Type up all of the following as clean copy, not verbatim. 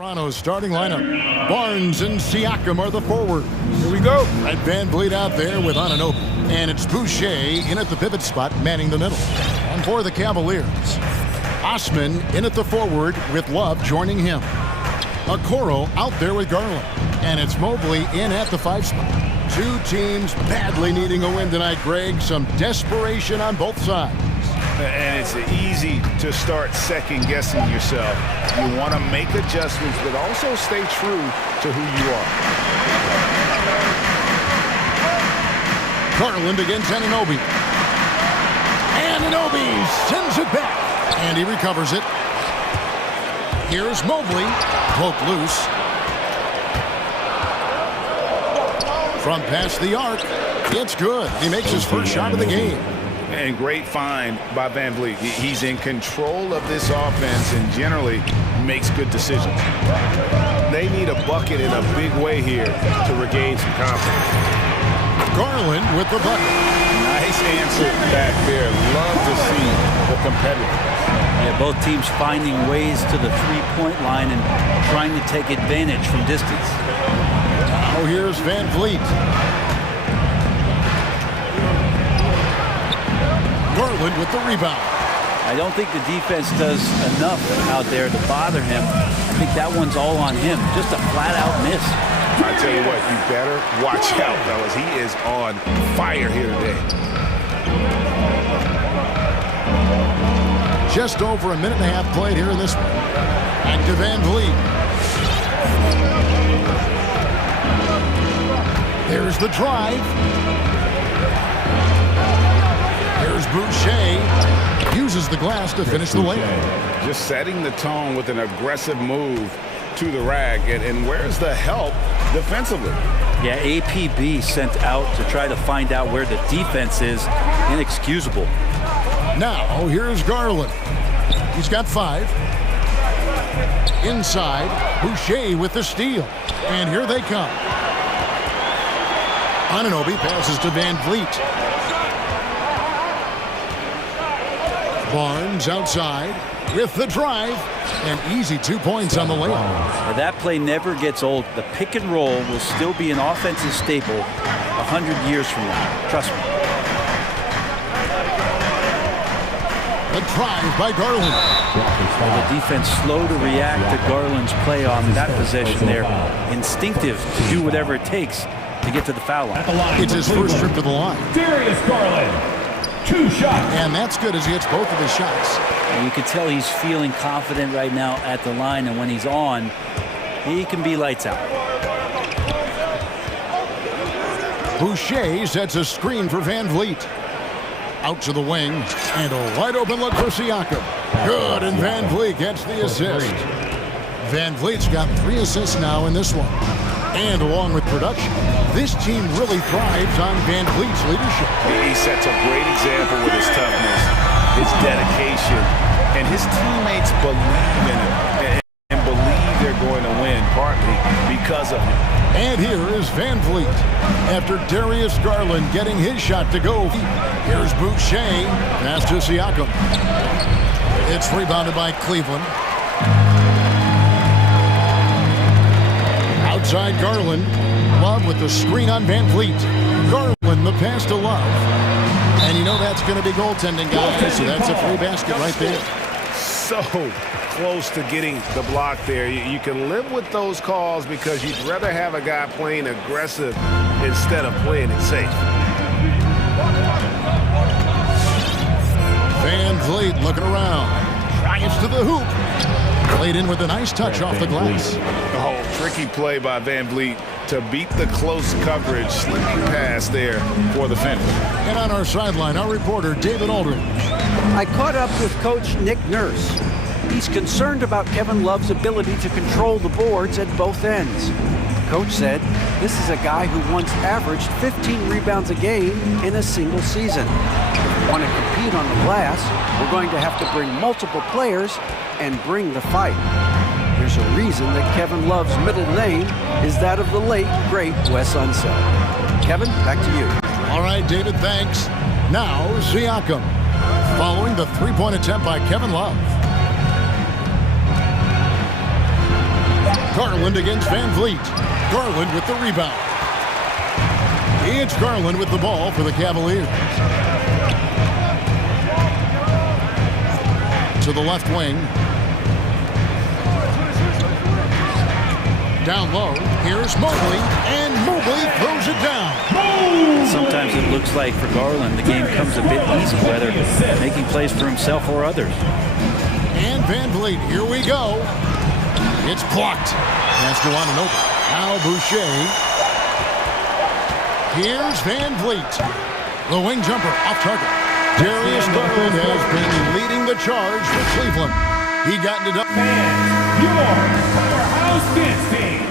Toronto's starting lineup. Barnes and Siakam are the forwards. Here we go. Red Van Vliet out there with Anunoby. And it's Boucher in at the pivot spot, manning the middle. And for the Cavaliers, Osman in at the forward with Love joining him. Okoro out there with Garland. And it's Mobley in at the 5 spot. Two teams badly needing a win tonight, Greg. Some desperation on both sides. And it's easy to start second-guessing yourself. You want to make adjustments, but also stay true to who you are. Garland against Anunoby. Anunoby sends it back. And he recovers it. Here's Mobley. Poked loose. From past the arc. It's good. He makes his first shot of the game. And great find by Van Vliet. He's in control of this offense and generally makes good decisions. They need a bucket in a big way here to regain some confidence. Garland with the bucket. Nice answer back there. Love to see the competitiveness. Yeah, both teams finding ways to the three-point line and trying to take advantage from distance. Now here's Van Vliet. Garland with the rebound. I don't think the defense does enough out there to bother him. I think that one's all on him. Just a flat-out miss. I tell you what, you better watch out, fellas. He is on fire here today. Just over a minute and a half played here in this one. Back to Van Vliet. There's the drive. Here's Boucher. Uses the glass to finish the layup. Just setting the tone with an aggressive move to the rack. And where's the help defensively? Yeah, APB sent out to try to find out where the defense is. Inexcusable. Now, here's Garland. He's got 5. Inside, Boucher with the steal. And here they come. Anunoby passes to Van Vliet. Barnes outside with the drive. And easy 2 points on the layup. Now that play never gets old. The pick and roll will still be an offensive staple 100 years from now. Trust me. The drive by Garland. Well, the defense slow to react to Garland's play on that possession there. Instinctive to do whatever it takes to get to the foul line. It's his first trip to the line. Darius Garland. 2 shots. And that's good as he hits both of his shots. And you can tell he's feeling confident right now at the line, and when he's on, he can be lights out. Boucher sets a screen for Van Vliet. Out to the wing, and a wide open look for Siakam. Good, and Van Vliet gets the assist. Van Vliet's got 3 assists now in this one. And along with production, this team really thrives on Van Vliet's leadership. He sets a great example with his toughness, his dedication, and his teammates believe in him and believe they're going to win, partly because of him. And here is Van Vliet. After Darius Garland getting his shot to go, here's Boucher. Pass to Siakam. It's rebounded by Cleveland. Outside Garland. Love with the screen on Van Vliet. Garland the pass to Love. And you know that's going to be goaltending, guys. So that's a free basket right there. So close to getting the block there. You can live with those calls because you'd rather have a guy playing aggressive instead of playing it safe. Van Vliet looking around. Drives to the hoop. Played in with a nice touch off the glass. Oh, tricky play by Van Vliet to beat the close coverage. Slipping pass there for the finish. And on our sideline, our reporter, David Aldridge. I caught up with Coach Nick Nurse. He's concerned about Kevin Love's ability to control the boards at both ends. Coach said this is a guy who once averaged 15 rebounds a game in a single season. If we want to compete on the glass, we're going to have to bring multiple players and bring the fight. There's a reason that Kevin Love's middle name is that of the late, great Wes Unseld. Kevin, back to you. All right, David, thanks. Now, Siakam, following the three-point attempt by Kevin Love. Garland against Van Vliet. Garland with the rebound. It's Garland with the ball for the Cavaliers. To the left wing. Down low. Here's Mobley, and Mobley throws it down. Sometimes it looks like for Garland the game comes a bit easy, whether making plays for himself or others. And Van Vliet, here we go. It's blocked. Pass to Ananobi. Now Boucher. Here's Van Vliet. The wing jumper off target. Darius Garland has been leading the charge for Cleveland. He got it up. Fans, your powerhouse dance team.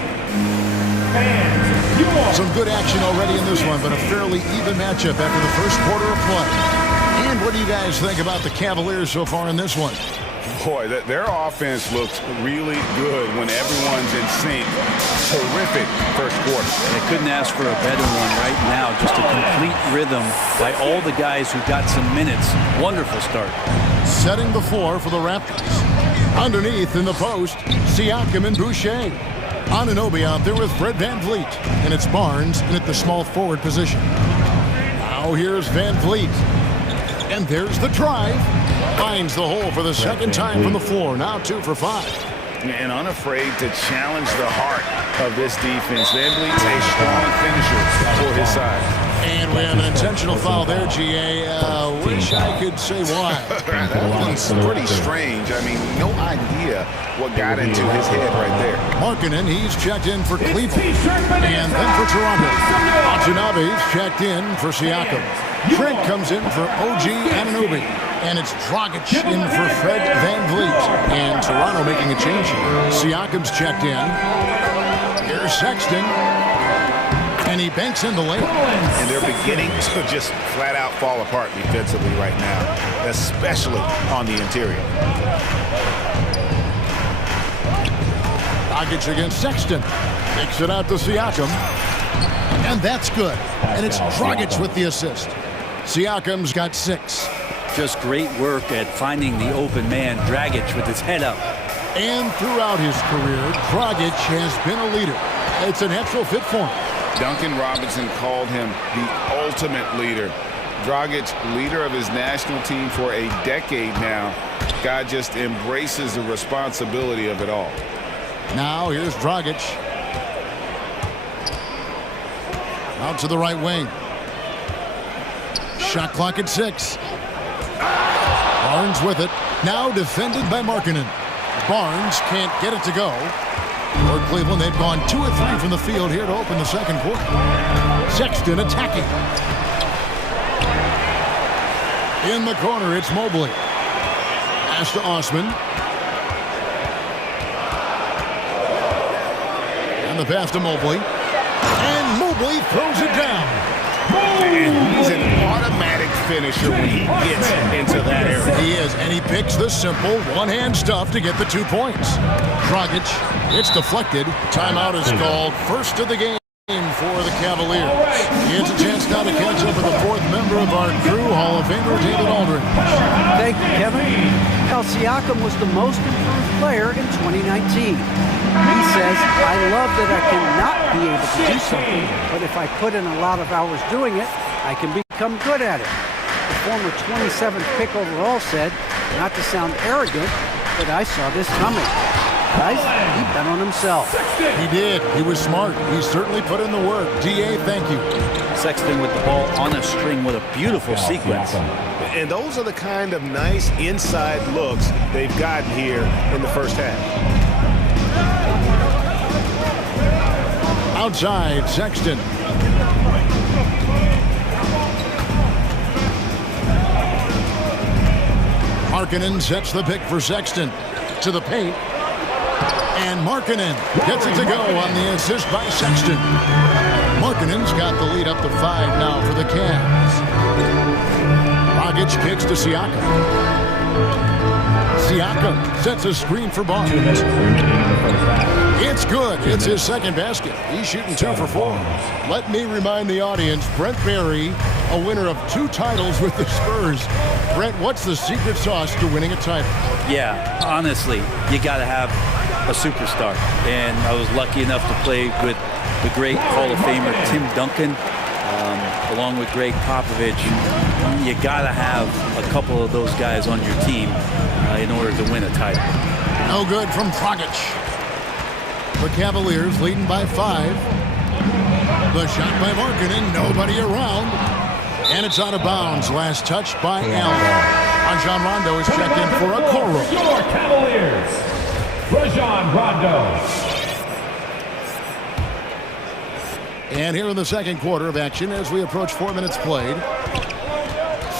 Fans, your... Some good action already in this one, but a fairly even matchup after the first quarter of play. And what do you guys think about the Cavaliers so far in this one? Boy, their offense looks really good when everyone's in sync. Terrific first quarter. They couldn't ask for a better one right now. Just a complete rhythm by all the guys who got some minutes. Wonderful start. Setting the floor for the Raptors. Underneath in the post, Siakam and Boucher. Anunoby out there with Fred Van Vliet. And it's Barnes in at the small forward position. Now here's Van Vliet. And there's the drive. Finds the hole for the second time from the floor. Now 2 for 5. And unafraid to challenge the heart of this defense. Van Vliet's a strong finisher for his side. And we have an intentional foul there, GA. Wish I could say why. That one's pretty strange. I mean, no idea what got into his head right there. Markkanen, he's checked in for Cleveland. And then for Toronto. Watanabe's checked in for Siakam. Trent comes in for OG Anunoby. And it's Dragic in for Fred Van Vliet. And Toronto making a change here. Siakam's checked in. Here's Sexton. And he banks in the layup. And they're beginning to just flat out fall apart defensively right now, especially on the interior. Dragic against Sexton. Takes it out to Siakam. And that's good. And it's Dragic with the assist. Siakam's got 6. Just great work at finding the open man, Dragic with his head up. And throughout his career, Dragic has been a leader. It's a natural fit for him. Duncan Robinson called him the ultimate leader. Dragic, leader of his national team for a decade now. Guy just embraces the responsibility of it all. Now here's Dragic. Out to the right wing. Shot clock at 6. Barnes with it. Now defended by Markkanen. Barnes can't get it to go. For Cleveland, they've gone 2 of 3 from the field here to open the second quarter. Sexton attacking. In the corner, it's Mobley. Pass to Osman. And the pass to Mobley. And Mobley throws it down. And he's an automatic finisher when he gets into that area. He is, and he picks the simple one-hand stuff to get the 2 points. Dragic, it's deflected. Timeout is called. First of the game for the Cavaliers. He has a chance now to catch up with the 4th member of our crew, Hall of Famer David Aldridge. Thank you, Kevin. Siakam was the most improved player in 2019. He says, I love that I cannot be able to do something, but if I put in a lot of hours doing it, I can become good at it. The former 27th pick overall said, not to sound arrogant, but I saw this coming. Guys, he bet on himself. He did. He was smart. He certainly put in the work. DA, thank you. Sexton with the ball on a string with a beautiful sequence. And those are the kind of nice inside looks they've gotten here in the first half. Outside, Sexton. Markkanen sets the pick for Sexton. To the paint. And Markkanen gets it to go on the assist by Sexton. Markkanen's got the lead up to 5 now for the Cavs. Dragic kicks to Siakam. Siakam sets a screen for Barnes. It's good. It's his second basket. He's shooting 2 for 4. Let me remind the audience, Brent Barry, a winner of 2 titles with the Spurs. Brent, what's the secret sauce to winning a title? Yeah, honestly, you got to have a superstar. And I was lucky enough to play with the great Hall of Famer Tim Duncan, along with Greg Popovich. You got to have a couple of those guys on your team in order to win a title. No good from Dragic. The Cavaliers leading by 5. The shot by Markkanen, nobody around. And it's out of bounds. Last touch by Allen. Rajon Rondo is checked in for a Coro. Your Cavaliers, Rajon Rondo. And here in the second quarter of action as we approach 4 minutes played.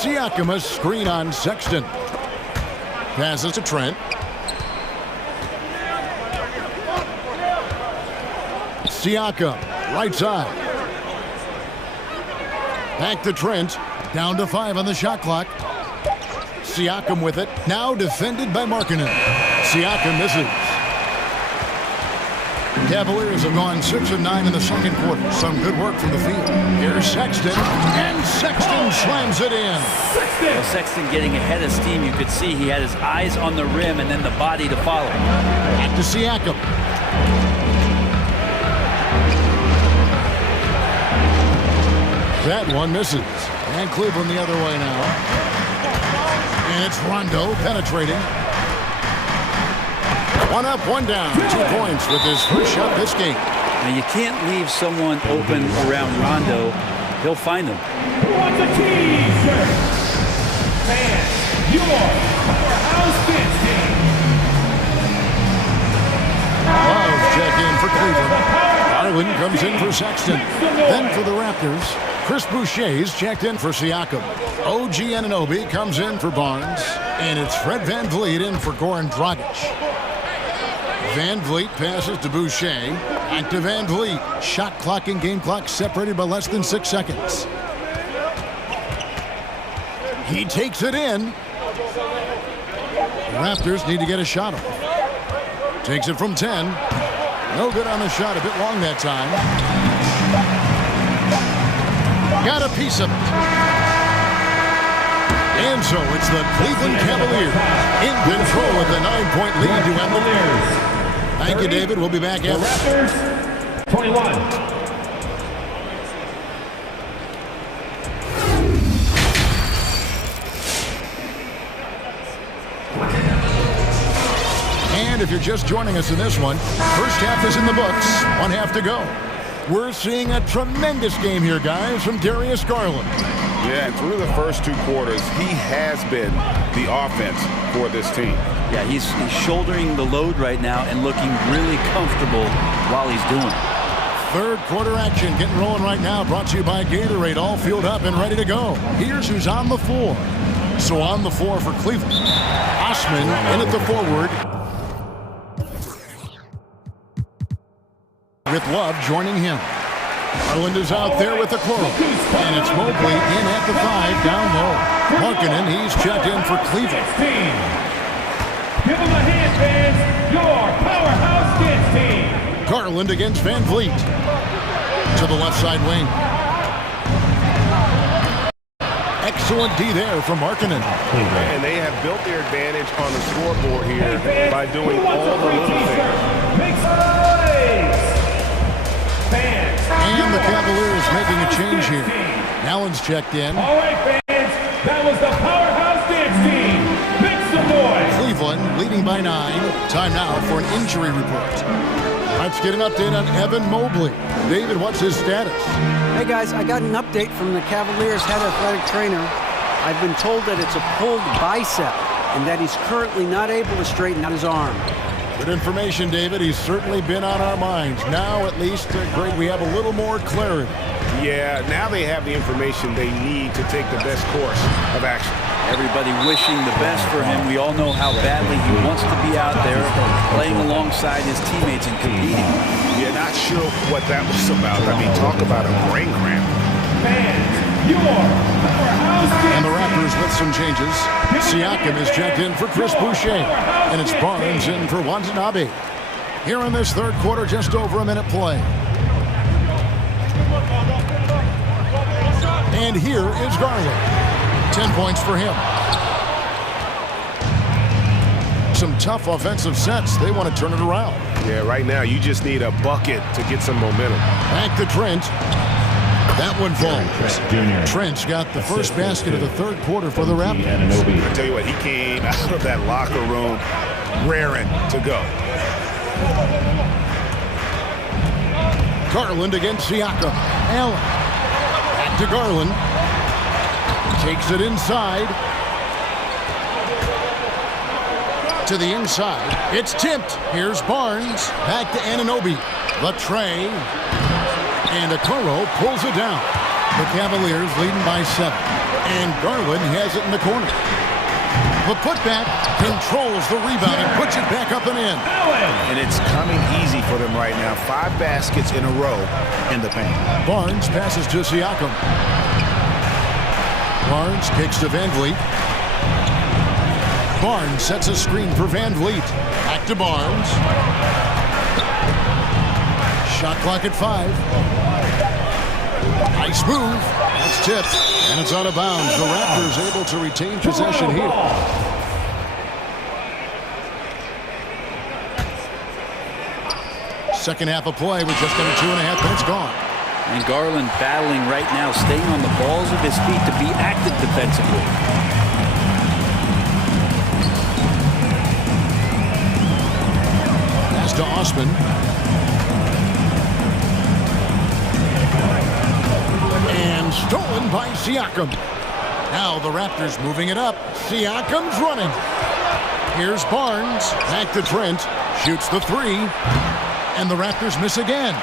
Siakam, a screen on Sexton. Passes to Trent. Siakam, right side. Back to Trent. Down to 5 on the shot clock. Siakam with it. Now defended by Markkanen. Siakam misses. Cavaliers have gone 6 of 9 in the second quarter. Some good work from the field. Here's Sexton. And Sexton slams it in. Well, Sexton getting ahead of steam. You could see he had his eyes on the rim and then the body to follow. Back to Siakam. That one misses. And Cleveland the other way now. And it's Rondo penetrating. 1 up, 1 down. 2 points with his first shot this game. Now you can't leave someone open around Rondo. He'll find them. Who wants a T-shirt? Fans, your powerhouse dance team. Love check in for Cleveland. Garland comes in for Sexton. Then for the Raptors, Chris Boucher's checked in for Siakam. OG Anunoby comes in for Barnes. And it's Fred VanVleet in for Goran Dragic. VanVleet passes to Boucher. Back to VanVleet. Shot clock and game clock separated by less than 6 seconds. He takes it in. The Raptors need to get a shot off. Takes it from 10. No good on the shot. A bit long that time. Got a piece of it. And so it's the Cleveland Cavaliers in control of the 9-point lead to end the series. Thank you, David. We'll be back after. Raptors, 21. And if you're just joining us in this one, first half is in the books. 1 half to go. We're seeing a tremendous game here, guys, from Darius Garland. Yeah, and through the first 2 quarters, he has been the offense for this team. Yeah, he's shouldering the load right now and looking really comfortable while he's doing it. Third quarter action getting rolling right now, brought to you by Gatorade, all fueled up and ready to go. Here's who's on the floor. So on the floor for Cleveland, Osman in at the forward, with Love joining him. Garland is out there with the Coro. And it's Mobley in at the 5, down low. Markkanen, he's checked in for Cleveland. Give him a hand, fans. Your powerhouse dance team. Garland against VanVleet. To the left side wing. Excellent D there from Markkanen. And they have built their advantage on the scoreboard here by doing all the little things. Make some noise. Fans. And the Cavaliers making a change here. Allen's checked in. All right, fans. That was the powerhouse dance team. Make some noise. Cleveland leading by 9. Time now for an injury report. Let's get an update on Evan Mobley. David, what's his status? Hey guys, I got an update from the Cavaliers head athletic trainer. I've been told that it's a pulled bicep and that he's currently not able to straighten out his arm. Good information, David. He's certainly been on our minds. Now, at least, great, we have a little more clarity. Yeah, now they have the information they need to take the best course of action. Everybody wishing the best for him. We all know how badly he wants to be out there playing alongside his teammates and competing. Yeah, not sure what that was about. I mean, talk about a brain cramp. Fans, your powerhouse And dance the Raptors with some changes. Siakam is checked in for Chris Boucher. And it's Barnes in for Watanabe. Here in this third quarter, just over a minute play. And here is Garland. 10 points for him. some tough offensive sets. They want to turn it around. Yeah, right now you just need a bucket to get some momentum. Back to Trent. That one falls. Trent's got the first basket of the third quarter for the Raptors. I tell you what, he came out of that locker room raring to go. Garland against Siakam. Allen. Back to Garland. Takes it inside. To the inside. It's tipped. Here's Barnes. Back to Anunoby. Latre. And Okoro pulls it down. The Cavaliers leading by 7. And Garland has it in the corner. The putback controls the rebound and puts it back up and in. And it's coming easy for them right now. 5 baskets in a row in the paint. Barnes passes to Siakam. Barnes kicks to Van Vliet. Barnes sets a screen for Van Vliet. Back to Barnes. Shot clock at 5. Nice move. That's tipped. And it's out of bounds. The Raptors able to retain possession here. Second half of play with just under 2.5 minutes gone. And Garland battling right now, staying on the balls of his feet to be active defensively. Pass to Osman. And stolen by Siakam. Now the Raptors moving it up. Siakam's running. Here's Barnes. Back to Trent. Shoots the 3. And the Raptors miss again.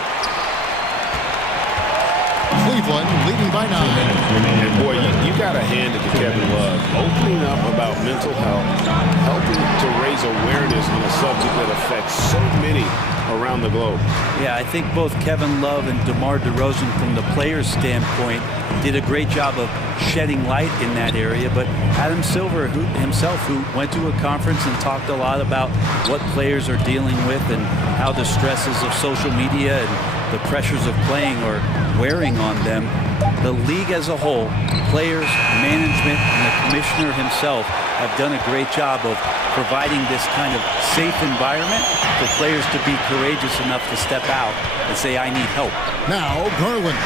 Cleveland leading by 9. And boy, you got to hand it to Kevin Love. Opening up about mental health, helping to raise awareness on a subject that affects so many around the globe. Yeah, I think both Kevin Love and DeMar DeRozan, from the player's standpoint, did a great job of shedding light in that area. But Adam Silver himself, who went to a conference and talked a lot about what players are dealing with and how the stresses of social media and the pressures of playing are wearing on them. The league as a whole, players, management, and the commissioner himself have done a great job of providing this kind of safe environment for players to be courageous enough to step out and say, I need help. Now Garland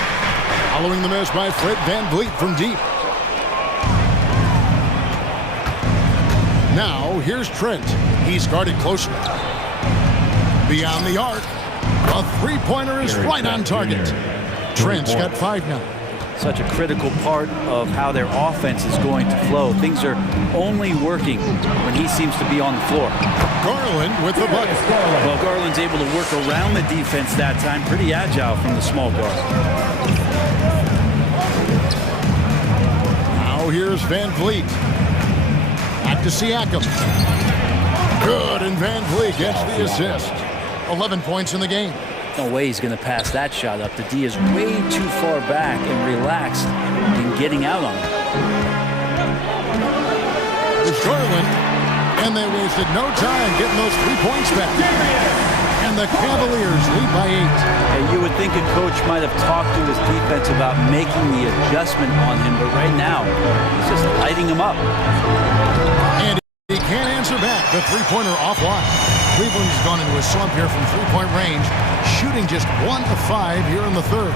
following the miss by Fred Van Vliet from deep. Now here's Trent. He's guarded closely. Beyond the arc. A three-pointer is right on target. Trent's got 5 now. Such a critical part of how their offense is going to flow. Things are only working when he seems to be on the floor. Garland with the bucket. Well, Garland's able to work around the defense that time. Pretty agile from the small guard. Now here's Van Vliet. Back to Siakam. Good, and Van Vliet gets the assist. 11 points in the game. No way he's going to pass that shot up. The D is way too far back and relaxed in getting out on it. It's Garland, and they wasted no time getting those 3 points back. And the Cavaliers lead by 8. Hey, you would think a coach might have talked to his defense about making the adjustment on him, but right now he's just lighting him up. And he can't answer back. The three-pointer offline. Cleveland's gone into a slump here from three-point range, shooting just 1 of 5 here in the third.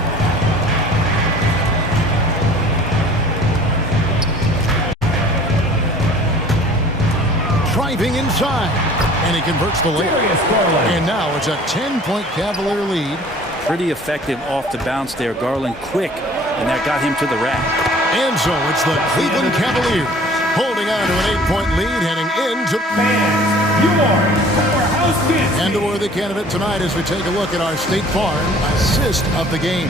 Driving inside, and he converts the layup. And now it's a 10-point Cavalier lead. Pretty effective off the bounce there. Garland quick, and that got him to the rack. And so it's the Cleveland Cavaliers holding on to an 8-point lead, heading into and to where the candidate tonight as we take a look at our State Farm assist of the game.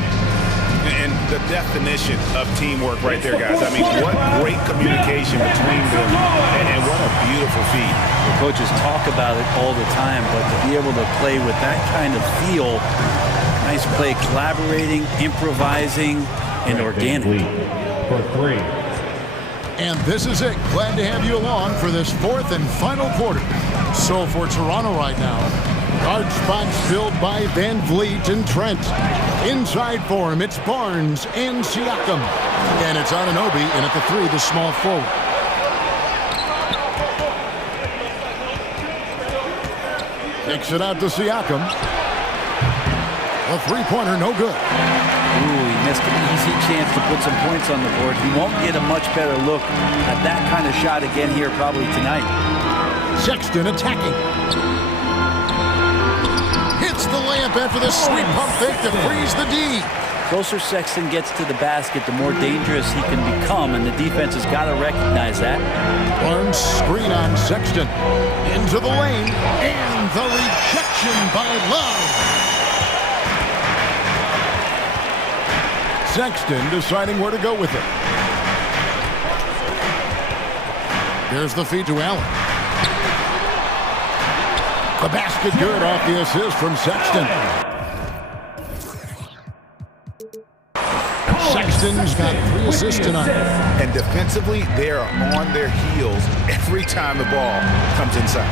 And the definition of teamwork right there, guys. I mean, what great communication between them, and what a beautiful feat. The coaches talk about it all the time, but to be able to play with that kind of feel, nice play, collaborating, improvising, and organic. For 3. And this is it. Glad to have you along for this 4th and final quarter. So for Toronto right now, guard spots filled by Van Vliet and Trent. Inside for him, it's Barnes and Siakam. And it's Anunoby in at the 3, the small forward. Takes it out to Siakam. A three-pointer, no good. Ooh, he missed an easy chance to put some points on the board. He won't get a much better look at that kind of shot again here probably tonight. Sexton attacking. Hits the layup after the sweet pump fake to freeze the D. Closer Sexton gets to the basket, the more dangerous he can become, and the defense has got to recognize that. Barnes screen on Sexton. Into the lane, and the rejection by Love. Sexton deciding where to go with it. There's the feed to Allen. The basket good off the assist from Sexton. Sexton's got 3 assists tonight. And defensively, they are on their heels every time the ball comes inside.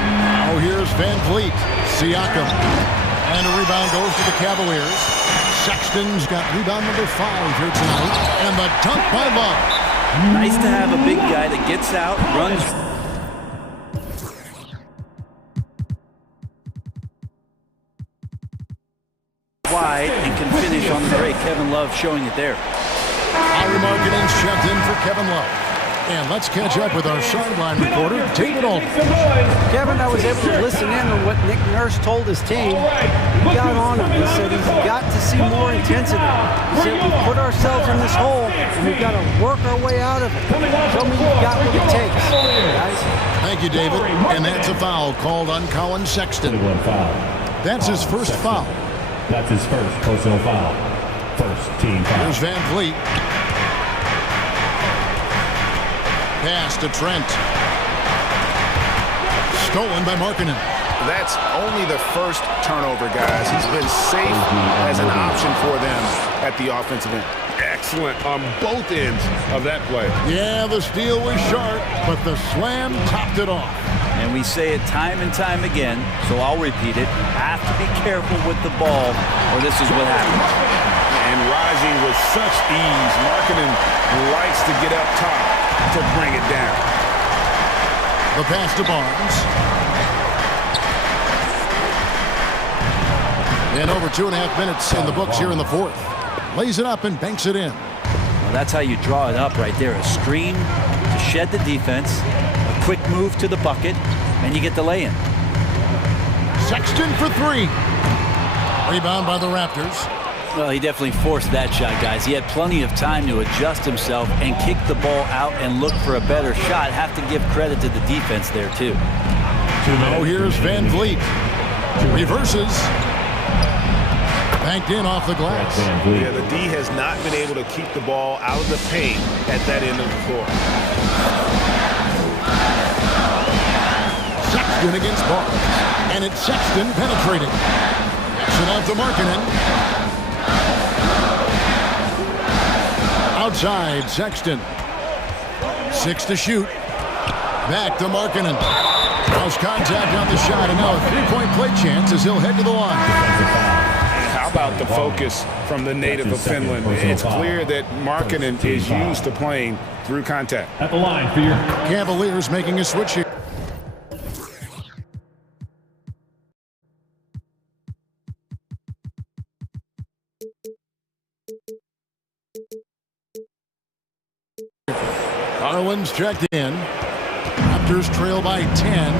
Now here's Van Vliet. Siakam. And a rebound goes to the Cavaliers. Sexton's got rebound number 5 here tonight. And the dunk by Love. Nice to have a big guy that gets out, runs. Wide and can finish on the break. Kevin Love showing it there. Our marketing's checked in for Kevin Love. And let's catch up with our sideline reporter, David Alden. Kevin, I was able to listen in on what Nick Nurse told his team. He got on him. He said he's got to see more intensity. He said we put ourselves in this hole and we've got to work our way out of it. Show me you've got what it takes, guys. Thank you, David. And that's a foul called on Colin Sexton. That's his first foul. That's his first personal foul. First team foul. Here's Van Vliet. Pass to Trent. Stolen by Markkanen. That's only the first turnover, guys. He's been safe as an option for them at the offensive end. Excellent on both ends of that play. Yeah, the steal was sharp, but the slam topped it off. And we say it time and time again, so I'll repeat it. Have to be careful with the ball, or this is what happens. And rising with such ease, Markkanen likes to get up top to bring it down. The pass to Barnes. And over 2.5 minutes in the books here in the fourth. Lays it up and banks it in. Well, that's how you draw it up right there. A screen to shed the defense, a quick move to the bucket, and you get the lay-in. Sexton for 3. Rebound by the Raptors. Well, he definitely forced that shot, guys. He had plenty of time to adjust himself and kick the ball out and look for a better shot. Have to give credit to the defense there, too. Oh, here's Van Vliet. Reverses. Banked in off the glass. Yeah, the D has not been able to keep the ball out of the paint at that end of the floor. Sexton against Barnes. And it's Sexton penetrating. Gets it out to Markkanen. Outside, Sexton. 6 to shoot. Back to Markkanen. House contact on the shot, and now a 3-point play chance as he'll head to the line. How about the focus from the native of Finland? It's clear that Markkanen is used to playing through contact. At the line for your Cavaliers making a switch here. Garland's checked in. Raptors trail by 10.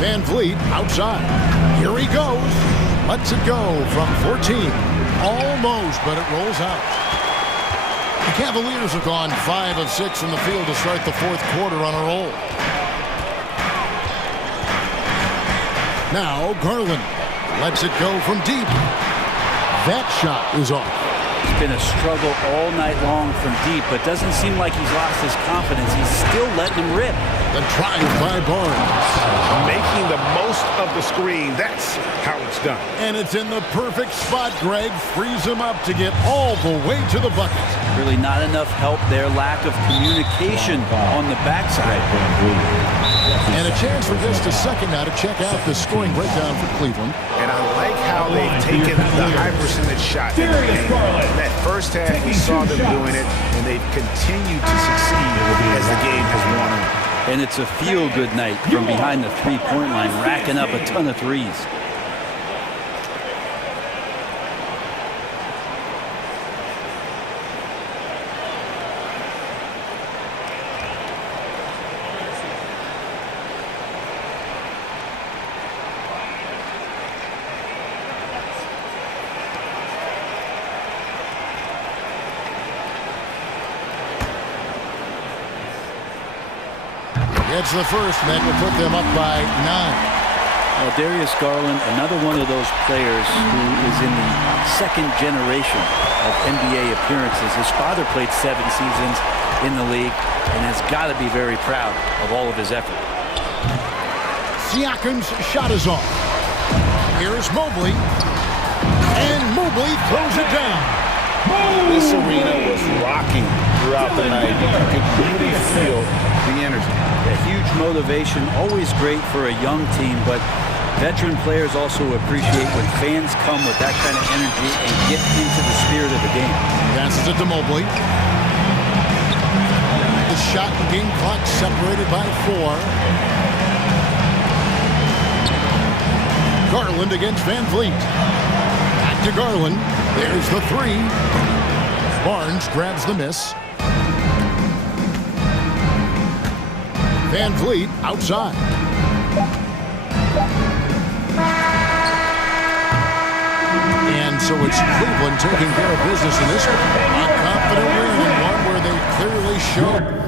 Van Vliet outside. Here he goes. Lets it go from 14. Almost, but it rolls out. The Cavaliers have gone 5 of 6 from the field to start the fourth quarter on a roll. Now Garland lets it go from deep. That shot is off. It's been a struggle all night long from deep, but doesn't seem like he's lost his confidence. He's still letting him rip. The drive by Barnes. Making the most of the screen. That's how it's done. And it's in the perfect spot, Greg. Frees him up to get all the way to the bucket. Really not enough help there. Lack of communication on the backside. And a chance for just a second now to check out the scoring breakdown for Cleveland. And I like how they've taken the high percentage shot in the game. That first half, we saw them doing it, and they've continued to succeed as the game has worn on. And it's a feel-good night from behind the three-point line, racking up a ton of threes. It's the first, and that will put them up by 9. Darius Garland, another one of those players who is in the second generation of NBA appearances. His father played 7 seasons in the league and has got to be very proud of all of his effort. Siakam's shot is off. Here's Mobley, and Mobley throws it down. This arena was rocking throughout the night. You could really feel the energy. A huge motivation, always great for a young team, but veteran players also appreciate when fans come with that kind of energy and get into the spirit of the game. Passes it to Mobley. The shot and game clock separated by 4. Garland against Van Vliet. Back to Garland. There's the 3. Barnes grabs the miss. Van Vliet outside. And so it's Cleveland taking care of business in this one. A confident win, and one where they clearly showed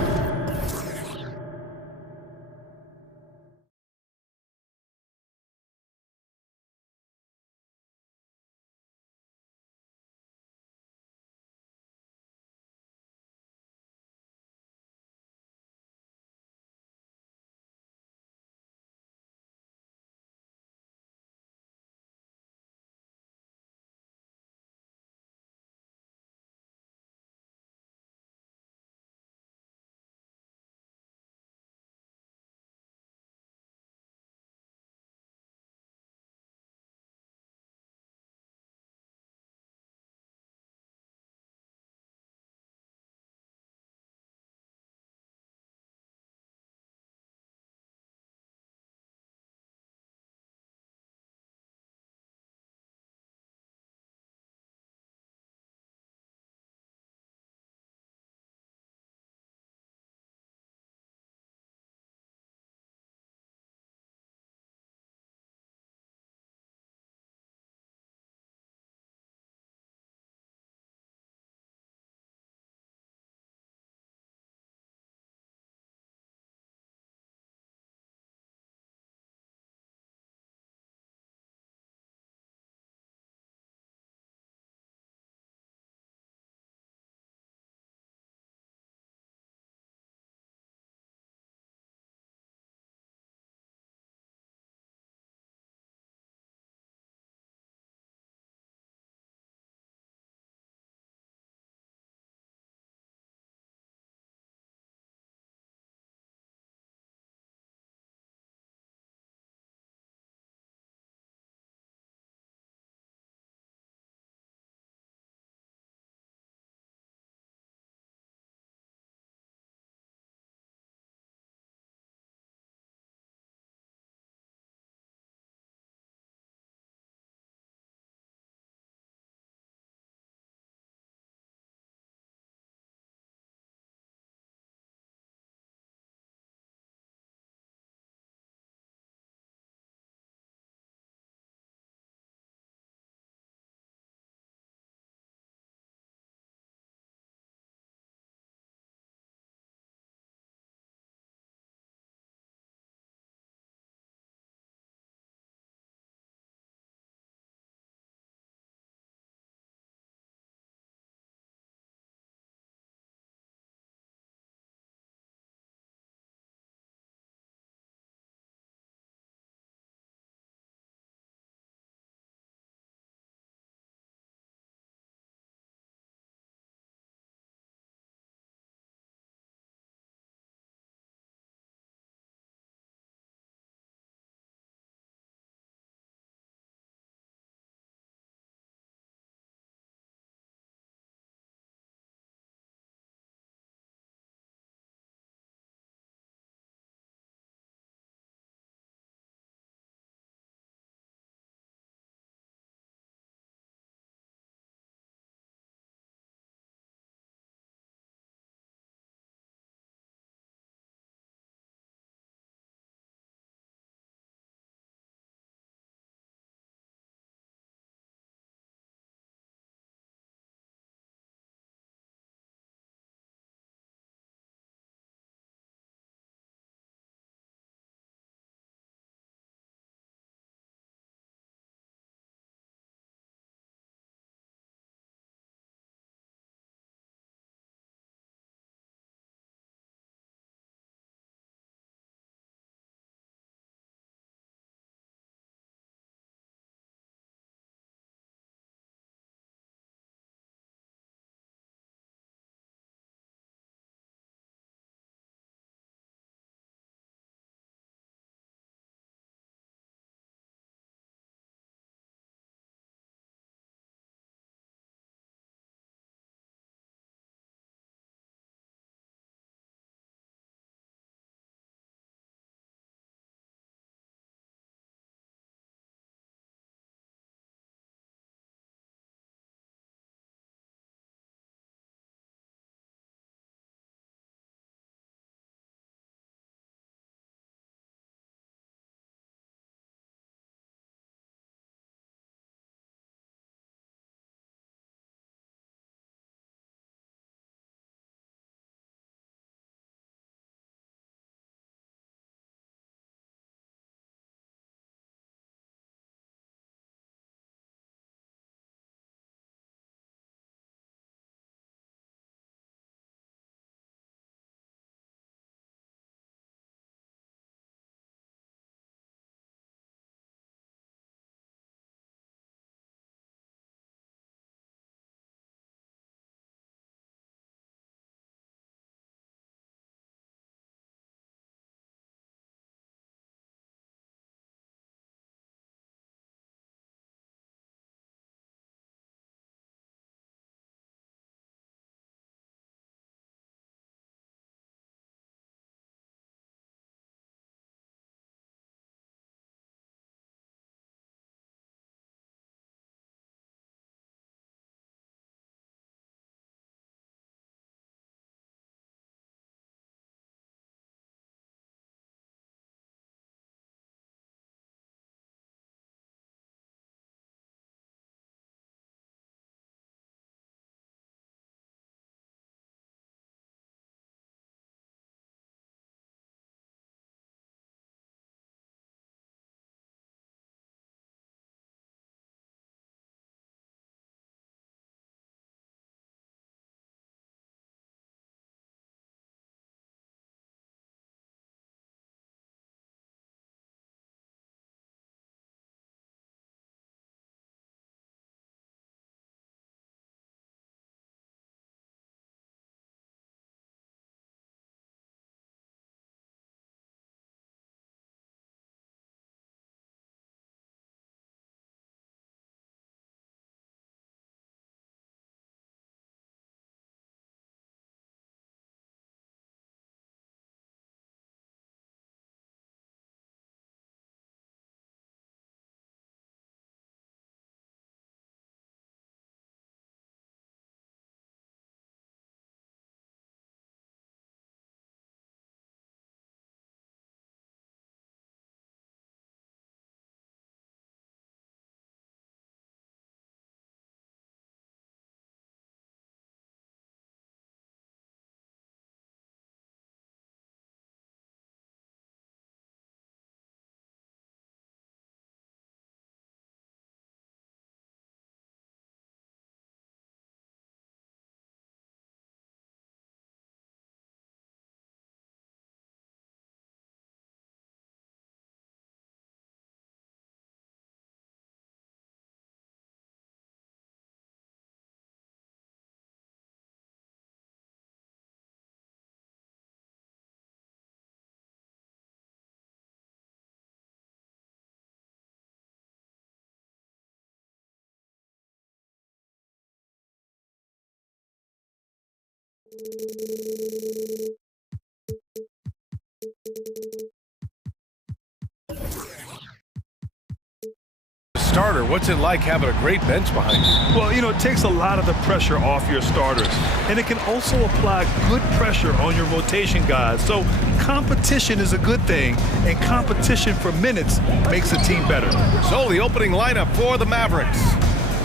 Starter, what's it like having a great bench behind you? Well, you know, it takes a lot of the pressure off your starters, and it can also apply good pressure on your rotation guys. So competition is a good thing, and competition for minutes makes a team better. So the opening lineup for the Mavericks.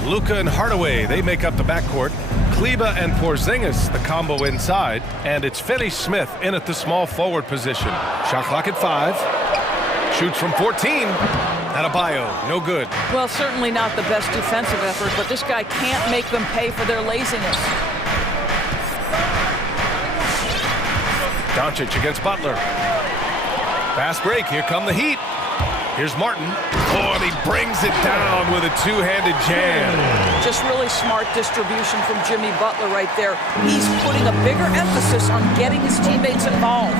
Luka and Hardaway, they make up the backcourt. Kleber and Porzingis, the combo inside. And it's Finney-Smith in at the small forward position. Shot clock at 5. Shoots from 14. Adebayo, no good. Well, certainly not the best defensive effort, but this guy can't make them pay for their laziness. Doncic against Butler. Fast break, here come the Heat. Here's Martin. Oh, and he brings it down with a two-handed jam. Just really smart distribution from Jimmy Butler right there. He's putting a bigger emphasis on getting his teammates involved.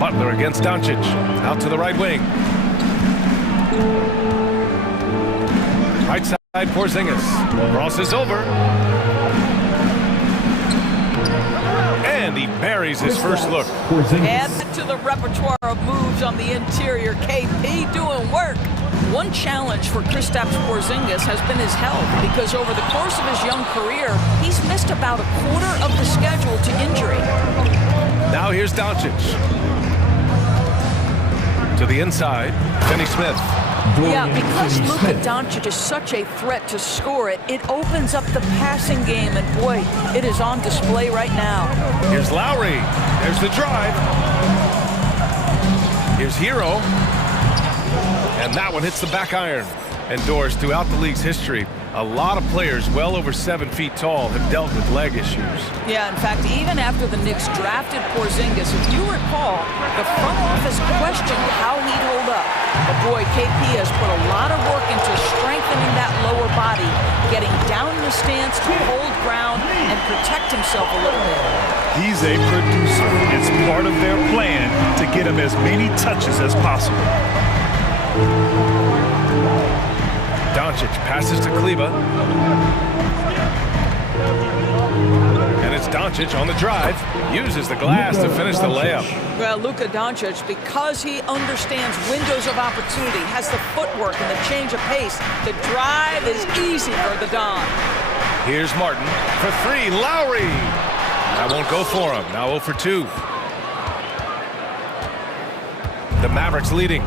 Butler against Doncic. Out to the right wing. Right side, Porzingis. Crosses over. And he buries his first look. Add to the repertoire of moves on the interior. KP doing work. One challenge for Kristaps Porzingis has been his health, because over the course of his young career, he's missed about a quarter of the schedule to injury. Now here's Doncic. To the inside, Finney-Smith. Yeah, because Luka Doncic is such a threat to score it, it opens up the passing game, and boy, it is on display right now. Here's Lowry. There's the drive. Here's Hero. And that one hits the back iron. And Doris, throughout the league's history, a lot of players well over 7 feet tall have dealt with leg issues. Yeah, in fact, even after the Knicks drafted Porzingis, if you recall, the front office questioned how he'd hold up. But boy, KP has put a lot of work into strengthening that lower body, getting down in the stance to hold ground and protect himself a little bit. He's a producer. It's part of their plan to get him as many touches as possible. Doncic passes to Kleber. And it's Doncic on the drive. Uses the glass to finish the layup. Well, Luka Doncic, because he understands windows of opportunity, has the footwork and the change of pace, the drive is easy for the Don. Here's Martin for 3. Lowry. That won't go for him. Now 0 for 2. The Mavericks leading.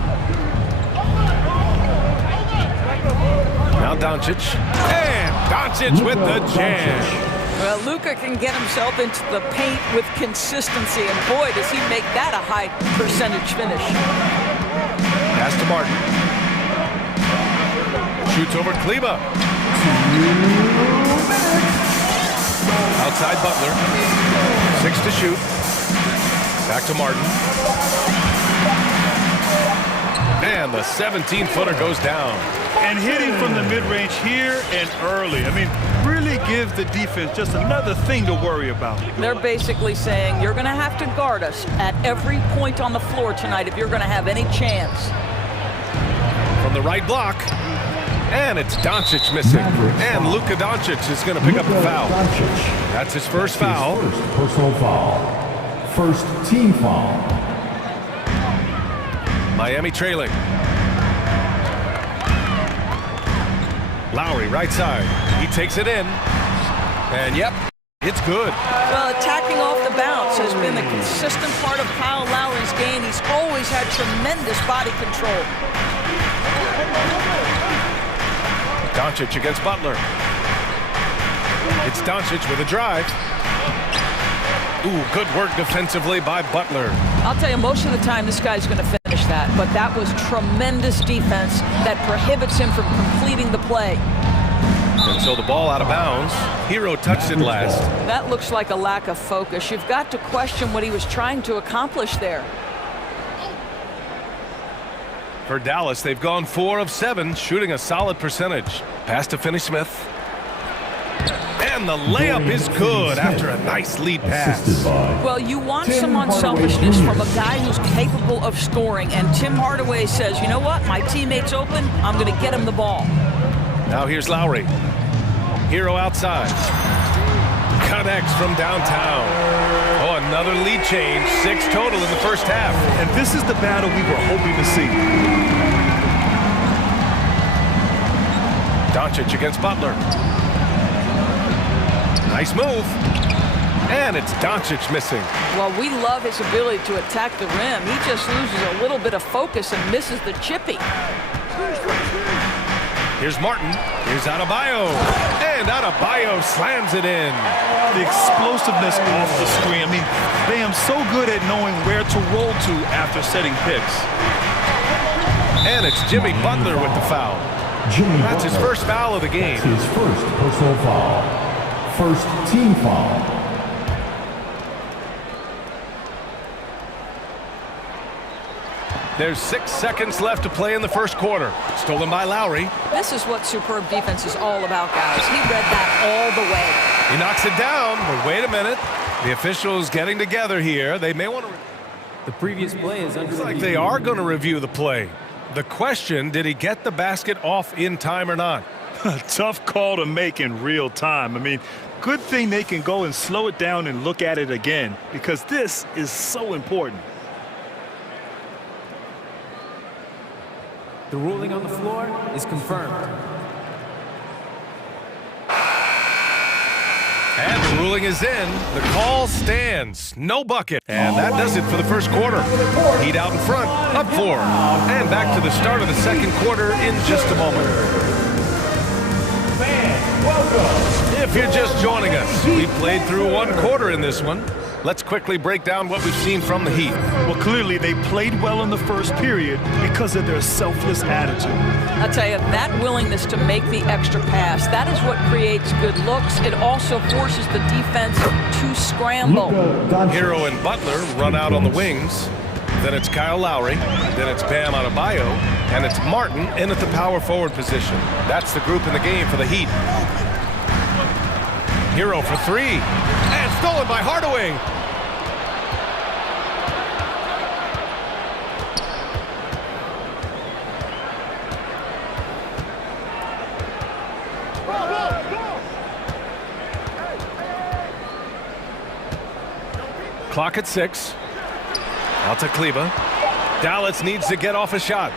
Now Doncic. And Doncic with the jam. Well, Luka can get himself into the paint with consistency, and boy, does he make that a high percentage finish. Pass to Martin. Shoots over Kleber. Outside Butler. 6 to shoot. Back to Martin. And the 17-footer goes down. And hitting from the mid-range here and early. I mean, really gives the defense just another thing to worry about. They're basically saying, you're going to have to guard us at every point on the floor tonight if you're going to have any chance. From the right block. And it's Doncic missing. And Luka Doncic is going to pick up the foul. That's his first foul. First personal foul. First team foul. Miami trailing. Lowry, right side. He takes it in. And yep, it's good. Well, attacking off the bounce has been the consistent part of Kyle Lowry's game. He's always had tremendous body control. Doncic against Butler. It's Doncic with a drive. Ooh, good work defensively by Butler. I'll tell you, most of the time this guy's going to finish that, but that was tremendous defense that prohibits him from completing the play. And so the ball out of bounds. Hero touched it last. That looks like a lack of focus. You've got to question what he was trying to accomplish there. For Dallas, they've gone 4 of 7, shooting a solid percentage. Pass to Finney-Smith. And the layup is good after a nice lead pass. Well, you want some unselfishness from a guy who's capable of scoring, and Tim Hardaway says, you know what, my teammate's open, I'm going to get him the ball. Now here's Lowry. Hero outside. Connects from downtown. Oh, another lead change. 6 total in the first half. And this is the battle we were hoping to see. Doncic against Butler. Nice move. And it's Doncic missing. Well, we love his ability to attack the rim. He just loses a little bit of focus and misses the chippy. Here's Martin. Here's Adebayo. And Adebayo slams it in. The explosiveness off the screen. I mean, Bam's so good at knowing where to roll to after setting picks. And it's Jimmy Butler with the foul. That's his first foul of the game. His first personal foul. First team foul. There's 6 seconds left to play in the first quarter. Stolen by Lowry. This is what superb defense is all about, guys. He read that all the way. He knocks it down, but wait a minute. The officials getting together here. They may want to... The previous play is under... Looks like they are going to review the play. The question, did he get the basket off in time or not? Tough call to make in real time. I mean, good thing they can go and slow it down and look at it again, because this is so important. The ruling on the floor is confirmed. And the ruling is in. The call stands. No bucket. And that does it for the first quarter. Heat out in front, up 4. And back to the start of the second quarter in just a moment. If you're just joining us, we played through 1 quarter in this one. Let's quickly break down what we've seen from the Heat. Well, clearly they played well in the first period because of their selfless attitude. I'll tell you, that willingness to make the extra pass, that is what creates good looks. It also forces the defense to scramble. Hero and Butler run out on the wings. Then it's Kyle Lowry. Then it's Bam Adebayo. And it's Martin in at the power forward position. That's the group in the game for the Heat. Hero for 3. And stolen by Hardaway. Clock at 6. Out to Kleber. Dallas needs to get off a shot.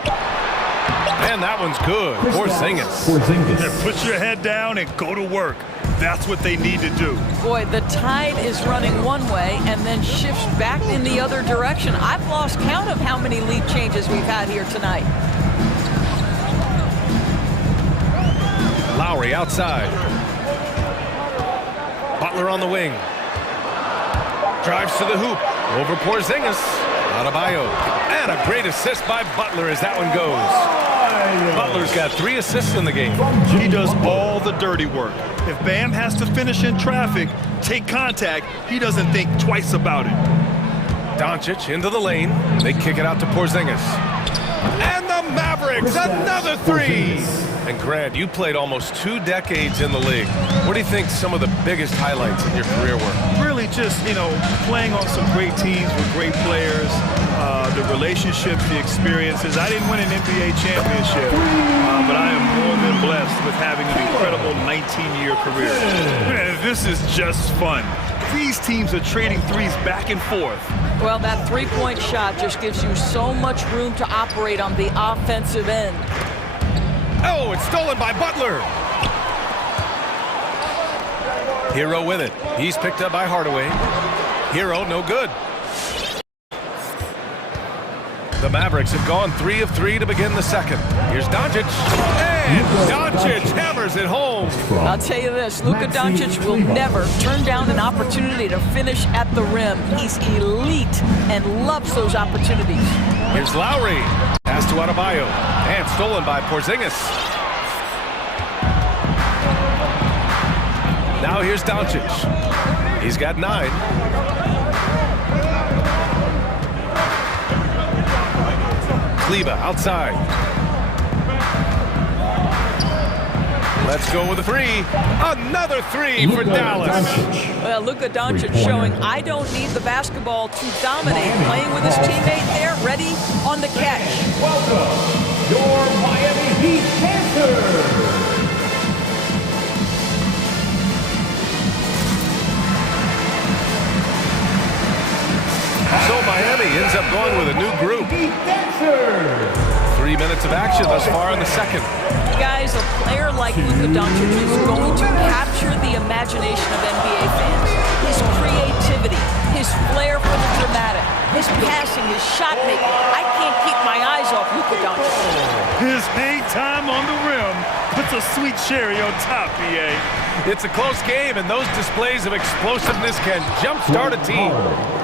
And that one's good. Porzingis. Put your head down and go to work. That's what they need to do. Boy, the tide is running one way and then shifts back in the other direction. I've lost count of how many lead changes we've had here tonight. Lowry outside. Butler on the wing. Drives to the hoop. Over Porzingis. Adebayo. And a great assist by Butler as that one goes. Butler's got 3 assists in the game. He does all the dirty work. If Bam has to finish in traffic, take contact, he doesn't think twice about it. Doncic into the lane. They kick it out to Porzingis. And the Mavericks, another 3! And Grant, you played almost 2 decades in the league. What do you think some of the biggest highlights in your career were? Really just, playing on some great teams with great players, the relationships, the experiences. I didn't win an NBA championship, but I am more than blessed with having an incredible 19-year career. Man, this is just fun. These teams are trading threes back and forth. Well, that three-point shot just gives you so much room to operate on the offensive end. Oh, it's stolen by Butler. Hero with it. He's picked up by Hardaway. Hero, no good. The Mavericks have gone 3 of 3 to begin the second. Here's Doncic. And Doncic hammers it home. I'll tell you this, Luka Doncic will never turn down an opportunity to finish at the rim. He's elite and loves those opportunities. Here's Lowry. Pass to Adebayo. And stolen by Porzingis. Now here's Doncic. He's got 9. Kleber outside. Let's go with a 3. Another 3 for Dallas. Well, Luka Doncic showing I don't need the basketball to dominate. Playing with his teammate there, ready on the catch. Welcome, your Miami Heat Panthers. going with a new group. 3 minutes of action thus far in the second. Guys, a player like Luka Doncic is going to capture the imagination of NBA fans. His creativity, his flair for the dramatic, his passing, his shot making. I can't keep my eyes off Luka Doncic. His hang time on the rim puts a sweet cherry on top, BA. It's a close game, and those displays of explosiveness can jumpstart a team.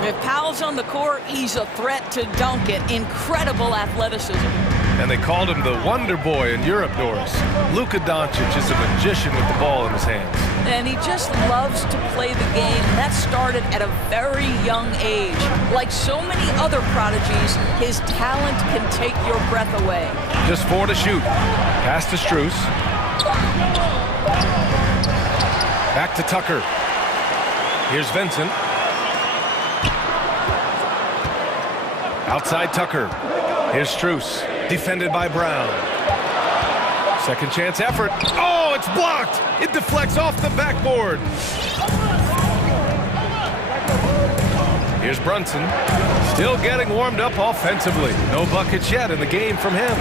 If Powell's on the court, he's a threat to dunk it. Incredible athleticism. And they called him the Wonder Boy in Europe, Doris. Luka Doncic is a magician with the ball in his hands. And he just loves to play the game. That started at a very young age. Like so many other prodigies, his talent can take your breath away. Just 4 to shoot. Pass to Strus. Back to Tucker. Here's Vincent. Outside Tucker. Here's Strus. Defended by Brown. Second chance effort. Oh, it's blocked. It deflects off the backboard. Here's Brunson. Still getting warmed up offensively. No buckets yet in the game from him.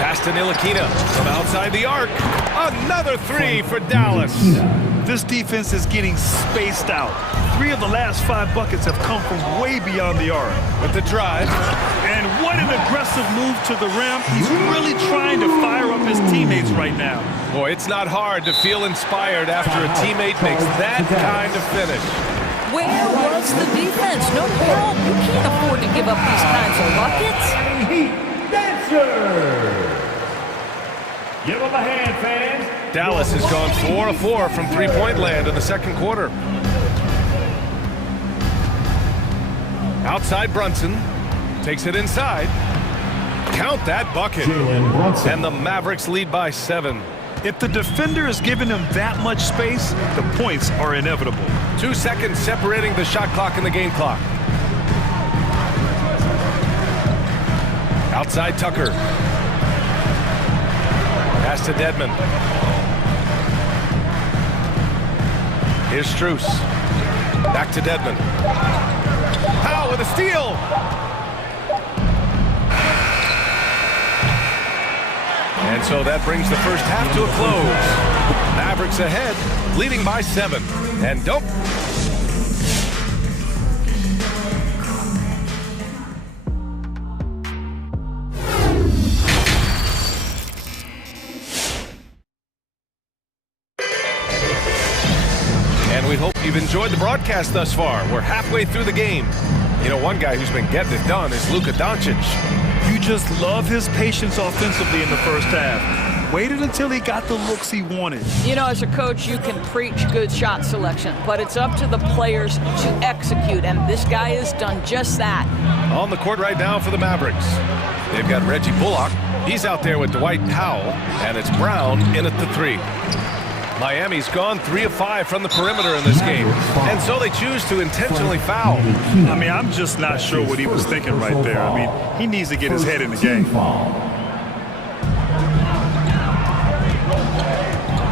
Pass to Ntilikina from outside the arc. Another three for Dallas. This defense is getting spaced out. 3 of the last 5 buckets have come from way beyond the arc. With the drive. And what an aggressive move to the rim. He's really trying to fire up his teammates right now. Boy, it's not hard to feel inspired after a teammate makes that kind of finish. Where was the defense? No help. You can't afford to give up these kinds of buckets. Give him a hand, fans. Dallas has gone 4 of 4 from three-point land in the second quarter. Outside Brunson. Takes it inside. Count that bucket. And the Mavericks lead by 7. If the defender is giving him that much space, the points are inevitable. 2 seconds separating the shot clock and the game clock. Outside Tucker. Pass to Dedmon. Here's Strus. Back to Dedmon. Powell with a steal. And so that brings the first half to a close. Mavericks ahead, leading by 7. And don't... And we hope you've enjoyed the broadcast thus far. We're halfway through the game. You know, one guy who's been getting it done is Luka Doncic. You just love his patience offensively in the first half. Waited until he got the looks he wanted. You know, as a coach, you can preach good shot selection, but it's up to the players to execute, and this guy has done just that. On the court right now for the Mavericks. They've got Reggie Bullock. He's out there with Dwight Powell, and it's Brown in at the 3. Miami's gone 3 of 5 from the perimeter in this game, and so they choose to intentionally foul. I mean, I'm just not sure what he was thinking right there. I mean, he needs to get his head in the game.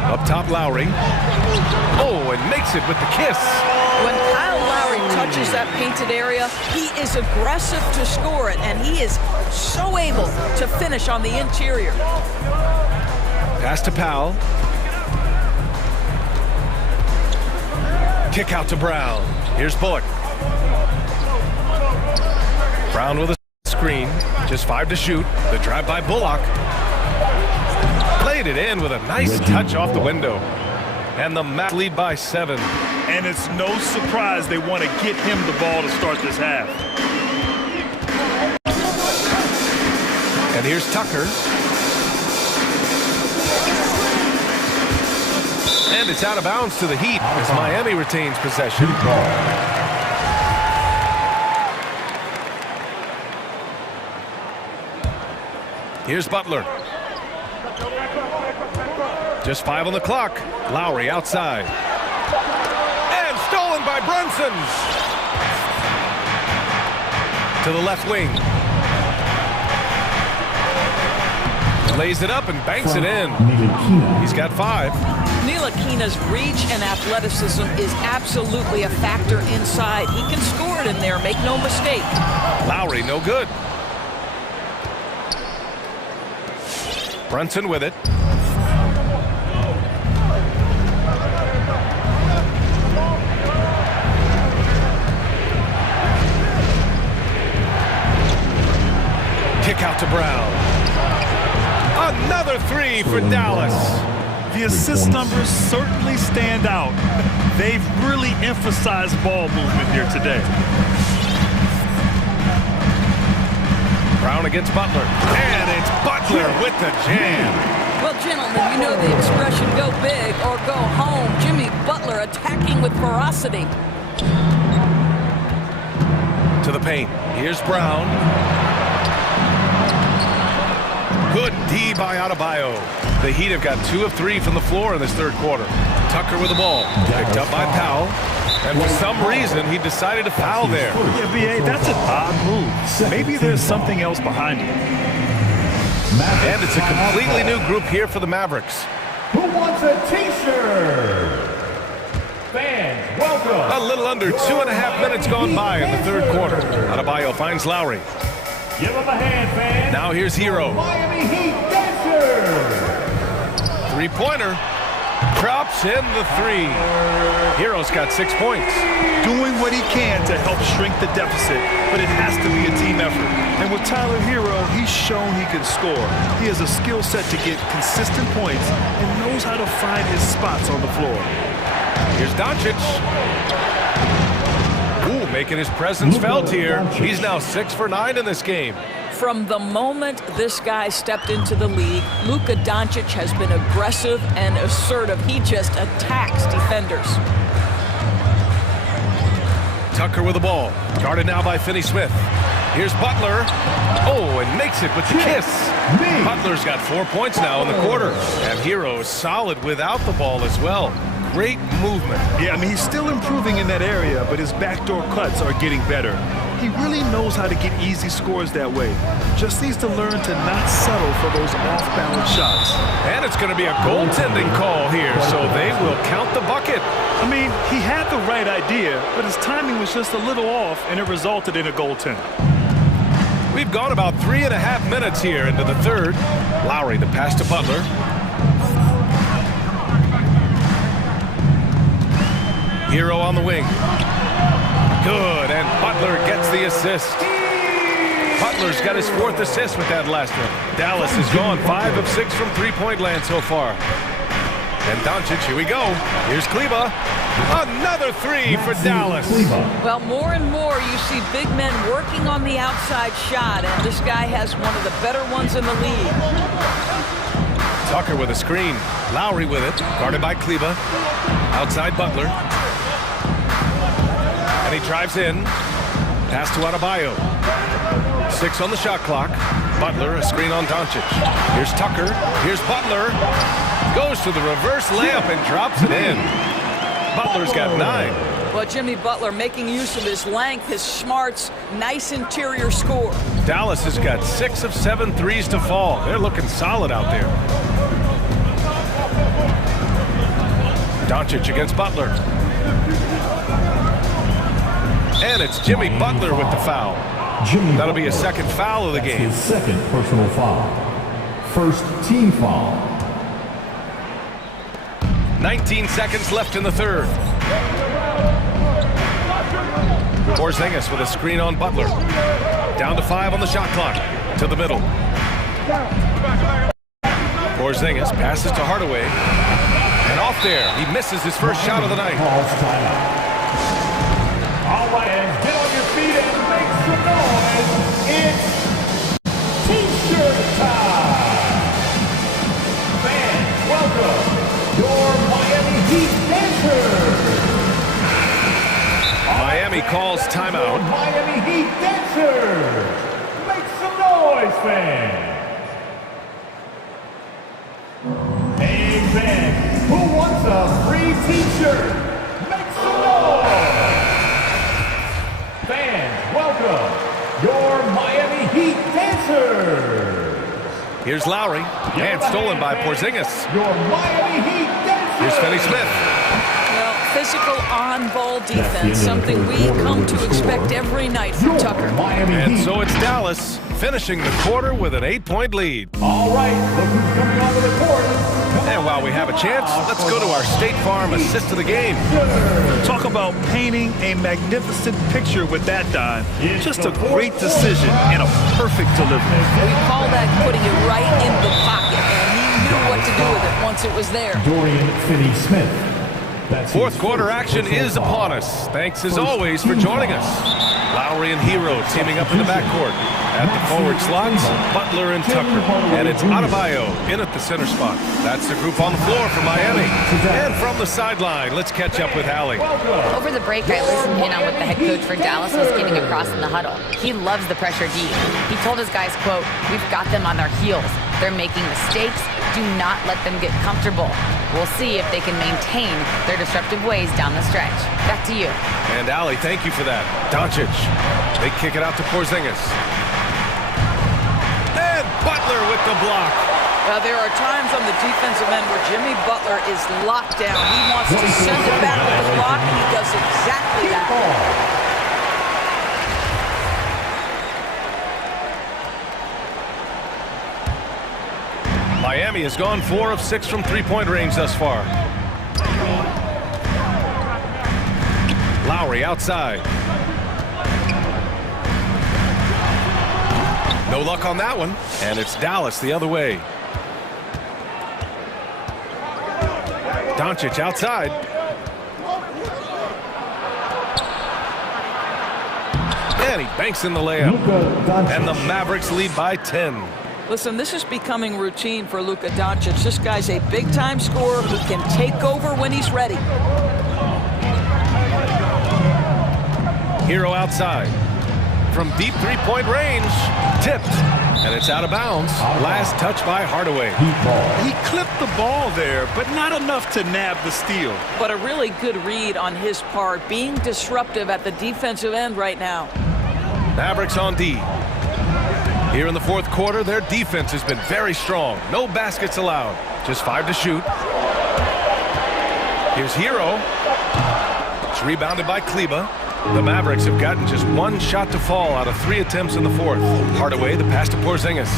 Up top, Lowry. Oh, and makes it with the kiss. When Kyle Lowry touches that painted area, he is aggressive to score it, and he is so able to finish on the interior. Pass to Powell. Kick out to Brown. Here's Bullock. Brown with a screen. Just 5 to shoot. The drive by Bullock. Played it in with a nice touch off the window. And the Mavs lead by 7. And it's no surprise they want to get him the ball to start this half. And here's Tucker. And it's out of bounds to the Heat as Miami retains possession. Here's Butler. Just 5 on the clock. Lowry outside. And stolen by Brunson. To the left wing. Lays it up and banks it in. He's got 5. Ntilikina's reach and athleticism is absolutely a factor inside. He can score it in there, make no mistake. Lowry, no good. Brunson with it. Kick out to Brown. Another 3 for Dallas. The assist numbers certainly stand out. They've really emphasized ball movement here today. Brown against Butler. And it's Butler with the jam. Well, gentlemen, you know the expression, go big or go home. Jimmy Butler attacking with ferocity. To the paint. Here's Brown. Good D by Adebayo. The Heat have got 2 of 3 from the floor in this third quarter. Tucker with the ball. Picked up by Powell. And for some reason, he decided to foul there. Yeah, B.A., that's an odd move. Maybe there's something else behind it. And it's a completely new group here for the Mavericks. Who wants a t-shirt? Fans, welcome. A little under 2.5 minutes gone by in the third quarter. Adebayo finds Lowry. Give him a hand, fans. Now here's Hero. Miami Heat dancer. Three-pointer. Drops in the 3. Hero's got 6 points. Doing what he can to help shrink the deficit, but it has to be a team effort. And with Tyler Hero, he's shown he can score. He has a skill set to get consistent points and knows how to find his spots on the floor. Here's Doncic. Ooh, making his presence felt here. He's now 6 for 9 in this game. From the moment this guy stepped into the league, Luka Doncic has been aggressive and assertive. He just attacks defenders. Tucker with the ball. Guarded now by Finney-Smith. Here's Butler. Oh, and makes it with the kiss. Butler's got 4 points now in the quarter. And Hero is solid without the ball as well. Great movement. Yeah, I mean, he's still improving in that area, but his backdoor cuts are getting better. He really knows how to get easy scores that way. Just needs to learn to not settle for those off-balance shots. And it's going to be a goaltending call here, so they will count the bucket. I mean, he had the right idea, but his timing was just a little off, and it resulted in a goaltend. We've gone about 3.5 minutes here into the third. Lowry, the pass to Butler. Hero on the wing. Good, and Butler gets the assist. Butler's got his 4th assist with that last one. Dallas has gone 5 of 6 from three-point land so far. And Doncic, here we go. Here's Kleber. Another 3 for Dallas. Well, more and more you see big men working on the outside shot, and this guy has one of the better ones in the league. Tucker with a screen. Lowry with it. Guarded by Kleber. Outside Butler. And he drives in. Pass to Adebayo. 6 on the shot clock. Butler, a screen on Doncic. Here's Tucker. Here's Butler. Goes to the reverse layup and drops it in. Butler's got 9. Well, Jimmy Butler making use of his length, his smarts, nice interior score. Dallas has got 6 of 7 threes to fall. They're looking solid out there. Doncic against Butler. And it's Jimmy Butler with the foul. That'll be a second foul of the game. His second personal foul. First team foul. 19 seconds left in the third. Porzingis with a screen on Butler. Down to 5 on the shot clock. To the middle. Porzingis passes to Hardaway. And off there. He misses his first shot of the night. All right, and get on your feet and make some noise. It's T-shirt time. Fans, welcome your Miami Heat dancers. Miami calls timeout. Miami Heat dancers. Make some noise, fans. Hey, fans, who wants a free T-shirt? Make some noise. Fans, welcome your Miami Heat dancers. Here's Lowry, and stolen by Porzingis. Your Miami Heat Dancers. Here's Finney Smith. Well, physical on-ball defense, something we come to expect every night from Tucker. And so it's Dallas finishing the quarter with an 8-point lead. All right, look who's coming onto the court. And while we have a chance, let's go to our State Farm assist of the game. Talk about painting a magnificent picture with that dime. Just a great decision and a perfect delivery. We call that putting it right in the pocket, and he knew what to do with it once it was there. Dorian Finney-Smith. Fourth quarter action is upon us. Thanks as always for joining us. Lowry and Hero teaming up in the backcourt. At the forward slots, Butler and Tucker. And it's Adebayo in at the center spot. That's the group on the floor for Miami. And from the sideline, let's catch up with Allie. Over the break, I listened in on what the head coach for Dallas was getting across in the huddle. He loves the pressure deep. He told his guys, quote, "We've got them on their heels. They're making mistakes. Do not let them get comfortable. We'll see if they can maintain their disruptive ways down the stretch." Back to you. And Allie, thank you for that. Doncic. They kick it out to Porzingis. And Butler with the block. Now, there are times on the defensive end where Jimmy Butler is locked down. He wants to send it back with the block, and he does exactly that. Miami has gone 4 of 6 from three-point range thus far. Lowry outside. No luck on that one. And it's Dallas the other way. Doncic outside. And he banks in the layup. And the Mavericks lead by 10. Listen, this is becoming routine for Luka Doncic. This guy's a big-time scorer who can take over when he's ready. Hero outside. From deep three-point range. Tipped. And it's out of bounds. Last touch by Hardaway. He clipped the ball there, but not enough to nab the steal. But a really good read on his part, being disruptive at the defensive end right now. Mavericks on D. Here in the fourth quarter, their defense has been very strong. No baskets allowed. Just 5 to shoot. Here's Hero. It's rebounded by Kleba. The Mavericks have gotten just 1 shot to fall out of 3 attempts in the fourth. Hardaway, the pass to Porzingis.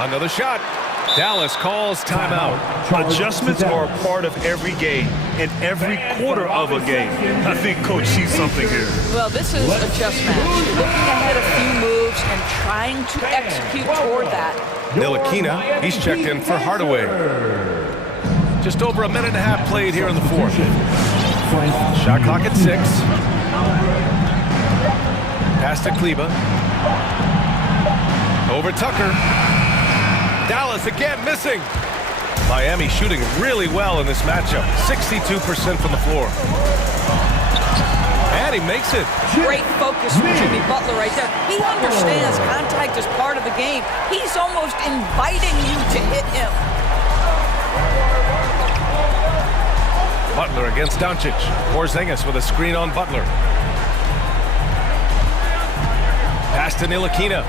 Another shot. Dallas calls timeout. Adjustments are a part of every game and every quarter of a game. I think Coach sees something here. Well, this is a chess match. Looking ahead a few moves and trying to execute toward that. Ntilikina, he's checked in for Hardaway. Just over a minute and a half played here in the fourth. Shot clock at 6. Pass to Kleba. Over Tucker. Dallas again missing. Miami shooting really well in this matchup. 62% from the floor. And he makes it. Great focus from Jimmy Butler right there. He understands contact is part of the game. He's almost inviting you to hit him. Butler against Doncic. Porzingis with a screen on Butler. Pass to Ntilikina.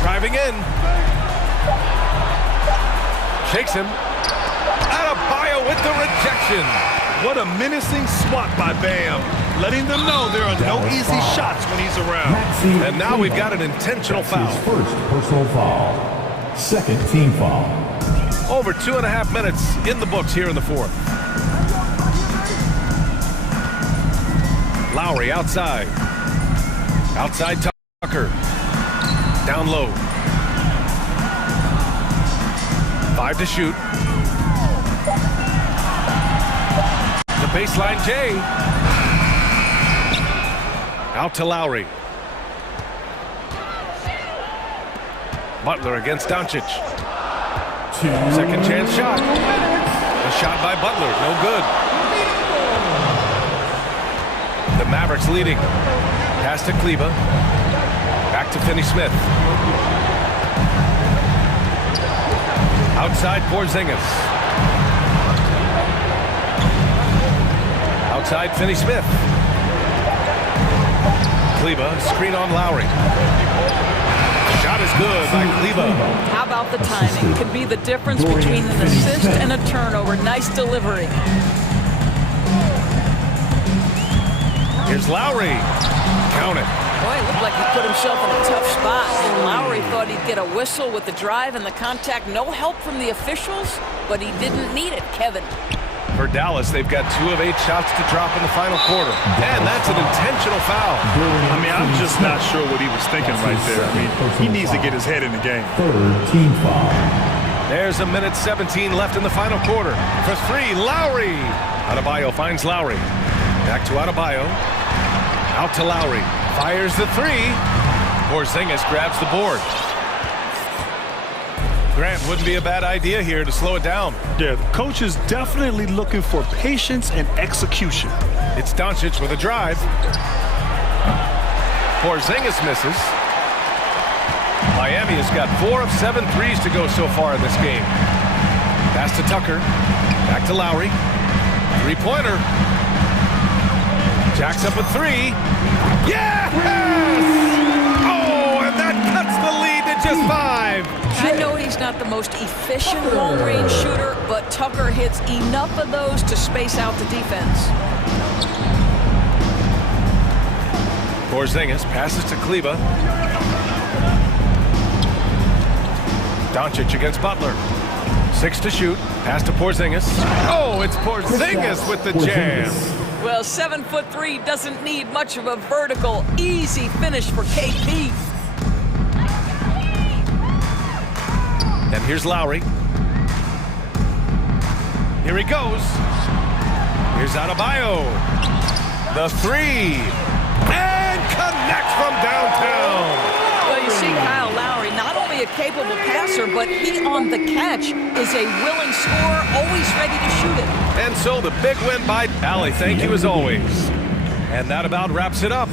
Driving in. Shakes him. Adebayo with the rejection. What a menacing swat by Bam. Letting them know there are no easy shots when he's around. And now we've got an intentional foul. First personal foul. Second team foul. Over 2.5 minutes in the books here in the fourth. Lowry outside. Outside Tucker. Down low. 5 to shoot. The baseline J. Out to Lowry. Butler against Doncic. Second chance shot. A shot by Butler. No good. The Mavericks leading. Pass to Kleba. Back to Finney Smith. Outside Porzingis. Outside, Finney Smith. Kleba, screen on Lowry. Shot is good by Kleba. How about the timing? Could be the difference between an assist and a turnover. Nice delivery. Here's Lowry. Count it. Boy, it looked like he put himself in a tough spot. And Lowry thought he'd get a whistle with the drive and the contact. No help from the officials, but he didn't need it, Kevin. For Dallas, they've got 2 of 8 shots to drop in the final quarter. And that's an intentional foul. I mean, I'm just not sure what he was thinking right there. I mean, he needs to get his head in the game. Team foul. There's a minute 17 left in the final quarter. For 3, Lowry. Adebayo finds Lowry. Back to Adebayo. Out to Lowry. Fires the 3. Porzingis grabs the board. Grant, wouldn't be a bad idea here to slow it down. Yeah, the coach is definitely looking for patience and execution. It's Doncic with a drive. Porzingis misses. Miami has got 4 of 7 threes to go so far in this game. Pass to Tucker. Back to Lowry. 3-pointer. Jacks up with 3. Yes! Oh, and that cuts the lead to just 5. I know he's not the most efficient long-range shooter, but Tucker hits enough of those to space out the defense. Porzingis passes to Kleba. Doncic against Butler. 6 to shoot. Pass to Porzingis. Oh, it's Porzingis with the jam. Well, 7'3" doesn't need much of a vertical. Easy finish for KP. And here's Lowry. Here he goes. Here's Adebayo. The 3. And connects from downtown. Well, you see Kyle Lowry, not only a capable passer, but he on the catch is a willing scorer, always ready to shoot it. And so the big win by Allie. Thank you as always. And that about wraps it up.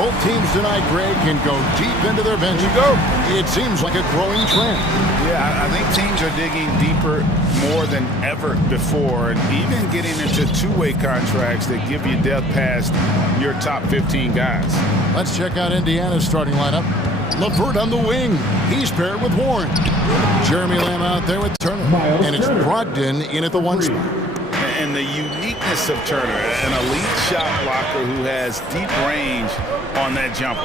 Both teams tonight, Greg, can go deep into their bench. It seems like a growing trend. Yeah, I think teams are digging deeper more than ever before, and even getting into two-way contracts that give you depth past your top 15 guys. Let's check out Indiana's starting lineup. LeVert on the wing. He's paired with Warren. Jeremy Lamb out there with Turner. And it's Brogdon in at the 1 spot. And the uniqueness of Turner, an elite shot blocker who has deep range on that jumper.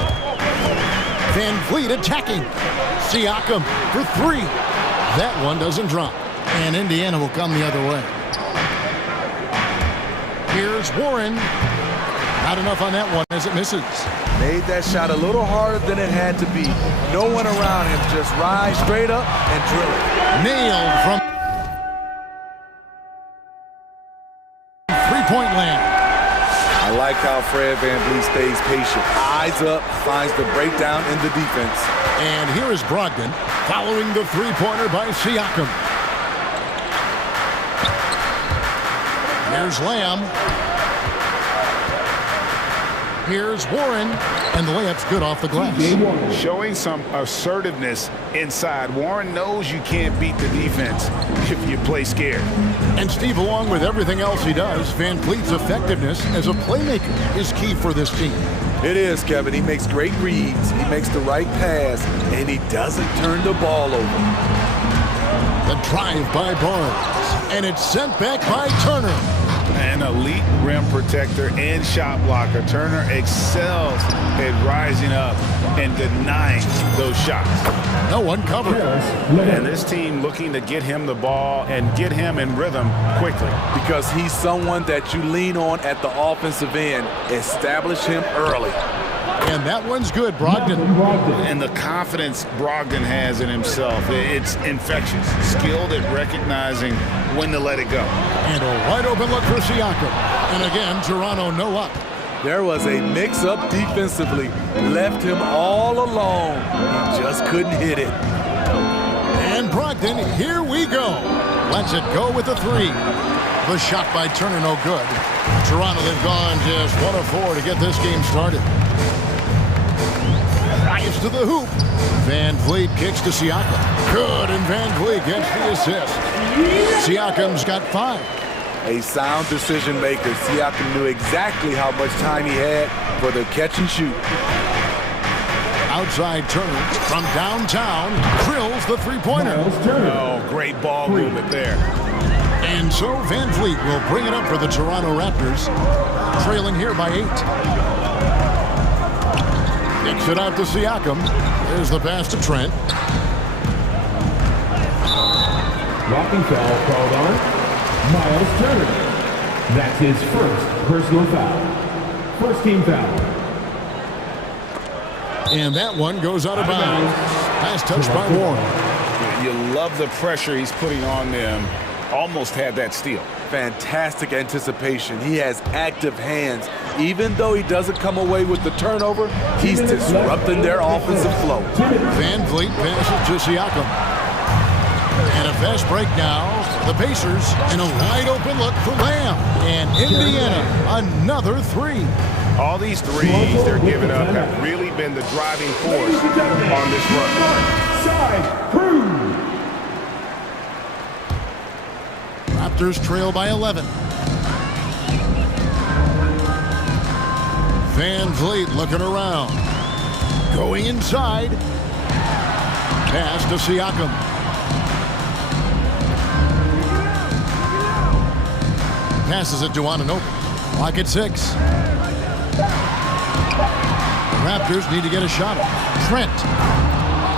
Van Vliet attacking. Siakam for 3. That one doesn't drop. And Indiana will come the other way. Here's Warren. Not enough on that one as it misses. Made that shot a little harder than it had to be. No one around him. Just rise straight up and drill it. Nailed from three-point land. I like how Fred VanVleet stays patient. Eyes up, finds the breakdown in the defense. And here is Brogdon following the three-pointer by Siakam. Here's Lamb. Here's Warren, and the layup's good off the glass. Showing some assertiveness inside. Warren knows you can't beat the defense if you play scared. And Steve, along with everything else he does, Van Vliet's effectiveness as a playmaker is key for this team. It is, Kevin. He makes great reads, he makes the right pass, and he doesn't turn the ball over. The drive by Barnes, and it's sent back by Turner. An elite rim protector and shot blocker. Turner excels at rising up and denying those shots. No one covered. And this team looking to get him the ball and get him in rhythm quickly. Because he's someone that you lean on at the offensive end. Establish him early. And that one's good, Brogdon. And the confidence Brogdon has in himself, it's infectious. Skilled at recognizing when to let it go. And a wide open look for Siakam. And again, Toronto no luck. There was a mix-up defensively. Left him all alone. He just couldn't hit it. And Brogdon, here we go. Lets it go with a 3. The shot by Turner no good. Toronto, they've gone just 1 of 4 to get this game started. Drives to the hoop. Van Vliet kicks to Siakam. Good, and Van Vliet gets the assist. Siakam's got 5. A sound decision maker. Siakam knew exactly how much time he had for the catch and shoot. Outside Turner from downtown drills the three-pointer. Oh, great ball movement there. And so Van Vliet will bring it up for the Toronto Raptors, trailing here by 8. Kicks it out to Siakam. There's the pass to Trent. Walking foul called on Miles Turner. That's his first personal foul. First team foul. And that one goes out of bounds. Pass touched by Warren. You love the pressure he's putting on them. Almost had that steal. Fantastic anticipation. He has active hands. Even though he doesn't come away with the turnover, he's disrupting their offensive flow. Van Vliet passes to Siakam. And a fast break now. The Pacers in a wide open look for Lamb. And Indiana, another 3. All these threes they're giving up have really been the driving force on this run. Side crew. Raptors trail by 11. Van Vliet looking around. Going inside. Pass to Siakam. Passes it to Anunoby. Clock at 6. The Raptors need to get a shot off. Trent.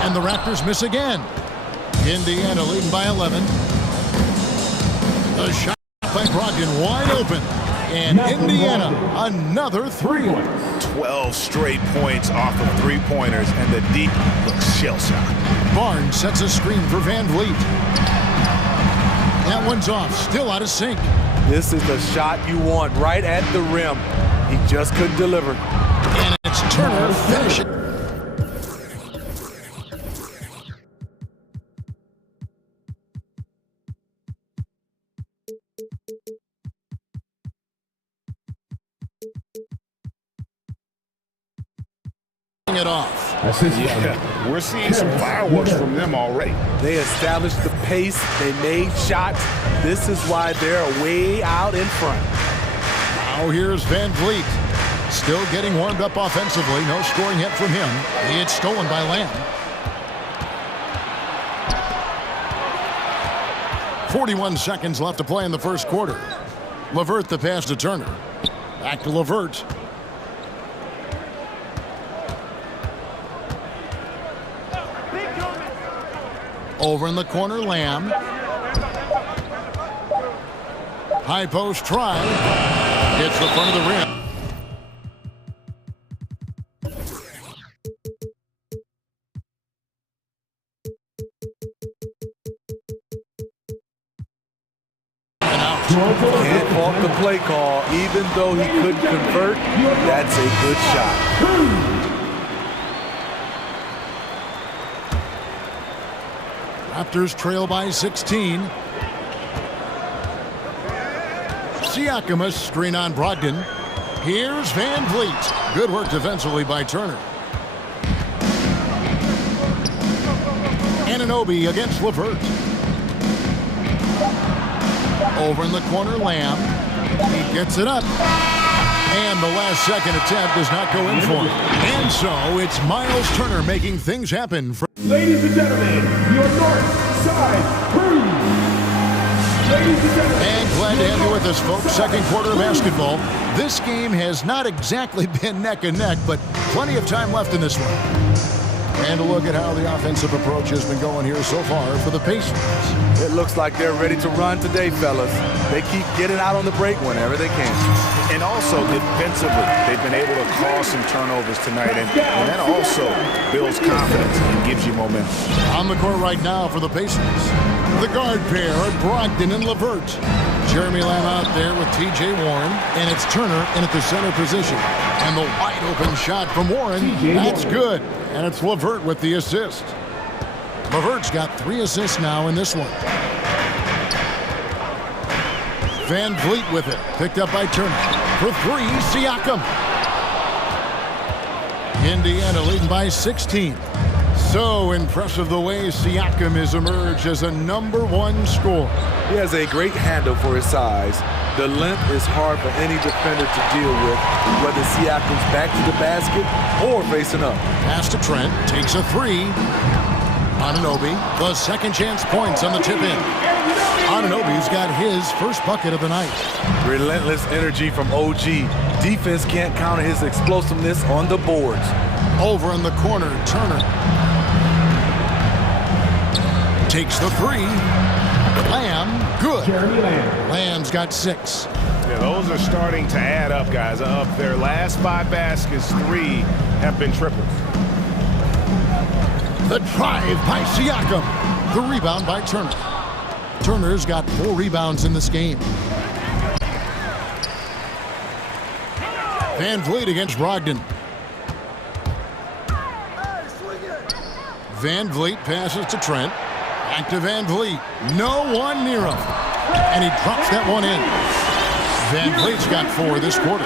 And the Raptors miss again. Indiana leading by 11. The shot by Brogdon wide open. And Indiana, another 3. 12 straight points off of three-pointers, and the deep looks shell-shocked. Barnes sets a screen for Van Vliet. That one's off, still out of sync. This is the shot you want right at the rim. He just couldn't deliver. And it's Turner finishing. it off. Yeah, we're seeing some fireworks from them already. They established the pace. They made shots. This is why they're way out in front. Now here's Van Vliet. Still getting warmed up offensively. No scoring yet from him. It's stolen by Lamb. 41 seconds left to play in the first quarter. Levert the pass to Turner. Back to Levert. Over in the corner, Lamb. High post try. Hits the front of the rim. Can't fault the play call. Even though he couldn't convert, that's a good shot. Raptors trail by 16. Siakam, a screen on Brogdon. Here's Van Vliet. Good work defensively by Turner. Anunoby against Levert. Over in the corner, Lamb. He gets it up. And the last second attempt does not go in for him. And so it's Miles Turner making things happen. Ladies and gentlemen, your North Side Crew. Ladies and gentlemen. And glad to have you with us, folks. Second quarter of basketball. This game has not exactly been neck and neck, but plenty of time left in this one. And a look at how the offensive approach has been going here so far for the Pacers. It looks like they're ready to run today, fellas. They keep getting out on the break whenever they can. And also defensively, they've been able to cause some turnovers tonight, and that also builds confidence and gives you momentum. On the court right now for the Pacers, the guard pair are Brogdon and Levert. Jeremy Lamb out there with T.J. Warren, and it's Turner in at the center position. And the wide open shot from Warren, that's good. And it's Levert with the assist. Levert's got 3 assists now in this one. Van Vliet with it, picked up by Turner. For 3, Siakam. Indiana leading by 16. So impressive the way Siakam has emerged as a #1 scorer. He has a great handle for his size. The length is hard for any defender to deal with, whether Siakam's back to the basket or facing up. Pass to Trent, takes a 3. Anunoby, the second chance points on the tip in. Anunoby's got his first bucket of the night. Relentless energy from OG. Defense can't counter his explosiveness on the boards. Over in the corner, Turner takes the 3. Lamb, good. Lamb's got 6. Yeah, those are starting to add up, guys. Of their last 5 baskets, 3 have been triples. The drive by Siakam. The rebound by Turner. Turner's got 4 rebounds in this game. Van Vliet against Brogdon. Van Vliet passes to Trent. Back to Van Vliet. No one near him. And he drops that one in. Van Vliet's got 4 this quarter.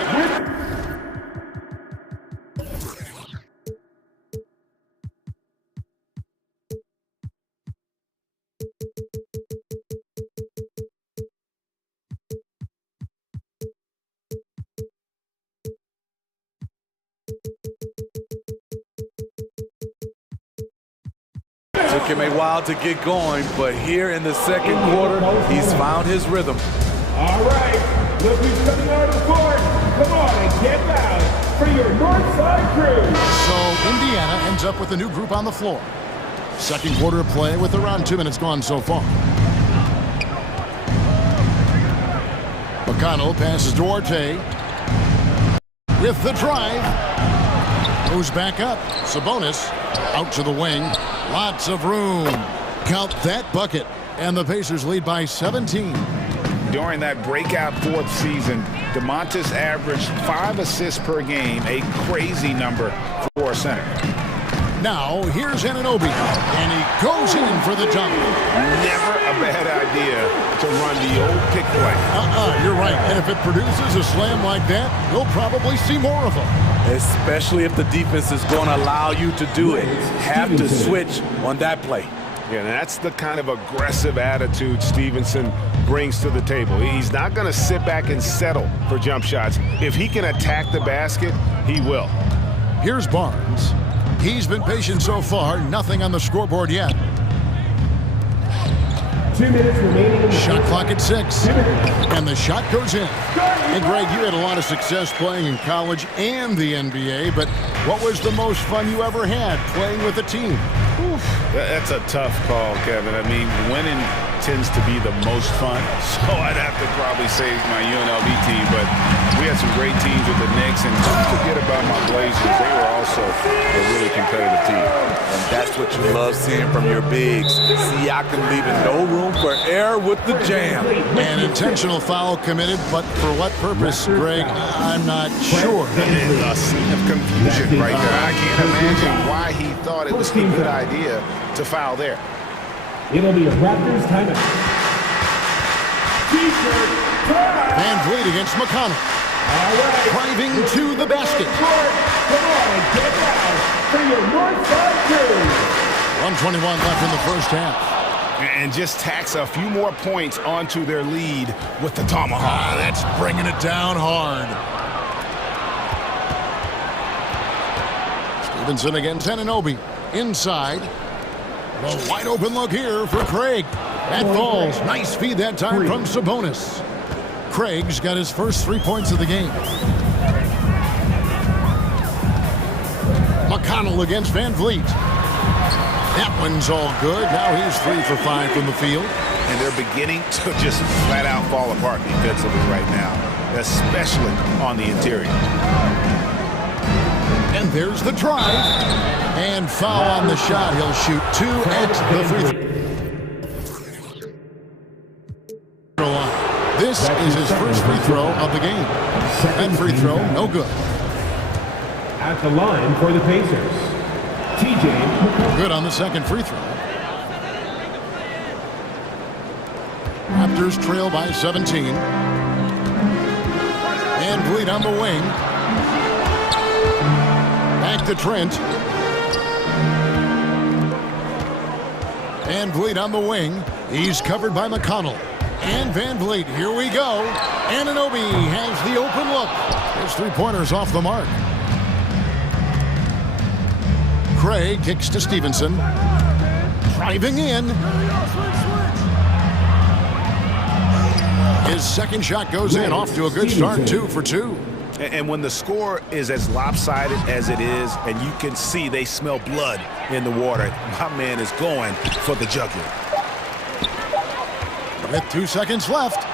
Took him a while to get going, but here in the second quarter, he's found his rhythm. All right, look who's coming out of the court. Come on and get loud for your Northside Crew. So Indiana ends up with a new group on the floor. Second quarter of play with around 2 minutes gone so far. McConnell passes to Orte. With the drive. Goes back up. Sabonis out to the wing. Lots of room. Count that bucket. And the Pacers lead by 17. During that breakout 4th season, DeMontis averaged 5 assists per game, a crazy number for a center. Now, here's Anunoby, and he goes in for the dunk. Never a bad idea to run the old pick play. You're right. And if it produces a slam like that, we'll probably see more of them. especially if the defense is going to allow you to do it. Have to switch on that play. Yeah, that's the kind of aggressive attitude Stevenson brings to the table. He's not going to sit back and settle for jump shots. If he can attack the basket, he will. Here's Barnes. He's been patient so far. Nothing on the scoreboard yet. 2 minutes remaining. Shot clock at 6. And the shot goes in. And Greg, you had a lot of success playing in college and the NBA, but what was the most fun you ever had playing with a team? Oof, that's a tough call, Kevin. I mean, winning tends to be the most fun, so I'd have to probably say my UNLV team, but we had some great teams with the Knicks, and don't forget about my Blazers. They were also a really competitive team. And that's what you love seeing from your bigs. Siakam leaving no room for error with the jam. An intentional foul committed, but for what purpose, Greg? I'm not sure. It is a scene of confusion right there. I can't imagine why he thought it was a good idea to foul there. It'll be a Raptors timeout. Van Vliet against McConnell. Driving to the basket. Come on, get out for your North Side crew. 1:21 left in the first half. And just tacks a few more points onto their lead with the tomahawk. That's bringing it down hard. Stevenson against Anunoby. Inside. A wide open look here for Craig. That falls. Nice feed that time from Sabonis. Craig's got his first 3 points of the game. McConnell against Van Vliet. That one's all good. Now he's 3 for 5 from the field. And they're beginning to just flat out fall apart defensively right now, especially on the interior. And there's the drive. And foul on the shot. He'll shoot 2 at the free throw line. This is his first free throw of the game. That free throw, no good. At the line for the Pacers, TJ. Good on the second free throw. Raptors trail by 17. And Vliet on the wing. Back to Trent. And Vliet on the wing. He's covered by McConnell. And Van Vliet, here we go. Anunoby has the open look. His three-pointers off the mark. Craig kicks to Stevenson. Driving in. His second shot goes in, off to a good start, 2 for 2. And when the score is as lopsided as it is, and you can see they smell blood in the water, my man is going for the jugular. With 2 seconds left.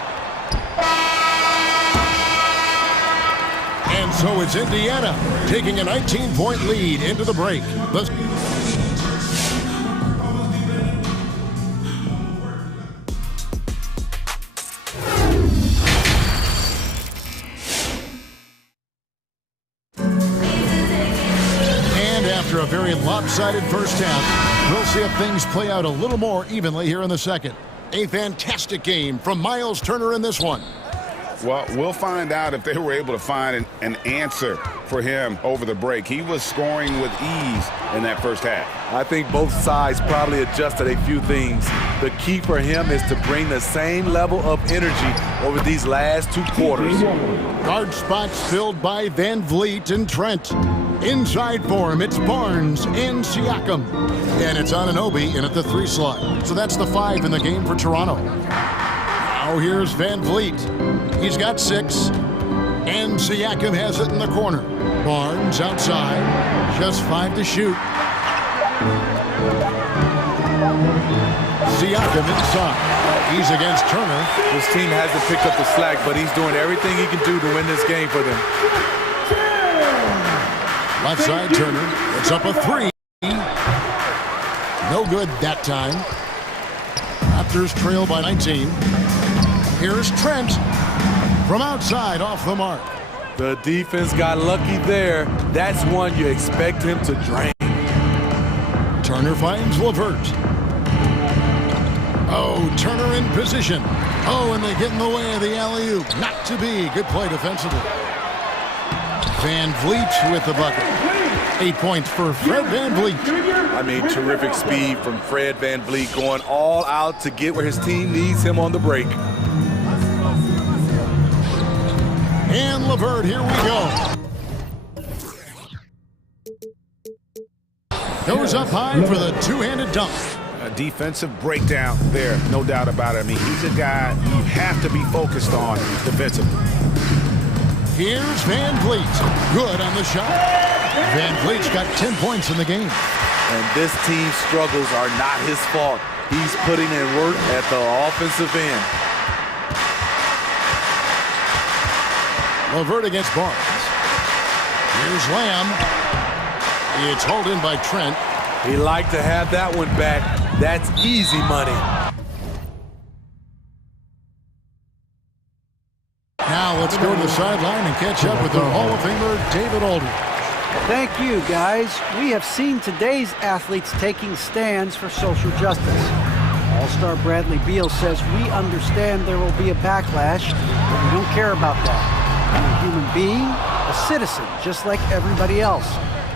And so it's Indiana taking a 19-point lead into the break. And after a very lopsided first half, we'll see if things play out a little more evenly here in the second. A fantastic game from Miles Turner in this one. Well, we'll find out if they were able to find an answer for him over the break. He was scoring with ease in that first half. I think both sides probably adjusted a few things. The key for him is to bring the same level of energy over these last 2 quarters. Guard spots filled by Van Vliet and Trent. Inside for him, it's Barnes and Siakam. And it's Anunoby in at the 3 slot. So that's the 5 in the game for Toronto. Now here's Van Vliet. He's got 6. And Siakam has it in the corner. Barnes outside. Just 5 to shoot. Siakam inside. He's against Turner. This team hasn't picked up the slack, but he's doing everything he can do to win this game for them. Left side Turner. It's up a 3. No good that time. Raptors trail by 19. Here's Trent from outside off the mark. The defense got lucky there. That's one you expect him to drain. Turner finds LeVert. Oh, Turner in position. Oh, and they get in the way of the alley-oop. Not to be. Good play defensively. Van Vliet with the bucket. 8 points for Fred Van Vliet. I mean, terrific speed from Fred Van Vliet, going all out to get where his team needs him on the break. And LeVert, here we go. Goes up high for the two-handed dunk. A defensive breakdown there, no doubt about it. I mean, he's a guy you have to be focused on defensively. Here's Van Vliet. Good on the shot. Van Vliet's got 10 points in the game. And this team's struggles are not his fault. He's putting in work at the offensive end. LeVert against Barnes. Here's Lamb. It's hauled in by Trent. He'd like to have that one back. That's easy money. Now let's go to the sideline and catch up with our Hall of Famer, David Aldridge. Thank you, guys. We have seen today's athletes taking stands for social justice. All-star Bradley Beal says, we understand there will be a backlash, but we don't care about that. I'm a human being, a citizen, just like everybody else.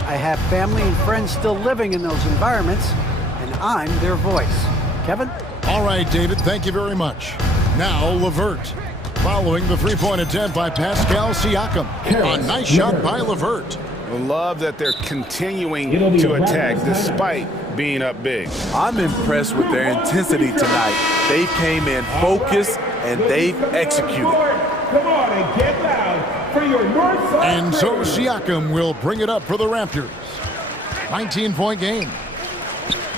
I have family and friends still living in those environments, and I'm their voice. Kevin? All right, David, thank you very much. Now, LeVert. Following the three-point attempt by Pascal Siakam. A nice shot by LeVert. I love that they're continuing to attack despite being up big. I'm impressed with their intensity tonight. They came in focused and they've executed. Come on and get loud for your North Side. And so Siakam will bring it up for the Raptors. 19-point game.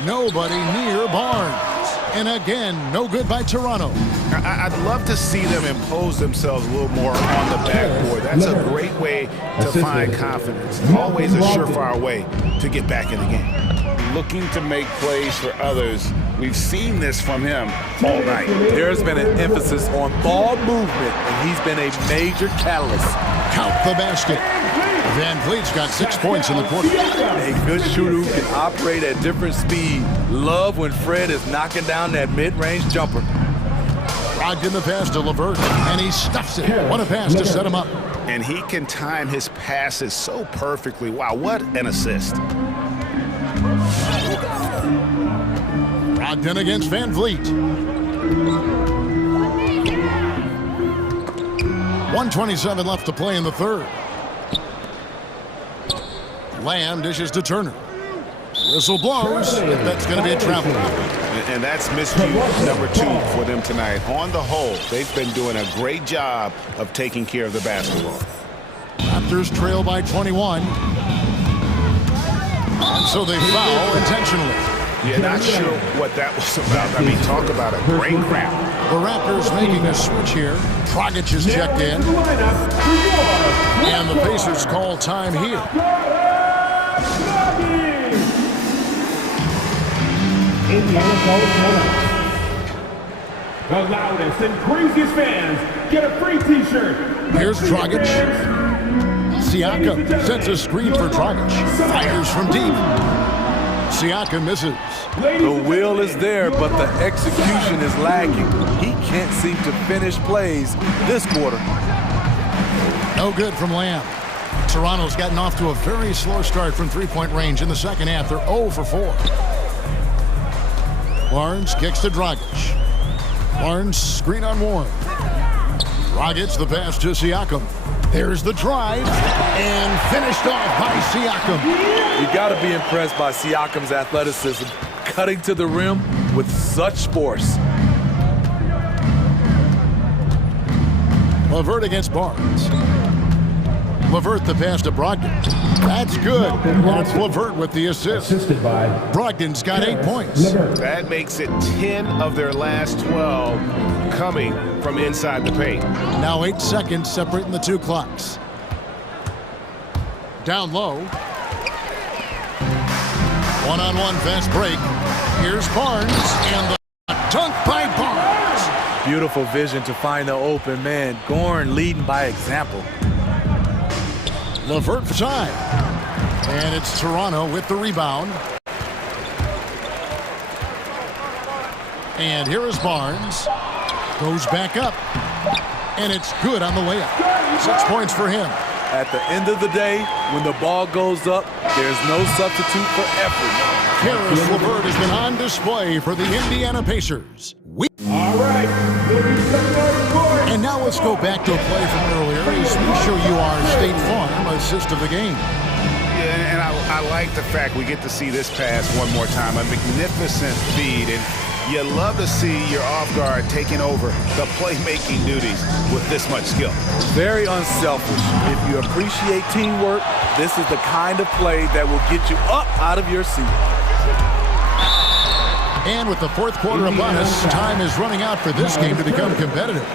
Nobody near Barnes. And again, no good by Toronto. I'd love to see them impose themselves a little more on the backboard. That's a great way to find confidence. Always a surefire way to get back in the game. Looking to make plays for others. We've seen this from him all night. There's been an emphasis on ball movement, and he's been a major catalyst. Count the basket. Van Vliet's got 6 points in the quarter. A good shooter who can operate at different speed. Love when Fred is knocking down that mid-range jumper. Logged in the pass to LeVert, and he stuffs it. What a pass to set him up. And he can time his passes so perfectly. Wow, what an assist. Logged in against Van Vliet. 1:27 left to play in the third. Lamb dishes to Turner. Whistle blows. That's going to be a travel. And that's miscue number 2 for them tonight. On the whole, they've been doing a great job of taking care of the basketball. Raptors trail by 21. And so they foul intentionally. Yeah, not sure what that was about. I mean, talk about a brain cramp. The Raptors making a switch here. Dragic is checked in. And the Pacers call time here. Indiana calls timeout. The loudest and craziest fans get a free T-shirt. Here's Dragic. Siakam sets a screen for Dragic. Fires from deep. Siakam misses. The will is there, but the execution is lagging. He can't seem to finish plays this quarter. No good from Lamb. Toronto's gotten off to a very slow start from three-point range in the second half. They're 0 for 4. Barnes kicks to Dragic. Barnes screen on Warren. Dragic the pass to Siakam. There's the drive and finished off by Siakam. You got to be impressed by Siakam's athleticism, cutting to the rim with such force. LeVert against Barnes. LeVert the pass to Brogdon. That's good. And it's LeVert with the assist. Brogdon's got 8 points. That makes it 10 of their last 12 coming from inside the paint. Now 8 seconds separating the two clocks. Down low. One-on-one fast break. Here's Barnes and the dunk by Barnes. Beautiful vision to find the open man. Gorn leading by example. LeVert for time. And it's Toronto with the rebound. And here is Barnes. Goes back up. And it's good on the layup. 6 points for him. At the end of the day, when the ball goes up, there's no substitute for effort. Karis LeVert has been on display for the Indiana Pacers. All right. And now let's go back to a play from earlier as we show you our State Farm assist of the game. Yeah, and I like the fact we get to see this pass one more time. A magnificent feed, and you love to see your off guard taking over the playmaking duties with this much skill. Very unselfish. If you appreciate teamwork, this is the kind of play that will get you up out of your seat. And with the fourth quarter upon us, time is running out for this game to become competitive.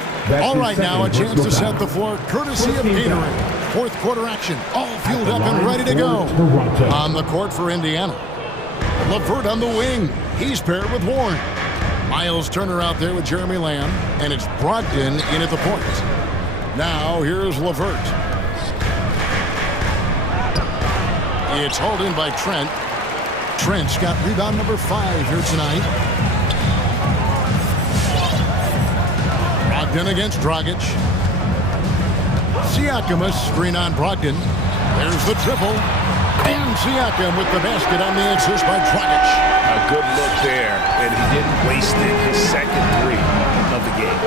All right, now a chance to set the floor courtesy of Gatorade. Fourth quarter action, all fueled up and ready to go. On the court for Indiana. LeVert on the wing. He's paired with Warren. Miles Turner out there with Jeremy Lamb, and it's Brogdon in at the point. Now here's LeVert. It's hauled in by Trent. Trent's got rebound number 5 here tonight. Brogdon against Dragic. Siakam a screen on Brogdon. There's the triple. And Siakam with the basket on the assist by Dragic. A good look there, and he didn't waste it. His second three of the game.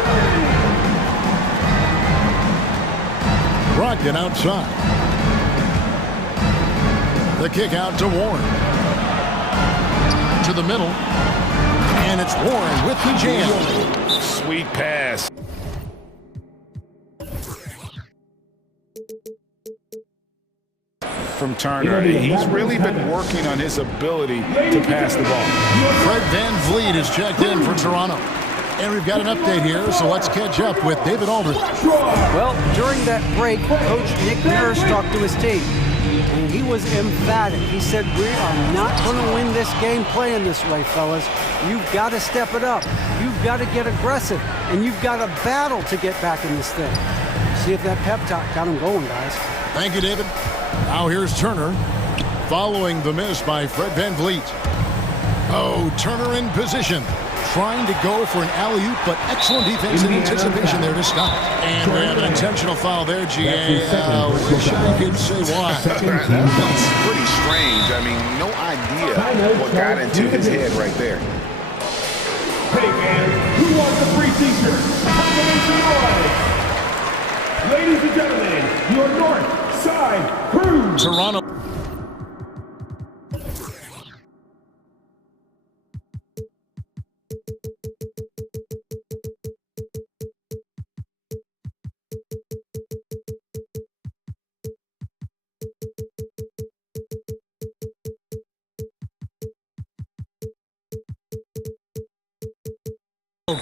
Brogdon outside. The kick out to Warren. To the middle. And it's Warren with the jam. Sweet pass. From Turner. He's really been working on his ability to pass the ball. Fred VanVleet is checked in for Toronto. And we've got an update here, so let's catch up with David Aldridge. Well, during that break, Coach Nick Nurse talked to his team. And he was emphatic. He said, we are not going to win this game playing this way, fellas. You've got to step it up. You've got to get aggressive. And you've got to battle to get back in this thing. See if that pep talk got him going, guys. Thank you, David. Now here's Turner, following the miss by Fred VanVleet. Oh, Turner in position, trying to go for an alley-oop, but excellent defense and anticipation there to stop. And we have an intentional foul there, GA. Wish I could say why. That's pretty strange. I mean, no idea what got into his head right there. Hey, man, who wants a free t-shirt? Ladies and gentlemen, your North Side Crew. Toronto.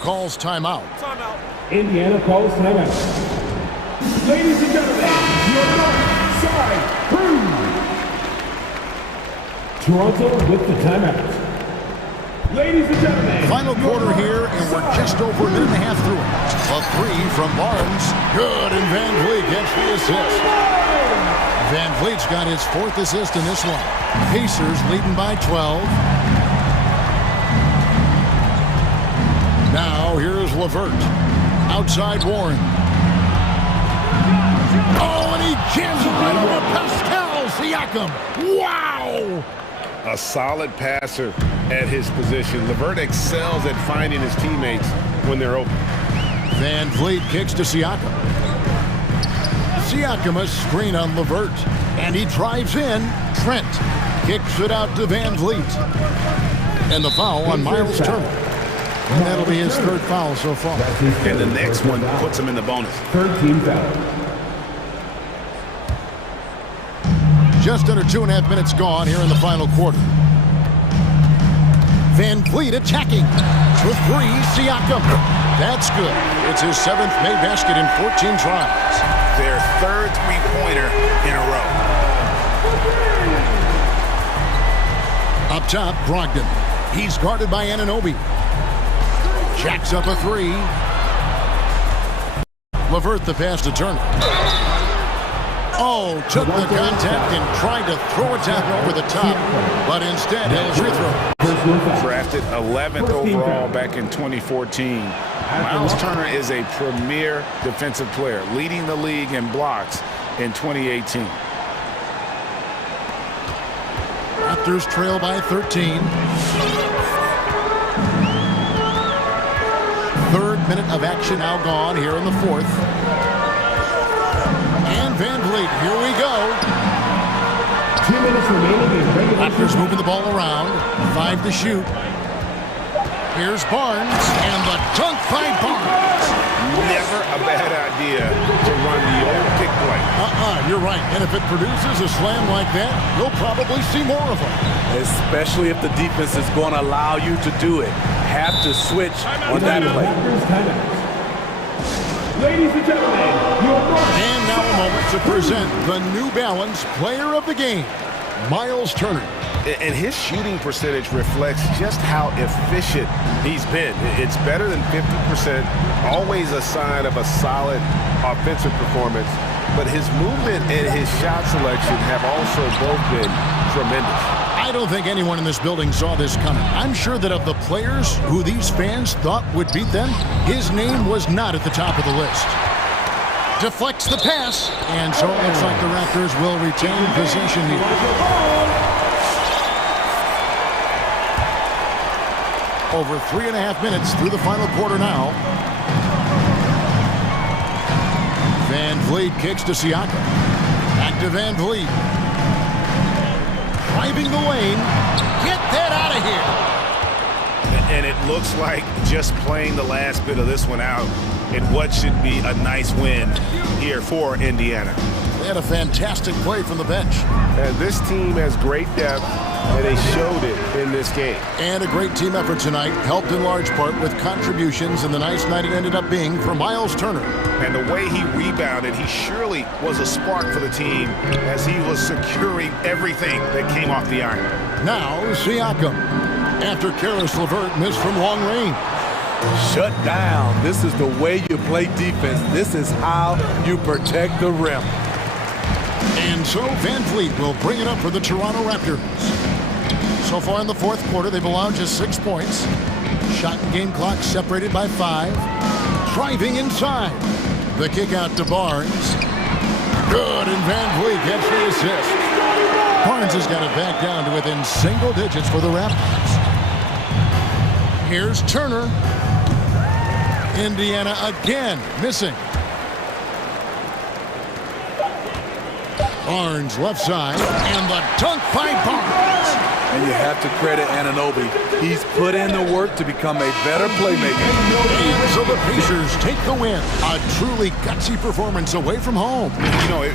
Calls timeout. Indiana calls timeout. Ladies and gentlemen, your North Side Crew. Toronto with the timeout. Ladies and gentlemen. Final quarter here, and we're just over a minute and a half through it. A three from Barnes. Good, and VanVleet gets the assist. VanVleet's got his 4th assist in this one. Pacers leading by 12. Now here's LeVert. Outside Warren. Oh, and he jams it right over Pascal Siakam. Wow! A solid passer at his position. LeVert excels at finding his teammates when they're open. VanVleet kicks to Siakam. Siakam a screen on LeVert. And he drives in. Trent kicks it out to VanVleet. And the foul on Miles Turner. And that'll be his 3rd foul so far. And the next one puts him in the bonus. 3rd team foul. Just under 2.5 minutes gone here in the final quarter. VanVleet attacking. For 3, Siakam. That's good. It's his 7th made basket in 14 tries. Their 3rd three-pointer in a row. Up top, Brogdon. He's guarded by Anunoby. Jacks up a 3. LeVert the pass to Turner. Oh, took the contact and tried to throw it down over the top, but instead he'll free throw. Drafted 11th overall back in 2014. Miles Turner is a premier defensive player, leading the league in blocks in 2018. Raptors trail by 13. Third minute of action now gone here in the fourth. And Van Vliet, here we go. 2 minutes remaining in regulation. Raptors moving the ball around. 5 to shoot. Here's Barnes, and the dunk by Barnes. Never a bad idea to run the old pick play. You're right. And if it produces a slam like that, you'll probably see more of them. Especially if the defense is going to allow you to do it. Have to switch on that play. Ladies and gentlemen, and now a moment to present the New Balance Player of the Game, Miles Turner. And his shooting percentage reflects just how efficient he's been. It's better than 50%, always a sign of a solid offensive performance. But his movement and his shot selection have also both been tremendous. I don't think anyone in this building saw this coming. I'm sure that of the players who these fans thought would beat them, his name was not at the top of the list. Deflects the pass, and so it looks like the Raptors will retain possession here. Over 3.5 minutes through the final quarter now. Van Vliet kicks to Siakam. Back to Van Vliet. Driving the lane. Get that out of here. And it looks like just playing the last bit of this one out in what should be a nice win here for Indiana. They had a fantastic play from the bench. And this team has great depth, and they showed it in this game. And a great team effort tonight, helped in large part with contributions, and the nice night it ended up being for Miles Turner. And the way he rebounded, he surely was a spark for the team as he was securing everything that came off the iron. Now, Siakam. After Karis LeVert missed from long range. Shut down. This is the way you play defense. This is how you protect the rim. And so Van Vliet will bring it up for the Toronto Raptors. So far in the fourth quarter, they've allowed just 6 points. Shot and game clock separated by 5. Driving inside. The kick out to Barnes. Good, and Van Vliet gets the assist. Barnes has got it back down to within single digits for the Raptors. Here's Turner. Indiana again missing. Barnes left side, and the dunk by Barnes. And you have to credit Anunoby. He's put in the work to become a better playmaker. And so the Pacers take the win. A truly gutsy performance away from home. You know,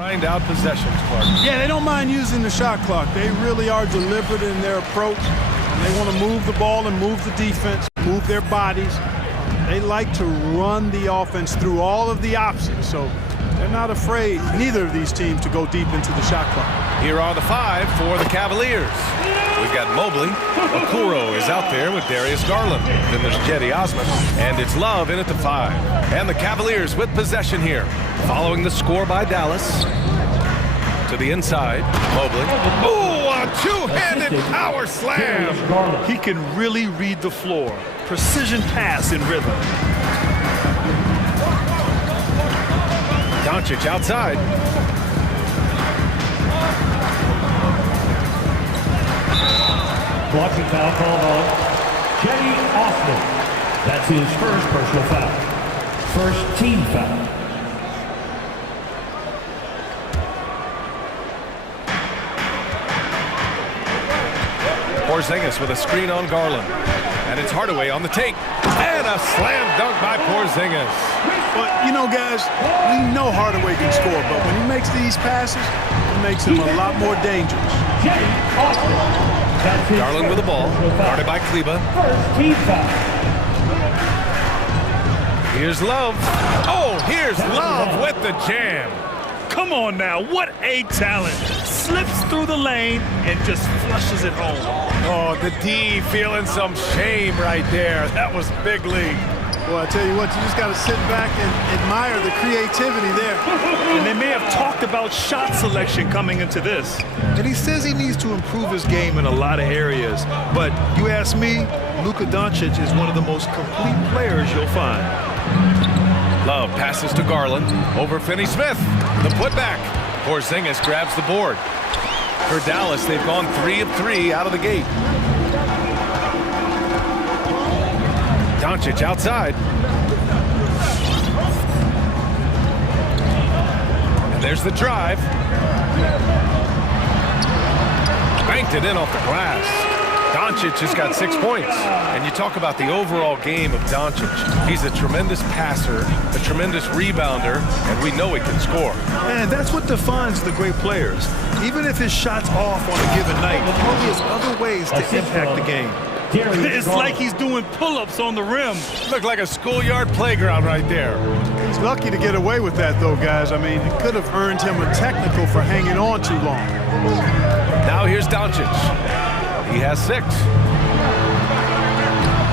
Grind out possessions, Clark. Yeah, they don't mind using the shot clock. They really are deliberate in their approach. And they want to move the ball and move the defense, move their bodies. They like to run the offense through all of the options. So they're not afraid, neither of these teams, to go deep into the shot clock. Here are the 5 for the Cavaliers. We've got Mobley. Okuro is out there with Darius Garland. Then there's Jetty Osman. And it's Love in at the 5. And the Cavaliers with possession here. Following the score by Dallas. To the inside, Mobley. Oh, a two-handed power slam. He can really read the floor. Precision pass in rhythm. Doncic outside. Blocking foul called on Jetty Osman. That's his first personal foul. First team foul. Porzingis with a screen on Garland. And it's Hardaway on the take. And a slam dunk by Porzingis. But, you know, guys, we know Hardaway can score, but when he makes these passes, it makes him a lot more dangerous. Garland with the ball, guarded by Kleba. First team foul. Here's Love. Oh, here's Love with the jam. Come on now, what a talent. Slips through the lane and just flushes it home. Oh, the D feeling some shame right there. That was big league. Well, I tell you what, you just got to sit back and admire the creativity there. And they may have talked about shot selection coming into this. And he says he needs to improve his game in a lot of areas. But you ask me, Luka Doncic is one of the most complete players you'll find. Love passes to Garland over Finney-Smith. The putback. Porzingis grabs the board. For Dallas, they've gone 3 of 3 out of the gate. Doncic outside. And there's the drive. Banked it in off the glass. Doncic has got 6 points. And you talk about the overall game of Doncic. He's a tremendous passer, a tremendous rebounder, and we know he can score. And that's what defines the great players. Even if his shot's off on a given night, he has other ways to impact the game. It's like he's doing pull-ups on the rim. Looked like a schoolyard playground right there. He's lucky to get away with that, though, guys. I mean, it could have earned him a technical for hanging on too long. Now here's Doncic. He has 6.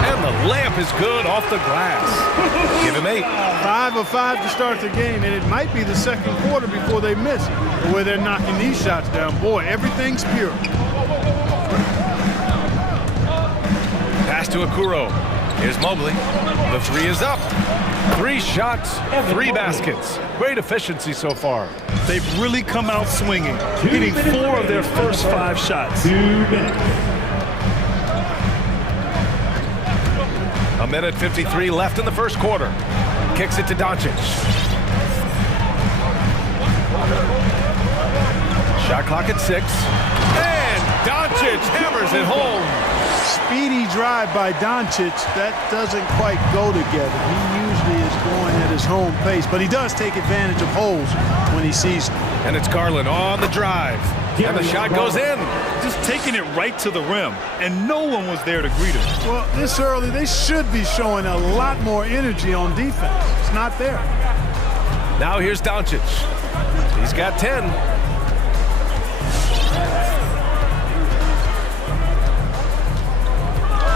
And the lamp is good off the glass. Give him 8. 5 of 5 to start the game, and it might be the second quarter before they miss it. The way they're knocking these shots down. Boy, everything's pure. Pass to Okuro. Here's Mobley. The 3 is up. 3 shots, 3 baskets. Great efficiency so far. They've really come out swinging, hitting 4 of their first 5 shots. 2 minutes. A minute 53 left in the first quarter. Kicks it to Doncic. Shot clock at 6. And Doncic hammers it home. Speedy drive by Doncic. That doesn't quite go together. He usually is going at his home pace, but he does take advantage of holes when he sees them. And it's Garland on the drive. And the shot goes in. Just taking it right to the rim, and no one was there to greet him. Well, this early, they should be showing a lot more energy on defense. It's not there. Now here's Doncic. He's got 10.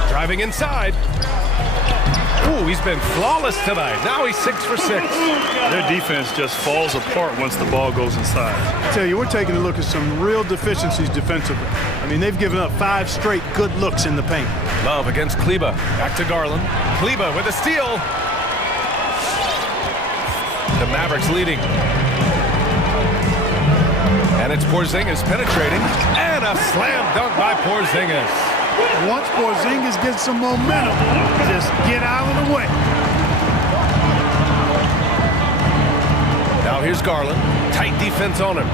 Driving inside. Ooh, he's been flawless tonight. Now he's 6 for 6. Their defense just falls apart once the ball goes inside. I tell you, we're taking a look at some real deficiencies defensively. I mean, they've given up 5 straight good looks in the paint. Love against Kleba. Back to Garland. Kleba with a steal. The Mavericks leading. And it's Porzingis penetrating. And a slam dunk by Porzingis. Once Porzingis gets some momentum, just get out of the way. Now here's Garland. Tight defense on him.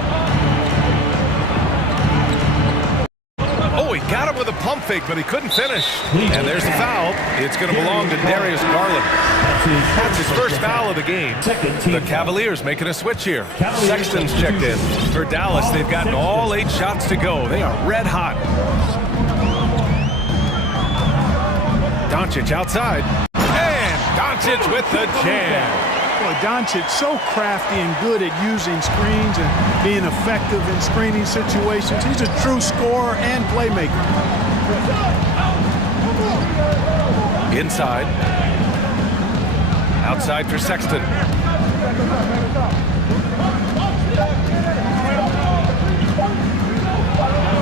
Oh, he got him with a pump fake, but he couldn't finish. And there's the foul. It's going to belong to Darius Garland. That's his first foul of the game. The Cavaliers making a switch here. Sexton's checked in. For Dallas, they've gotten all 8 shots to go. They are red hot. Doncic outside. And Doncic with the jam. Boy, Doncic so crafty and good at using screens and being effective in screening situations. He's a true scorer and playmaker. Inside. Outside for Sexton.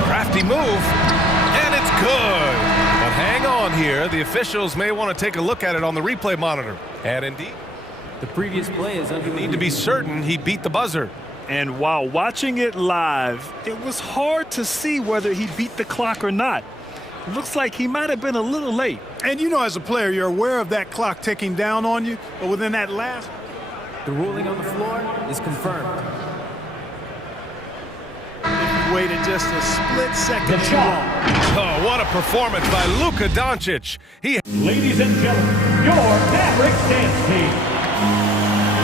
Crafty move. And it's good. But hang on here. The officials may want to take a look at it on the replay monitor. And indeed, The previous play is under. need to be certain he beat the buzzer. And while watching it live, it was hard to see whether he beat the clock or not. Looks like he might have been a little late. And you know, as a player, you're aware of that clock ticking down on you, but within that last... The ruling on the floor is confirmed. Waited just a split second too long. Oh, what a performance by Luka Doncic. Ladies and gentlemen, your Mavericks dance team.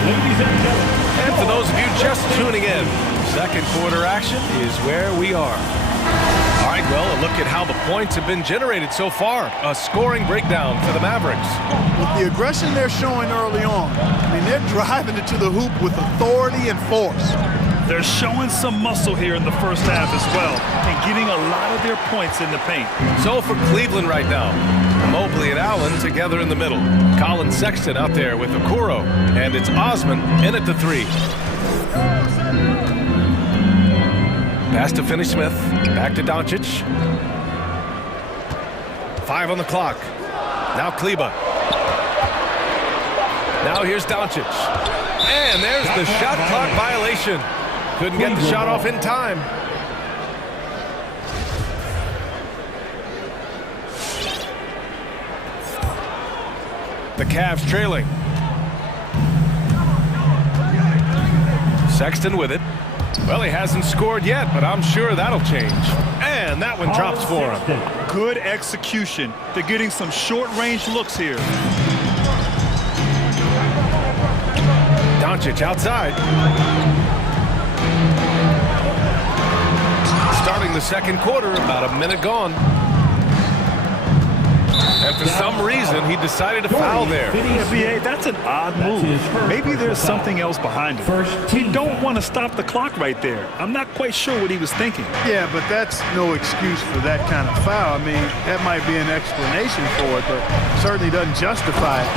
Ladies and gentlemen. And for those of you just tuning in, second quarter action is where we are. All right, well, a look at how the points have been generated so far. A scoring breakdown for the Mavericks. With the aggression they're showing early on, I mean, they're driving it to the hoop with authority and force. They're showing some muscle here in the first half as well and getting a lot of their points in the paint. So for Cleveland right now, Mobley and Allen together in the middle. Colin Sexton out there with Okoro. And it's Osman in at the 3. Pass to Finney-Smith. Back to Doncic. 5 on the clock. Now Kleba. Now here's Doncic. And there's the shot clock violation. Couldn't get the shot off in time. The Cavs trailing. Sexton with it. Well, he hasn't scored yet, but I'm sure that'll change. And that one drops for him. Good execution. They're getting some short-range looks here. Doncic outside. Starting the second quarter, about a minute gone. And for some reason, he decided to foul there. NBA, that's an odd move. Maybe there's something else behind it. You don't want to stop the clock right there. I'm not quite sure what he was thinking. Yeah, but that's no excuse for that kind of foul. I mean, that might be an explanation for it, but certainly doesn't justify it.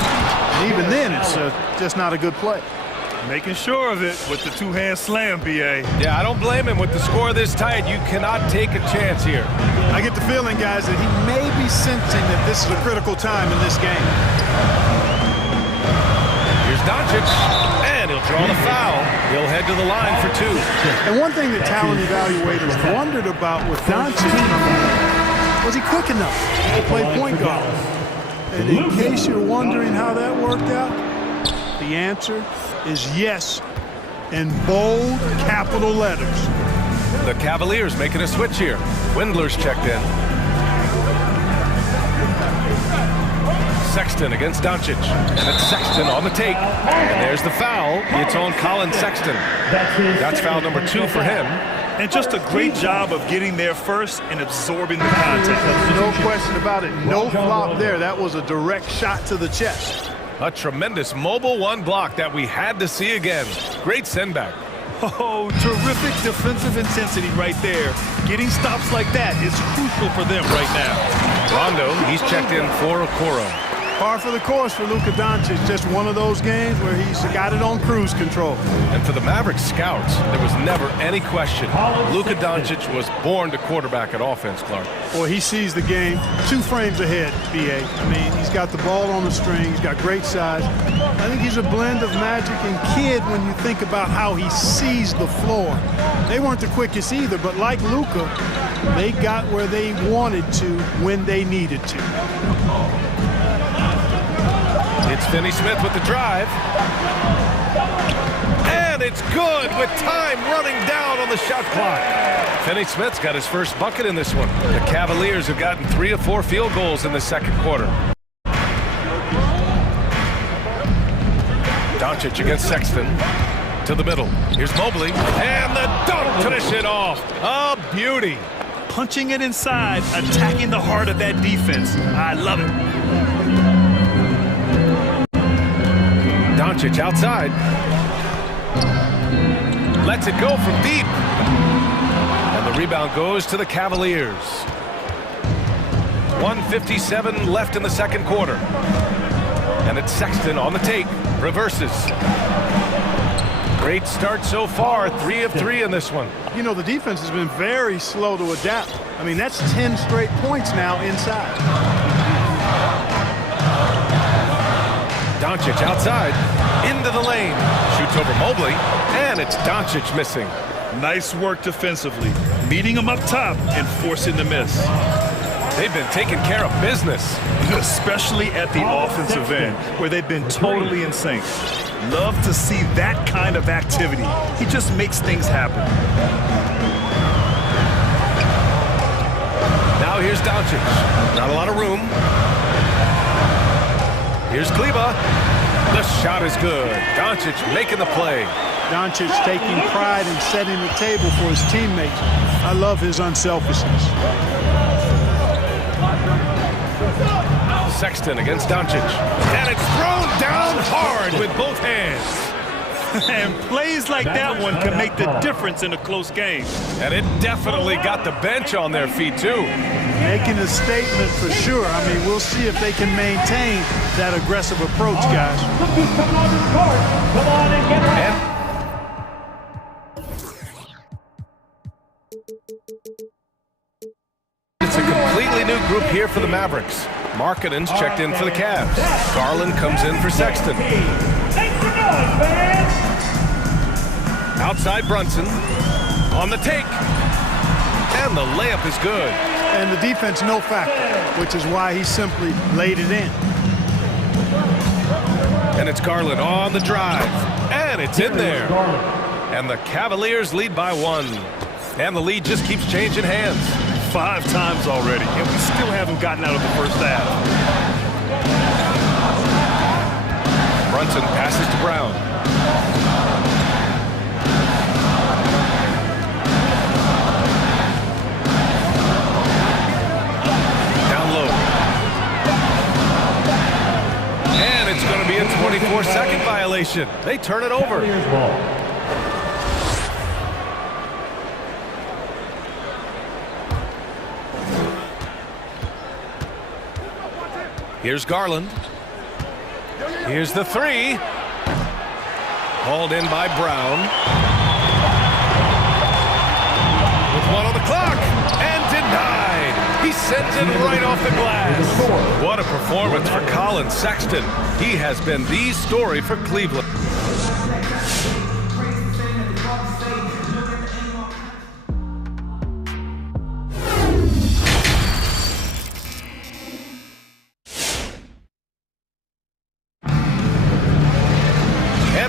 And even then, it's just not a good play. Making sure of it with the two-hand slam, B.A. Yeah, I don't blame him. With the score this tight, you cannot take a chance here. I get the feeling, guys, that he may be sensing that this is a critical time in this game. Here's Doncic, and he'll draw the foul. He'll head to the line for 2. And one thing that talent evaluators wondered about with Doncic, was he quick enough to play point guard? And in case you're wondering how that worked out, the answer is yes, in bold capital letters. The Cavaliers making a switch here. Windler's checked in. Sexton against Doncic. And it's Sexton on the take. And there's the foul. It's on Colin Sexton. That's foul number 2 for him. And just a great job of getting there first and absorbing the contact. No question about it. No flop there. That was a direct shot to the chest. A tremendous mobile 1 block that we had to see again. Great send back. Oh, terrific defensive intensity right there. Getting stops like that is crucial for them right now. Rondo, he's checked in for Okoro. Par for the course for Luka Doncic. Just one of those games where he's got it on cruise control. And for the Mavericks scouts, there was never any question. Luka Doncic was born to quarterback at offense, Clark. Boy, he sees the game 2 frames ahead, B.A. I mean, he's got the ball on the string. He's got great size. I think he's a blend of magic and kid when you think about how he sees the floor. They weren't the quickest either, but like Luka, they got where they wanted to when they needed to. It's Finney-Smith with the drive. And it's good with time running down on on the shot clock. Finney Smith's got his first bucket in this one. The Cavaliers have gotten 3 of 4 field goals in the second quarter. Doncic against Sexton. To the middle. Here's Mobley. And the dunk to finish it off. A beauty. Punching it inside, attacking the heart of that defense. I love it. Doncic outside. Lets it go from deep. And the rebound goes to the Cavaliers. 1:57 left in the second quarter. And it's Sexton on the take. Reverses. Great start so far. 3 of 3 in this one. You know, the defense has been very slow to adapt. I mean, that's 10 straight points now inside. Doncic outside. Into the lane. Shoots over Mobley. And it's Doncic missing. Nice work defensively. Meeting him up top and forcing the miss. They've been taking care of business. Especially at the offensive end, where they've been totally in sync. Love to see that kind of activity. He just makes things happen. Now here's Doncic. Not a lot of room. Here's Kleba. The shot is good. Doncic making the play. Doncic taking pride in setting the table for his teammates. I love his unselfishness. Sexton against Doncic. And it's thrown down hard with both hands. And plays like that one can make the difference in a close game. And it definitely got the bench on their feet, too. Making a statement for sure. I mean, we'll see if they can maintain that aggressive approach, guys. Come on and get ready. It's a completely new group here for the Mavericks. Markkanen's checked in for the Cavs. Garland comes in for Sexton. Outside Brunson. On the take. And the layup is good. And the defense no factor, which is why he simply laid it in. And it's Garland on the drive. And it's in there. And the Cavaliers lead by 1. And the lead just keeps changing hands. 5 times already, and we still haven't gotten out of the first half. Brunson passes to Brown. Down low. And it's going to be a 24-second violation. They turn it over. Here's Garland. Here's the 3. Hauled in by Brown. With 1 on the clock. And denied. He sends it right off the glass. What a performance for Colin Sexton. He has been the story for Cleveland.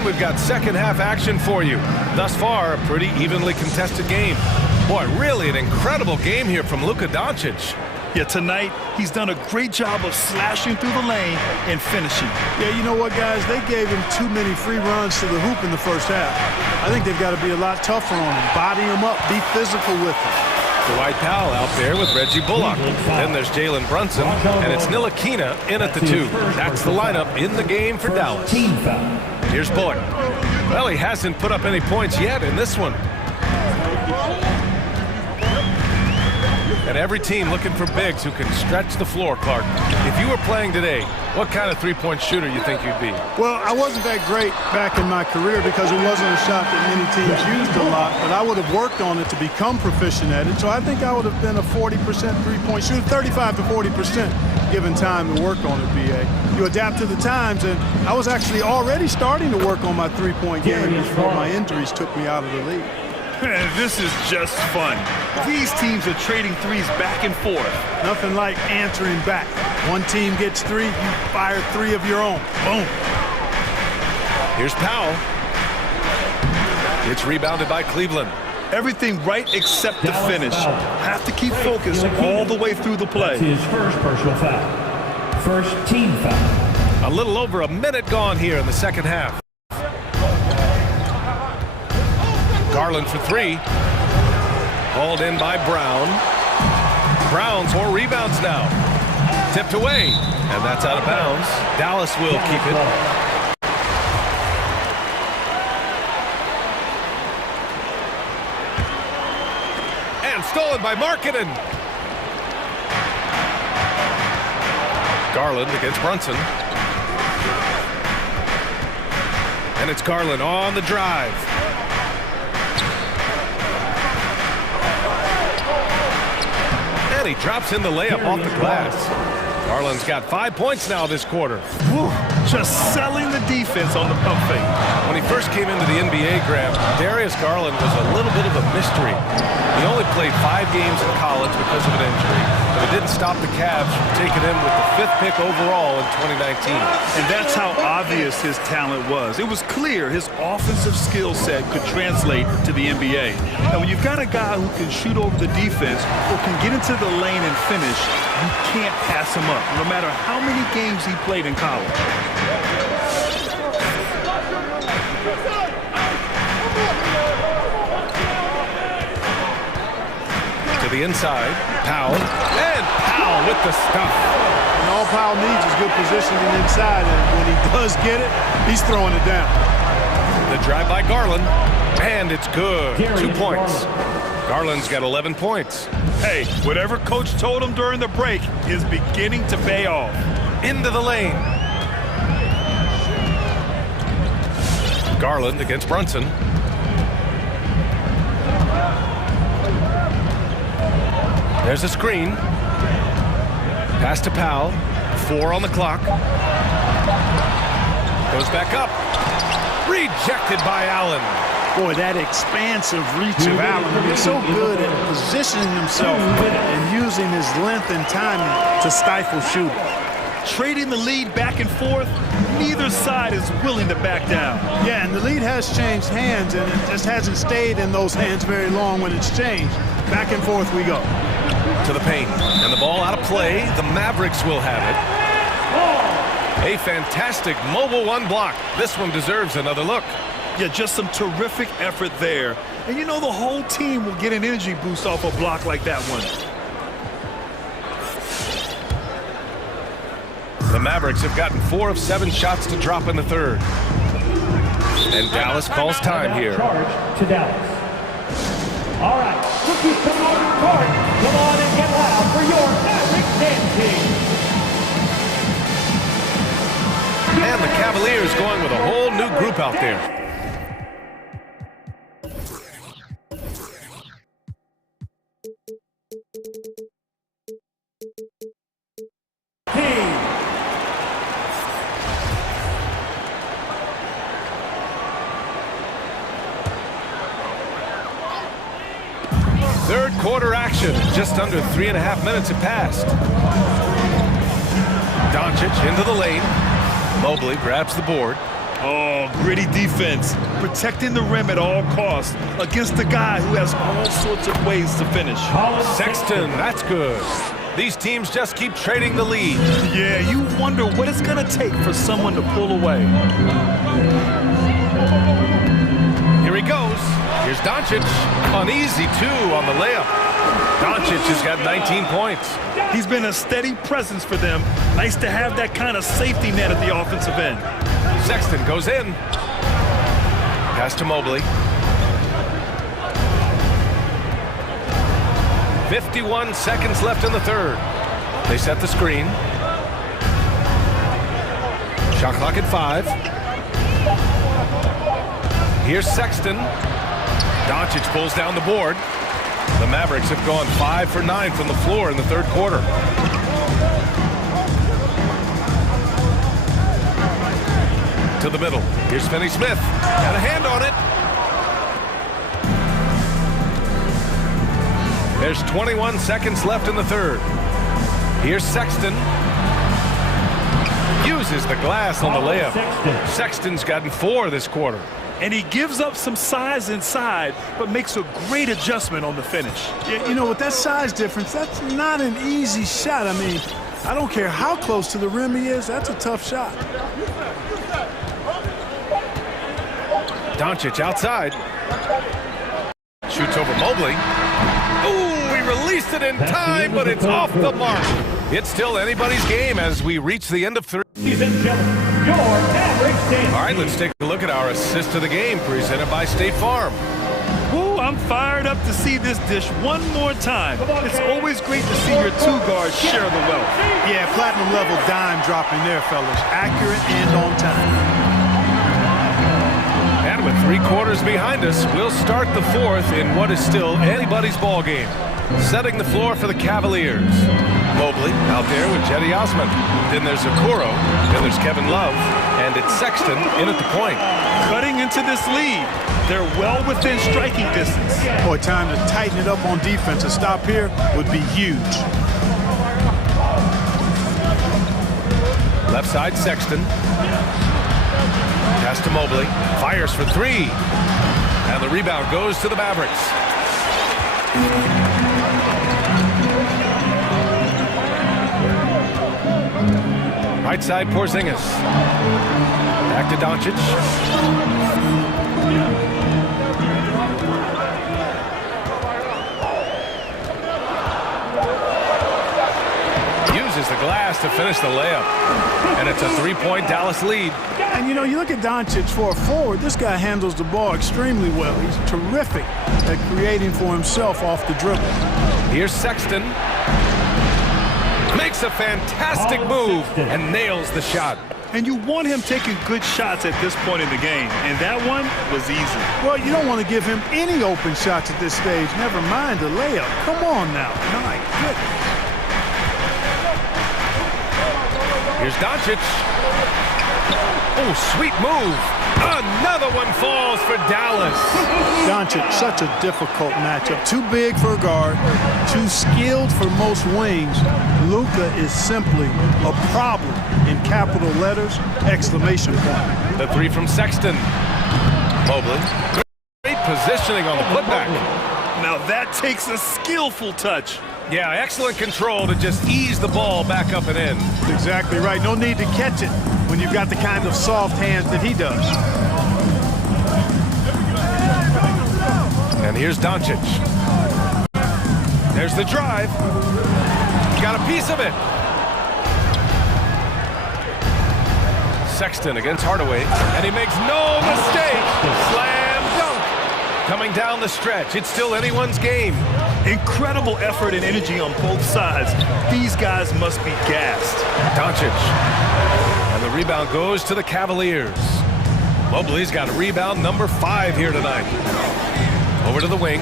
We've got second half action for you. Thus far, a pretty evenly contested game. Boy, really an incredible game here from Luka Doncic. Yeah, tonight, he's done a great job of slashing through the lane and finishing. Yeah, you know what, guys? They gave him too many free runs to the hoop in the first half. I think they've got to be a lot tougher on him. Body him up. Be physical with him. Dwight Powell out there with Reggie Bullock. Then there's Jalen Brunson, and it's Ntilikina in at the 2. That's the lineup in the game for Dallas. Here's Bullock. Well, he hasn't put up any points yet in this one. And every team looking for bigs who can stretch the floor, Clark. If you were playing today, what kind of three-point shooter you think you'd be? Well, I wasn't that great back in my career because it wasn't a shot that many teams used a lot, but I would have worked on it to become proficient at it. So I think I would have been a 40% three-point shooter, 35 to 40% given time to work on it, B.A. You adapt to the times, and I was actually already starting to work on my three-point game before my injuries took me out of the league. And this is just fun. These teams are trading threes back and forth. Nothing like answering back. One team gets 3, you fire 3 of your own. Boom. Here's Powell. It's rebounded by Cleveland. Everything right except the finish. Have to keep focused all the way through the play. His first personal foul. First team foul. A little over a minute gone here in the second half. Garland for three. Hauled in by Brown. Brown's 4 rebounds now. Tipped away, and that's out of bounds. Dallas will keep it. Stolen by Markkanen. Garland against Brunson. And it's Garland on the drive. And he drops in the layup off the glass. Garland's got 5 points now this quarter. Whew, just selling the defense on the pump fake. When he first came into the NBA, Graham, Darius Garland was a little bit of a mystery. He only played 5 games in college because of an injury, but it didn't stop the Cavs from taking him with the 5th pick overall in 2019. And that's how obvious his talent was. It was clear his offensive skill set could translate to the NBA. And when you've got a guy who can shoot over the defense or can get into the lane and finish, you can't pass him up, no matter how many games he played in college. To the inside, Powell, and Powell with the stuff. And all Powell needs is good positioning inside, and when he does get it, he's throwing it down. The drive by Garland, and it's good. 2 points. Garland's got 11 points. Hey, whatever coach told him during the break is beginning to pay off. Into the lane. Garland against Brunson. There's a screen. Pass to Powell. 4 on the clock. Goes back up. Rejected by Allen. Boy, that expansive reach of Allen. He's so good at positioning himself and using his length and timing to stifle shooting. Trading the lead back and forth, neither side is willing to back down. Yeah, and the lead has changed hands, and it just hasn't stayed in those hands very long when it's changed. Back and forth we go. To the paint, and the ball out of play. The Mavericks will have it. A fantastic mobile 1 block. This one deserves another look. Yeah, just some terrific effort there. And you know the whole team will get an energy boost off a block like that one. The Mavericks have gotten 4 of 7 shots to drop in the third. And Dallas calls time here. Charge to Dallas. All right, rookies come on the court. Come on and get loud for your Maverick dance team. And the Cavaliers going with a whole new group out there. Third quarter action. Just under 3.5 minutes have passed. Doncic into the lane. Mobley grabs the board. Oh, gritty defense. Protecting the rim at all costs against a guy who has all sorts of ways to finish. Sexton, that's good. These teams just keep trading the lead. Yeah, you wonder what it's going to take for someone to pull away. Here he goes. Here's Doncic. An easy 2 on the layup. Doncic has got 19 points. He's been a steady presence for them. Nice to have that kind of safety net at the offensive end. Sexton goes in. Pass to Mobley. 51 seconds left in the third. They set the screen. Shot clock at 5. Here's Sexton. Doncic pulls down the board. The Mavericks have gone 5 for 9 from the floor in the third quarter. To the middle. Here's Finney Smith. Got a hand on it. There's 21 seconds left in the third. Here's Sexton. Uses the glass on the layup. Sexton's gotten 4 this quarter. And he gives up some size inside, but makes a great adjustment on the finish. Yeah, you know, with that size difference, that's not an easy shot. I mean, I don't care how close to the rim he is, that's a tough shot. Doncic outside. Shoots over Mobley. Ooh, he released it in time, but it's off the mark. It's still anybody's game as we reach the end of 3. All right, let's take a look at our assist of the game presented by State Farm. Ooh, I'm fired up to see this dish one more time. It's always great to see your two guards share the wealth. Yeah, platinum level dime dropping there, fellas. Accurate and on time. And with 3 quarters behind us, we'll start the 4th in what is still anybody's ball game. Setting the floor for the Cavaliers. Mobley out there with Cedi Osman. Then there's Okoro. Then there's Kevin Love. And it's Sexton in at the point. Cutting into this lead. They're well within striking distance. Boy, time to tighten it up on defense. A stop here would be huge. Left side, Sexton. Pass to Mobley. Fires for 3. And the rebound goes to the Mavericks. Right side, Porzingis. Back to Doncic. Uses the glass to finish the layup. And it's a 3-point Dallas lead. And, you know, you look at Doncic for a forward, this guy handles the ball extremely well. He's terrific at creating for himself off the dribble. Here's Sexton. Makes a fantastic move and nails the shot. And you want him taking good shots at this point in the game. And that one was easy. Well, you don't want to give him any open shots at this stage. Never mind the layup. Come on now. My goodness. Here's Doncic. Oh, sweet move. Another one falls for Dallas. Doncic, such a difficult matchup. Too big for a guard, too skilled for most wings. Luka is simply a problem in capital letters, exclamation point. The 3 from Sexton. Mobley. Great positioning on the putback. Now that takes a skillful touch. Yeah, excellent control to just ease the ball back up and in. That's exactly right. No need to catch it when you've got the kind of soft hands that he does. And here's Doncic. There's the drive. He got a piece of it. Sexton against Hardaway, and he makes no mistake. Slam dunk. Coming down the stretch. It's still anyone's game. Incredible effort and energy on both sides. These guys must be gassed. Doncic. And the rebound goes to the Cavaliers. Mobley's got a rebound number 5 here tonight. Over to the wing.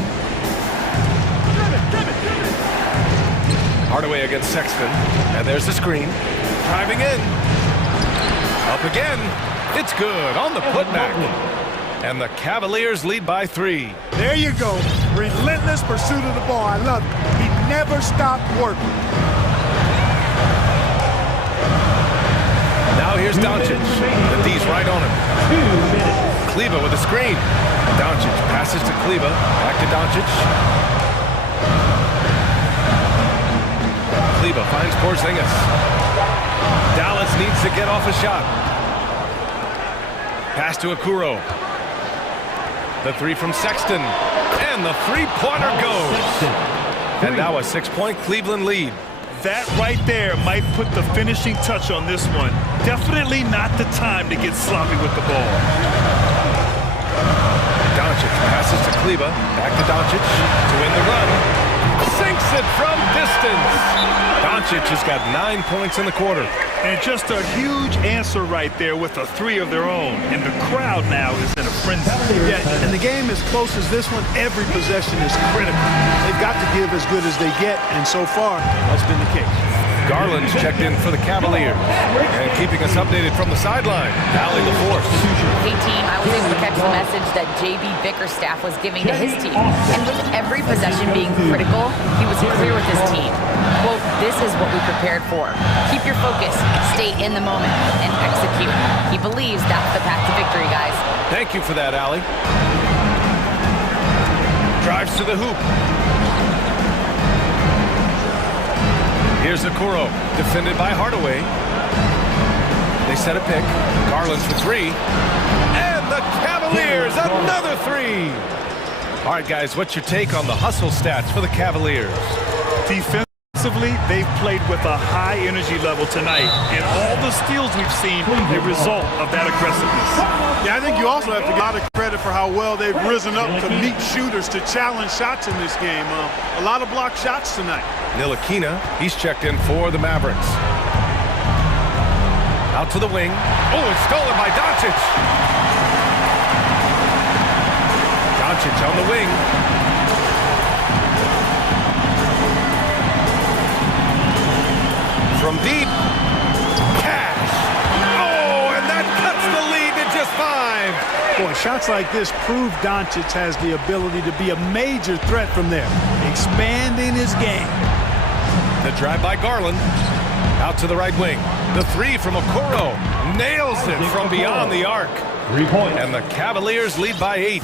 Hardaway against Sexton. And there's the screen. Driving in. Up again. It's good on the putback. And the Cavaliers lead by 3. There you go. Relentless pursuit of the ball. I love it. He never stopped working. Now here's Doncic. The D's right on him. Kleber with a screen. Doncic passes to Kleber. Back to Doncic. Kleber finds Porzingis. Dallas needs to get off a shot. Pass to Okoro. The 3 from Sexton. And the 3-pointer goes. And now a 6-point Cleveland lead. That right there might put the finishing touch on this one. Definitely not the time to get sloppy with the ball. Doncic passes to Kleber. Back to Doncic to win the run. Sinks it from distance. Doncic has got 9 points in the quarter. And just a huge answer right there with a 3 of their own. And the crowd now is in a frenzy. Yeah, and the game as close as this one, every possession is critical. They've got to give as good as they get, and so far, that's been the case. Garland's checked in for the Cavaliers. And keeping us updated from the sideline, Allie LaForce. Hey team, I was able to catch the message that JB Bickerstaff was giving to his team. And with every possession being critical, he was clear with his team. Quote, this is what we prepared for. Keep your focus, stay in the moment, and execute. He believes that's the path to victory, guys. Thank you for that, Allie. Drives to the hoop. Here's Okoro, defended by Hardaway. They set a pick. Garland's for three. And the Cavaliers, another three. All right, guys, what's your take on the hustle stats for the Cavaliers? Defensively, they've played with a high energy level tonight, and all the steals we've seen a result of that aggressiveness. Yeah, I think you also have to give a lot of credit for how well they've risen up to meet shooters, to challenge shots in this game. A lot of blocked shots tonight. Ntilikina, he's checked in for the Mavericks. Out to the wing. Oh, it's stolen by Doncic. Doncic on the wing. From deep. Cash. Oh, and that cuts the lead to just 5. Boy, shots like this prove Doncic has the ability to be a major threat from there, expanding his game. The drive by Garland. Out to the right wing. The three from Okoro. Nails it from beyond the arc. 3 points. And the Cavaliers lead by 8.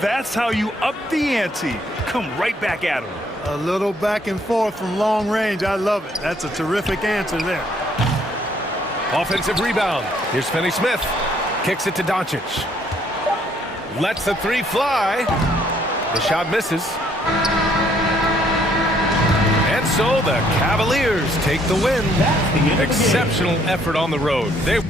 That's how you up the ante. Come right back at him. A little back and forth from long range. I love it. That's a terrific answer there. Offensive rebound. Here's Finney Smith. Kicks it to Doncic. Lets the three fly. The shot misses. And so the Cavaliers take the win. Exceptional effort on the road. They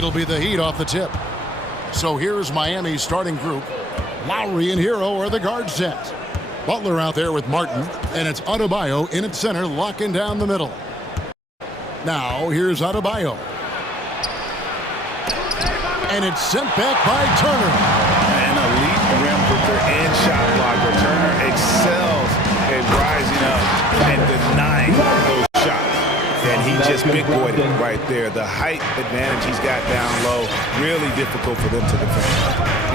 It'll be the Heat off the tip. So here's Miami's starting group. Lowry and Hero are the guard set. Butler out there with Martin, and it's Adebayo in at center, locking down the middle. Now here's Adebayo. And it's sent back by Turner. An elite rim protector and shot blocker. Turner excels at rising up and denying those shots. And he just big-boyed it right there. The height advantage he's got down low, really difficult for them to defend.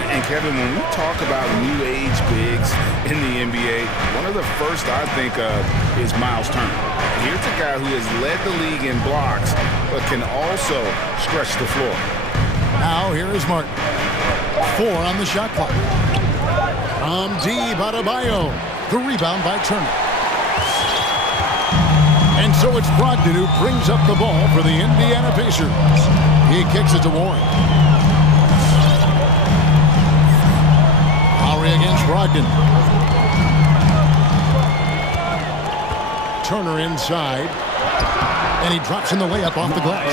And Kevin, when we talk about new age bigs in the NBA, one of the first I think of is Miles Turner. Here's a guy who has led the league in blocks, but can also stretch the floor. Now here is Martin. 4 on the shot clock. From deep, Adebayo. The rebound by Turner. And so it's Brogdon who brings up the ball for the Indiana Pacers. He kicks it to Warren. Lowry against Brogdon. Turner inside. And he drops in the layup off the glass.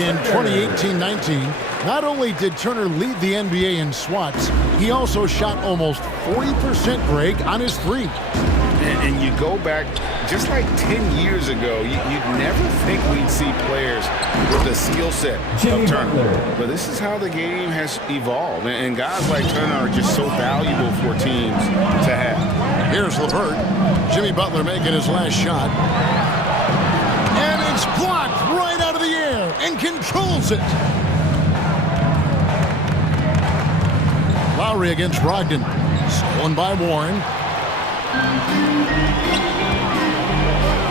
In 2018-19, not only did Turner lead the NBA in swats, he also shot almost 40% Greg on his three. And you go back just like 10 years ago, you'd never think we'd see players with the skill set of Turner. But this is how the game has evolved. And guys like Turner are just so valuable for teams to have. Here's LeVert. Jimmy Butler making his last shot. And it's blocked right out of the air and controls it. Lowry against Brogdon. Stolen by Warren.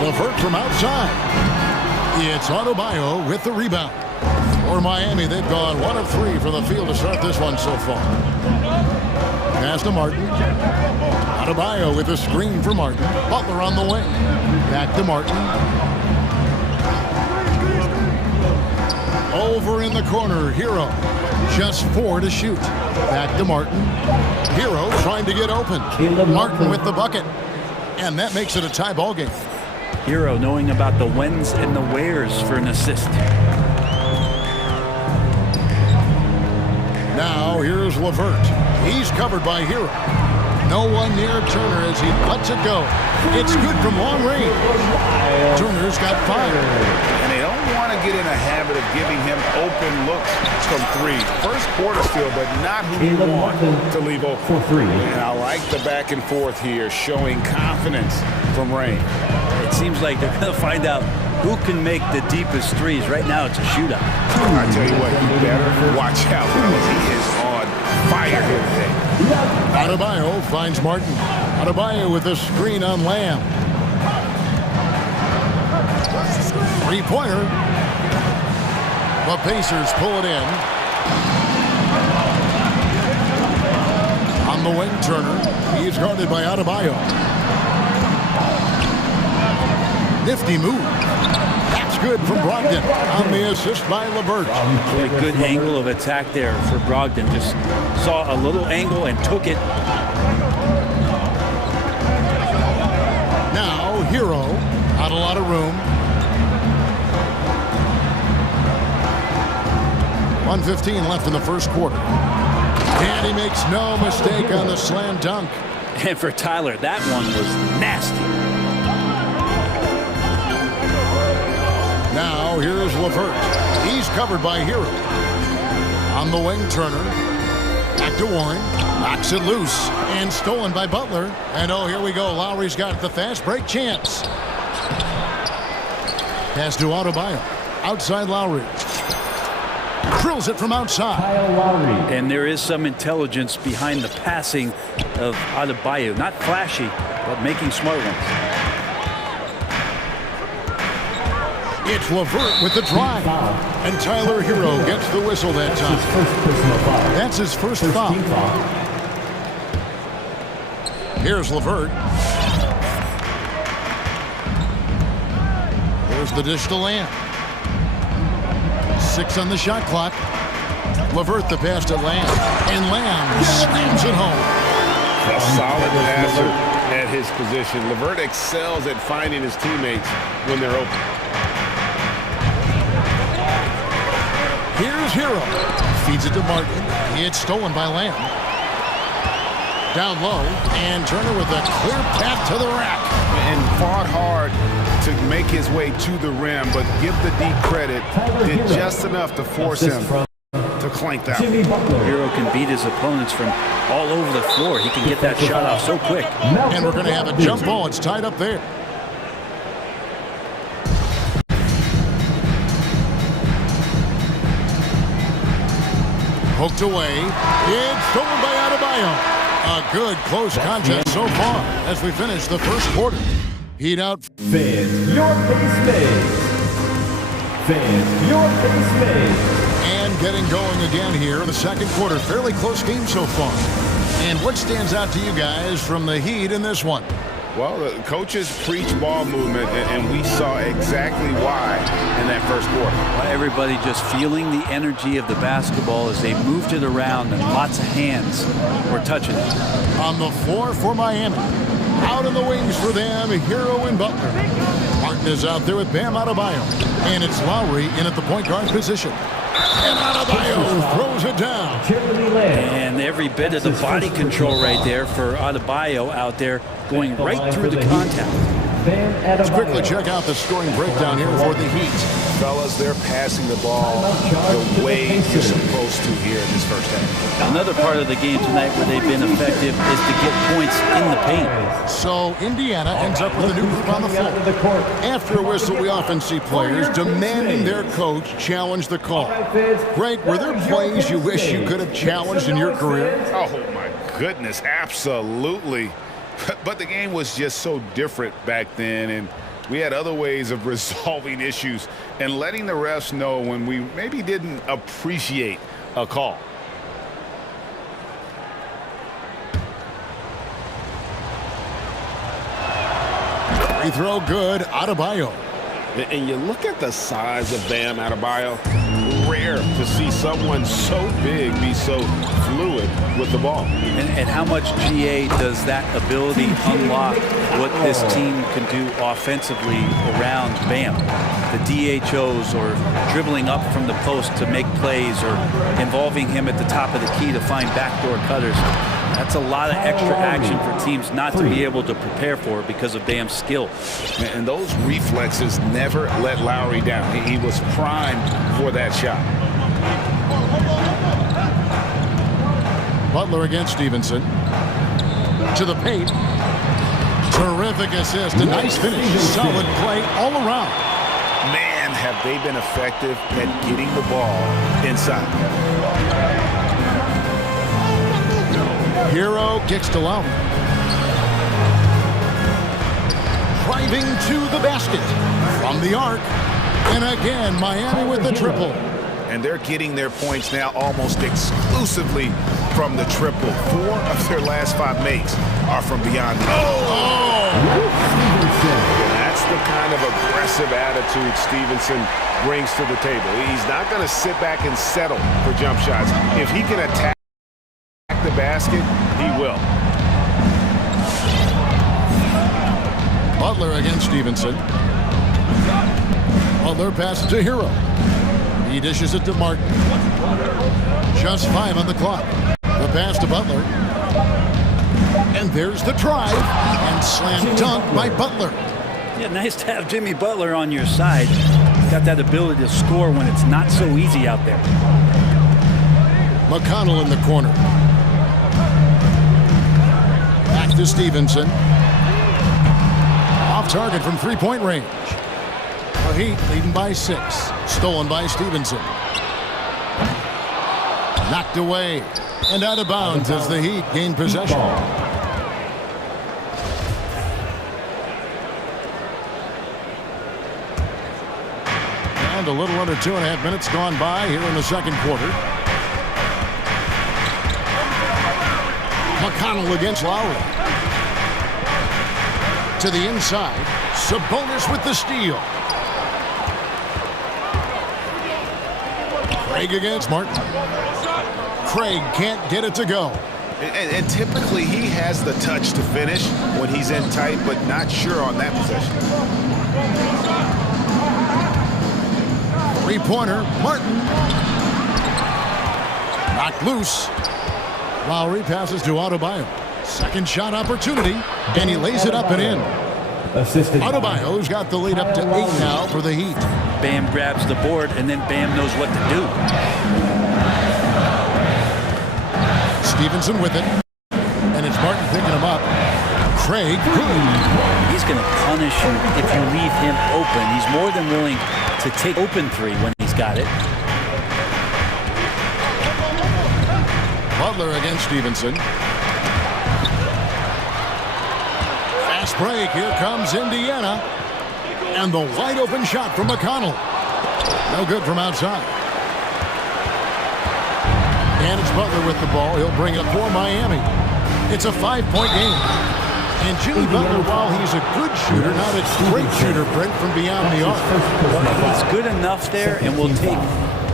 LeVert from outside. It's Adebayo with the rebound. For Miami, they've gone 1 of 3 from the field to start this one so far. Pass to Martin. Adebayo with a screen for Martin. Butler on the wing. Back to Martin. Over in the corner, Hero. Just 4 to shoot. Back to Martin. Hero trying to get open. Martin with the bucket. And that makes it a tie ball game. Hero knowing about the whens and the wheres for an assist. Now here's LeVert. He's covered by Hero. No one near Turner as he lets it go. It's good from long range. Turner's got 5. And they don't want to get in a habit of giving him open looks from 3. First quarter still, but not who you want to leave open. For 3. And I like the back and forth here, showing confidence from range. It seems like they're going to find out who can make the deepest threes. Right now, it's a shootout. I tell you what, you better watch out, fellas. He is on fire here today. Adebayo finds Martin. Adebayo with a screen on Lamb. 3-pointer. The Pacers pull it in. On the wing, Turner. He's guarded by Adebayo. Nifty move. That's good from Brogdon on the assist by LeVert. A good angle of attack there for Brogdon. Just saw a little angle and took it. Now Hero, not a lot of room. 1:15 left in the first quarter. And he makes no mistake on the slam dunk. And for Tyler, that one was nasty. Now here's LeVert. He's covered by Hero. On the wing, Turner. Back to Warren. Knocks it loose. And stolen by Butler. And oh, here we go. Lowry's got the fast break chance. Pass to Adebayo. Outside Lowry. Drills it from outside. And there is some intelligence behind the passing of Adebayo. Not flashy, but making smart ones. It's LeVert with the drive. And Tyler Hero gets the whistle that time. That's his first foul. Here's LeVert. There's the dish to Lamb. 6 on the shot clock. LeVert the pass to Lamb. And Lamb slams it home. A solid passer at his position. LeVert excels at finding his teammates when they're open. Here's Hero. Feeds it to Martin. It's stolen by Lamb. Down low, and Turner with a clear path to the rack. And fought hard to make his way to the rim, but give the D credit. Did just enough to force him to clank that. Hero can beat his opponents from all over the floor. He can get that shot off so quick. And we're going to have a jump ball. It's tied up there. Poked away. It's stolen by Adebayo. A good close contest so far as we finish the first quarter. Heat out. Fans, your pace made. Fans, your pace made. And getting going again here in the second quarter. Fairly close game so far. And what stands out to you guys from the Heat in this one? Well, the coaches preach ball movement, and we saw exactly why in that first quarter. Everybody just feeling the energy of the basketball as they moved it around, and lots of hands were touching it. On the floor for Miami. Out in the wings for them, Hero and Butler. Martin is out there with Bam Adebayo. And it's Lowry in at the point guard position. And Adebayo throws it down. And every bit of the body control right there for Adebayo out there going right through the contact. Let's quickly check out the scoring breakdown here for the Heat. Fellas, they're passing the ball the way you're supposed to here in this first half. Another part of the game tonight where they've been effective is to get points in the paint. So Indiana ends up with a new group on the floor. After a whistle, we often see players demanding their coach challenge the call. Greg, were there plays you wish you could have challenged in your career? Oh, my goodness, absolutely. But the game was just so different back then, and we had other ways of resolving issues and letting the refs know when we maybe didn't appreciate a call. Free throw good, Adebayo. And you look at the size of Bam Adebayo, rare to see someone so big be so fluid with the ball. And how much GA does that ability unlock what this team can do offensively around Bam? The DHOs or dribbling up from the post to make plays or involving him at the top of the key to find backdoor cutters. That's a lot of extra action for teams not to be able to prepare for because of Bam's skill. And those reflexes never let Lowry down. He was primed for that shot. Butler against Stevenson. To the paint. Terrific assist. A nice finish. Solid play all around. Man, have they been effective at getting the ball inside. Hero kicks to Lowry. Driving to the basket. From the arc. And again, Miami with the triple. And they're getting their points now almost exclusively from the triple. 4 of their last 5 makes are from beyond the arc. That's the kind of aggressive attitude Stevenson brings to the table. He's not going to sit back and settle for jump shots. If he can attack the basket, he will. Butler against Stevenson. Butler passes to Hero. He dishes it to Martin. Just 5 on the clock. The pass to Butler. And there's the drive. And slam dunk by Butler. Yeah, nice to have Jimmy Butler on your side. He's got that ability to score when it's not so easy out there. McConnell in the corner. Back to Stevenson. Off target from three-point range. The Heat leading by 6. Stolen by Stevenson. Knocked away. And out of bounds as the Heat gain possession. And a little under 2.5 minutes gone by here in the second quarter. McConnell against Lowry. To the inside. Sabonis with the steal. Craig against Martin. Craig can't get it to go. And typically he has the touch to finish when he's in tight, but not sure on that possession. Three-pointer, Martin. Knocked loose. Lowry passes to Adebayo. Second shot opportunity, and he lays it up and in. Adebayo's got the lead up to 8 now for the Heat. Bam grabs the board, and then Bam knows what to do. Stevenson with it, and it's Martin picking him up. Craig, good. He's going to punish you if you leave him open. He's more than willing to take open three when he's got it. Butler against Stevenson. Fast break. Here comes Indiana. And the wide open shot from McConnell. No good from outside. And it's Butler with the ball. He'll bring it for Miami. It's a 5-point game. And Jimmy Butler, while he's a good shooter, not a great shooter, Brent, from beyond the arc. He's good enough there, and will take,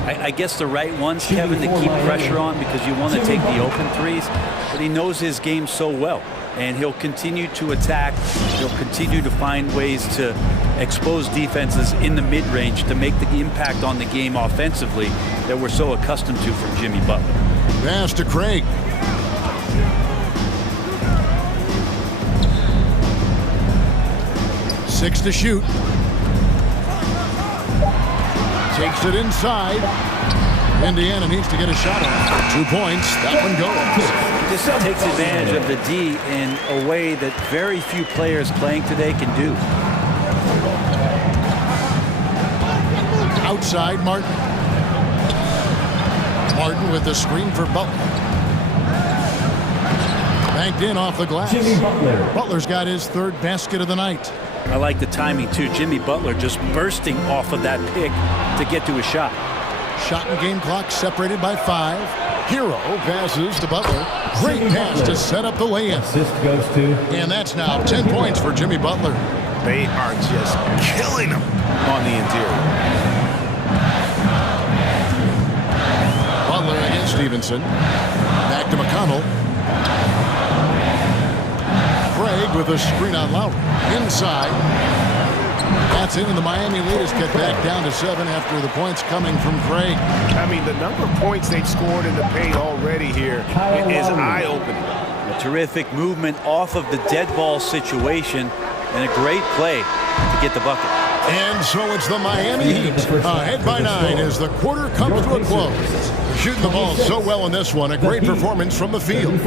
I guess, the right ones, Kevin, to keep pressure on, because you want to take the open threes. But he knows his game so well, and he'll continue to attack. He'll continue to find ways to expose defenses in the mid-range to make the impact on the game offensively that we're so accustomed to from Jimmy Butler. Pass to Craig. Six to shoot. Takes it inside. Indiana needs to get a shot off. 2 points. That one goes. This takes advantage of the D in a way that very few players playing today can do. Outside, Martin. Martin with the screen for Butler. Banked in off the glass. Butler's got his third basket of the night. I like the timing, too. Jimmy Butler just bursting off of that pick to get to a shot. Shot and game clock separated by 5. Hero passes to Butler. Great pass to set up the lay-in. And that's now 10 points for Jimmy Butler. They are just killing him on the interior. Butler against Stevenson. Back to McConnell. Craig with a screen on Lowry. Inside. That's in, and the Miami lead is cut back down to 7 after the points coming from Craig. I mean, the number of points they've scored in the paint already here is eye-opening. A terrific movement off of the dead ball situation, and a great play to get the bucket. And so it's the Miami Heat ahead by 9 as the quarter comes to a close. Shooting the ball so well in this one. A great performance from the field.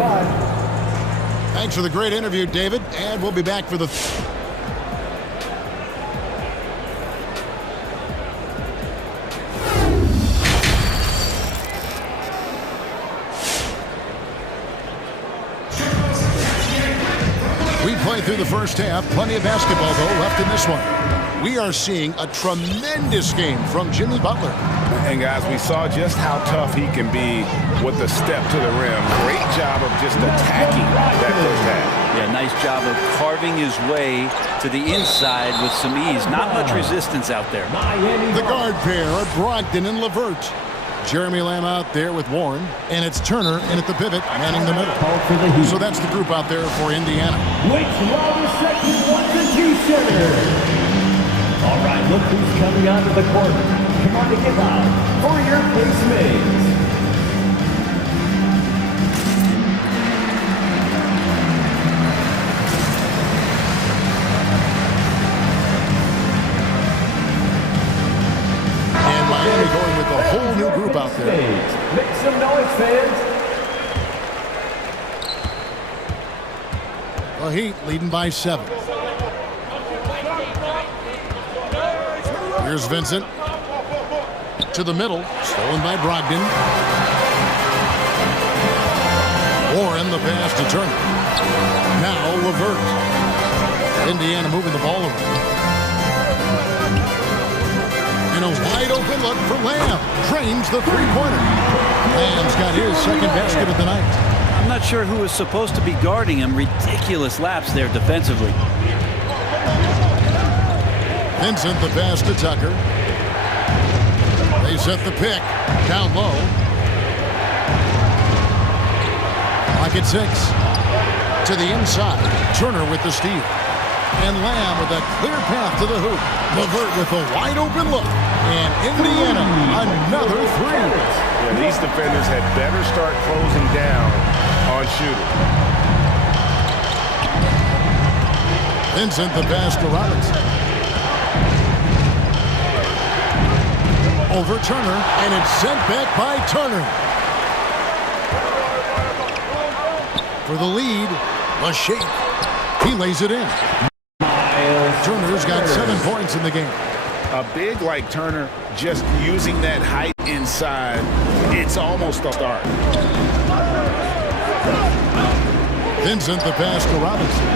Thanks for the great interview, David, and we'll be back for the... We played through the first half. Plenty of basketball, though, left in this one. We are seeing a tremendous game from Jimmy Butler. And, guys, we saw just how tough he can be with the step to the rim. Great job of just attacking that first half. Yeah, nice job of carving his way to the inside with some ease. Not much resistance out there. The guard pair are Brogdon and LeVert. Jeremy Lamb out there with Warren, and it's Turner in at the pivot, manning the middle. So that's the group out there for Indiana. Which Robert section wants a T-shirt? All right, look who's coming onto the court. Come on to give out for your placements. And Miami going with a whole new group out there. Make some noise, fans. The Heat leading by 7. Here's Vincent. To the middle. Stolen by Brogdon. Warren the pass to Turner. Now LeVert. Indiana moving the ball around. And a wide open look for Lamb. Drains the three-pointer. Lamb's got his second basket of the night. I'm not sure who was supposed to be guarding him. Ridiculous laps there defensively. Vincent the pass to Tucker. They set the pick down low. Pocket 6 to the inside. Turner with the steal. And Lamb with a clear path to the hoop. LeVert with a wide open look. And Indiana, another three. Yeah, these defenders had better start closing down on shooting. Vincent the pass to Robinson. Over Turner, and it's sent back by Turner. For the lead, the shake. He lays it in. Turner's got 7 points in the game. A big like Turner, just using that height inside, it's almost a start. Vincent the pass to Robinson.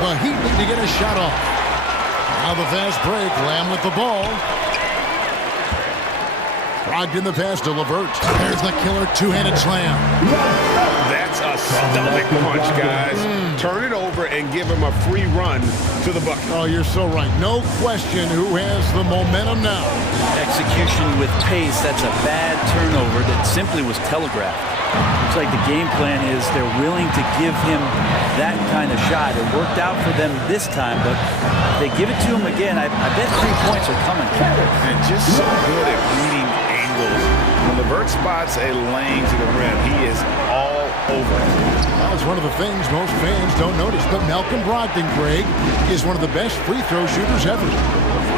The Heat need to get a shot off. Now the fast break, Lamb with the ball. Brogdon the pass to LeVert. There's the killer two-handed slam. That's a stomach punch, guys. Turn it over and give him a free run to the bucket. Oh, you're so right. No question who has the momentum now. Execution with pace, that's a bad turnover that simply was telegraphed. Looks like the game plan is they're willing to give him that kind of shot. It worked out for them this time, but if they give it to him again, I bet 3 points are coming. And just so good at reading angles. When LeVert spots a lane to the rim, he is all over it. Well, it's one of the things most fans don't notice, but Malcolm Brogdon, Greg, is one of the best free throw shooters ever.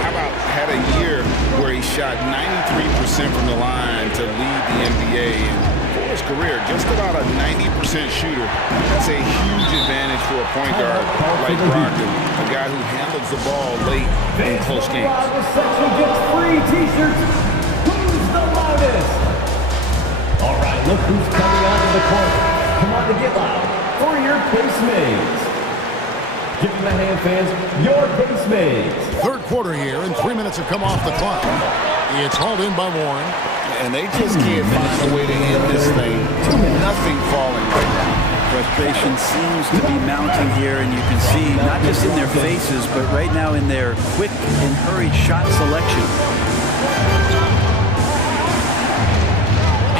How about had a year where he shot 93% from the line to lead the NBA, and for his career, just about a 90% shooter. That's a huge advantage for a point guard like Brogdon, a guy who handles the ball late in close games. This section gets free t-shirts. Who's the loudest? All right, look who's coming onto the court. Come on to get loud for your base mates. Give them a hand, fans. Your base mates. Third quarter here, and 3 minutes have come off the clock. It's hauled in by Warren. And they just can't find a way to end this thing. Nothing falling right now. Frustration seems to be mounting here, and you can see not just in their faces, but right now in their quick and hurried shot selection.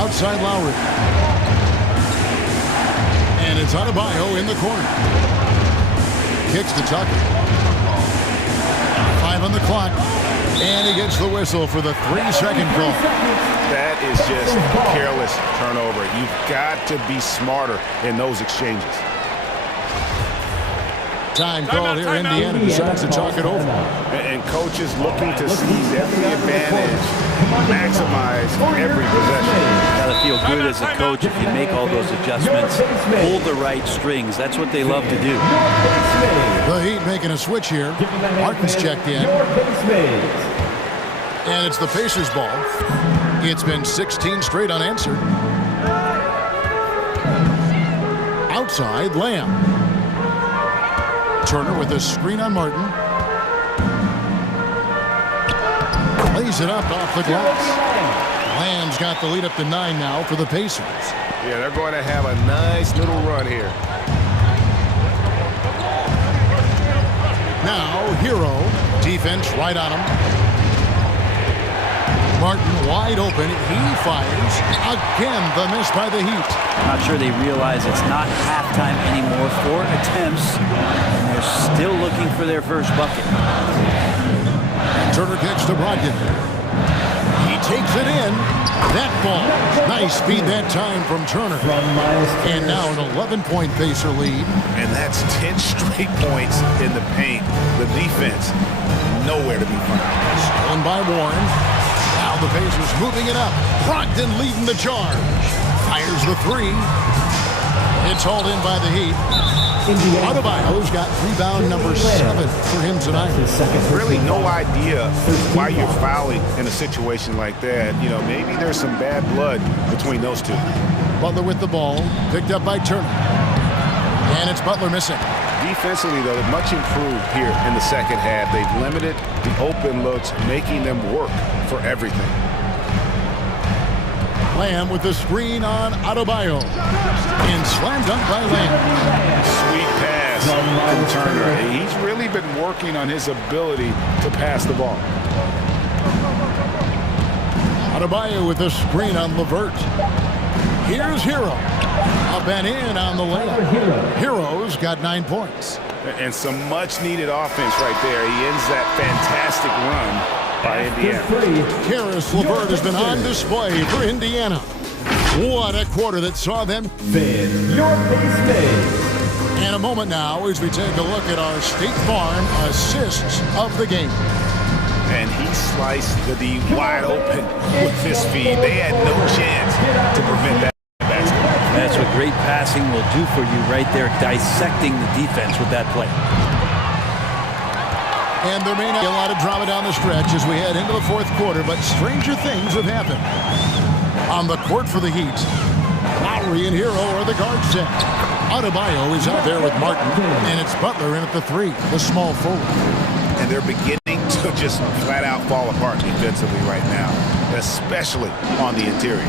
Outside Lowry. And it's Adebayo in the corner. Kicks to Tucker. 5 on the clock. And he gets the whistle for the 3-second call. That is just careless turnover. You've got to be smarter in those exchanges. Time called here. Indiana decides to talk it over. And coaches looking to seize every advantage, maximize every possession. Gotta feel good as a coach if you make all those adjustments. Pull the right strings. That's what they love to do. The Heat making a switch here. Martin's checked in. And it's the Pacers' ball. It's been 16 straight unanswered. Outside, Lamb. Turner with a screen on Martin. Lays it up off the glass. Lamb's got the lead up to 9 now for the Pacers. Yeah, they're going to have a nice little run here. Now, Hero. Defense right on him. Martin wide open. He fires. Again, the miss by the Heat. Not sure they realize it's not halftime anymore. 4 attempts, and they're still looking for their first bucket. Turner kicks to Brogdon. He takes it in. That ball. Nice speed that time from Turner. And now an 11-point Pacer lead. And that's 10 straight points in the paint. The defense, nowhere to be found. Stolen by Warren. Now the Pacers moving it up. Brogdon leading the charge. Fires the 3. It's hauled in by the Heat. Adebayo's got rebound number 7 for him tonight. Really no idea why you're fouling in a situation like that. You know, maybe there's some bad blood between those two. Butler with the ball. Picked up by Turner. And it's Butler missing. Defensively, though, much improved here in the second half. They've limited the open looks, making them work for everything. Lamb with the screen on Adebayo. And slam dunk by Lamb. Sweet pass from Turner. He's really been working on his ability to pass the ball. Adebayo with the screen on LeVert. Here's Hero. Up and in on the layup. Hero's got 9 points. And some much-needed offense right there. He ends that fantastic run by Indiana. Karis LeVert has been on display for Indiana. What a quarter that saw them. Your pace made. And a moment now as we take a look at our State Farm assists of the game. And he sliced the D wide open with this feed. They had no chance to prevent that basketball. That's what great passing will do for you right there, dissecting the defense with that play. And there may not be a lot of drama down the stretch as we head into the fourth quarter, but stranger things have happened. On the court for the Heat, Lowry and Hero are the guard set. Adebayo is out there with Martin, and it's Butler in at the 3, the small forward. And they're beginning to just flat out fall apart defensively right now, especially on the interior.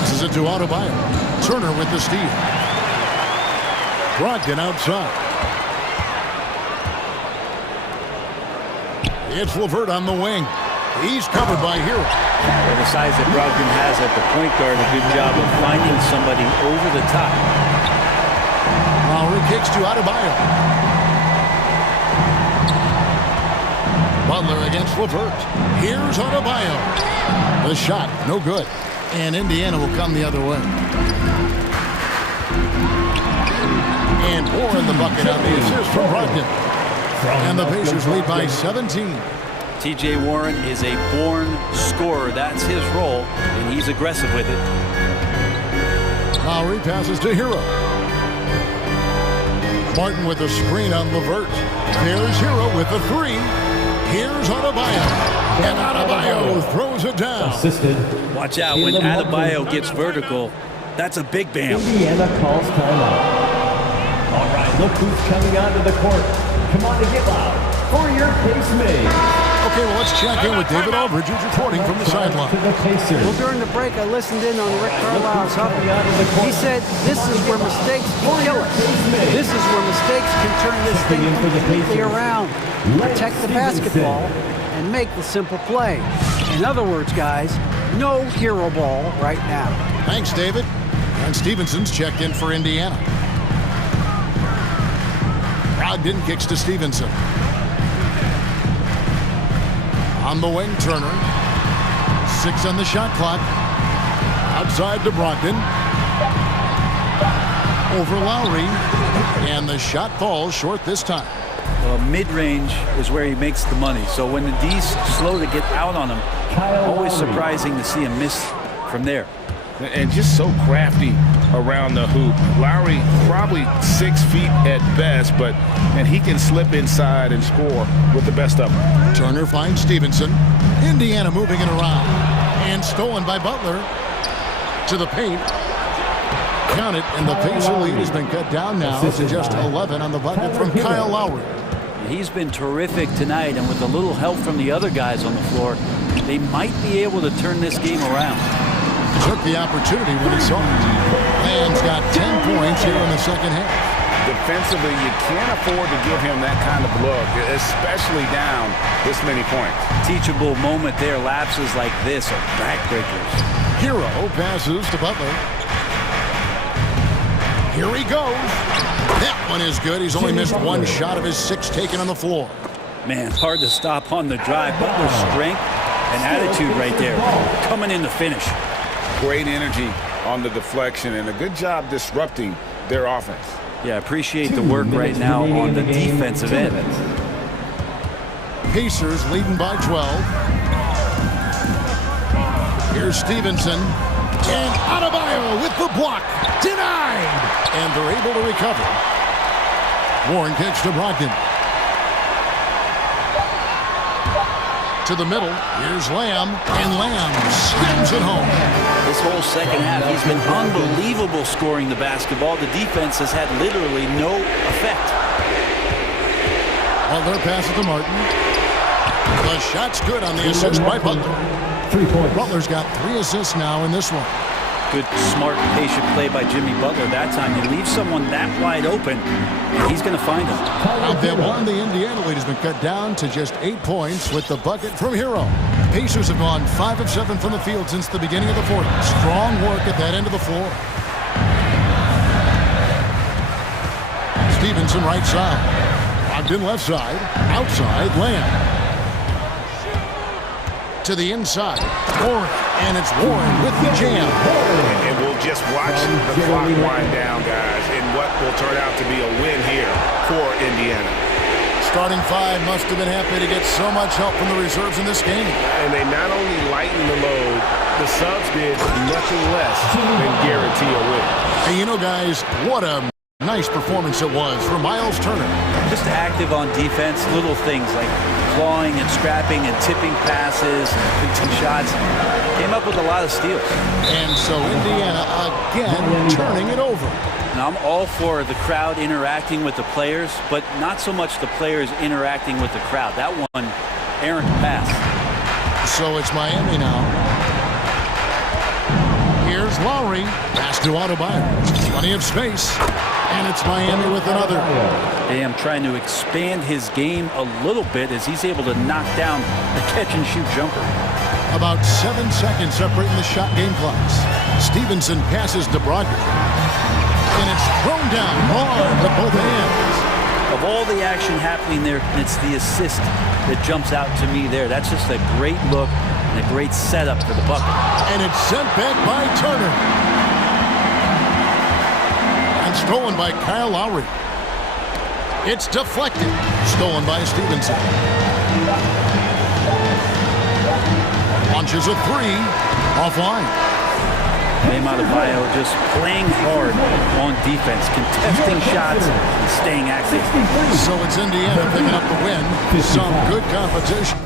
This is it to Adebayo. Turner with the steal. Brogdon outside. It's LeVert on the wing. He's covered by Hero. Well, the size that Brogdon has at the point guard, a good job of finding somebody over the top. Lowry kicks to Adebayo. Butler against LeVert. Here's Adebayo. The shot, no good. And Indiana will come the other way. And more in the bucket on the assist from Brogdon. And the Pacers lead by 17. T.J. Warren is a born scorer. That's his role, and he's aggressive with it. Lowry passes to Hero. Martin with a screen on LeVert. There's Hero with the 3. Here's Adebayo. And Adebayo throws it down. Watch out when Adebayo gets vertical. That's a big bam. Indiana calls timeout. All right, look who's coming onto the court. Come on and get loud for your pace made. Okay, well, let's check in with David Aldridge, who's reporting from the sideline. Well, during the break, I listened in on Rick Carlisle's huddle. He said, this is where mistakes can kill us. This is where mistakes can turn this thing completely around. Protect the basketball and make the simple play. In other words, guys, no hero ball right now. Thanks, David. And Stevenson's checked in for Indiana. Brogdon kicks to Stevenson. On the wing, Turner. 6 on the shot clock. Outside to Brogdon. Over Lowry. And the shot falls short this time. Well, mid-range is where he makes the money. So when the D's slow to get out on him, always surprising to see him miss from there. And just so crafty around the hoop. Lowry probably 6 feet at best, and he can slip inside and score with the best of them. Turner finds Stevenson. Indiana moving it around. And stolen by Butler. To the paint. Count it, and the Pacer lead has been cut down now to just 11 on the bucket from Kyle Lowry. He's been terrific tonight, and with a little help from the other guys on the floor, they might be able to turn this game around. Took the opportunity when he saw it. Lamb's got 10 points here in the second half. Defensively, you can't afford to give him that kind of look, especially down this many points. Teachable moment there. Lapses like this are backbreakers. Hero passes to Butler. Here he goes. That one is good. He's only missed 1 shot of his 6 taken on the floor. Man, hard to stop on the drive. Butler's strength and attitude right there. Coming in to finish. Great energy on the deflection and a good job disrupting their offense. Yeah, appreciate the work right now on the defensive end. Pacers leading by 12. Here's Stevenson. And Adebayo with the block. Denied. And they're able to recover. Warren kicks to Brogdon. To the middle. Here's Lamb. And Lamb slams it home. This whole second half, he's been unbelievable scoring the basketball. The defense has had literally no effect. Butler passes to Martin. The shot's good on the assist by Butler. 3 points. Butler's got 3 assists now in this one. Good, smart, patient play by Jimmy Butler that time. You leave someone that wide open, and he's going to find him. Out there one, the Indiana lead has been cut down to just 8 points with the bucket from Hero. Pacers have gone 5 of 7 from the field since the beginning of the fourth. Strong work at that end of the floor. Stevenson right side. Ogden left side. Outside, Lamb. To the inside. Warren. And it's Warren with the jam. And we'll just watch the clock wind down, guys, in what will turn out to be a win here for Indiana. Starting five must have been happy to get so much help from the reserves in this game. And they not only lightened the load, the subs did nothing less than guarantee a win. And you know, guys, what a nice performance it was for Miles Turner. Just active on defense, little things like clawing and scrapping and tipping passes and two shots. Came up with a lot of steals. And so Indiana again turning it over. Now I'm all for the crowd interacting with the players, but not so much the players interacting with the crowd. That one, errant pass. So it's Miami now. Here's Lowry. Pass to Adebayo. Plenty of space. And it's Miami with another. Bam trying to expand his game a little bit as he's able to knock down a catch-and-shoot jumper. About 7 seconds separating the shot game clocks. Stevenson passes to Brogdon. And it's thrown down hard with both hands. Of all the action happening there, it's the assist that jumps out to me there. That's just a great look and a great setup for the bucket. And it's sent back by Turner. Stolen by Kyle Lowry. It's deflected. Stolen by Stevenson. Launches a three. Offline. Bam Adebayo just playing hard on defense, contesting shots and staying active. So it's Indiana picking up the win. Some good competition.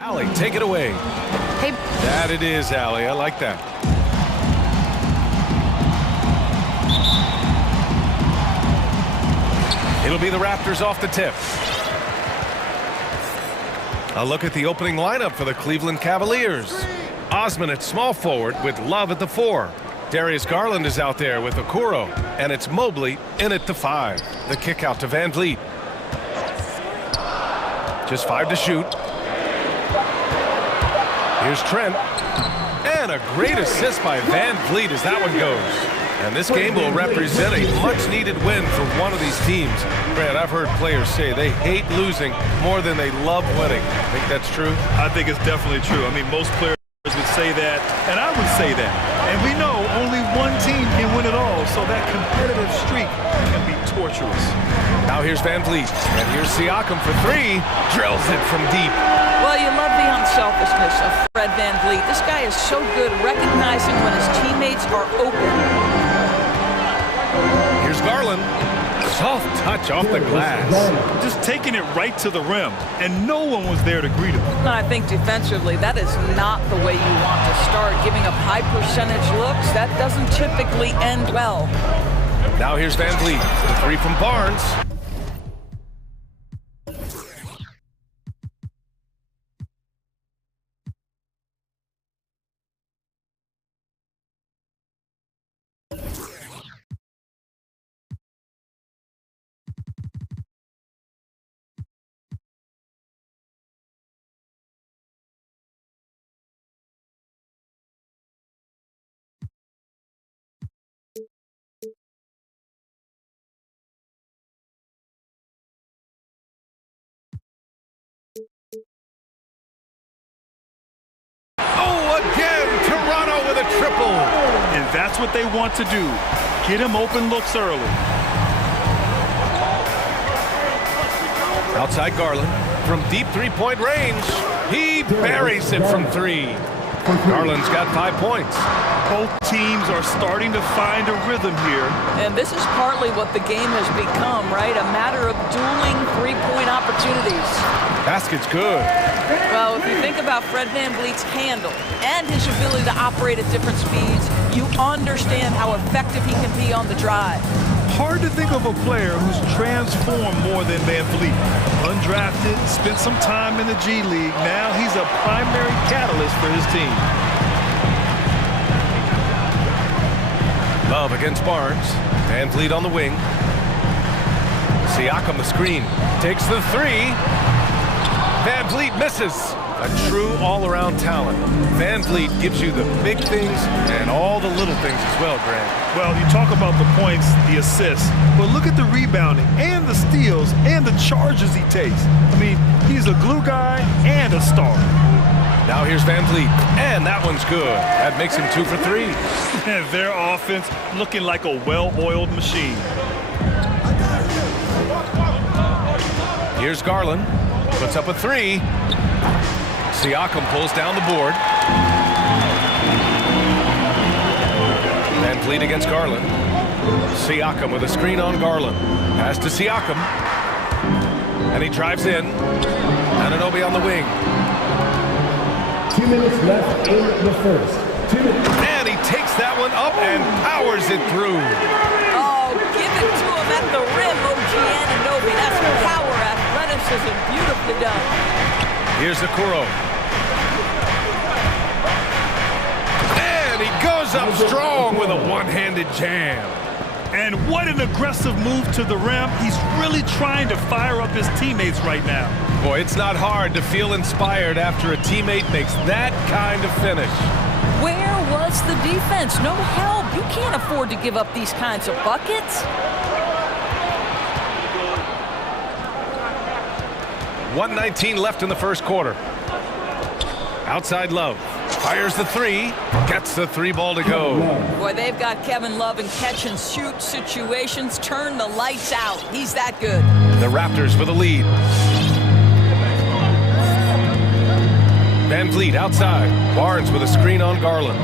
Allie, take it away. Hey. That it is, Allie. I like that. It'll be the Raptors off the tip. A look at the opening lineup for the Cleveland Cavaliers. Osman at small forward with Love at the 4. Darius Garland is out there with Okoro. And it's Mobley in at the 5. The kick out to Van Vliet. Just 5 to shoot. Here's Trent. And a great assist by Van Vliet as that one goes. And this game will represent a much-needed win for one of these teams. Brad, I've heard players say they hate losing more than they love winning. Think that's true? I think it's definitely true. I mean, most players would say that, and I would say that. And we know only one team can win it all, so that competitive streak can be torturous. Now here's Van Vliet, and here's Siakam for 3. Drills it from deep. Well, you love the unselfishness of Fred Van Vliet. This guy is so good recognizing when his teammates are open. Here's Garland. Soft touch off the glass. Just taking it right to the rim, and no one was there to greet him. I think defensively, that is not the way you want to start. Giving up high percentage looks, that doesn't typically end well. Now here's Van Vliet. The 3 from Barnes. Again, Toronto with a triple. And that's what they want to do. Get him open looks early. Outside Garland from deep three-point range. He buries it from 3. Garland's got 5 points. Both teams are starting to find a rhythm here. And this is partly what the game has become, right? A matter of dueling three-point opportunities. Basket's good. Well, if you think about Fred Van Vliet's handle and his ability to operate at different speeds, you understand how effective he can be on the drive. Hard to think of a player who's transformed more than Van Vliet. Undrafted, spent some time in the G League. Now he's a primary catalyst for his team. Love against Barnes. Van Vliet on the wing. Siakam the screen. Takes the 3. Van Vliet misses. A true all-around talent. Van Vliet gives you the big things and all the little things as well, Grant. Well, you talk about the points, the assists, but look at the rebounding and the steals and the charges he takes. I mean, he's a glue guy and a star. Now here's Van Vliet, and that one's good. That makes him 2 for 3. And their offense looking like a well-oiled machine. Here's Garland. Puts up a 3. Siakam pulls down the board. Van Vliet against Garland. Siakam with a screen on Garland. Pass to Siakam. And he drives in. Anunoby on the wing. 2 minutes left in the first. 2 minutes. And he takes that one up and powers it through. Oh, give it to him at the rim, OG Anunoby. That's power, athleticism, beautifully done. Here's Okoro. And he goes up strong with a one-handed jam. And what an aggressive move to the rim. He's really trying to fire up his teammates right now. Boy, it's not hard to feel inspired after a teammate makes that kind of finish. Where was the defense? No help. You can't afford to give up these kinds of buckets. 1:19 left in the first quarter. Outside Love. Fires the 3. Gets the 3 ball to go. Boy, they've got Kevin Love in catch-and-shoot situations. Turn the lights out. He's that good. The Raptors with a lead. Van Vliet outside. Barnes with a screen on Garland.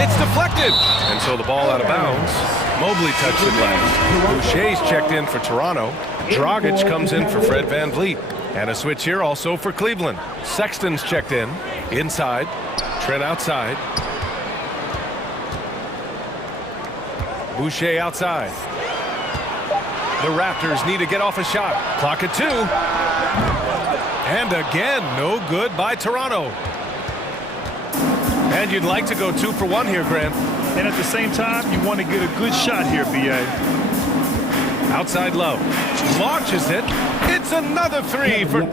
It's deflected. And so the ball out of bounds. Mobley touched it last. Boucher's checked in for Toronto. Dragic comes in for Fred Van Vliet. And a switch here also for Cleveland. Sexton's checked in. Inside. Trent outside. Boucher outside. The Raptors need to get off a shot. Clock at 2. And again, no good by Toronto. And you'd like to go 2 for 1 here, Grant. And at the same time, you want to get a good shot here, B.A. Outside low. Launches it. It's another 3 for...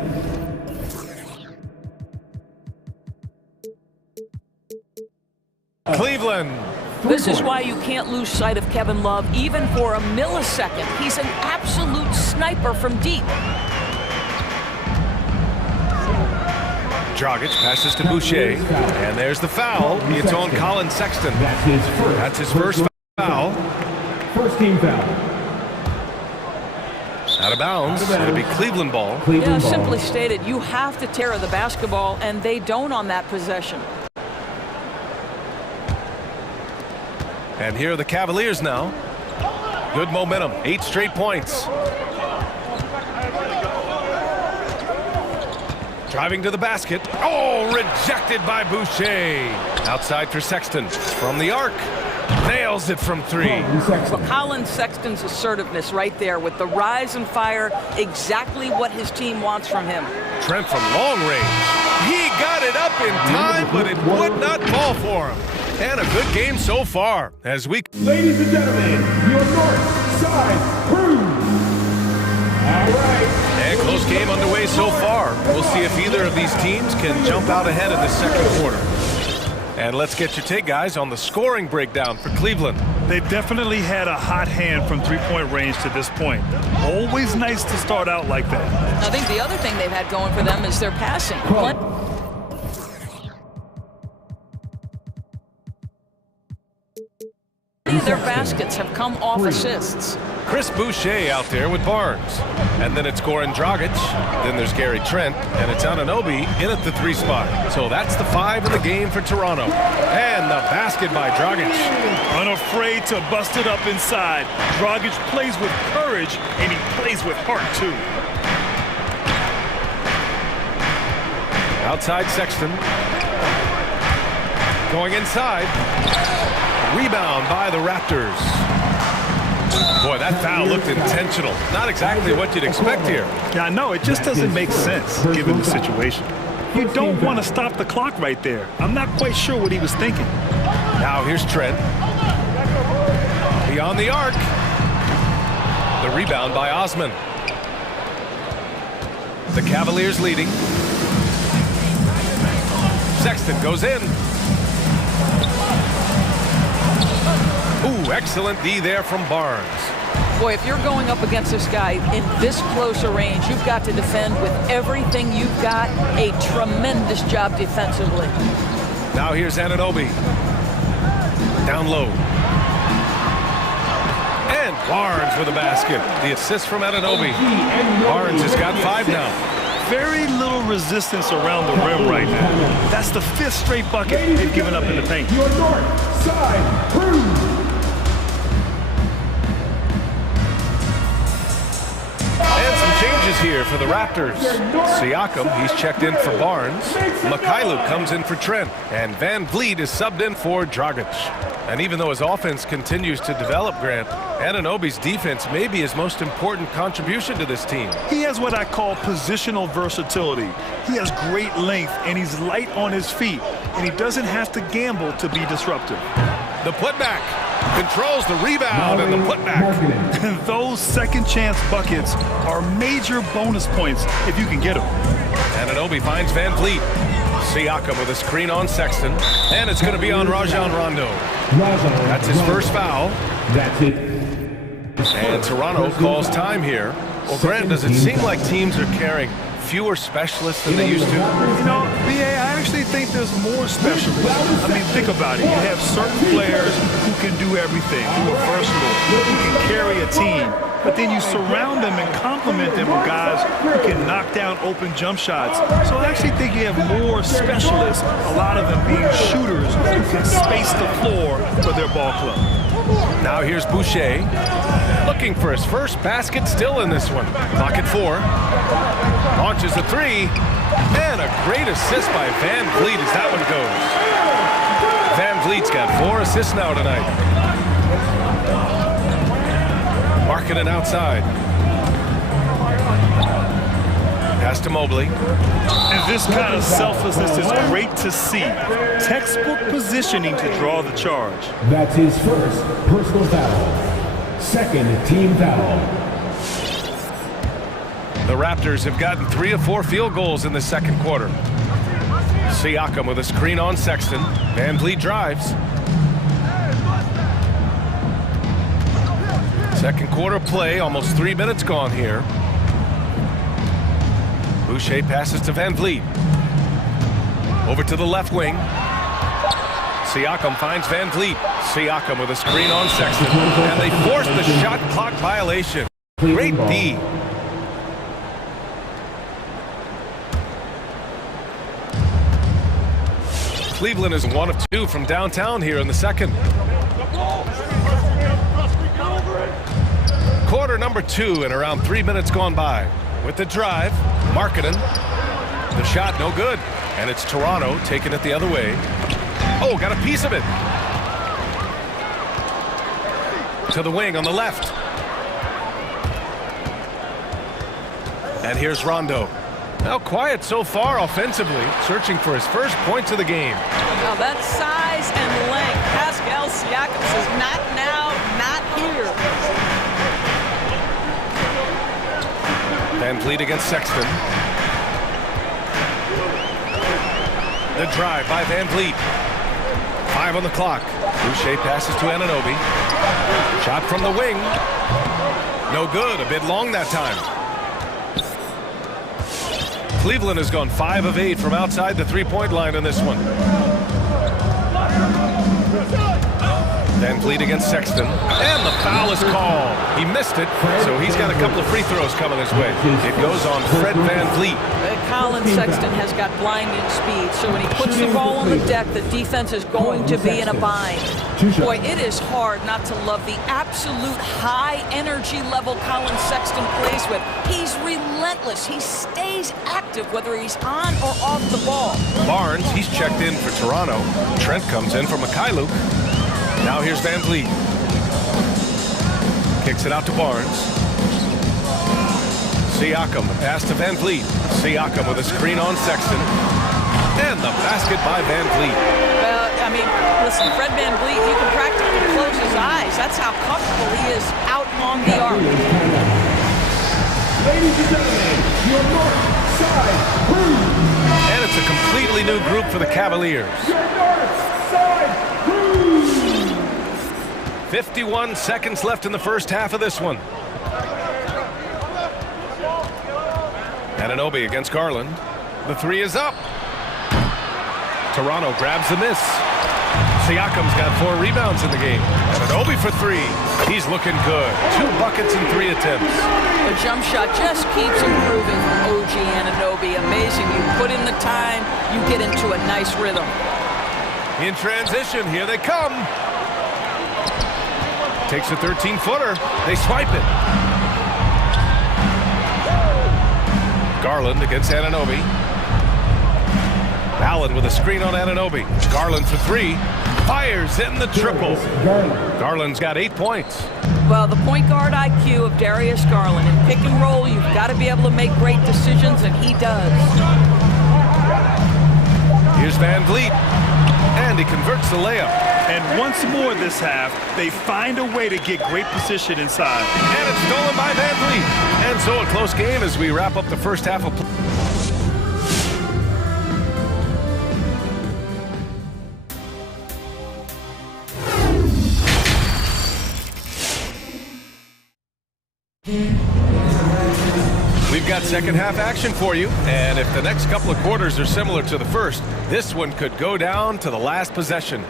Cleveland. This is why you can't lose sight of Kevin Love even for a millisecond. He's an absolute sniper from deep. Dragic passes to Boucher, and there's the foul. It's on Colin Sexton. That's his first foul. First team foul. Out of bounds. It'll be Cleveland ball. Yeah, simply stated, you have to tear the basketball, and they don't on that possession. And here are the Cavaliers now. Good momentum. 8 straight points. Driving to the basket. Oh, rejected by Boucher. Outside for Sexton. From the arc. Nails it from 3. Well, Colin Sexton's assertiveness right there with the rise and fire, exactly what his team wants from him. Trent from long range. He got it up in time, but it would not fall for him. And a good game so far as we... Ladies and gentlemen, your North Side Crew. All right. And close game underway so far. We'll see if either of these teams can jump out ahead in the second quarter. And let's get your take, guys, on the scoring breakdown for Cleveland. They definitely had a hot hand from three-point range to this point. Always nice to start out like that. I think the other thing they've had going for them is their passing. Their baskets have come off assists. Chris Boucher out there with Barnes. And then it's Goran Dragic. Then there's Gary Trent. And it's Anunoby in at the 3 spot. So that's the 5 in the game for Toronto. And the basket by Dragic. Unafraid to bust it up inside. Dragic plays with courage, and he plays with heart, too. Outside Sexton. Going inside. Rebound by the Raptors. Boy, that foul looked intentional. Not exactly what you'd expect here. Yeah, I know. It just doesn't make sense, given the situation. You don't want to stop the clock right there. I'm not quite sure what he was thinking. Now here's Trent. Beyond the arc. The rebound by Osman. The Cavaliers leading. Sexton goes in. Ooh, excellent D there from Barnes. Boy, if you're going up against this guy in this close a range, you've got to defend with everything you've got. A tremendous job defensively. Now here's Anunoby. Down low. And Barnes with a basket. The assist from Anunoby. Barnes has got 5 now. Very little resistance around the rim right now. That's the 5th straight bucket they've given up in the paint. Your North Side Crew. Changes here for the Raptors. Siakam, he's checked in for Barnes. Mikhailuk comes in for Trent. And Van Vliet is subbed in for Dragic. And even though his offense continues to develop, Grant, Anunoby's defense may be his most important contribution to this team. He has what I call positional versatility. He has great length, and he's light on his feet. And he doesn't have to gamble to be disruptive. The putback. Controls the rebound and the putback. Those second chance buckets are major bonus points if you can get them. Anunoby finds Van Vliet. Siakam with a screen on Sexton. And it's going to be on Rajon Rondo. That's his first foul. That's it. And Toronto calls time here. Well, Grant, does it seem like teams are carrying fewer specialists than they used to? You know, B.A., I actually think there's more specialists. I mean, think about it. You have certain players who can do everything, who are versatile, who can carry a team. But then you surround them and complement them with guys who can knock down open jump shots. So I actually think you have more specialists, a lot of them being shooters who can space the floor for their ball club. Now here's Boucher, looking for his first basket, still in this one. Clock at 4. Launches a 3, and a great assist by Van Vliet as that one goes. Van Vliet's got 4 assists now tonight. Marking it outside. Pass to Mobley. And this kind of selflessness is great to see. Textbook positioning to draw the charge. That's his first personal foul. Second team foul. The Raptors have gotten 3 of 4 field goals in the second quarter. Siakam with a screen on Sexton. Van Vliet drives. Second quarter play, almost 3 minutes gone here. Boucher passes to Van Vliet. Over to the left wing. Siakam finds Van Vliet. Siakam with a screen on Sexton. And they force the shot clock violation. Great D. Cleveland is 1 of 2 from downtown here in the second. Quarter number 2 and around 3 minutes gone by. With the drive, Markkanen. The shot no good. And it's Toronto taking it the other way. Oh, got a piece of it. To the wing on the left. And here's Rondo. Now quiet so far offensively, searching for his first points of the game. Now that size and length, Pascal Siakam says not now, not here. Van Vliet against Sexton. The drive by Van Vliet. 5 on the clock. Boucher passes to Anunoby. Shot from the wing. No good, a bit long that time. Cleveland has gone 5 of 8 from outside the three-point line in this one. Van Vliet against Sexton. And the foul is called. He missed it, so he's got a couple of free throws coming his way. It goes on Fred Van Vliet. Colin Sexton has got blinding speed, so when he puts the ball on the deck, the defense is going to be in a bind. Boy, it is hard not to love the absolute high energy level Colin Sexton plays with. He's relentless. He stays active whether he's on or off the ball. Barnes, he's checked in for Toronto. Trent comes in for Mikhailuk. Now here's Van Vliet. Kicks it out to Barnes. Siakam, pass to Van Vliet. Siakam with a screen on Sexton. And the basket by Van Vliet. Well, I mean, listen, Fred Van Vliet, you can practically close his eyes. That's how comfortable he is out on the arc. Ladies and gentlemen, your north side crew. And it's a completely new group for the Cavaliers. Your north side crew. 51 seconds left in the first half of this one. Anunoby against Garland. The 3 is up. Toronto grabs the miss. Siakam's got 4 rebounds in the game. Anunoby for 3. He's looking good. 2 buckets in 3 attempts. The jump shot just keeps improving from OG Anunoby. Amazing. You put in the time, you get into a nice rhythm. In transition, here they come. Takes a 13-footer. They swipe it. Garland against Anunoby. Allen with a screen on Anunoby. Garland for 3. Fires in the triple. Garland's got 8 points. Well, the point guard IQ of Darius Garland. In pick and roll, you've got to be able to make great decisions, and he does. Here's Van Vliet. And he converts the layup. And once more this half, they find a way to get great position inside. And it's stolen by Van Vliet. And so a close game as we wrap up the first half of play. We've got second half action for you, and if the next couple of quarters are similar to the first, this one could go down to the last possession.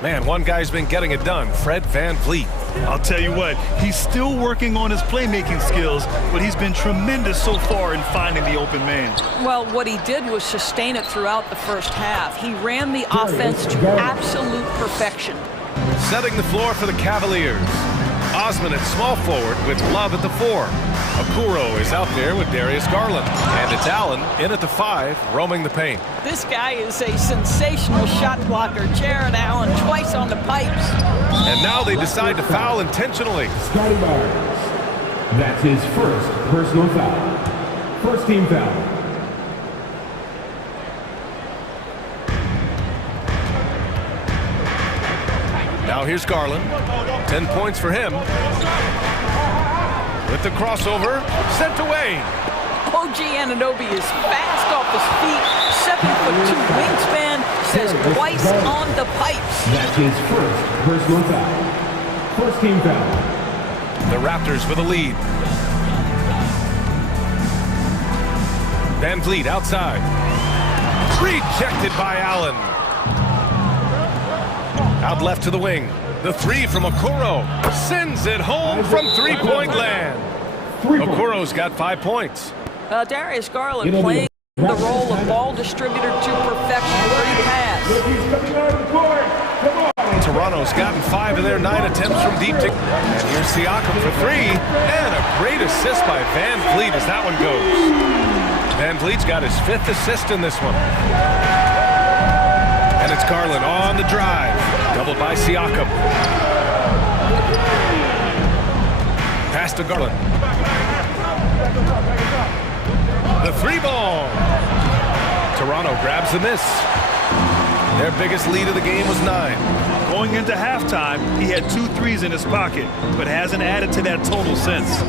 Man, one guy's been getting it done, Fred Van Vliet. I'll tell you what, he's still working on his playmaking skills, but he's been tremendous so far in finding the open man. Well, what he did was sustain it throughout the first half. He ran the offense to absolute perfection. Setting the floor for the Cavaliers. Osman at small forward with Love at the 4. Okoro is out there with Darius Garland. And it's Allen in at the 5, roaming the paint. This guy is a sensational shot blocker. Jared Allen twice on the pipes. And now they decide to foul intentionally. Scotty Barnes. That's his first personal foul. First team foul. Now here's Garland. 10 points for him. With the crossover, sent away. OG Anunoby is fast off his feet. 7'2" wingspan, says twice on the pipes. That's his first personal foul. First team foul. The Raptors with a lead. Van Vliet outside. Rejected by Allen. Out left to the wing. The 3 from Okoro. Sends it home from three-point land. Okoro's got 5 points. Darius Garland playing the role of ball distributor to perfection. Great pass. Toronto's gotten 5 of their 9 attempts from deep. And here's Siakam for 3. And a great assist by Van Vliet as that one goes. Van Vliet's got his 5th assist in this one. And it's Garland on the drive. Doubled by Siakam. Pass to Garland. The 3 ball. Toronto grabs the miss. Their biggest lead of the game was 9. Going into halftime, he had 2 threes in his pocket, but hasn't added to that total since.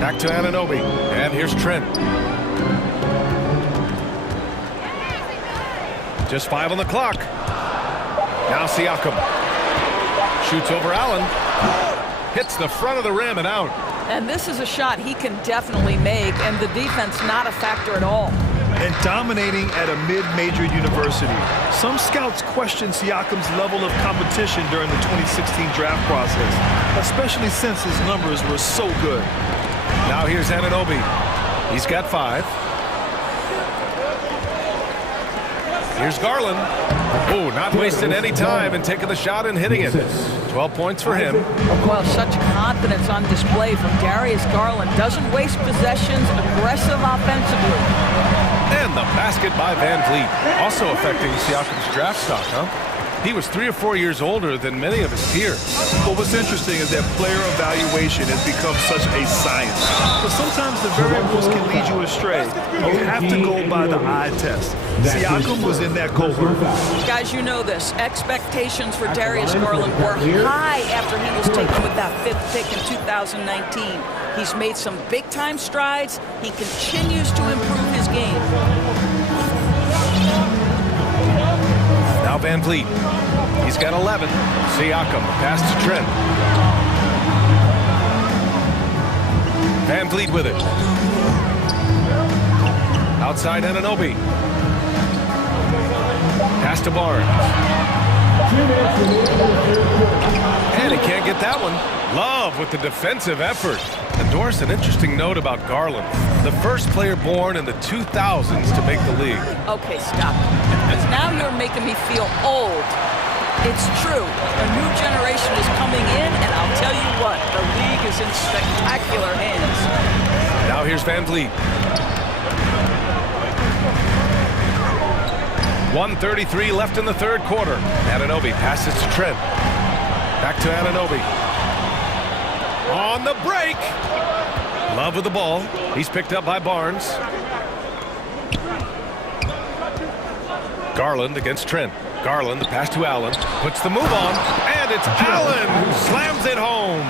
Back to Anunoby. And here's Trent. Just 5 on the clock. Now Siakam. Shoots over Allen. Hits the front of the rim and out. And this is a shot he can definitely make, and the defense not a factor at all. And dominating at a mid-major university. Some scouts question Siakam's level of competition during the 2016 draft process, especially since his numbers were so good. Now here's Anunoby. He's got 5. Here's Garland. Oh, not wasting any time and taking the shot and hitting it. 12 points for him. Well, such confidence on display from Darius Garland. Doesn't waste possessions, aggressive offensively. And the basket by Van Vliet. Also affecting Siakam's draft stock, huh? He was 3 or 4 years older than many of his peers. Well, what's interesting is that player evaluation has become such a science. But sometimes the variables can lead you astray. You have to go by the eye test. Siakam was in that cohort. Guys, you know this. Expectations for Darius Garland were high after he was taken with that 5th pick in 2019. He's made some big-time strides. He continues to improve his game. Now Van Vliet. He's got 11. Siakam, pass to Trent. Van Vliet with it. Outside Anunoby. Pass to Barnes. And he can't get that one. Love with the defensive effort. And Doris, an interesting note about Garland. The first player born in the 2000s to make the league. Okay, stop. Because now you're making me feel old. It's true. A new generation is coming in, and I'll tell you what, the league is in spectacular hands. Now here's Van Vliet. 1:33 left in the 3rd quarter. Anunoby passes to Trent. Back to Anunoby. On the break. Love with the ball. He's picked up by Barnes. Garland against Trent. Garland, the pass to Allen. Puts the move on. And it's Allen who slams it home.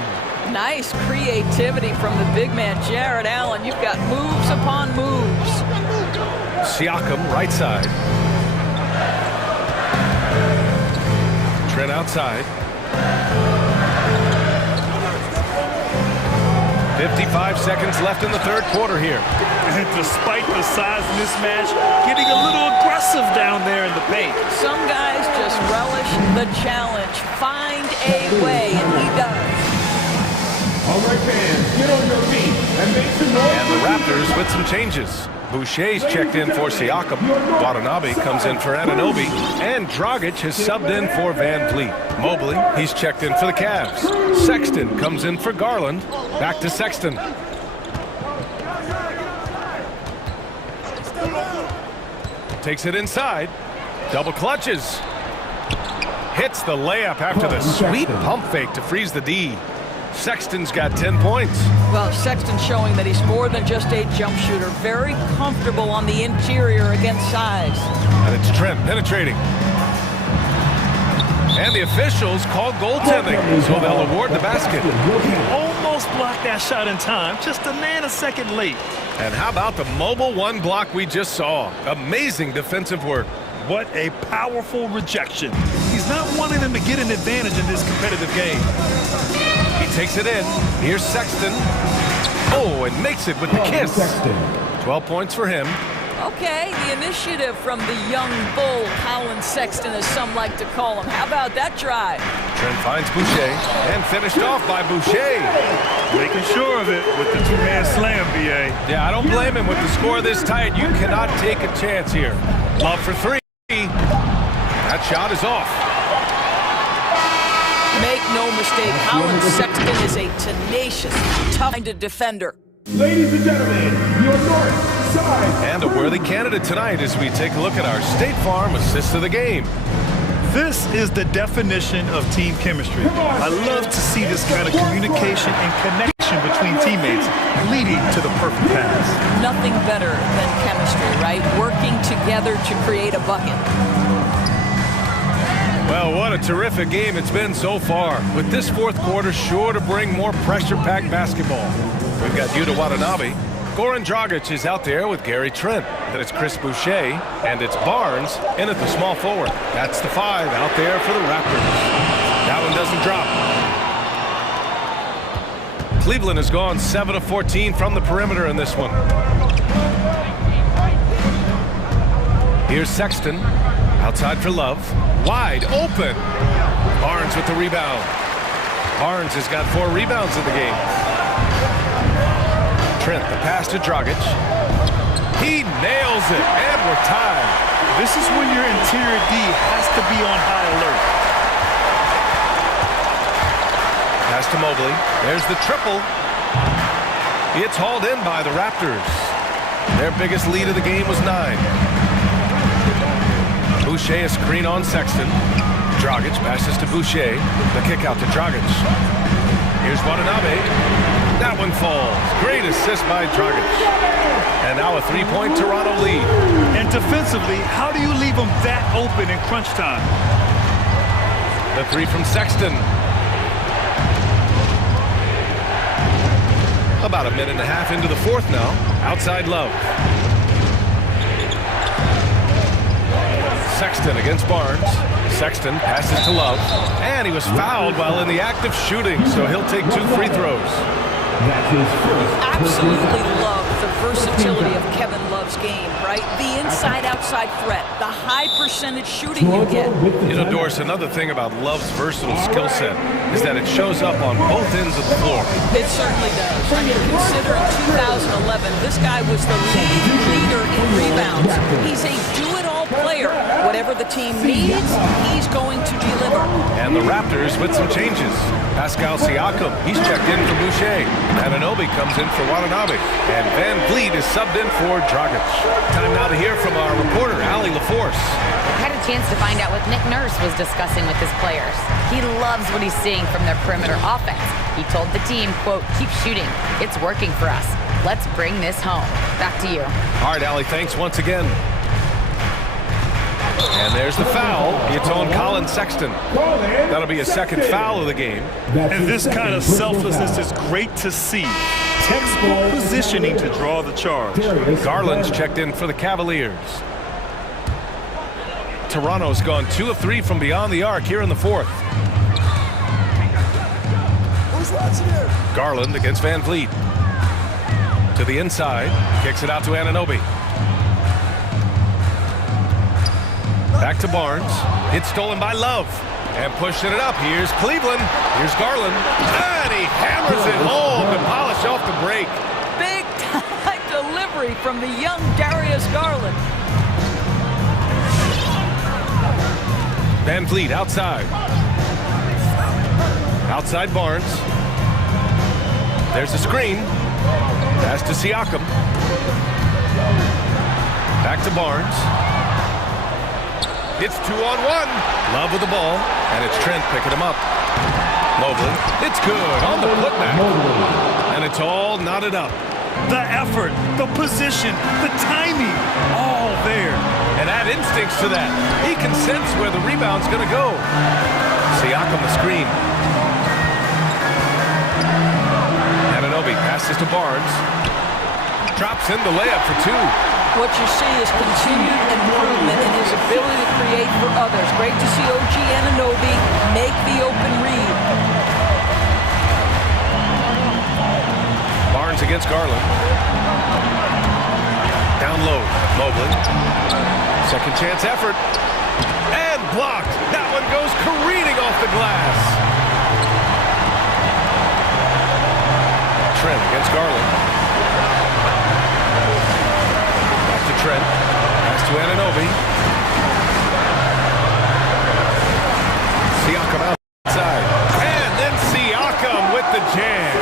Nice creativity from the big man, Jared Allen. You've got moves upon moves. Siakam, right side. Trent outside. 55 seconds left in the 3rd quarter here. And despite the size mismatch, getting a little aggressive down there in the paint. Some guys just relish the challenge. Find a way, and he does. All right, fans, get on your feet and make some noise. And the Raptors with some changes. Boucher's checked in for Siakam. Watanabe comes in for Anunoby. And Dragic has subbed in for Van Vliet. Mobley, he's checked in for the Cavs. Sexton comes in for Garland. Back to Sexton. Takes it inside. Double clutches. Hits the layup after the sweet pump fake to freeze the D. Sexton's got 10 points. Well, Sexton showing that he's more than just a jump shooter. Very comfortable on the interior against size. And it's Trent penetrating. And the officials called goaltending, so they'll award the basket. Almost blocked that shot in time, just a nanosecond late. And how about the mobile one block we just saw? Amazing defensive work. What a powerful rejection. He's not wanting them to get an advantage in this competitive game. He takes it in. Here's Sexton. Oh, and makes it with the kiss. 12 points for him. Okay, the initiative from the young bull, Colin Sexton, as some like to call him. How about that drive? Trent finds Boucher and finished off by Boucher. Making sure of it with the two-man slam, BA. Yeah, I don't blame him with the score this tight. You cannot take a chance here. Love for three. That shot is off. Make no mistake, Colin Sexton is a tenacious, tough-minded defender. Ladies and gentlemen, your north side. And a worthy candidate tonight as we take a look at our State Farm assist of the game. This is the definition of team chemistry. I love to see this kind of communication and connection between teammates leading to the perfect pass. Nothing better than chemistry, right? Working together to create a bucket. Well, what a terrific game it's been so far. With this fourth quarter sure to bring more pressure-packed basketball. We've got Yuta Watanabe. Goran Dragic is out there with Gary Trent. Then it's Chris Boucher, and it's Barnes in at the small forward. That's the 5 out there for the Raptors. That one doesn't drop. Cleveland has gone 7 of 14 from the perimeter in this one. Here's Sexton. Outside for Love. Wide open. Barnes with the rebound. Barnes has got 4 rebounds in the game. Trent, the pass to Dragic. He nails it, and we're tied. This is when your interior D has to be on high alert. Pass to Mobley. There's the triple. It's hauled in by the Raptors. Their biggest lead of the game was 9. Boucher a screen on Sexton. Dragic passes to Boucher. The kick out to Dragic. Here's Watanabe. That one falls. Great assist by Dragic. And now a 3-point Toronto lead. And defensively, how do you leave them that open in crunch time? The 3 from Sexton. About a minute and a half into the fourth now. Outside Love. Sexton against Barnes. Sexton passes to Love. And he was fouled while in the act of shooting, so he'll take 2 free throws. Absolutely love the versatility of Kevin Love's game, right? The inside-outside threat, the high percentage shooting you get. You know, Doris, another thing about Love's versatile skill set is that it shows up on both ends of the floor. It certainly does. I mean, consider in 2011, this guy was the leader in rebounds. He's a do-it-all player. Whatever the team needs, he's going to deliver. And the Raptors with some changes. Pascal Siakam, he's checked in for Boucher. Anunoby comes in for Watanabe. And Van Vliet is subbed in for Dragic. Time now to hear from our reporter, Allie LaForce. I had a chance to find out what Nick Nurse was discussing with his players. He loves what he's seeing from their perimeter offense. He told the team, quote, "Keep shooting. It's working for us. Let's bring this home." Back to you. All right, Allie, thanks once again. And there's the foul. It's on Colin Sexton. That'll be a second foul of the game. And this kind of selflessness is great to see. Textbook positioning to draw the charge. Garland's checked in for the Cavaliers. Toronto's gone 2 of 3 from beyond the arc here in the fourth. Garland against Van Vliet. To the inside. Kicks it out to Anunoby. Back to Barnes. It's stolen by Love. And pushing it up. Here's Cleveland. Here's Garland. And he hammers it home to polish off the break. Big time delivery. delivery from the young Darius Garland. Van Vliet outside. Outside Barnes. There's a screen. Pass to Siakam. Back to Barnes. It's 2-on-1. Love with the ball. And it's Trent picking him up. Mobley. It's good on the putback. And it's all knotted up. The effort, the position, the timing, all there. And add instincts to that. He can sense where the rebound's going to go. Siakam the screen. Ananobi passes to Barnes. Drops in the layup for two. What you see is continued improvement in his ability to create for others. Great to see OG Ananobi make the open read. Barnes against Garland. Down low, Mobley. Second chance effort. And blocked. That one goes careening off the glass. Trent against Garland. Back to Trent. Pass to Anunoby. Siakam outside. And then Siakam with the jam.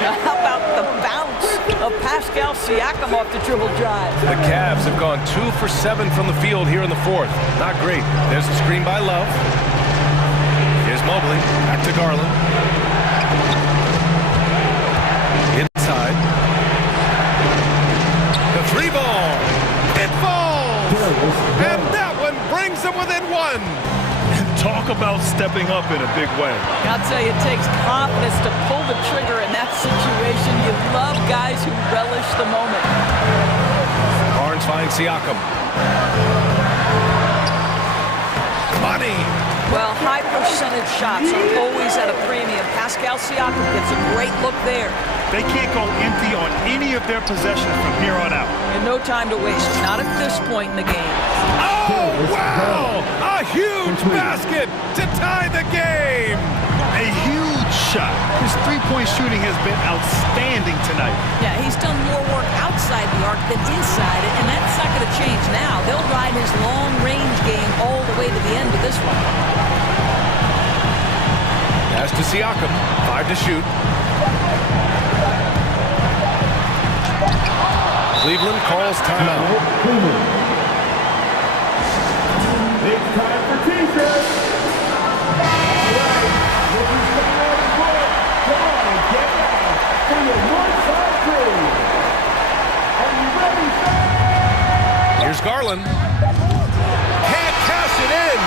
How about the bounce of Pascal Siakam off the dribble drive? The Cavs have gone 2 for 7 from the field here in the fourth. Not great. There's a screen by Love. Here's Mobley. Back to Garland. Inside. The three ball. It falls. And that one brings them within one. Talk about stepping up in a big way. I'll tell you, it takes confidence to pull the trigger in that situation. You love guys who relish the moment. Barnes finds Siakam. Money. Well, high percentage shots are always at a premium. Pascal Siakam gets a great look there. They can't go empty on any of their possessions from here on out. And no time to waste, not at this point in the game. Oh, wow! A huge basket to tie the game! A huge shot. His three-point shooting has been outstanding tonight. Yeah, he's done more work outside the arc than inside it, and that's not going to change now. They'll ride his long-range game all the way to the end of this one. Pass to Siakam. 5 to shoot. Cleveland calls timeout. It's time for t-shirts. All right, this is coming out of the court. Come on and get down for your Northside crew. Are you ready, sir? Here's Garland. Can't cash it in.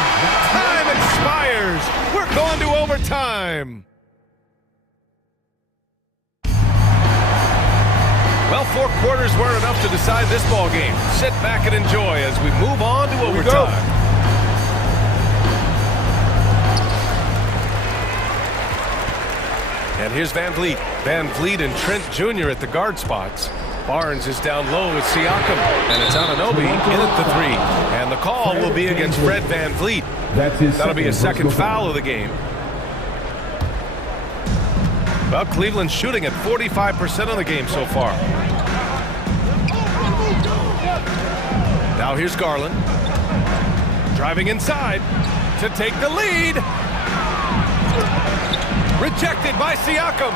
Time expires. We're going to overtime. Well, 4 quarters weren't enough to decide this ball game. Sit back and enjoy as we move on to overtime. And here's Van Vliet. Van Vliet and Trent Jr. at the guard spots. Barnes is down low with Siakam. And it's Anunoby in at the 3. And the call will be against Fred Van Vliet. That'll be a second foul of the game. Well, Cleveland's shooting at 45% of the game so far. Now here's Garland. Driving inside to take the lead. Rejected by Siakam.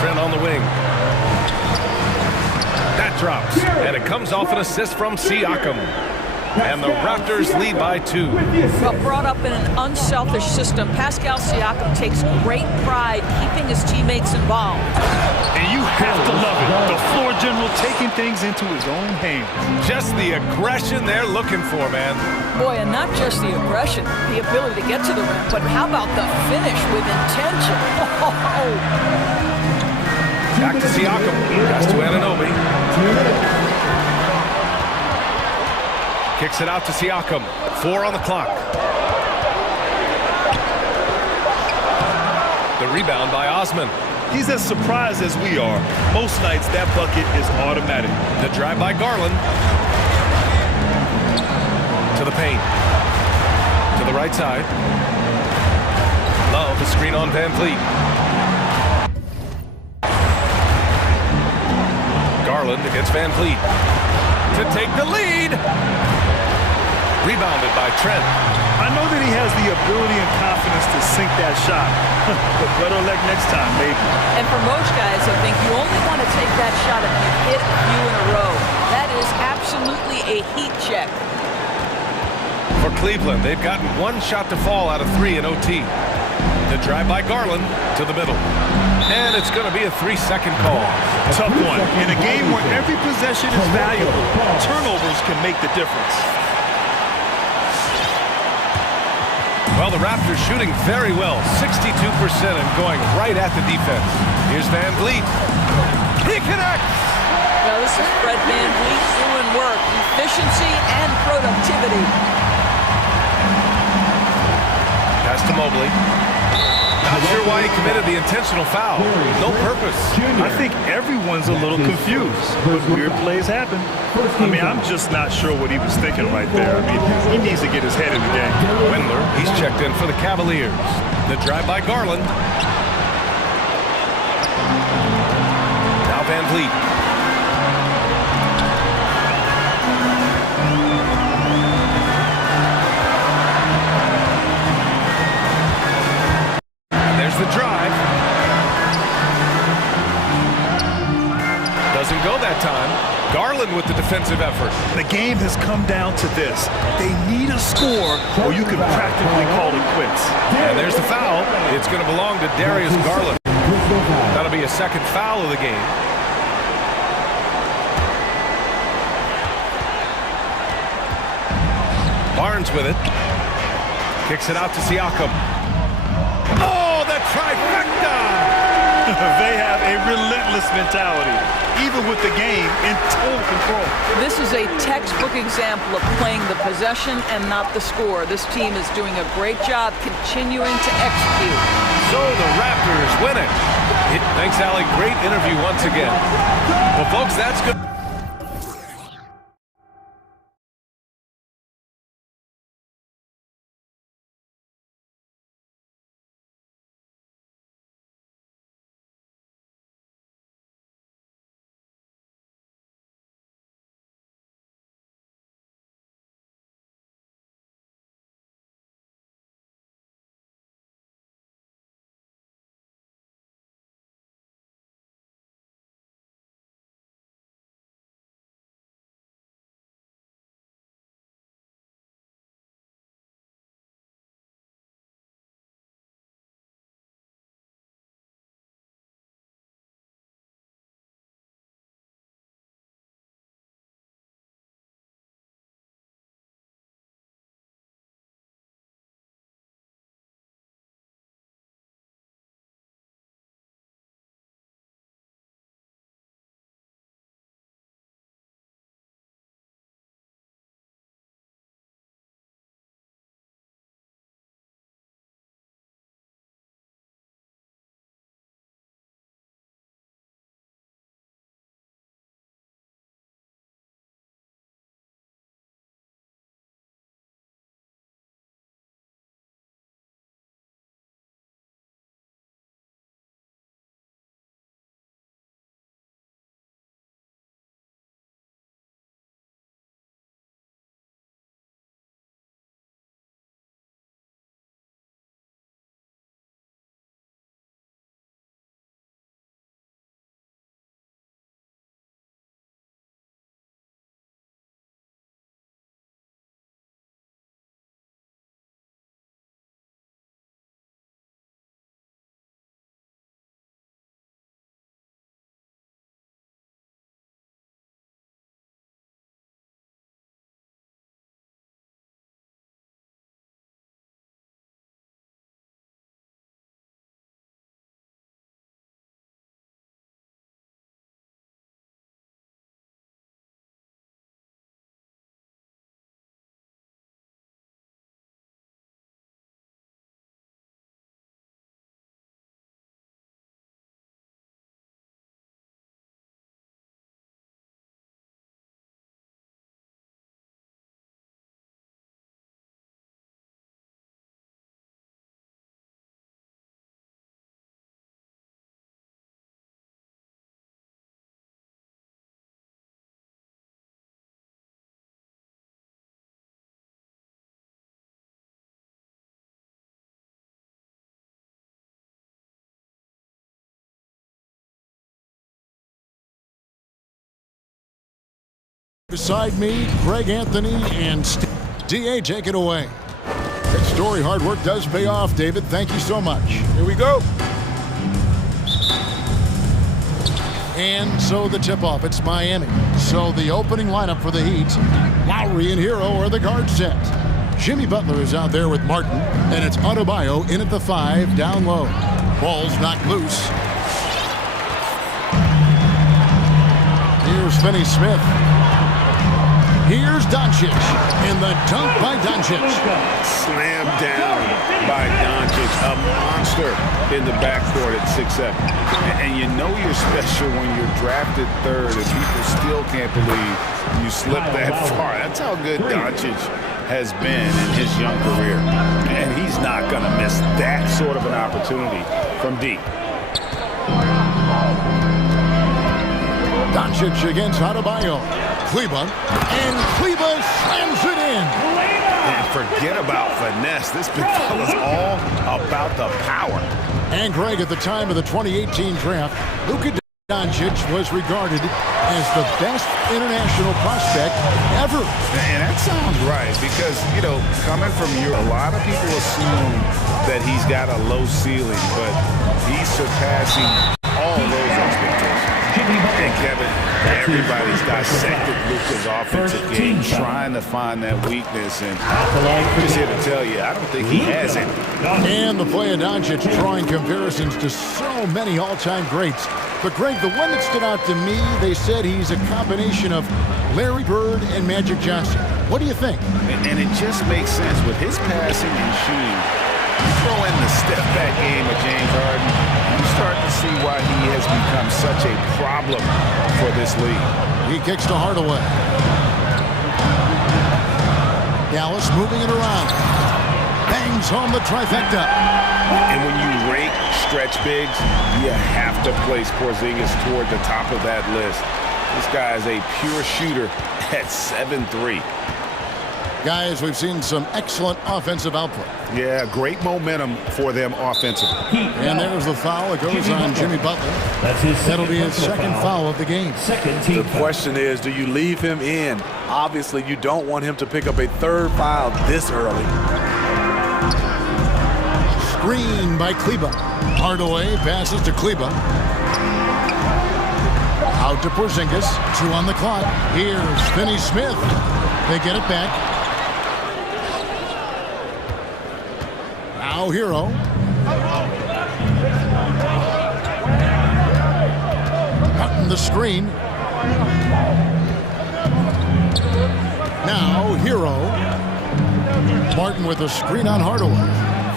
Trent on the wing. That drops. And it comes off an assist from Siakam. And the Raptors lead by 2. Well, brought up in an unselfish system, Pascal Siakam takes great pride keeping his teammates involved. And you have to love it. The floor general taking things into his own hands. Just the aggression they're looking for, man. Boy, and not just the aggression, the ability to get to the rim, but how about the finish with intention? Back to Siakam. Pass to Anunoby. Kicks it out to Siakam. 4 on the clock. The rebound by Osman. He's as surprised as we are. Most nights, that bucket is automatic. The drive by Garland. To the paint. To the right side. Love, the screen on Van Vliet. Garland against Van Vliet. To take the lead. Rebounded by Trent. I know that he has the ability and confidence to sink that shot, but better luck next time, maybe. And for most guys, I think you only want to take that shot if you hit a few in a row. That is absolutely a heat check. For Cleveland, they've gotten one shot to fall out of 3 in OT. The drive by Garland to the middle. And it's going to be a 3-second call. Tough one. In a game where every possession is valuable, turnovers can make the difference. Well, the Raptors shooting very well, 62% and going right at the defense. Here's Van Vliet. He connects! Well, this is Fred Van Vliet doing work, efficiency and productivity. Pass to Mobley. Not sure why he committed the intentional foul. No purpose. I think everyone's a little confused, but weird plays happen. I mean, I'm just not sure what he was thinking right there. I mean, he needs to get his head in the game. Windler, he's checked in for the Cavaliers. The drive by Garland. Now Van Vliet. The drive. Doesn't go that time. Garland with the defensive effort. The game has come down to this. They need a score or you can practically call it quits. And there's the foul. It's going to belong to Darius Garland. That'll be a second foul of the game. Barnes with it. Kicks it out to Siakam. Oh, the trifecta! They have a relentless mentality, even with the game in total control. This is a textbook example of playing the possession and not the score. This team is doing a great job continuing to execute. So the Raptors win it. Thanks, Allie. Great interview once again. Well, folks, that's good. Beside me, Greg Anthony and DA, take it away. Good story. Hard work does pay off, David. Thank you so much. Here we go. And so the tip-off, it's Miami. So the opening lineup for the Heat, Lowry and Hero are the guard set. Jimmy Butler is out there with Martin, and it's Adebayo in at the 5, down low. Ball's knocked loose. Here's Finney Smith. Here's Doncic, and the dunk by Doncic. Slammed down by Doncic, a monster in the backcourt at 6'7". And you know you're special when you're drafted third and people still can't believe you slipped that far. That's how good Doncic has been in his young career. And he's not going to miss that sort of an opportunity from deep. Doncic against Adebayo. Kleba, and Kleba slams it in. And forget about finesse. This big fella's all about the power. And Greg, at the time of the 2018 draft, Luka Doncic was regarded as the best international prospect ever. And that sounds right because, you know, coming from Europe, a lot of people assume that he's got a low ceiling, but he's surpassing all those expectations. And Kevin, everybody's dissected Luka's offensive game, trying to find that weakness, and I'm just here to tell you, I don't think he has it. And the play of Doncic drawing comparisons to so many all-time greats. But Greg, the one that stood out to me, they said he's a combination of Larry Bird and Magic Johnson. What do you think? And it just makes sense with his passing and shooting. You throw in the step-back game of James Harden, you start to see why he has become such a problem for this league. He kicks to Hardaway. Dallas moving it around. Bangs home the trifecta. And when you rank stretch bigs, you have to place Porzingis toward the top of that list. This guy is a pure shooter at 7'3". Guys, we've seen some excellent offensive output. Yeah, great momentum for them offensively. And there's the foul. It goes on Jimmy Butler. That'll be his second foul of the game. The question is, do you leave him in? Obviously, you don't want him to pick up a third foul this early. Screen by Kleba. Hardaway passes to Kleba. Out to Porzingis. 2 on the clock. Here's Finney Smith. They get it back. Now Hero. Cutting the screen. Now Hero. Martin with a screen on Hardaway.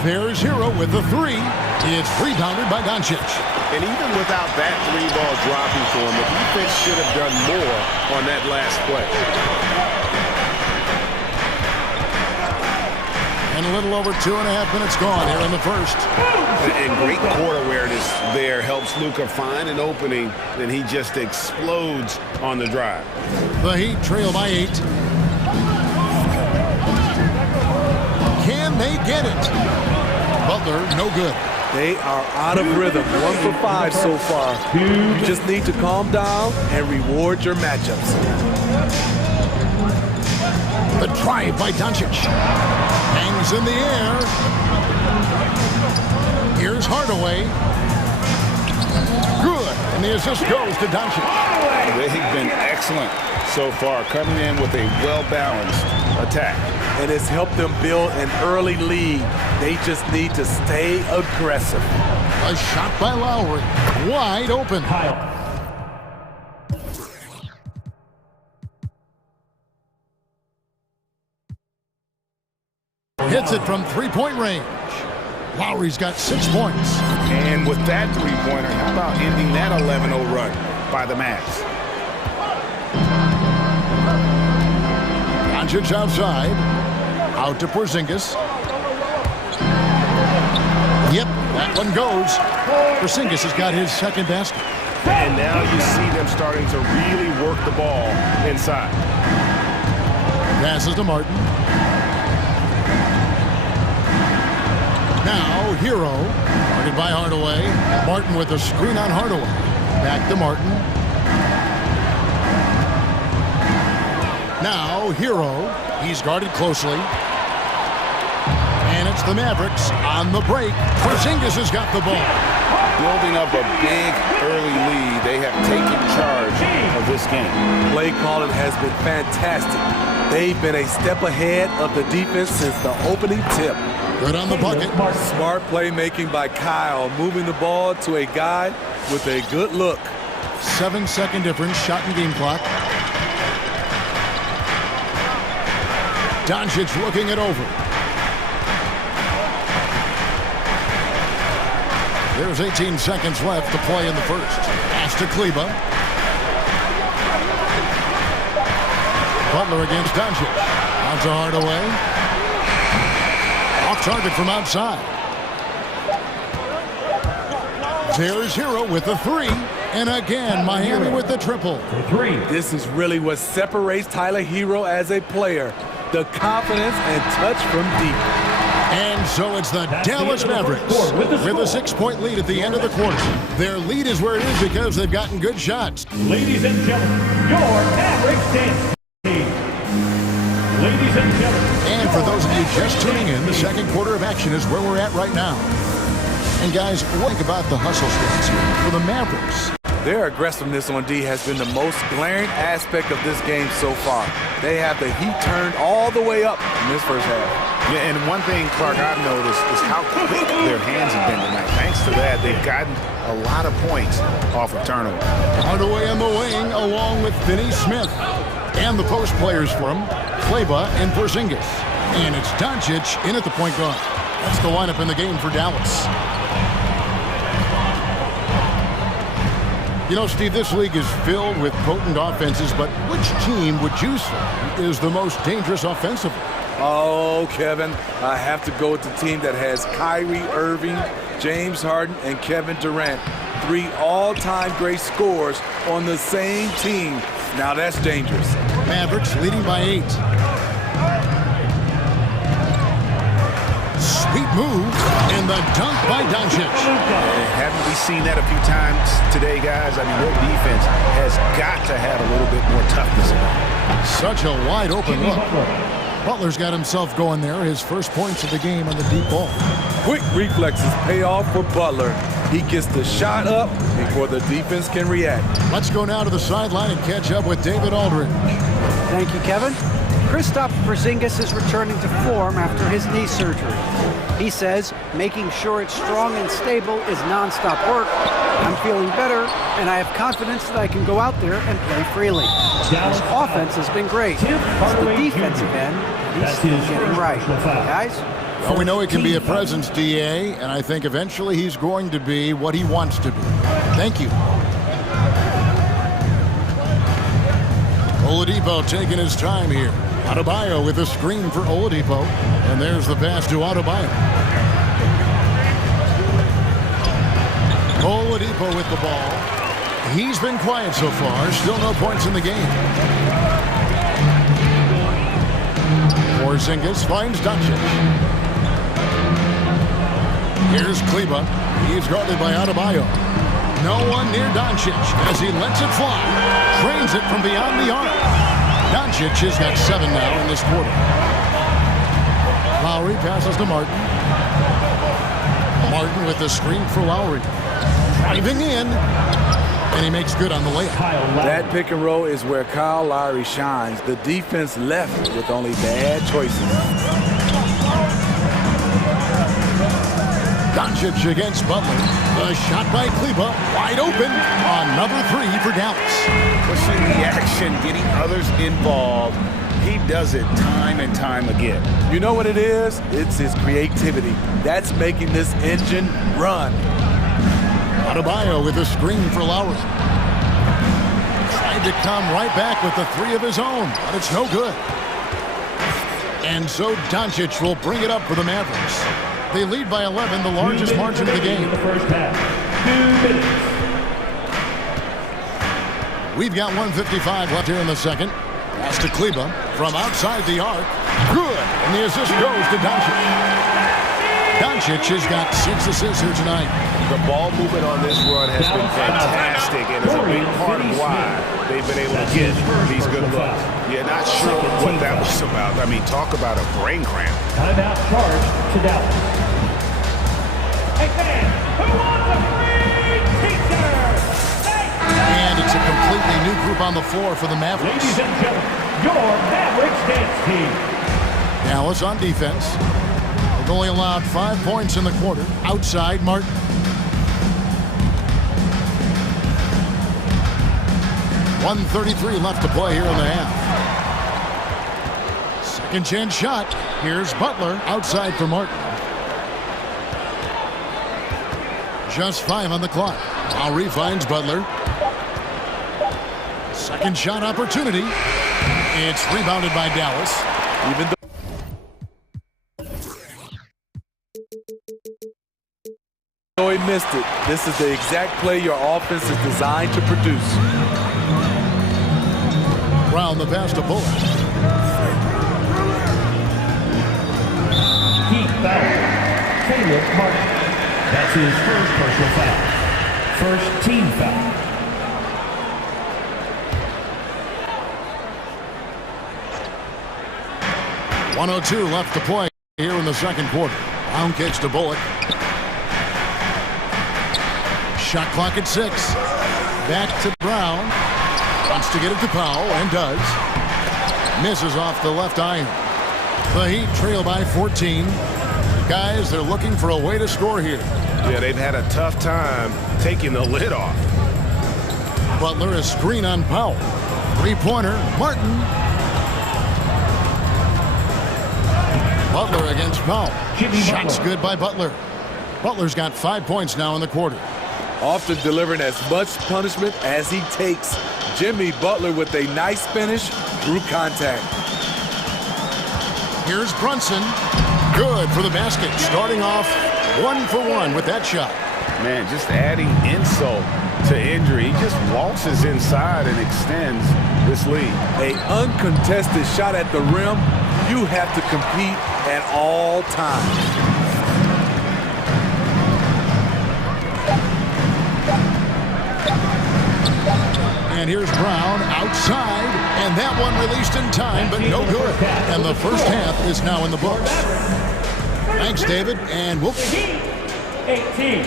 There's Hero with the 3. It's rebounded by Doncic. And even without that 3-ball dropping for him, the defense should have done more on that last play. And a little over 2.5 minutes gone here in the first. And great court awareness there helps Luka find an opening, and he just explodes on the drive. The Heat trail by 8. Can they get it? Butler, no good. They are out of rhythm. 1 for 5 so far. You just need to calm down and reward your matchups. The drive by Doncic. Hangs in the air. Here's Hardaway. Good. And the assist goes to Doncic. They've been excellent so far, coming in with a well-balanced attack. And it's helped them build an early lead. They just need to stay aggressive. A shot by Lowry. Wide open. Hits it from three-point range. Lowry's got 6 points. And with that three-pointer, how about ending that 11-0 run by the Mavs? Doncic outside. Out to Porzingis. Yep, that one goes. Porzingis has got his second basket. And now you see them starting to really work the ball inside. Passes to Martin. Now Hero. Guarded by Hardaway. Martin with a screen on Hardaway. Back to Martin. Now, Hero. He's guarded closely. And it's the Mavericks on the break. Porzingis has got the ball. Building up a big early lead. They have taken charge of this game. Play calling has been fantastic. They've been a step ahead of the defense since the opening tip. Good on the bucket. Smart playmaking by Kyle, moving the ball to a guy with a good look. 7-second difference, shot and game clock. Doncic looking it over. There's 18 seconds left to play in the first. Pass to Kleba. Butler against Doncic. Out to Hardaway. Off target from outside. There's Hero with the three. And again, Miami with the triple. This is really what separates Tyler Hero as a player. The confidence and touch from deep. And so it's the Dallas Mavericks with a 6-point lead at the end of the quarter. Their lead is where it is because they've gotten good shots. Ladies and gentlemen, your Mavericks dance team. Ladies and gentlemen. And for those of you just tuning in, the second quarter of action is where we're at right now. And guys, think about the hustle stats here for the Mavericks. Their aggressiveness on D has been the most glaring aspect of this game so far. They have the heat turned all the way up in this first half. Yeah, and one thing, Clark, I've noticed is how quick their hands have been tonight. Thanks to that, they've gotten a lot of points off of turnover. Hardaway on the wing, along with Finney Smith. And the post players for him, Kleba and Porzingis. And it's Doncic in at the point guard. That's the lineup in the game for Dallas. You know, Steve, this league is filled with potent offenses, but which team would you say is the most dangerous offensively? Oh, Kevin, I have to go with the team that has Kyrie Irving, James Harden, and Kevin Durant. 3 all-time great scorers on the same team. Now that's dangerous. Mavericks leading by 8. Sweet move, and the dunk by Doncic. Haven't we seen that a few times today, guys? I mean, their defense has got to have a little bit more toughness in it. Such a wide open look. Butler's got himself going there. His first points of the game on the deep ball. Quick reflexes pay off for Butler. He gets the shot up before the defense can react. Let's go now to the sideline and catch up with David Aldridge. Thank you, Kevin. Kristaps Porzingis is returning to form after his knee surgery. He says making sure it's strong and stable is nonstop work. I'm feeling better, and I have confidence that I can go out there and play freely. His offense has been great. It's the defensive end he's still getting right. Guys? Well, we know he can be a presence, DA, and I think eventually he's going to be what he wants to be. Thank you. Oladipo taking his time here. Adebayo with a screen for Oladipo. And there's the pass to Adebayo. Oladipo with the ball. He's been quiet so far. Still no points in the game. Porzingis finds Doncic. Here's Kleba. He's guarded by Adebayo. No one near Doncic as he lets it fly. Trains it from beyond the arc. Doncic has got 7 now in this quarter. Lowry passes to Martin. Martin with the screen for Lowry. Driving in. And he makes good on the layup. That pick and roll is where Kyle Lowry shines. The defense left with only bad choices. Doncic against Butler. The shot by Kleba, wide open. Another 3 for Dallas. Pushing the action, getting others involved. He does it time and time again. You know what it is? It's his creativity. That's making this engine run. Adebayo with a screen for Lowry. Tried to come right back with the 3 of his own, but it's no good. And so Doncic will bring it up for the Mavericks. They lead by 11, the largest margin of the game. We've got 1:55 left here in the second. Pass to Kleba from outside the arc. Good. And the assist goes to Doncic. Doncic has got 6 assists here tonight. The ball movement on this run has been fantastic and is a big part of why they've been able to get these good looks. Yeah, not sure what that was about. I mean, talk about a brain cramp. Timeout charge to Dallas. Hey, fans, who wants a free t-shirt? And it's a completely new group on the floor for the Mavericks. Ladies and gentlemen, your Mavericks dance team. Dallas on defense. They've only allowed 5 points in the quarter. Outside, Martin. .133 left to play here in the half. Second chance shot. Here's Butler outside for Martin. Just 5 on the clock. Lowry finds Butler. Second shot opportunity. It's rebounded by Dallas. Even though he missed it, this is the exact play your offense is designed to produce. Brown the pass to Bullock. Heat foul. Caleb Martin. That's his first personal foul. First team foul. .102 left to play here in the second quarter. Brown kicks to Bullock. Shot clock at 6. Back to Brown. Wants to get it to Powell, and does. Misses off the left iron. The Heat trail by 14. Guys, they're looking for a way to score here. Yeah, they've had a tough time taking the lid off. Butler, a screen on Powell. Three-pointer, Martin. Butler against Powell. Shots good by Butler. Butler's got 5 points now in the quarter. Often delivering as much punishment as he takes. Jimmy Butler with a nice finish through contact. Here's Brunson. Good for the basket. Starting off 1 for 1 with that shot. Man, just adding insult to injury. He just waltzes inside and extends this lead. An uncontested shot at the rim. You have to compete at all times. And here's Brown outside, and that one released in time, but no good. And the first half is now in the books. Thanks, David, and we'll... 18.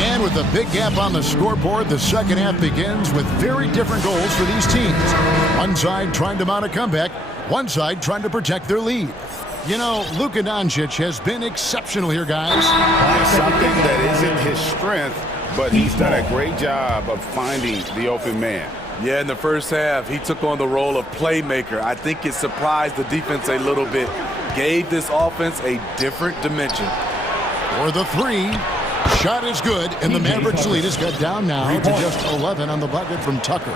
And with a big gap on the scoreboard, the second half begins with very different goals for these teams. One side trying to mount a comeback, one side trying to protect their lead. You know, Luka Doncic has been exceptional here, guys. Something that isn't his strength, but he's done a great job of finding the open man. Yeah, in the first half, he took on the role of playmaker. I think it surprised the defense a little bit. Gave this offense a different dimension. For the three. Shot is good, and the Mavericks lead is cut down now to just 11 on the bucket from Tucker.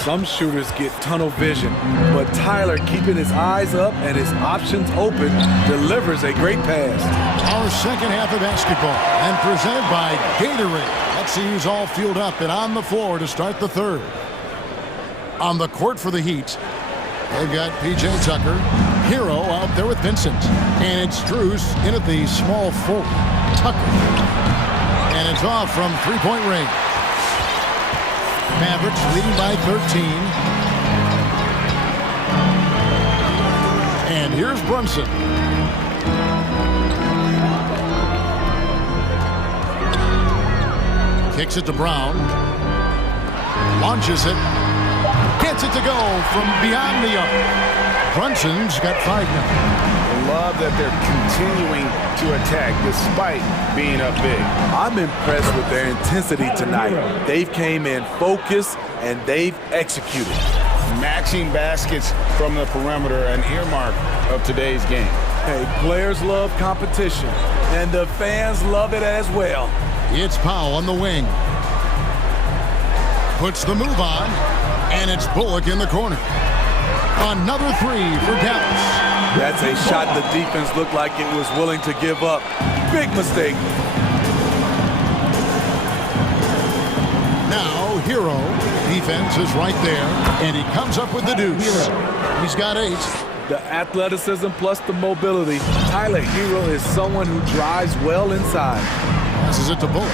Some shooters get tunnel vision, but Tyler, keeping his eyes up and his options open, delivers a great pass. Our second half of basketball, and presented by Gatorade. Let's see who's all fueled up and on the floor to start the third. On the court for the Heat, they've got P.J. Tucker, Hero out there with Vincent, and it's Strus in at the small forward. Tucker. And it's off from three-point range. Mavericks leading by 13. And here's Brunson. Kicks it to Brown. Launches it. Gets it to go from beyond the arc. Brunson's got 5 now. Love that they're continuing to attack despite being up big. I'm impressed with their intensity tonight. They've came in focused and they've executed. Matching baskets from the perimeter, an earmark of today's game. Hey, players love competition, and the fans love it as well. It's Powell on the wing. Puts the move on, and it's Bullock in the corner. Another three for Dallas. That's a shot the defense looked like it was willing to give up. Big mistake. Now, Hero. Defense is right there, and he comes up with the deuce. He's got 8. The athleticism plus the mobility. Tyler Hero is someone who drives well inside. Passes it to Bullock.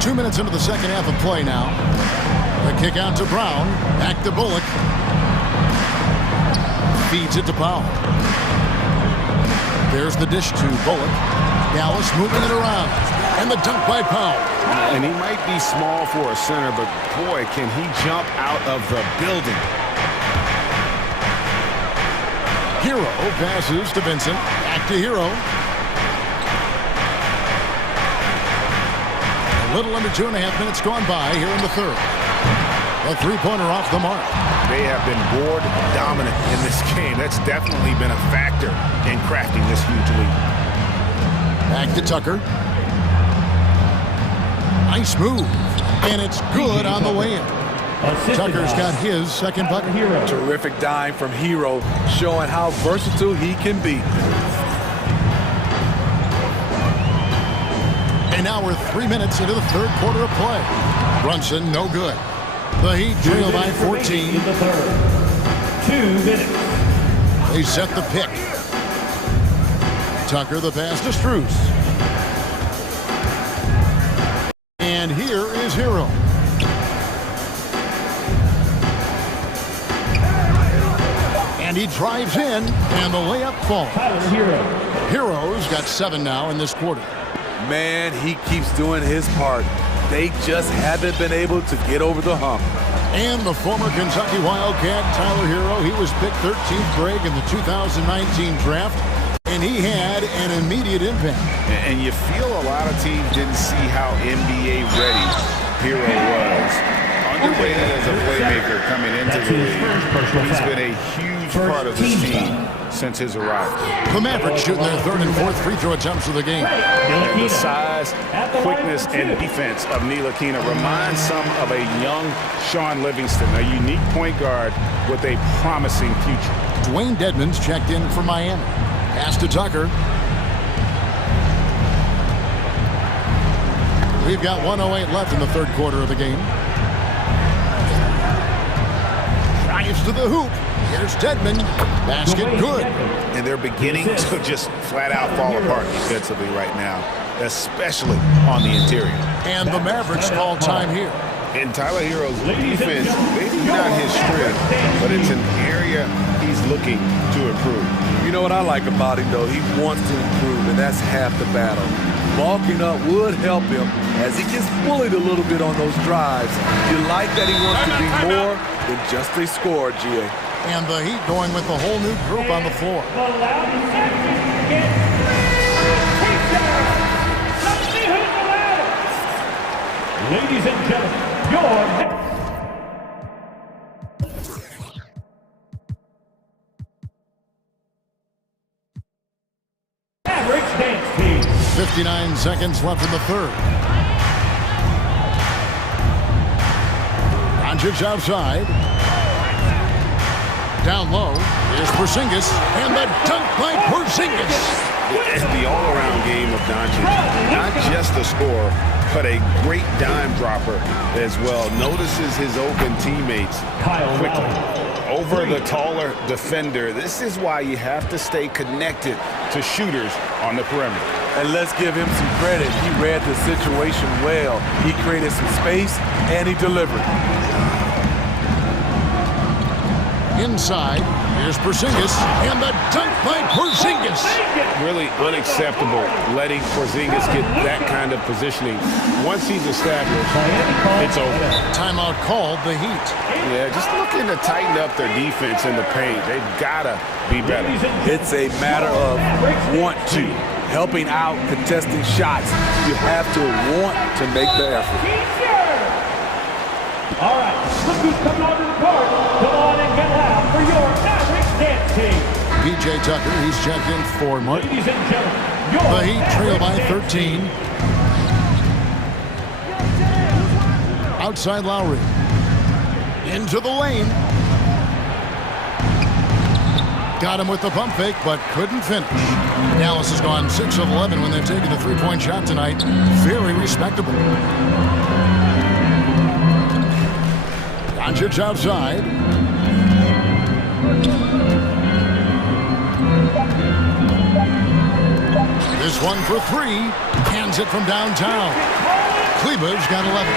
2 minutes into the second half of play now. The kick out to Brown. Back to Bullock. Feeds it to Powell. There's the dish to Bullock. Dallas moving it around. And the dunk by Powell. And he might be small for a center, but boy, can he jump out of the building. Hero passes to Vincent. Back to Hero. A little under 2.5 minutes gone by here in the third. A three-pointer off the mark. They have been board dominant in this game. That's definitely been a factor in crafting this huge lead. Back to Tucker. Nice move. And it's good on the way in. Tucker's got his second bucket. Terrific dime from Hero, showing how versatile he can be. And now we're 3 minutes into the third quarter of play. Brunson, no good. The Heat trail by 14. In the third. 2 minutes. They set the pick. Tucker, the pass to Strus. And here is Hero. And he drives in, and the layup falls. Hero's got 7 now in this quarter. Man, he keeps doing his part. They just haven't been able to get over the hump. And the former Kentucky Wildcat, Tyler Hero, he was picked 13th grade in the 2019 draft, and he had an immediate impact. And you feel a lot of teams didn't see how NBA ready Hero was. Underrated as a playmaker coming into the league. He's been a huge part of this team since his arrival. The Mavericks shooting their third and fourth free throw attempts of the game. And the size, quickness, and defense of Ntilikina reminds some of a young Sean Livingston, a unique point guard with a promising future. Dwayne Dedmon's checked in for Miami. Pass to Tucker. We've got 1:08 left in the third quarter of the game. Drives to the hoop. Here's Dedmon. Basket good. And they're beginning to just flat out fall apart defensively right now, especially on the interior. And the Mavericks call time here. In Tyler Hero's defense, maybe not his strength, but it's an area he's looking to improve. You know what I like about him, though? He wants to improve, and that's half the battle. Bulking up would help him as he gets bullied a little bit on those drives. You like that he wants to be more than just a scorer, GA. And the Heat going with the whole new group on the floor. Ladies and gentlemen, your Mavericks dance team. 59 seconds left in the third. Doncic outside. Down low is Porzingis, and the dunk by Porzingis. The all-around game of Doncic, not just a scorer, but a great dime dropper as well. Notices his open teammates quickly. Over the taller defender. This is why you have to stay connected to shooters on the perimeter. And let's give him some credit. He read the situation well. He created some space, and he delivered. Inside, here's Porzingis, and the dunk by Porzingis. Really unacceptable letting Porzingis get that kind of positioning. Once he's established, it's over. Timeout called, the Heat. Yeah, just looking to tighten up their defense in the paint. They've got to be better. It's a matter of want to. Helping out, contesting shots. You have to want to make the effort. All right, look who's coming onto the court. Come on and get loud for your Mavericks dance team. PJ Tucker, he's checked in for Mark. Ladies and gentlemen, your the Heat trail by 13. Outside Lowry. Into the lane. Got him with the pump fake, but couldn't finish. Dallas has gone 6 of 11 when they've taken the three-point shot tonight. Very respectable. Doncic outside. This one for three. Hands it from downtown. Kleber's got 11.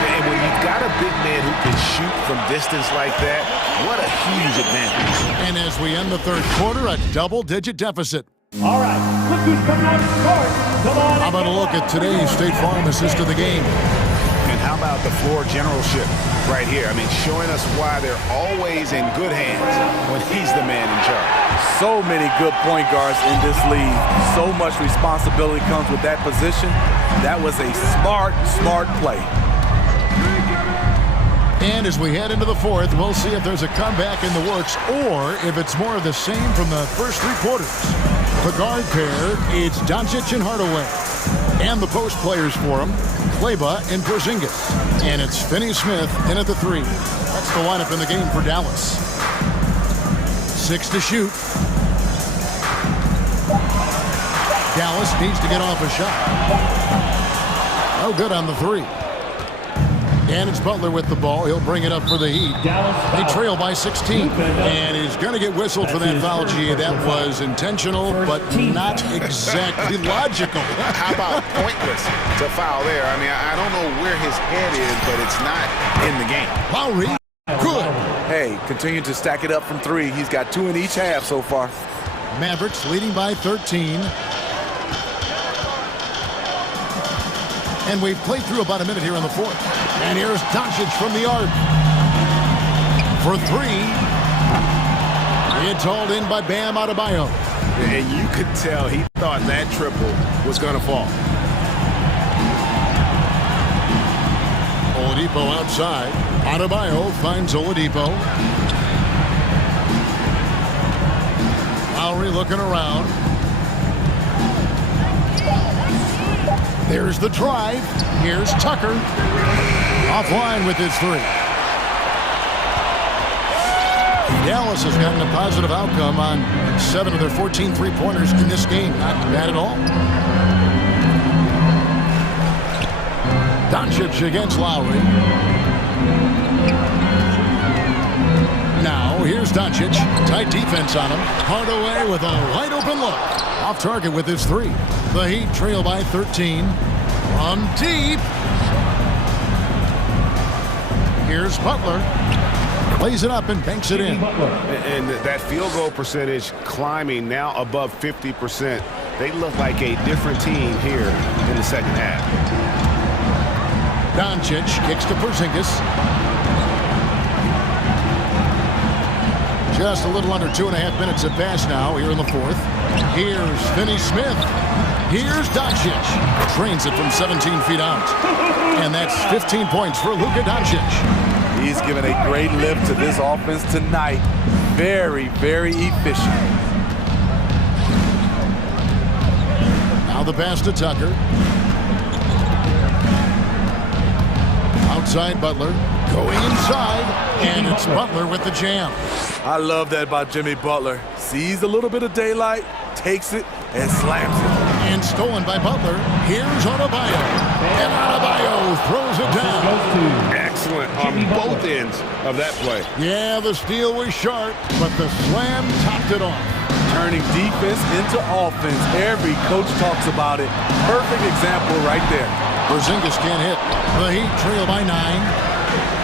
And when you've got a big man who can shoot from distance like that, what a huge advantage. And as we end the third quarter, a double-digit deficit. All right, look who's coming out to start. Come on. How about a look at today's State Farm assist of the game? And how about the floor generalship right here? I mean, showing us why they're always in good hands when he's the man in charge. So many good point guards in this league. So much responsibility comes with that position. That was a smart play. And as we head into the fourth, we'll see if there's a comeback in the works or if it's more of the same from the first three quarters. The guard pair, it's Doncic and Hardaway. And the post players for them, Kleber and Porzingis. And it's Finney-Smith in at the three. That's the lineup in the game for Dallas. 6 to shoot. Dallas needs to get off a shot. Oh, good on the three. And it's Butler with the ball. He'll bring it up for the Heat. They trail by 16. And he's going to get whistled for that foul, G. That was intentional, but not exactly logical. How about pointless to foul there? I mean, I don't know where his head is, but it's not in the game. Lowry, good. Hey, continue to stack it up from three. He's got 2 in each half so far. Mavericks leading by 13. And we've played through about a minute here in the fourth. And here's Doncic from the arc. For three. It's hauled in by Bam Adebayo. And you could tell he thought that triple was going to fall. Oladipo outside. Adebayo finds Oladipo. Lowry looking around. There's the drive. Here's Tucker. Offline with his three. Dallas has gotten a positive outcome on 7 of their 14 three-pointers in this game. Not bad at all. Doncic against Lowry. Now, here's Doncic. Tight defense on him. Hardaway with a wide-open look. Off target with his three. The Heat trail by 13. From deep. Here's Butler. Plays it up and banks it in. And that field goal percentage climbing now above 50%. They look like a different team here in the second half. Doncic kicks to Porzingis. Just a little under 2.5 minutes have passed now here in the fourth. Here's Finney-Smith. Here's Doncic. Trains it from 17 feet out. And that's 15 points for Luka Doncic. He's given a great lift to this offense tonight. Very, very efficient. Now the pass to Tucker. Outside Butler. Going inside. And it's Butler with the jam. I love that about Jimmy Butler. Sees a little bit of daylight, takes it, and slams it. And stolen by Butler. Here's Adebayo. And Adebayo throws it down. Excellent on both ends of that play. Yeah, the steal was sharp, but the slam topped it off. Turning defense into offense. Every coach talks about it. Perfect example right there. Porzingis can't hit. The Heat trail by 9.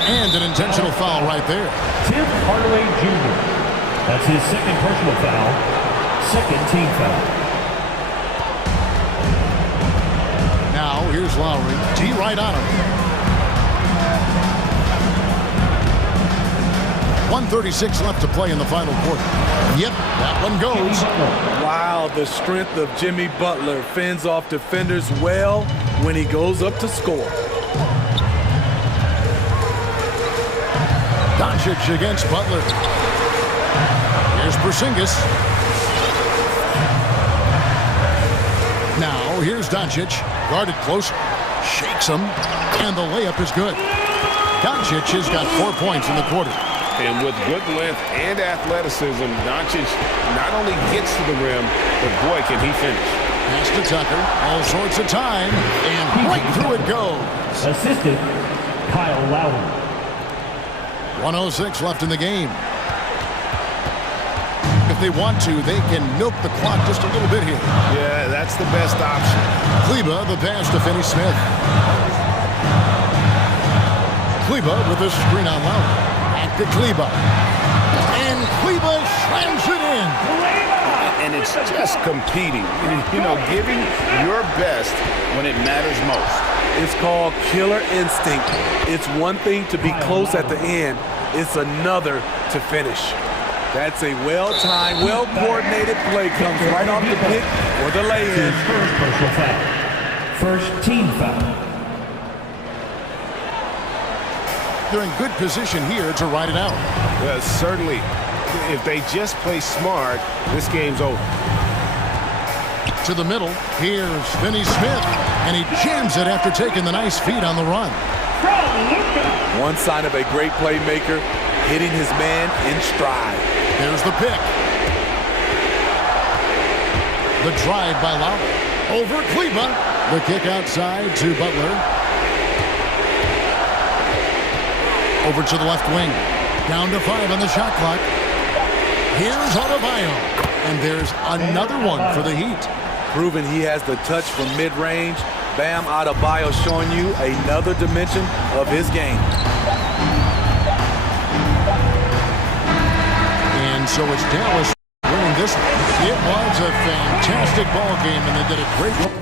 And an intentional foul right there. Tim Hardaway Jr. That's his second personal foul. Second team foul. Now, here's Lowry. D right on him. 1:36 left to play in the final quarter. Yep, that one goes. Wow, the strength of Jimmy Butler fends off defenders well when he goes up to score. Doncic against Butler. Here's Porzingis. Now, here's Doncic. Guarded close. Shakes him. And the layup is good. Doncic has got 4 points in the quarter. And with good length and athleticism, Doncic not only gets to the rim, but boy, can he finish. Pass to Tucker, all sorts of time, and right through it goes. Assistant, Kyle Lowry. 1:06 left in the game. If they want to, they can milk the clock just a little bit here. Yeah, that's the best option. Kleba, the pass to Finney Smith. Kleba with a screen on Lowry. Back to Kleba. And Kleba slams it in. And it's just competing, you know, giving your best when it matters most. It's called killer instinct. It's one thing to be close at the end. It's another to finish. That's a well-timed, well-coordinated play. Comes right off the pick or the lay-in. First personal foul. First team foul. They're in good position here to ride it out. Well, certainly, if they just play smart, this game's over. To the middle, here's Finney Smith, and he jams it after taking the nice feed on the run. One sign of a great playmaker, hitting his man in stride. There's the pick. The drive by Lowry. Over Kleba. The kick outside to Butler. Over to the left wing. Down to 5 on the shot clock. Here's Adebayo. And there's another one for the Heat. Proving he has the touch from mid-range. Bam Adebayo showing you another dimension of his game. And so it's Dallas winning this one. It was a fantastic ball game, and they did a great job.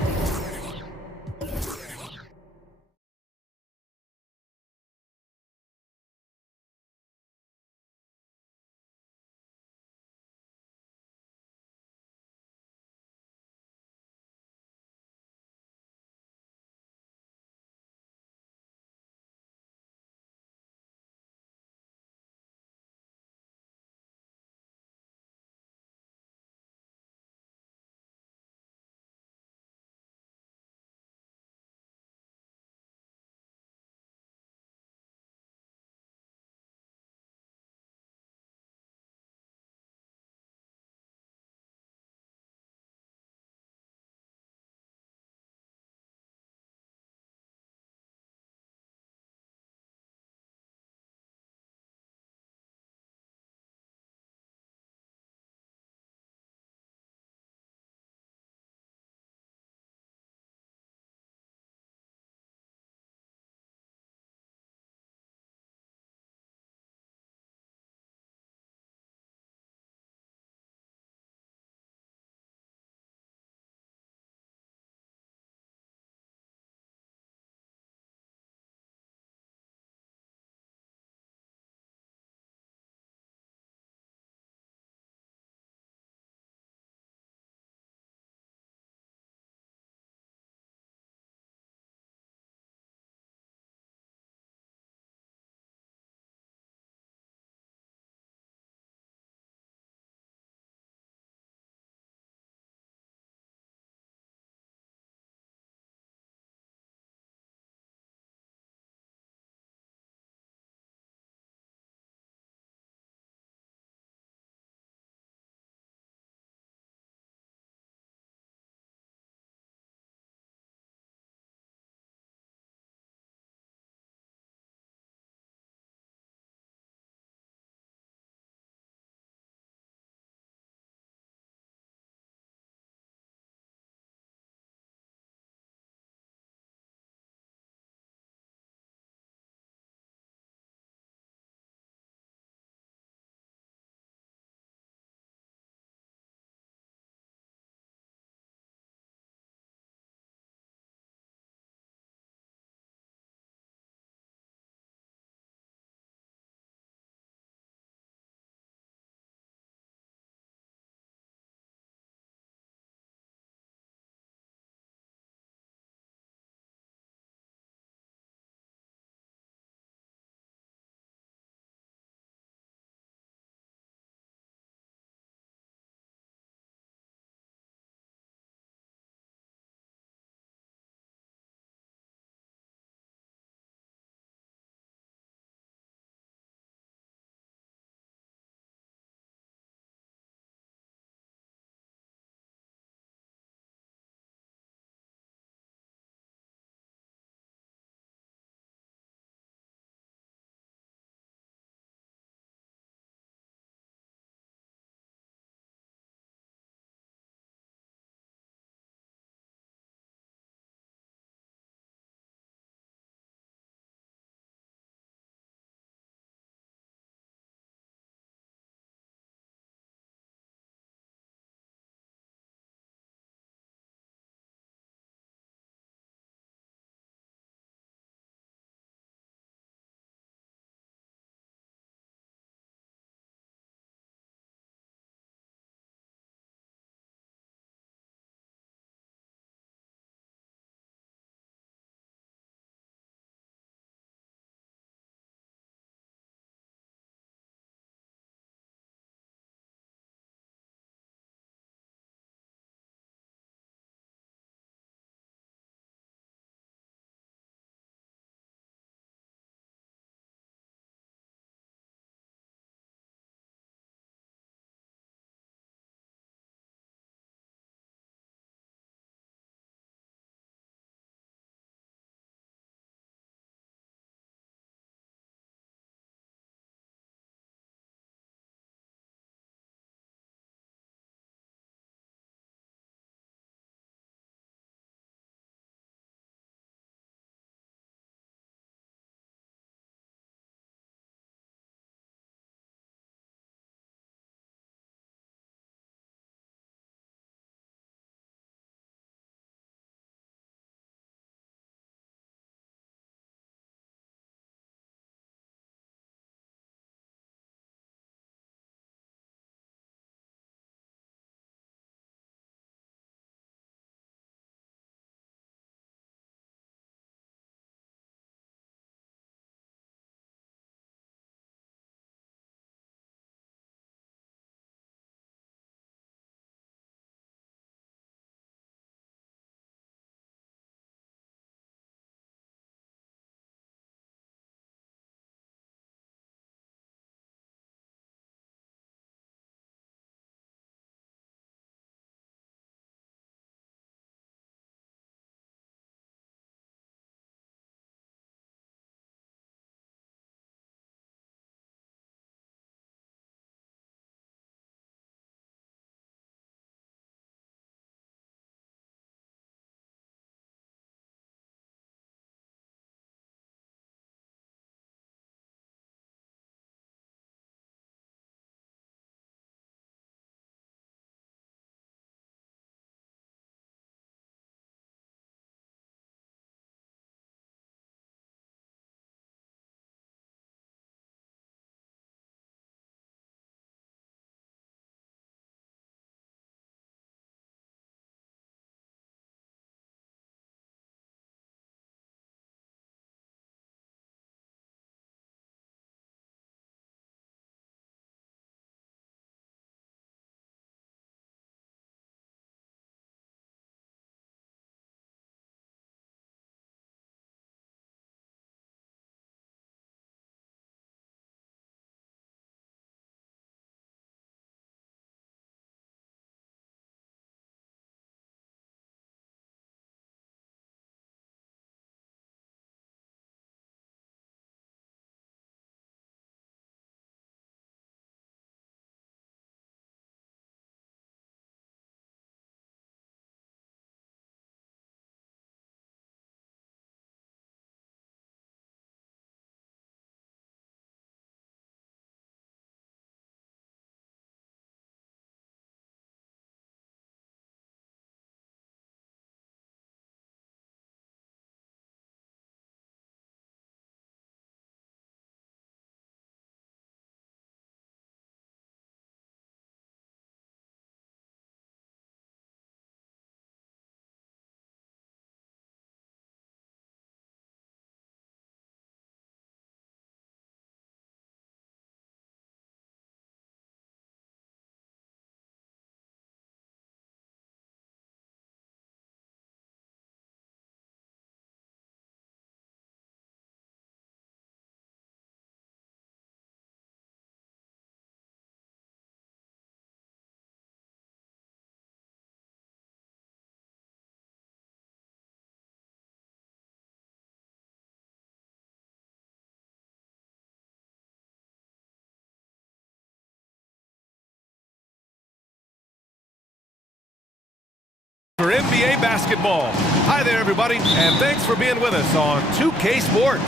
eBasketball. Hi there, everybody, and thanks for being with us on 2K Sports.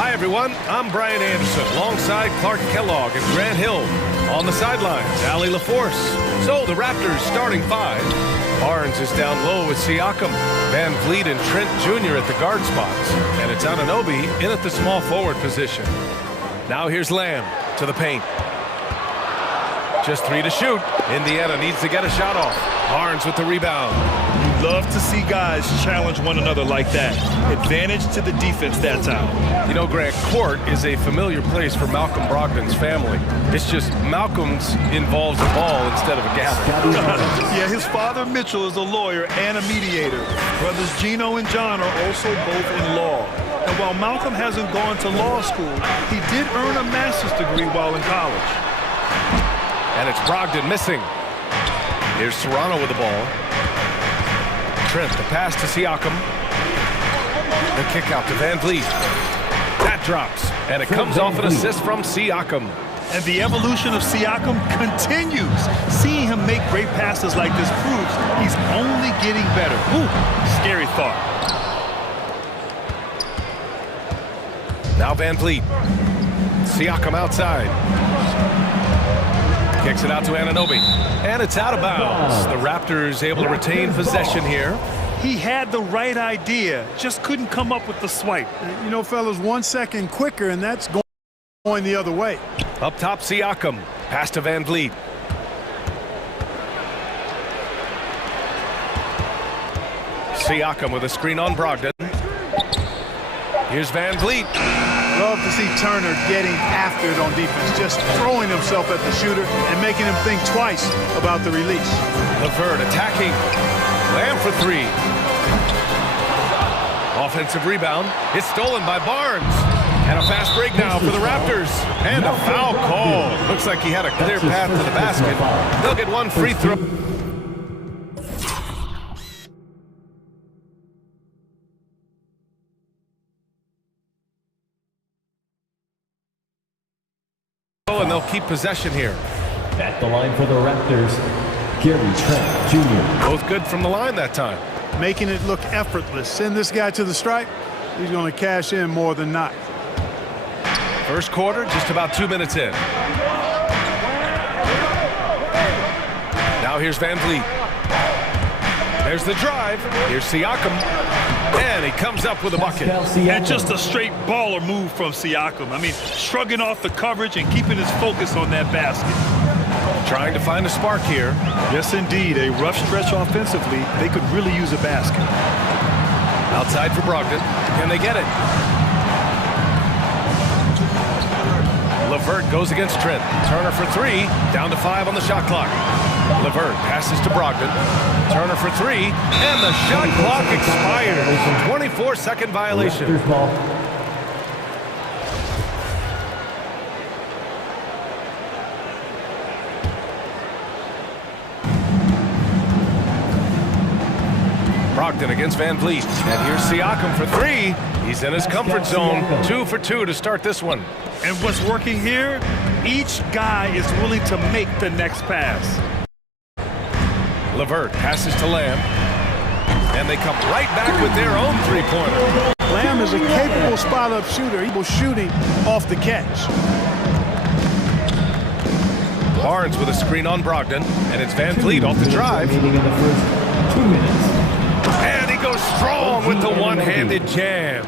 Hi, everyone. I'm Brian Anderson, alongside Clark Kellogg and Grant Hill. On the sidelines, Allie LaForce. So the Raptors starting five. Barnes is down low with Siakam, Van Vliet and Trent Jr. at the guard spots. And it's Anunoby in at the small forward position. Now here's Lamb to the paint. Just 3 to shoot. Indiana needs to get a shot off. Barnes with the rebound. You love to see guys challenge one another like that. Advantage to the defense that time. You know, Grant, court is a familiar place for Malcolm Brogdon's family. It's just Malcolm's involves a ball instead of a gavel. Yeah, his father Mitchell is a lawyer and a mediator. Brothers Gino and John are also both in law. And while Malcolm hasn't gone to law school, he did earn a master's degree while in college. And it's Brogdon missing. Here's Toronto with the ball. Trent, the pass to Siakam. The kick out to Van Vliet. That drops, and it comes off an assist from Siakam. And the evolution of Siakam continues. Seeing him make great passes like this proves he's only getting better. Ooh, scary thought. Now Van Vliet. Siakam outside. Kicks it out to Anunoby. And it's out of bounds. The Raptors able to retain possession here. He had the right idea, just couldn't come up with the swipe. You know, fellas, 1 second quicker, and that's going the other way. Up top, Siakam. Pass to Van Vliet. Siakam with a screen on Brogdon. Here's Van Vliet. Love to see Turner getting after it on defense, just throwing himself at the shooter and making him think twice about the release. LeVert attacking. Lamb for three. Offensive rebound. It's stolen by Barnes. And a fast break now for the Raptors. And a foul call. Looks like he had a clear path to the basket. They'll get one free throw. And they'll keep possession here. At the line for the Raptors, Gary Trent Jr. Both good from the line that time. Making it look effortless. Send this guy to the stripe. He's going to cash in more than not. First quarter, just about 2 minutes in. Now here's Van Vliet. There's the drive. Here's Siakam. And he comes up with a bucket. And just a straight baller move from Siakam. I mean, shrugging off the coverage and keeping his focus on that basket. Trying to find a spark here. Yes, indeed. A rough stretch offensively. They could really use a basket. Outside for Brogdon. Can they get it? LeVert goes against Trent. Turner for three. Down to 5 on the shot clock. LeVert passes to Brogdon. Turner for three. And the shot clock expires. 24-second violation. Brogdon against Van Vliet. And here's Siakam for three. He's in his comfort zone. 2 for 2 to start this one. And what's working here? Each guy is willing to make the next pass. LeVert passes to Lamb. And they come right back with their own three-pointer. Lamb is a capable spot-up shooter. He was shooting off the catch. Barnes with a screen on Brogdon. And it's Van Vliet off the drive. And he goes strong with the one-handed jam.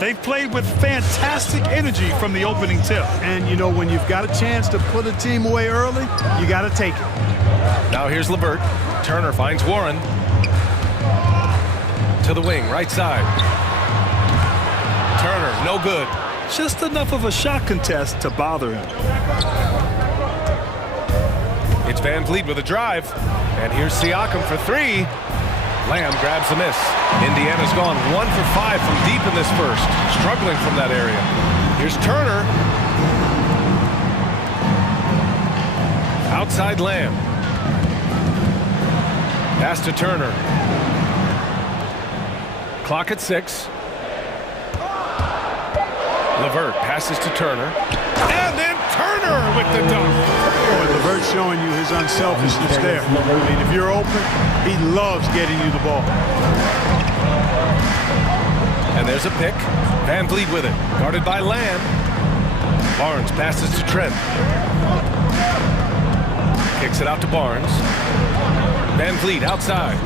They've played with fantastic energy from the opening tip. And, you know, when you've got a chance to put a team away early, you got to take it. Now here's LeVert. Turner finds Warren. To the wing, right side. Turner, no good. Just enough of a shot contest to bother him. It's Van Vliet with a drive. And here's Siakam for three. Lamb grabs the miss. Indiana's gone 1 for 5 from deep in this first. Struggling from that area. Here's Turner. Outside Lamb. Pass to Turner. Clock at 6. LeVert passes to Turner. And then Turner with the dunk. Boy, LeVert's showing you his unselfishness there. I mean, if you're open, he loves getting you the ball. And there's a pick. Van Vliet with it. Guarded by Lamb. Barnes passes to Trent. Kicks it out to Barnes. Van Vliet outside.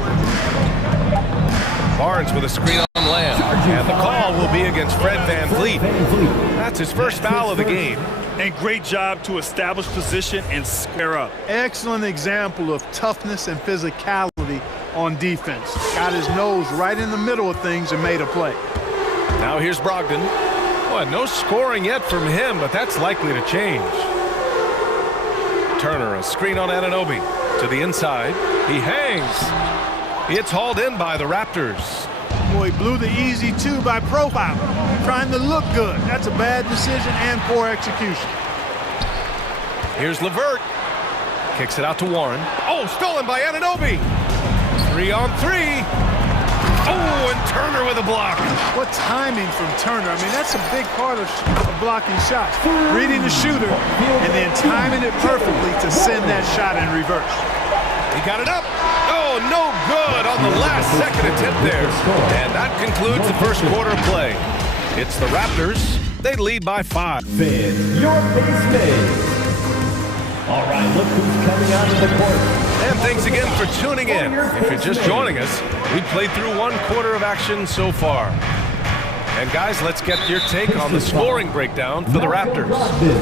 Barnes with a screen on Lamb. And the call will be against Fred Van Vliet. That's his first foul of the game. And great job to establish position and square up. Excellent example of toughness and physicality on defense. Got his nose right in the middle of things and made a play. Now here's Brogdon. Boy, no scoring yet from him, but that's likely to change. Turner, a screen on Anunoby. To the inside. He hangs. It's hauled in by the Raptors. Boy, he blew the easy two by profile. Trying to look good. That's a bad decision and poor execution. Here's LeVert. Kicks it out to Warren. Oh, stolen by Anunoby. 3 on 3. Oh, and Turner with a block. What timing from Turner. I mean, that's a big part of blocking shots. Reading the shooter and then timing it perfectly to send that shot in reverse. He got it up. Oh, no good on the last second attempt there. And that concludes the first quarter of play. It's the Raptors. They lead by 5. Fans, your base man. All right, look who's coming out of the court. And thanks again for tuning in. If you're just joining us, we've played through 1 quarter of action so far. And guys, let's get your take on the scoring breakdown for the Raptors.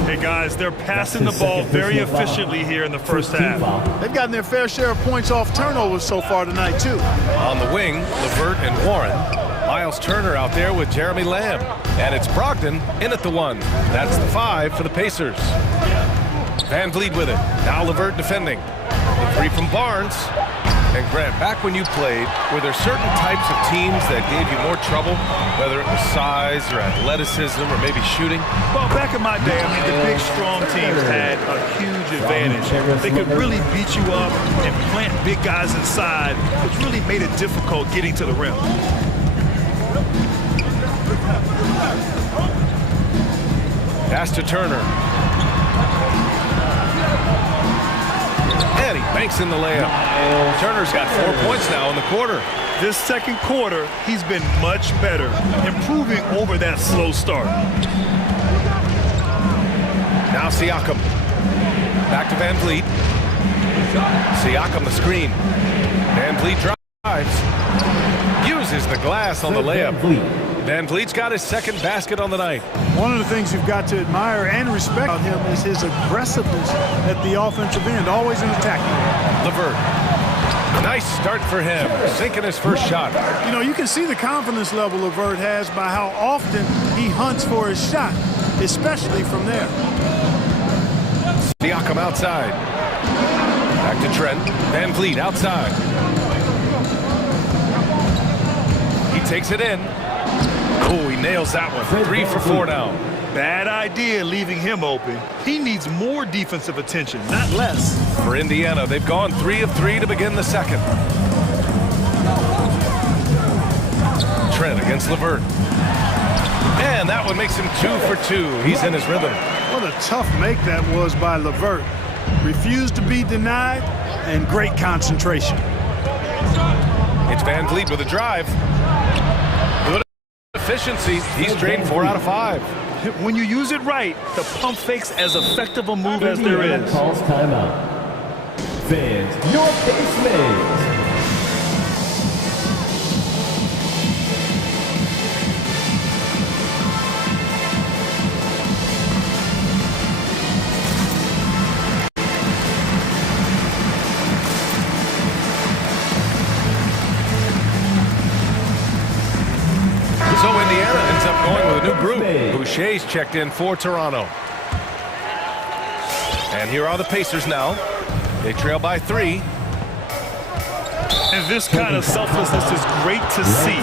Hey guys, they're passing the ball very efficiently here in the first half. They've gotten their fair share of points off turnovers so far tonight, too. On the wing, LeVert and Warren. Miles Turner out there with Jeremy Lamb. And it's Brogdon in at the 1. That's the 5 for the Pacers. Van Vliet with it. Now LeVert defending. The 3 from Barnes. And Grant, back when you played, were there certain types of teams that gave you more trouble, whether it was size or athleticism or maybe shooting? Well, back in my day, I mean, the big, strong teams had a huge advantage. They could really beat you up and plant big guys inside, which really made it difficult getting to the rim. Pass to Turner. And he banks in the layup. Turner's got 4 points now in the quarter. This second quarter, he's been much better, improving over that slow start. Now Siakam. Back to Van Vliet. Siakam the screen. Van Vliet drives. Uses the glass on the layup. Van Vliet's got his second basket on the night. One of the things you've got to admire and respect about him is his aggressiveness at the offensive end, always in attack. LeVert. Nice start for him, sinking his first shot. You know, you can see the confidence level LeVert has by how often he hunts for his shot, especially from there. Siakam outside. Back to Trent. Van Vliet outside. He takes it in. Oh, he nails that one. 3 for 4 now. Bad idea leaving him open. He needs more defensive attention, not less. For Indiana, they've gone 3 of 3 to begin the second. Trent against LeVert. And that one makes him 2 for 2. He's in his rhythm. What a tough make that was by LeVert. Refused to be denied and great concentration. It's Van Vliet with a drive. Good efficiency. He's drained 4 out of 5. When you use it right, the pump fake's as effective a move as there is. Calls timeout. Fans, your base mates. So Indiana ends up going with a new group. Boucher's checked in for Toronto. And here are the Pacers now. They trail by 3. And this kind of selflessness is great to see.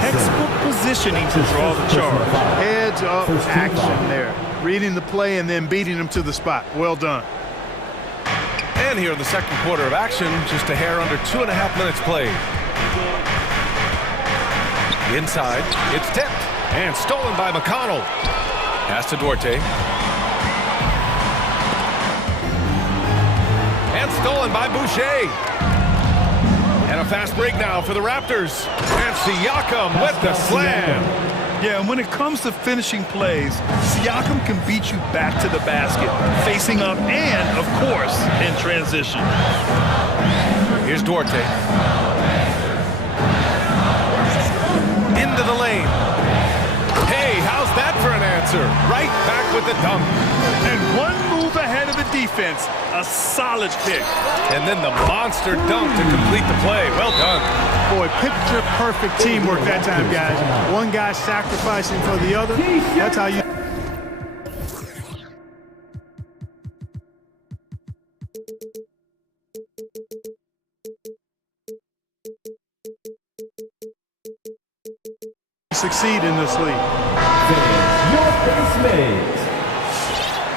Textbook positioning to draw the charge. Heads up action there. Reading the play and then beating them to the spot. Well done. And here in the second quarter of action, just a hair under 2.5 minutes played. Inside, it's tipped and stolen by McConnell. Pass to Duarte. It's stolen by Boucher. And a fast break now for the Raptors. And Siakam with the slam. Yeah, and when it comes to finishing plays, Siakam can beat you back to the basket, facing up and, of course, in transition. Here's Duarte. Into the lane. Hey, how's that for an answer? Right back with the dunk. And one move ahead of the defense. A solid pick. And then the monster dunk to complete the play. Well done. Boy, picture perfect teamwork that time, guys. One guy sacrificing for the other. That's how you... succeed in this league. Your pace made.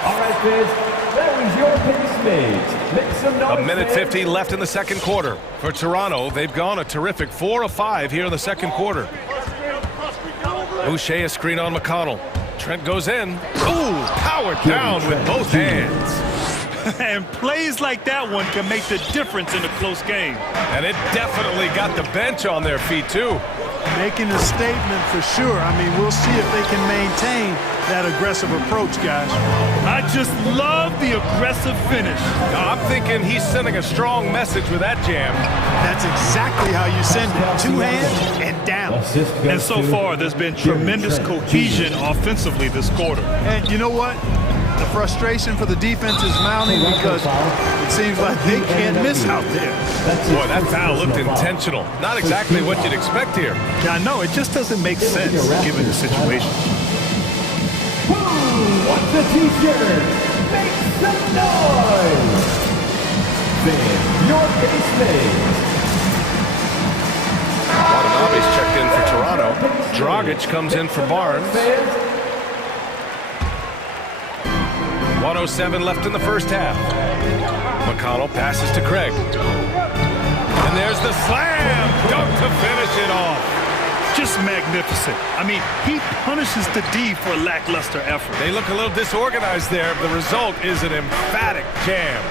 All right, fans, that was your pace made. Make some noise, A minute 50 left in the second quarter. For Toronto, they've gone a terrific 4 of 5 here in the second quarter. Boucher a screen on McConnell. Trent goes in. Ooh, powered down with both hands. And plays like that one can make the difference in a close game. And it definitely got the bench on their feet, too. Making a statement for sure. I mean, we'll see if they can maintain that aggressive approach, guys. I just love the aggressive finish. I'm thinking he's sending a strong message with that jam. That's exactly how you send it. Two hands and down. And so far, there's been tremendous cohesion offensively this quarter. And you know what? The frustration for the defense is mounting because it seems like they can't miss out there. Boy, that foul looked intentional. Not exactly what you'd expect here. Yeah, I know. It just doesn't make sense given the situation. Who wants a t-shirt? Make some noise! Then your pace made. Watanabe's checked in for Toronto. Dragic comes in for Barnes. 1:07 left in the first half. McConnell passes to Craig. And there's the slam dunk to finish it off. Just magnificent. I mean, he punishes the D for lackluster effort. They look a little disorganized there. The result is an emphatic jam.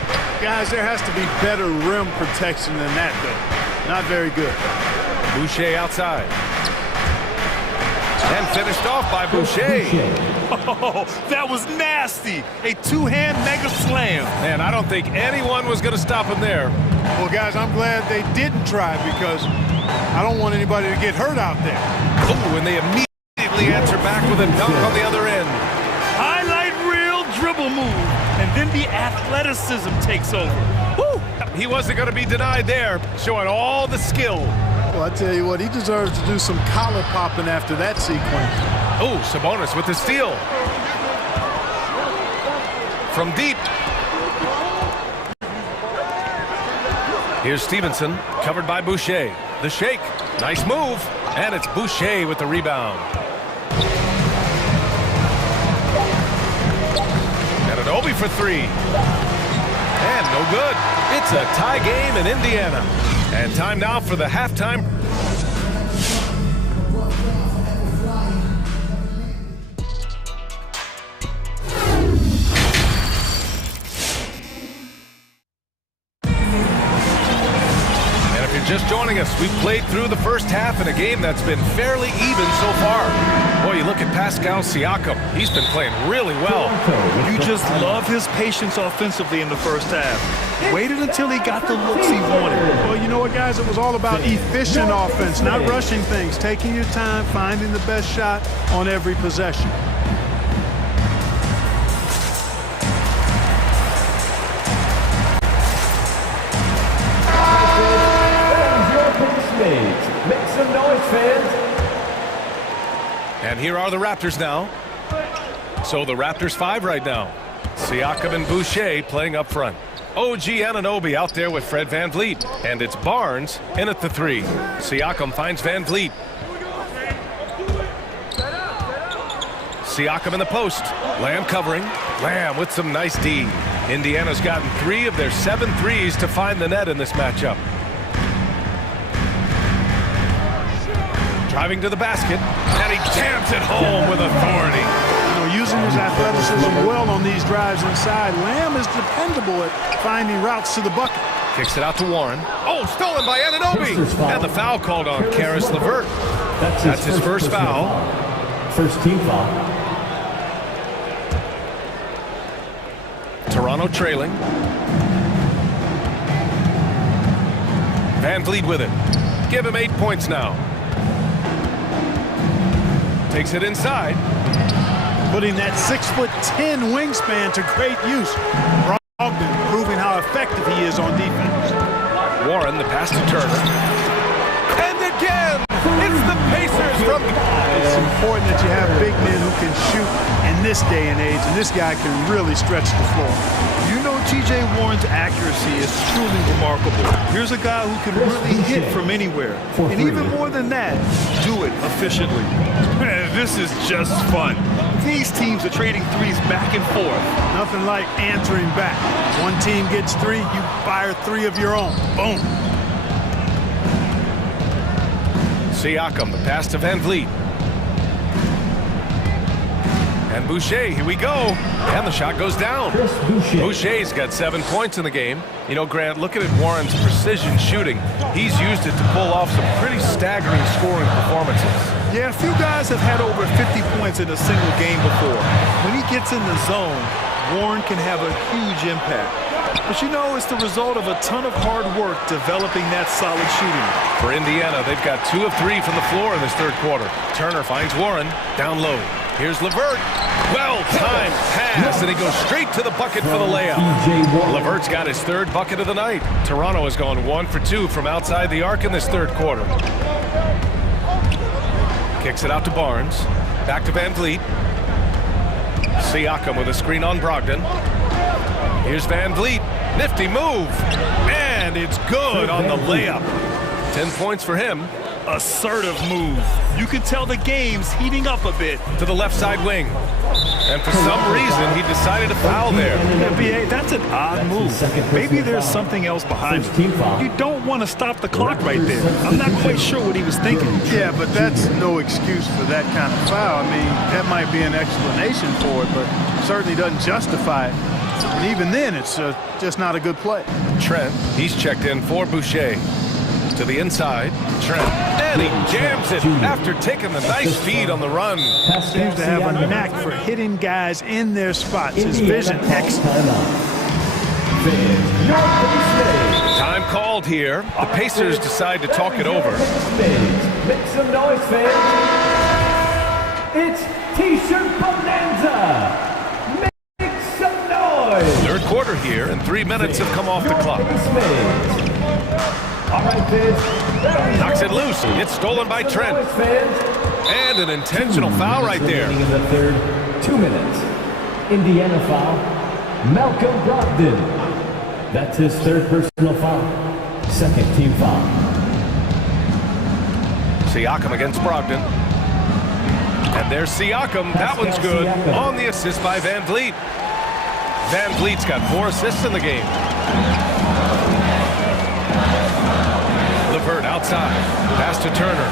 Guys, there has to be better rim protection than that, though. Not very good. Boucher outside. And finished off by Boucher. Oh, that was nasty. A two-hand mega slam. Man, I don't think anyone was going to stop him there. Well, guys, I'm glad they didn't try because I don't want anybody to get hurt out there. Oh, and they immediately answer back with a dunk on the other end. Highlight reel dribble move, and then the athleticism takes over. Woo! He wasn't going to be denied there, showing all the skill. Well, I tell you what, he deserves to do some collar popping after that sequence. Oh, Sabonis with the steal. From deep. Here's Stevenson, covered by Boucher. The shake, nice move, and it's Boucher with the rebound. Anunoby for three. And no good. It's a tie game in Indiana. And time now for the halftime. Just joining us, we've played through the first half in a game that's been fairly even so far. Boy, you look at Pascal Siakam. He's been playing really well. You just love his patience offensively in the first half. Waited until he got the looks he wanted. Well, you know what, guys? It was all about efficient offense, not rushing things, taking your time, finding the best shot on every possession. Make some noise, fans. And here are the Raptors now. So the Raptors 5 right now. Siakam and Boucher playing up front. OG Anunoby out there with Fred VanVleet. And it's Barnes in at the 3. Siakam finds VanVleet. Siakam in the post. Lamb covering. Lamb with some nice D. Indiana's gotten 3 of their 7 threes to find the net in this matchup. Driving to the basket, and he jams it home with authority. You know, using his athleticism well on these drives inside. Lamb is dependable at finding routes to the bucket. Kicks it out to Warren. Oh, stolen by Anunoby. And the foul called on Karis LeVert. That's his first foul. First team foul. Toronto trailing. Van Vliet with it. Give him 8 points now. Takes it inside. Putting that 6'10" wingspan to great use. Brogdon proving how effective he is on defense. Warren, the pass to Turner. And again, it's the Pacers from... It's important that you have big men who can shoot in this day and age, and this guy can really stretch the floor. You know, T.J. Warren's accuracy is truly remarkable. Here's a guy who can really hit from anywhere. And even more than that, do it efficiently. Man, this is just fun. These teams are trading threes back and forth. Nothing like answering back. One team gets 3, you fire 3 of your own. Boom. Siakam, the pass to Van Vliet. And Boucher, here we go. And the shot goes down. Boucher's got 7 points in the game. You know, Grant, looking at Warren's precision shooting, he's used it to pull off some pretty staggering scoring performances. Yeah, a few guys have had over 50 points in a single game before. When he gets in the zone, Warren can have a huge impact. But you know, it's the result of a ton of hard work developing that solid shooting. For Indiana, they've got 2 of 3 from the floor in this third quarter. Turner finds Warren down low. Here's LeVert. Well-timed pass, and he goes straight to the bucket for the layup. LeVert's got his 3rd bucket of the night. Toronto has gone 1 for 2 from outside the arc in this third quarter. Kicks it out to Barnes. Back to Van Vliet. Siakam with a screen on Brogdon. Here's Van Vliet. Nifty move. And it's good on the layup. 10 points for him. Assertive move. You can tell the game's heating up a bit. To the left side wing. And for some reason, he decided to foul there. NBA, that's an odd move. Maybe there's something else behind it. You don't want to stop the clock right there. I'm not quite sure what he was thinking. Yeah, but that's no excuse for that kind of foul. I mean, that might be an explanation for it, but certainly doesn't justify it. And even then, it's just not a good play. Trent, he's checked in for Boucher. To the inside, Trent, and he jams it after taking the nice feed on the run. Seems to have a knack for hitting guys in their spots. His vision excellent. Time called here. The Pacers decide to talk it over. Make some noise, fans. It's T-shirt bonanza. Make some noise. Third quarter here, and 3 minutes have come off the clock. All right, fans. Knocks it loose. It's stolen by Trent. And an intentional foul right there. In the third, 2 minutes. Indiana foul. Malcolm Brogdon. That's his 3rd personal foul. 2nd team foul. Siakam against Brogdon. And there's Siakam. That one's good. On the assist by Van Vliet. Van Vliet's got 4 assists in the game. LeVert outside. Pass to Turner.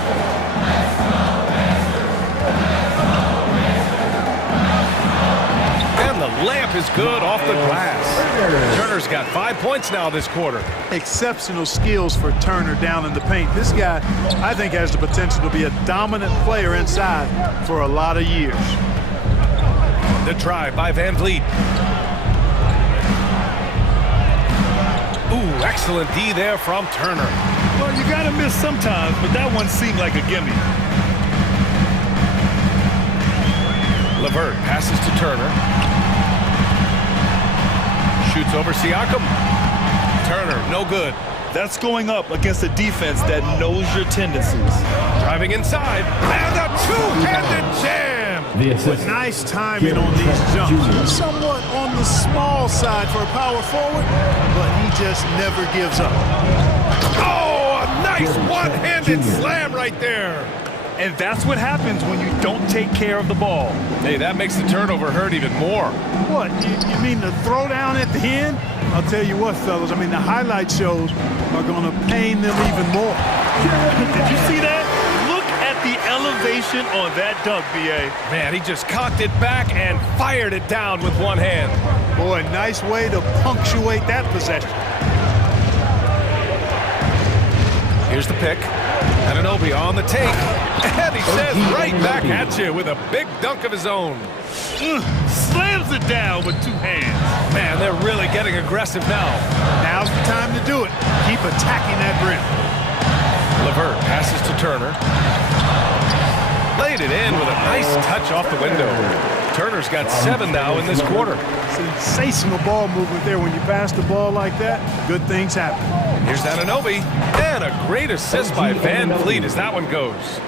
And the layup is good off the glass. Turner's got 5 points now this quarter. Exceptional skills for Turner down in the paint. This guy, I think, has the potential to be a dominant player inside for a lot of years. The drive by Van Vliet. Ooh, excellent D there from Turner. Well, you got to miss sometimes, but that one seemed like a gimme. LeVert passes to Turner. Shoots over Siakam. Turner, no good. That's going up against a defense that knows your tendencies. Driving inside, and a two-handed jam! With nice timing on these jumps. He's somewhat on the small side for a power forward, but he just never gives up. Oh, a nice one-handed slam right there. And that's what happens when you don't take care of the ball. Hey, that makes the turnover hurt even more. What, you mean the throwdown at the end? I'll tell you what, fellas, I mean, the highlight shows are going to pain them even more. Did you see that? Look at the elevated patient on that dunk, B.A. Man, he just cocked it back and fired it down with one hand. Boy, nice way to punctuate that possession. Here's the pick. Anunoby on the take. And he says right back at you with a big dunk of his own. Slams it down with two hands. Man, they're really getting aggressive now. Now's the time to do it. Keep attacking that rim. LeVert passes to Turner. Laid it in with a nice touch off the window. Turner's got 7 now in this quarter. Sensational ball movement there. When you pass the ball like that, good things happen. Here's Anunoby. And a great assist by Van Vliet as that one goes.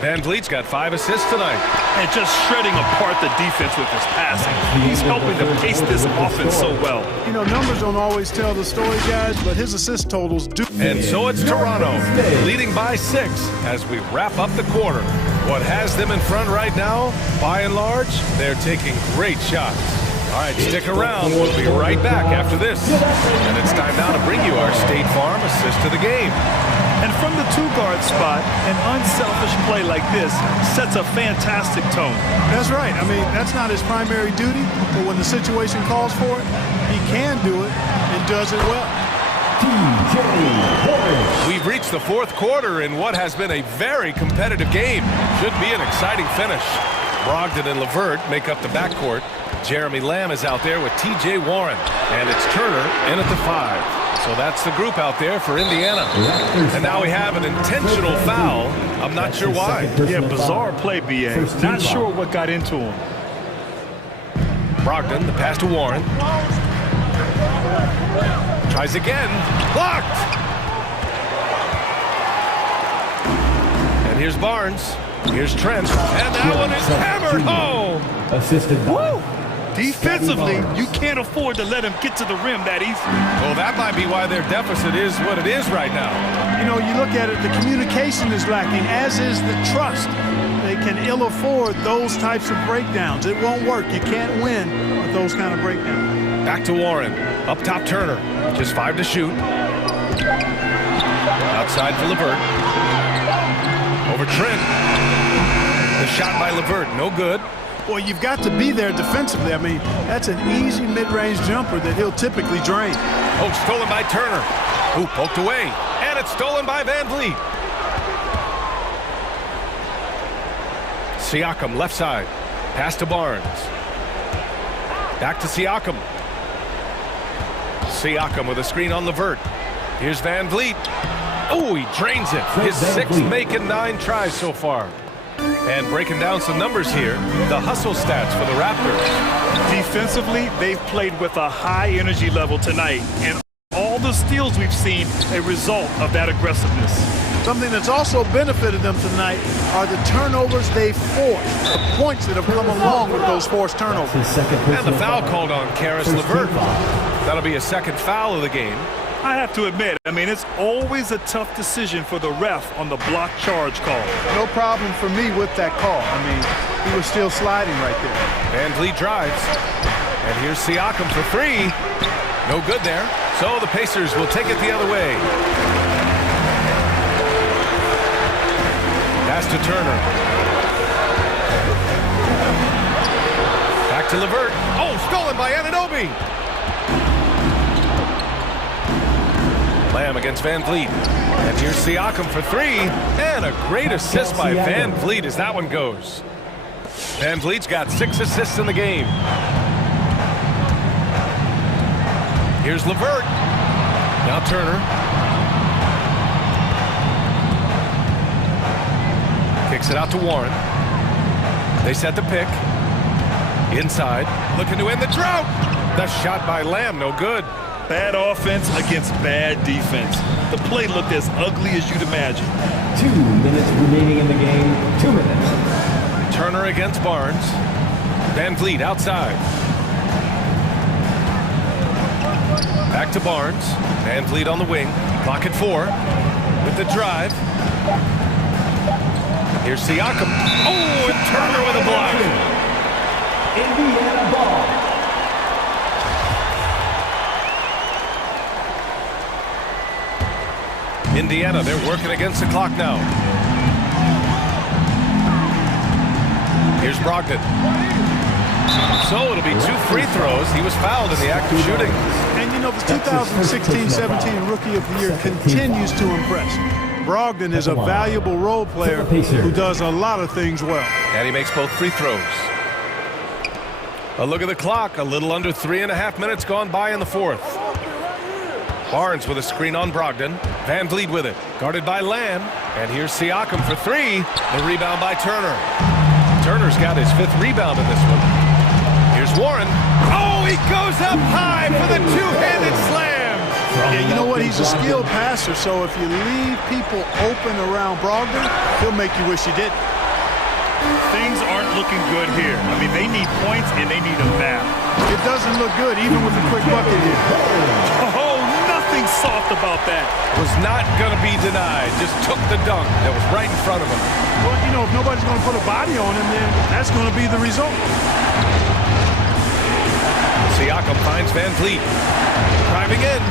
Van Vliet's got 5 assists tonight. And just shredding apart the defense with his passing. He's helping to pace this offense so well. You know, numbers don't always tell the story, guys, but his assist totals do. And so it's Toronto, leading by 6 as we wrap up the quarter. What has them in front right now, by and large, they're taking great shots. All right, stick around. We'll be right back after this. And it's time now to bring you our State Farm assist of the game. And from the two-guard spot, an unselfish play like this sets a fantastic tone. That's right. I mean, that's not his primary duty, but when the situation calls for it, he can do it and does it well. We've reached the 4th quarter in what has been a very competitive game. Should be an exciting finish. Brogdon and LeVert make up the backcourt. Jeremy Lamb is out there with T.J. Warren. And it's Turner in at the 5. So that's the group out there for Indiana. And now we have an intentional foul. I'm not sure why. Yeah, bizarre play, B.A. Not sure what got into him. Brogdon, the pass to Warren. Tries again. Blocked! And here's Barnes. Here's Trent. And that one is hammered home. Assisted by. Defensively, you can't afford to let him get to the rim that easy. Well, that might be why their deficit is what it is right now. You know, you look at it, the communication is lacking, as is the trust. They can ill afford those types of breakdowns. It won't work. You can't win with those kind of breakdowns. Back to Warren. Up top, Turner. Just 5 to shoot. Outside for LeVert. Over Trent. The shot by LeVert, no good. Well, you've got to be there defensively. I mean, that's an easy mid-range jumper that he'll typically drain. Oh, stolen by Turner. Ooh, poked away. And it's stolen by Van Vliet. Siakam, left side. Pass to Barnes. Back to Siakam. Siakam with a screen on LeVert. Here's Van Vliet. Oh, he drains it. His 6th make in 9 tries so far. And breaking down some numbers here, the hustle stats for the Raptors. Defensively, they've played with a high energy level tonight. And all the steals we've seen, a result of that aggressiveness. Something that's also benefited them tonight are the turnovers they've forced, the points that have come along with those forced turnovers. And the foul called on Karis LeVert. That'll be a 2nd foul of the game. I have to admit, I mean, it's always a tough decision for the ref on the block charge call. No problem for me with that call. I mean, he was still sliding right there. Van Vliet drives. And here's Siakam for 3. No good there. So the Pacers will take it the other way. Pass to Turner. Back to LeVert. Oh, stolen by Anunoby. Lamb against Van Vliet. And here's Siakam for 3. And a great assist by Van Vliet as that one goes. Van Vliet's got 6 assists in the game. Here's LeVert. Now Turner. Kicks it out to Warren. They set the pick. Inside. Looking to end the drought. The shot by Lamb, no good. Bad offense against bad defense. The play looked as ugly as you'd imagine. 2 minutes remaining in the game. 2 minutes. Turner against Barnes. Van Vliet outside. Back to Barnes. Van Vliet on the wing. Clock at 4. With the drive. Here's Siakam. Oh, and Turner with a block. Indiana ball. Indiana, they're working against the clock now. Here's Brogdon. So it'll be 2 free throws. He was fouled in the act of shooting. And you know, the 2016-17 Rookie of the Year continues to impress. Brogdon is a valuable role player who does a lot of things well. And he makes both free throws. A look at the clock. A little under 3.5 minutes gone by in the fourth. Barnes with a screen on Brogdon. Van Vliet with it. Guarded by Lamb. And here's Siakam for 3. The rebound by Turner. Turner's got his 5th rebound in this one. Here's Warren. Oh, he goes up high for the two-handed slam. Yeah, you know what? He's a skilled passer, so if you leave people open around Brogdon, he'll make you wish you didn't. Things aren't looking good here. I mean, they need points and they need a map. It doesn't look good, even with a quick bucket here. Oh, nothing soft about that. Was not going to be denied. Just took the dunk that was right in front of him. Well, you know, if nobody's going to put a body on him, then that's going to be the result. Siakam finds Van Vliet. Driving in.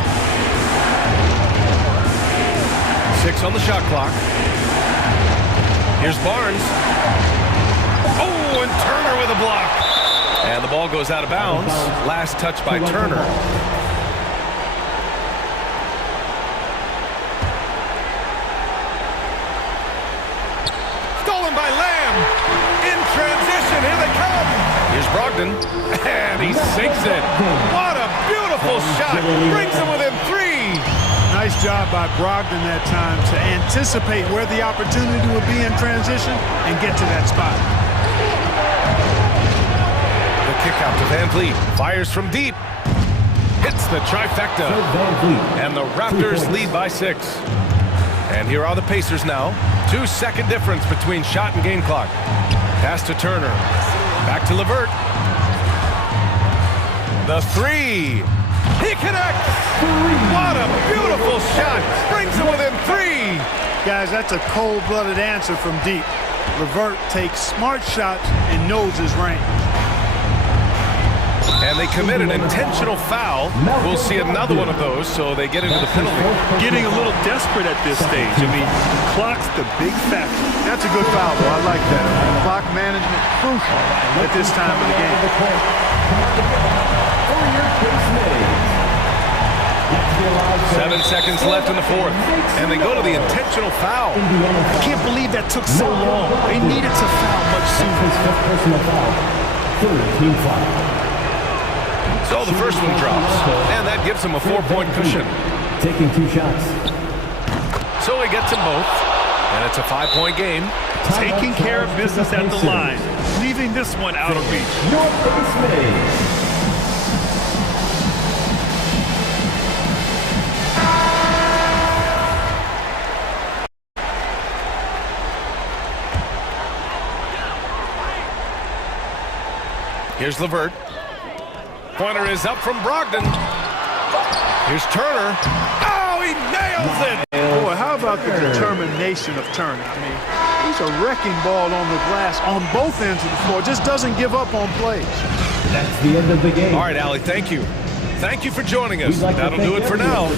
6 on the shot clock. Here's Barnes. Oh, and Turner with a block. And the ball goes out of bounds. Last touch by Turner. Stolen by Lamb. In transition, here they come. Here's Brogdon. And he sinks it. What a beautiful shot. Brings him within 3. Nice job by Brogdon that time to anticipate where the opportunity would be in transition and get to that spot. The kick out to Van Vliet. Fires from deep. Hits the trifecta. And the Raptors lead by 6. And here are the Pacers now. 2-second difference between shot and game clock. Pass to Turner. Back to LeVert. The 3. He connects! What a beautiful shot! Brings him within 3! Guys, that's a cold-blooded answer from deep. LeVert takes smart shots and knows his range. And they commit an intentional foul. We'll see another one of those, so they get into the penalty. Getting a little desperate at this stage. I mean, the clock's the big factor. That's a good foul, though. I like that. Clock management crucial at this time of the game. 7 seconds left in the fourth, and they go to the intentional foul. I can't believe that took so long. They needed to foul much sooner. So the first one drops, and that gives him a 4-point cushion. Taking 2 shots. So he gets them both, and it's a 5-point game. Taking care of business at the line, leaving this one out of reach. Here's LeVert. Pointer is up from Brogdon. Here's Turner. Oh, he nails it! Boy, how about the determination of Turner? I mean, he's a wrecking ball on the glass on both ends of the floor. Just doesn't give up on plays. That's the end of the game. All right, Allie, thank you. Thank you for joining us. That'll do it for now.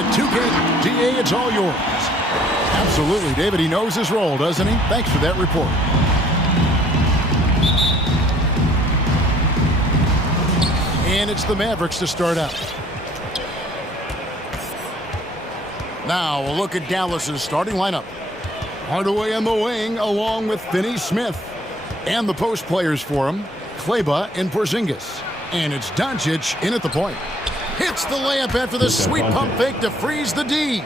a two-game DA. It's all yours. Absolutely, David. He knows his role, doesn't he? Thanks for that report. And it's the Mavericks to start out. Now a look at Dallas's starting lineup. Hardaway on the wing along with Finney Smith. And the post players for him, Kleber and Porzingis. And it's Doncic in at the point. Hits the layup after the sweet pump fake to freeze the D.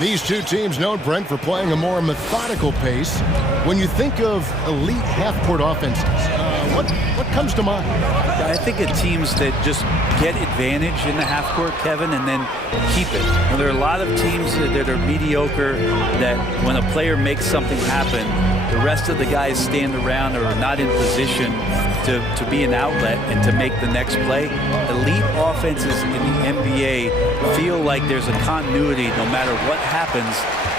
These two teams known, Brent, for playing a more methodical pace. When you think of elite half-court offenses, what comes to mind? I think of teams that just get advantage in the half-court, Kevin, and then keep it. And there are a lot of teams that are mediocre that when a player makes something happen, the rest of the guys stand around or are not in position to be an outlet and to make the next play. Elite offenses in the NBA feel like there's a continuity no matter what happens,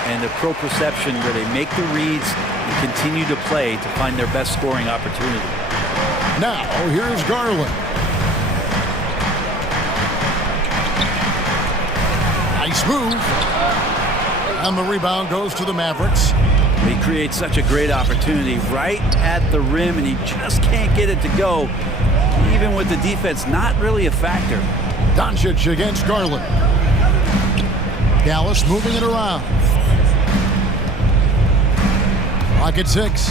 and the pro perception where they make the reads and continue to play to find their best scoring opportunity. Now, here's Garland. Nice move. And the rebound goes to the Mavericks. He creates such a great opportunity right at the rim, and he just can't get it to go. Even with the defense not really a factor. Doncic against Garland. Dallas moving it around. Clock at 6.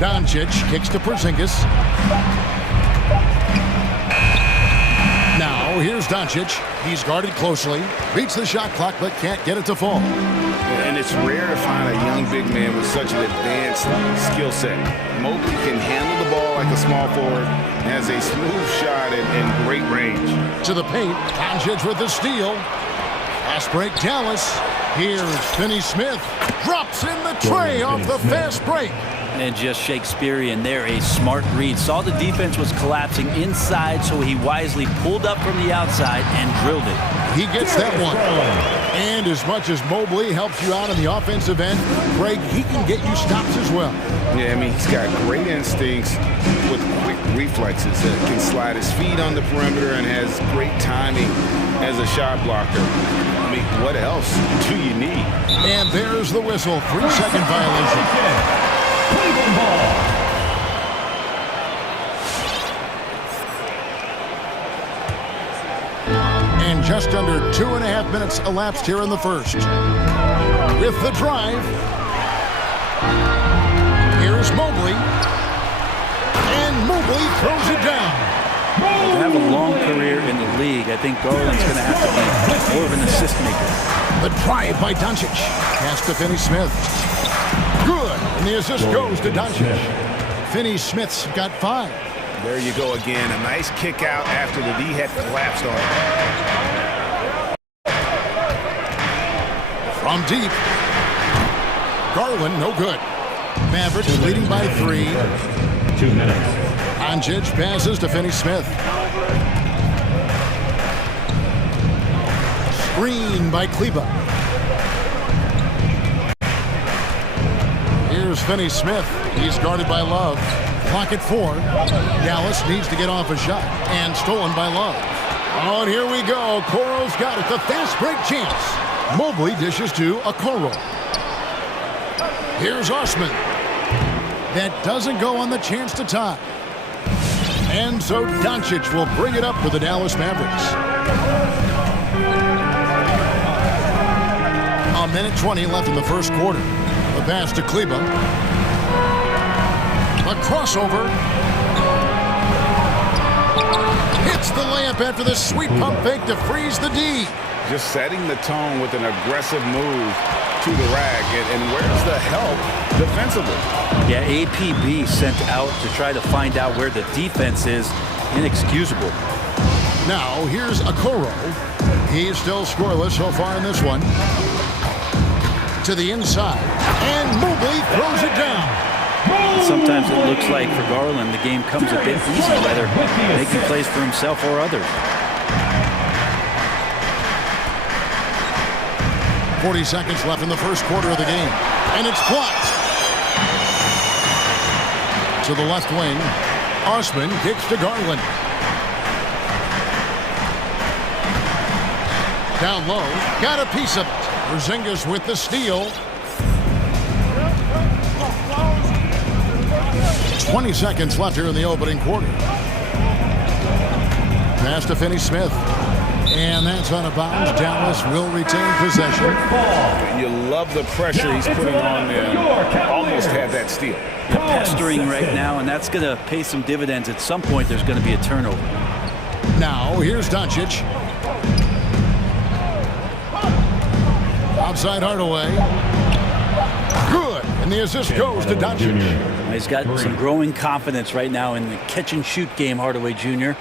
Doncic kicks to Porzingis. Now here's Doncic. He's guarded closely. Beats the shot clock but can't get it to fall. And it's rare to find a young big man with such an advanced skill set. Mobley can handle the ball like a small forward, has a smooth shot and great range. To the paint, Doncic with the steal. Fast break, Dallas. Here's Finney Smith. Drops in the tray off the fast break. And just Shakespearean there, a smart read. Saw the defense was collapsing inside, so he wisely pulled up from the outside and drilled it. He gets that one. And as much as Mobley helps you out on the offensive end, Greg, he can get you stops as well. Yeah, I mean, he's got great instincts with quick reflexes. Can slide his feet on the perimeter and has great timing as a shot blocker. I mean, what else do you need? And there's the whistle. 3-second violation. Cleveland ball. And just under 2.5 minutes elapsed here in the first. With the drive. Here's Mobley. And Mobley throws it down. To have a long career in the league, I think Garland's going to have to be more of an assist maker. The drive by Doncic. Pass to Finney Smith. Good. And the assist goes to Doncic. Finney Smith's got 5. There you go again. A nice kick out after the D had collapsed on him. From deep. Garland, no good. Mavericks leading by 3. 2 minutes. Doncic passes to Finney Smith. Screen by Kleber. Here's Finney Smith. He's guarded by Love. Clock at 4. Dallas needs to get off a shot. And stolen by Love. Oh, and here we go. Okoro's got it. The fast break chance. Mobley dishes to Okoro. Here's Osman. That doesn't go on the chance to tie. And so Doncic will bring it up for the Dallas Mavericks. 1:20 left in the first quarter. The pass to Kleber. A crossover. Hits the layup after the sweet pump fake to freeze the D. Just setting the tone with an aggressive move to the rack. And where's the help defensively? Yeah, APB sent out to try to find out where the defense is. Inexcusable. Now here's Okoro. He's still scoreless so far in this one. To the inside. And Mobley throws it down. Sometimes it looks like for Garland the game comes a bit easy, whether making plays for himself or others. 40 seconds left in the first quarter of the game. And it's blocked. To the left wing. Osman kicks to Garland. Down low. Got a piece of it. Porzingis with the steal. 20 seconds left here in the opening quarter. Pass to Finney Smith. And that's out of bounds. Dallas will retain possession. You love the pressure he's putting on them. Almost had that steal. They're pestering right now, and that's going to pay some dividends. At some point, there's going to be a turnover. Now, here's Doncic. Outside Hardaway. Good. And the assist goes to Doncic. He's got some growing confidence right now in the catch-and-shoot game, Hardaway Jr.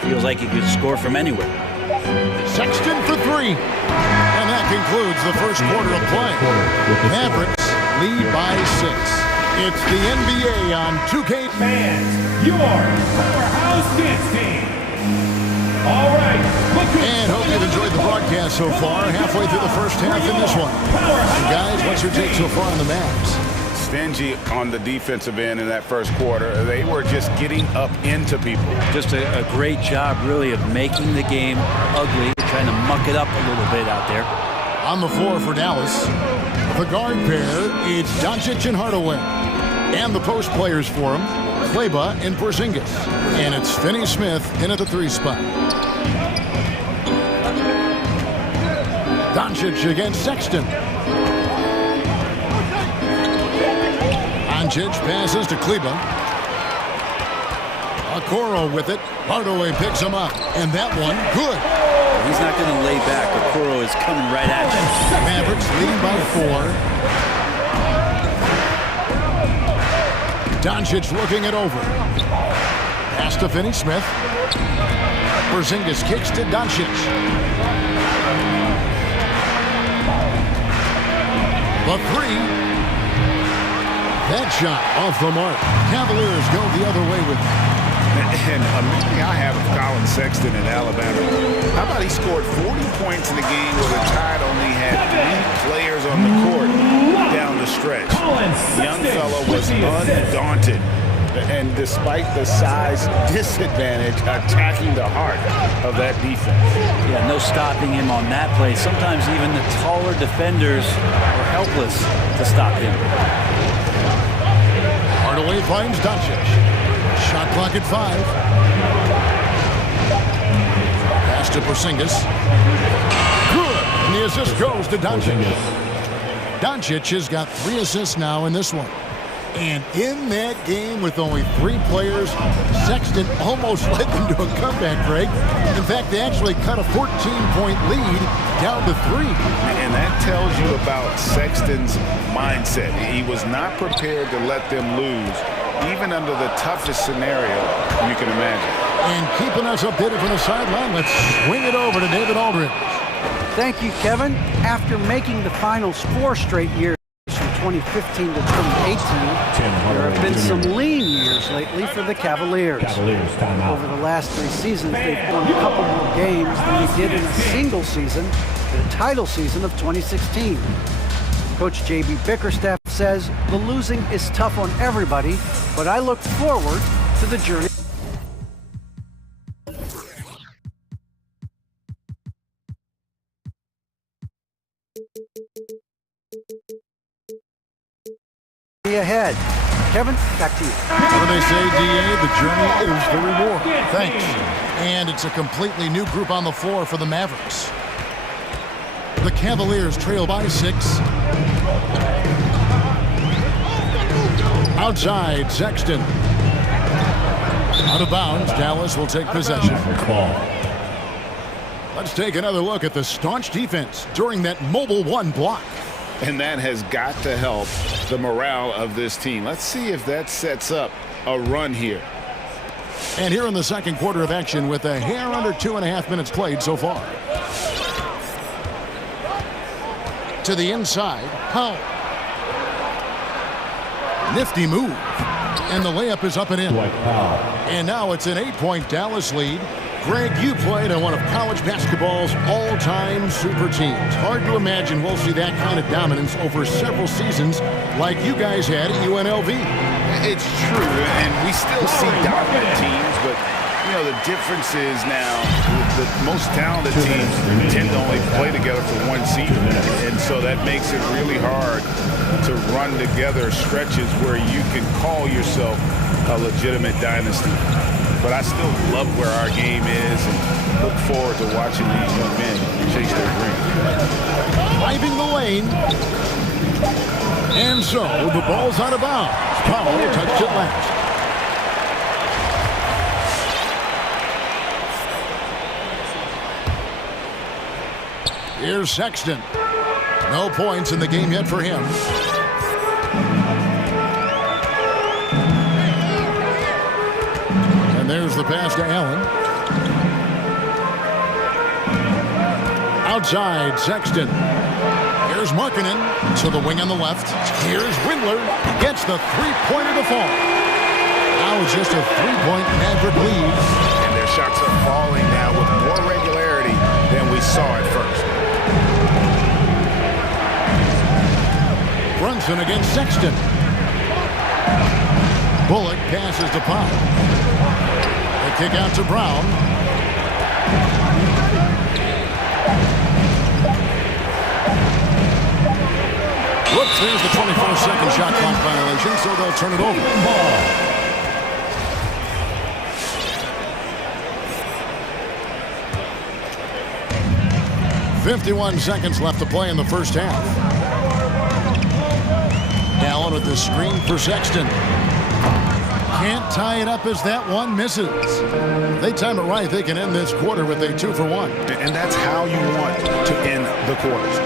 Feels like he could score from anywhere. Sexton for three. And that concludes the first quarter of play. Mavericks lead by 6. It's the NBA on 2K. Fans, your powerhouse dance team. All right. And hope you've enjoyed the broadcast so far. Halfway through the first half in this one. And guys, what's your take so far on the Mavs? Stingy on the defensive end in that first quarter. They were just getting up into people. Just a great job, really, of making the game ugly, trying to muck it up a little bit out there. On the floor for Dallas, the guard pair, it's Doncic and Hardaway. And the post players for him, Kleber and Porzingis. And it's Finney Smith in at the 3 spot. Doncic against Sexton. Doncic passes to Kleber. Okoro with it. Hardaway picks him up. And that one, good. He's not going to lay back. Okoro is coming right at him. Mavericks leading by 4. Doncic looking it over. Pass to Finney Smith. Porzingis kicks to Doncic. The 3. That shot off the mark. Cavaliers go the other way with it. And a memory I have of Colin Sexton in Alabama. How about he scored 40 points in the game where the Tide only had 3 players on the court down the stretch. Young fellow was undaunted. And despite the size disadvantage, attacking the heart of that defense. Yeah, no stopping him on that play. Sometimes even the taller defenders were helpless to stop him. Hardaway finds Doncic. Shot clock at 5. Pass to Porzingis. Good. And the assist goes to Doncic. Doncic has got 3 assists now in this one. And in that game with only 3 players, Sexton almost led them to a comeback, Greg. In fact, they actually cut a 14-point lead down to 3. And that tells you about Sexton's mindset. He was not prepared to let them lose, even under the toughest scenario you can imagine. And keeping us updated from the sideline, let's swing it over to David Aldridge. Thank you, Kevin. After making the finals 4 straight years, from 2015 to 2018, there have been some lean years lately for the Cavaliers. Over the last 3 seasons, they've won a couple more games than they did in a single season, the title season of 2016. Coach J.B. Bickerstaff says the losing is tough on everybody, but I look forward to the journey ahead. Kevin, back to you. What do they say, DA? The journey is the reward. Thanks. And it's a completely new group on the floor for the Mavericks. The Cavaliers trail by 6. Outside, Sexton. Out of bounds, Dallas will take possession. Let's take another look at the staunch defense during that mobile 1 block. And that has got to help the morale of this team. Let's see if that sets up a run here. And here in the second quarter of action with a hair under 2.5 minutes played so far. To the inside, Powell. Nifty move. And the layup is up and in. And now it's an 8-point Dallas lead. Greg, you played on one of college basketball's all-time super teams. Hard to imagine we'll see that kind of dominance over several seasons like you guys had at UNLV. It's true, and we still see dominant teams, but You know, the difference is now the most talented teams tend to only play together for one season. And so that makes it really hard to run together stretches where you can call yourself a legitimate dynasty. But I still love where our game is and look forward to watching these young men chase their dreams. Driving the lane. And so the ball's out of bounds. Powell touched it last. Here's Sexton. No points in the game yet for him. And there's the pass to Allen. Outside, Sexton. Here's Markkanen to the wing on the left. Here's Windler. Gets the three-pointer to fall. Now it's just a three-point Maverick lead. And their shots are falling now with more regularity than we saw at first. Brunson against Sexton. Bullock passes to Powell. They kick out to Brown. Whoops, there's the 24-second shot clock violation, so they'll turn it over. 51 seconds left to play in the first half. Allen with the screen for Sexton. Can't tie it up as that one misses. If they time it right, they can end this quarter with a 2-for-1. And that's how you want to end the quarters.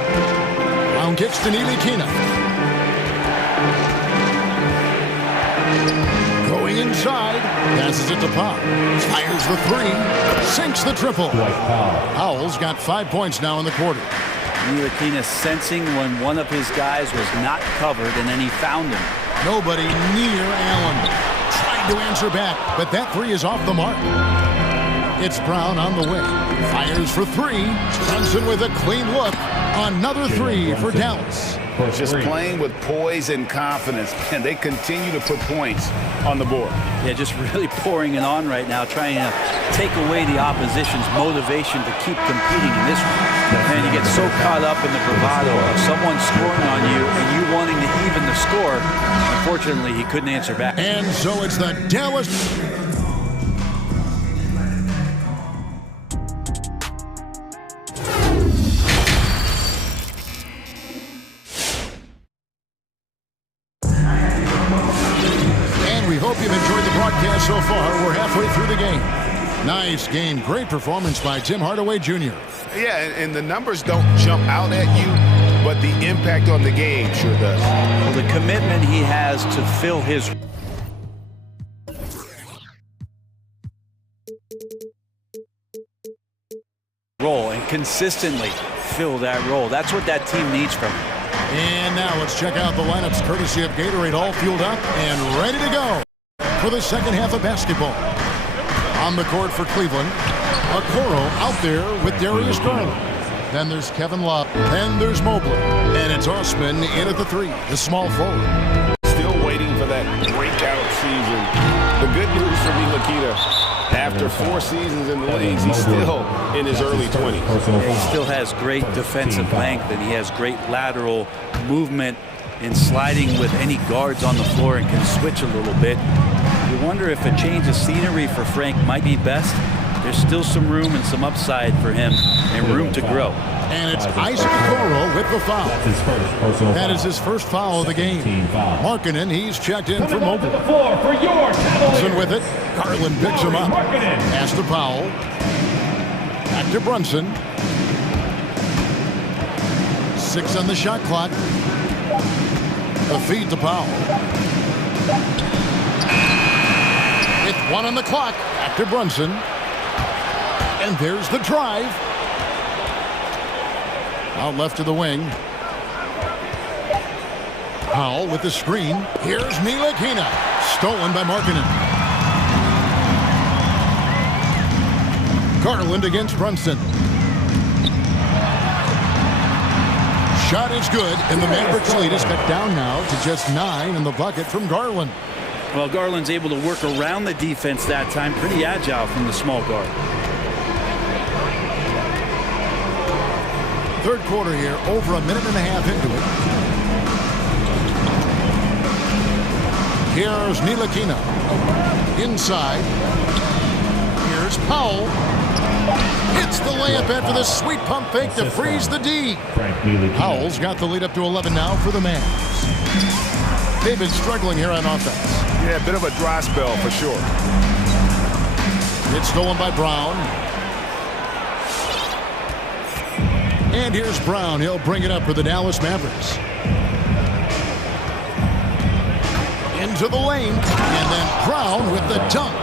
Brown kicks to Ntilikina. Going inside. Passes it to Powell. Fires the three. Sinks the triple. Powell's got 5 points now in the quarter. Ntilikina sensing when one of his guys was not covered, and then he found him. Nobody near Allen. Tried to answer back, but that three is off the mark. It's Brown on the wing. Fires for three. Brunson with a clean look. Another three for Dallas. Just playing with poise and confidence, and they continue to put points on the board. Yeah, just really pouring it on right now, trying to take away the opposition's motivation to keep competing in this one. And you get so caught up in the bravado of someone scoring on you and you wanting to even the score. Unfortunately, he couldn't answer back. And so it's the Dallas. Hope you've enjoyed the broadcast so far. We're halfway through the game. Nice game. Great performance by Tim Hardaway Jr. Yeah, and the numbers don't jump out at you, but the impact on the game sure does. Well, the commitment he has to fill his role and consistently fill that role. That's what that team needs from him. And now let's check out the lineups courtesy of Gatorade, all fueled up and ready to go for the second half of basketball. On the court for Cleveland, Okoro out there with Darius Garland. Then there's Kevin Love. Then there's Mobley. And it's Osman in at the three, the small forward. Still waiting for that breakout season. The good news for Ntilikina, after 4 seasons in the leagues, he's still in his early 20s. He still has great defensive length, and he has great lateral movement in sliding with any guards on the floor and can switch a little bit. You wonder if a change of scenery for Frank might be best. There's still some room and some upside for him and room to grow. And it's Isaac Okoro with the foul. That is his first foul of the game. Markkanen, he's checked in for Mobley. Brunson with it. Garland picks him up. Pass to Powell. Back to Brunson. 6 on the shot clock. A feed to Powell. With 1 on the clock. Back to Brunson. And there's the drive. Out left to the wing. Powell with the screen. Here's Ntilikina. Stolen by Markkanen. Garland against Brunson. Shot is good, and the Mavericks lead is cut down now to just 9 in the bucket from Garland. Well, Garland's able to work around the defense that time. Pretty agile from the small guard. Third quarter here, over a minute and a half into it. Here's Ntilikina. Inside. Here's Powell. Hits the layup after the sweet pump fake to freeze the D. Powell's got the lead up to 11 now for the Mavs. They've been struggling here on offense. Yeah, a bit of a dry spell for sure. It's stolen by Brown. And here's Brown. He'll bring it up for the Dallas Mavericks. Into the lane. And then Brown with the dunk.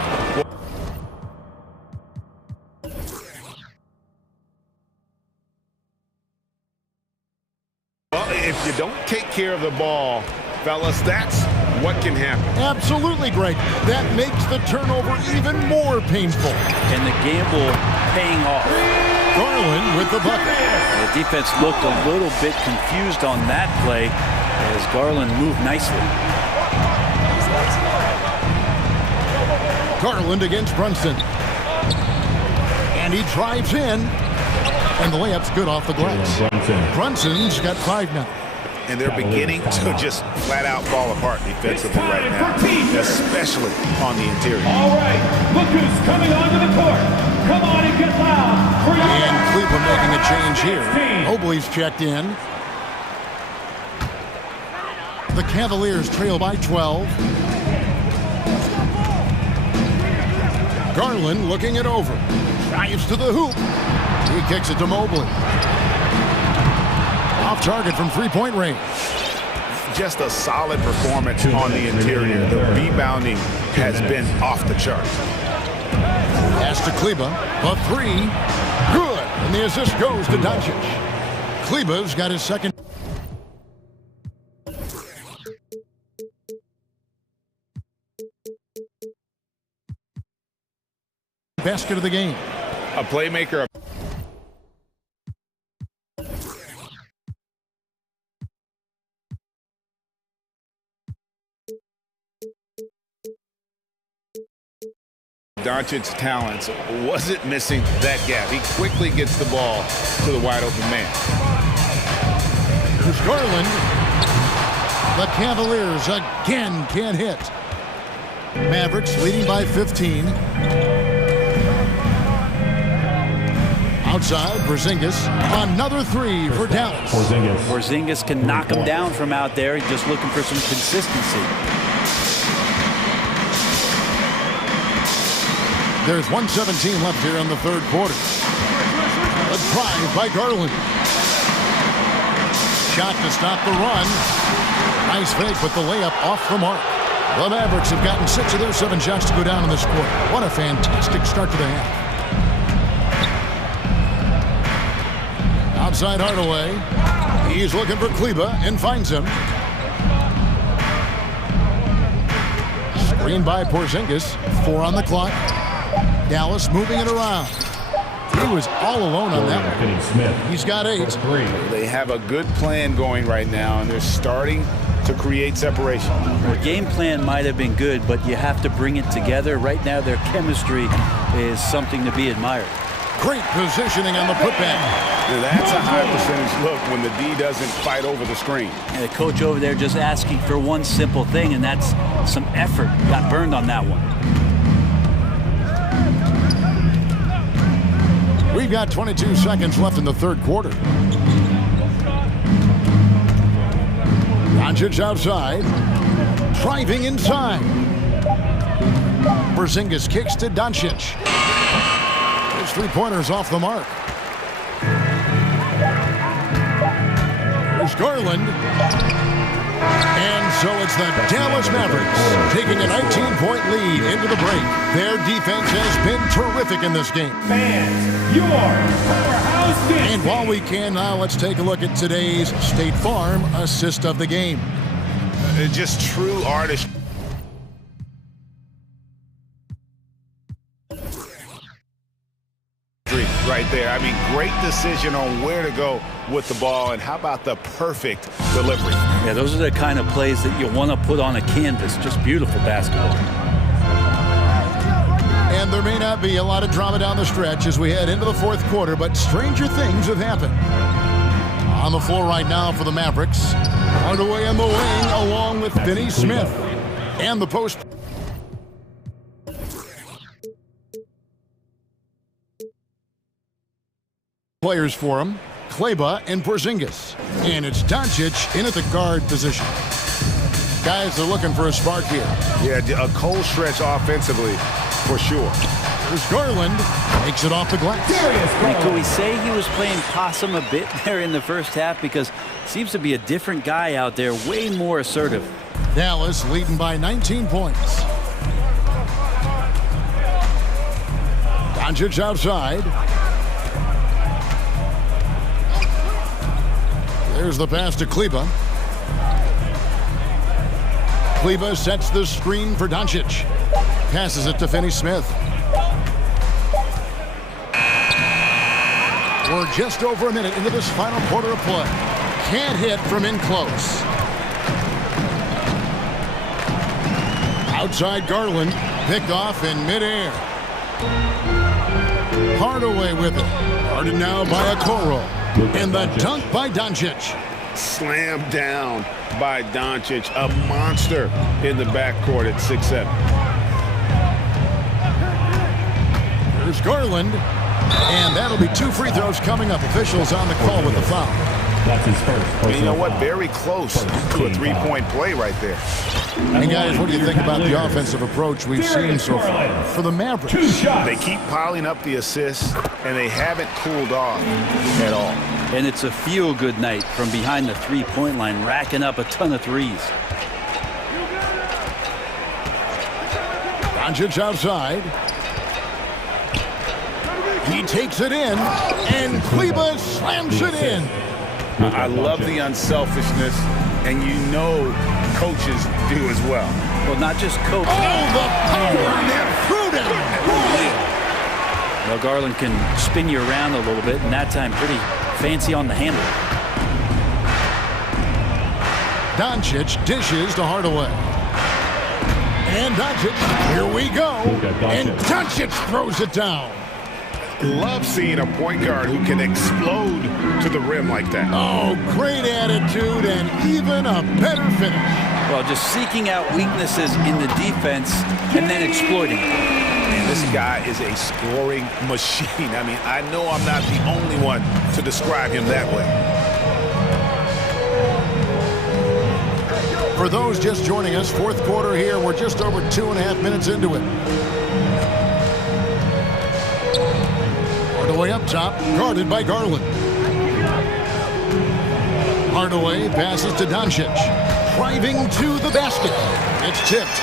Well, if you don't take care of the ball, fellas, that's what can happen. Absolutely, Greg. That makes the turnover even more painful. And the gamble paying off. Garland with the bucket. The defense looked a little bit confused on that play as Garland moved nicely. Garland against Brunson. And he drives in. And the layup's good off the glass. Brunson's got 5 now. And they're beginning to just flat out fall apart defensively right now, especially on the interior. All right, look who's coming onto the court. Come on and get loud for your And Cleveland making a change here. Mobley's checked in. The Cavaliers trail by 12. Garland looking it over. Drives to the hoop. He kicks it to Mobley. Off target from three-point range. Just a solid performance on the interior. The rebounding has been off the chart. Pass to Kleba. A three. Good. And the assist goes to Doncic. Kleba's got his second. Basket of the game. A playmaker. Doncic's talents wasn't missing that gap. He quickly gets the ball to the wide open man. Here's Garland. The Cavaliers again can't hit. Mavericks leading by 15. Outside, Porzingis. Another three for Dallas. Porzingis can knock him down from out there. He's just looking for some consistency. There's 1:17 left here in the third quarter. A drive by Garland. Shot to stop the run. Nice fake, but the layup off the mark. The Mavericks have gotten 6 of their 7 shots to go down in this quarter. What a fantastic start to the half. Outside Hardaway. He's looking for Kleba and finds him. Screen by Porzingis. 4 on the clock. Dallas moving it around. He was all alone on that one. He's got 8. They have a good plan going right now, and they're starting to create separation. Their game plan might have been good, but you have to bring it together. Right now, their chemistry is something to be admired. Great positioning on the putback. That's a high percentage look when the D doesn't fight over the screen. And the coach over there just asking for one simple thing, and that's some effort. Got burned on that one. We've got 22 seconds left in the third quarter. Doncic outside. Driving inside. Porzingis kicks to Doncic. His three-pointers off the mark. Here's Garland. And so it's the Dallas Mavericks taking a 19-point lead into the break. Their defense has been terrific in this game. Fans, your powerhouse dance. And while we can now, let's take a look at today's State Farm assist of the game. Just true artistry. Right there. I mean, great decision on where to go with the ball, and how about the perfect delivery? Yeah, those are the kind of plays that you want to put on a canvas. Just beautiful basketball. And there may not be a lot of drama down the stretch as we head into the fourth quarter, but stranger things have happened. On the floor right now for the Mavericks, Hardaway in the wing along with Finney Smith. And the post. Players for him, Kleba and Porzingis. And it's Doncic in at the guard position. Guys are looking for a spark here. Yeah, a cold stretch offensively, for sure. There's Garland, makes it off the glass. And could we say he was playing possum a bit there in the first half? Because seems to be a different guy out there, way more assertive. Dallas leading by 19 points. Doncic outside. There's the pass to Kleba. Kleba sets the screen for Doncic. Passes it to Finney Smith. We're just over a minute into this final quarter of play. Can't hit from in close. Outside Garland, picked off in midair. Hardaway with it. Guarded now by Okoro. And the dunk by Doncic. Slammed down by Doncic, a monster in the backcourt at 6'7". There's Garland. And that'll be 2 free throws coming up. Officials on the call with the foul. That's his first. And you know what? Very close to a three-point play right there. And guys, what do you think about the offensive approach we've seen so far for the Mavericks? They keep piling up the assists, and they haven't cooled off at all. And it's a feel-good night from behind the three-point line, racking up a ton of threes. Doncic outside. He takes it in, and Kleba slams it in. I love the unselfishness, and you know coaches do as well. Well, not just coaches. Oh, the power and prudence. Well, Garland can spin you around a little bit, and that time pretty fancy on the handle. Doncic dishes to Hardaway. And Doncic, here we go. And Doncic throws it down. Love seeing a point guard who can explode to the rim like that. Oh, great attitude and even a better finish. Well, just seeking out weaknesses in the defense and then exploiting it. And this guy is a scoring machine. I mean, I know I'm not the only one to describe him that way. For those just joining us, fourth quarter here. We're just over 2.5 minutes into it. Hardaway up top, guarded by Garland. Hardaway passes to Doncic. Driving to the basket. It's tipped.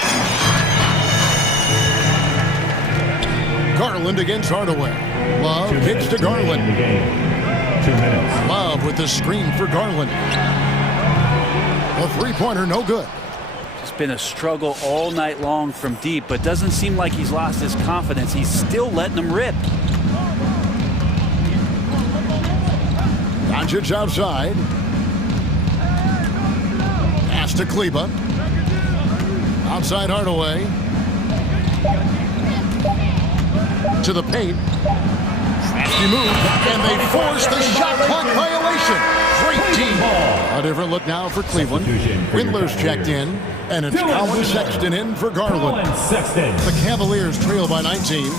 Garland against Hardaway. Love kicks to Garland. 2 minutes. Love with the screen for Garland. A three-pointer, no good. It's been a struggle all night long from deep, but doesn't seem like he's lost his confidence. He's still letting them rip. Doncic outside. Pass to Kleba. Outside Hardaway. To the paint. Crafty move, and they force the shot clock violation. Great team. A different look now for Cleveland. Windler's checked in, and it's Colin Sexton in for Garland. The Cavaliers trail by 19.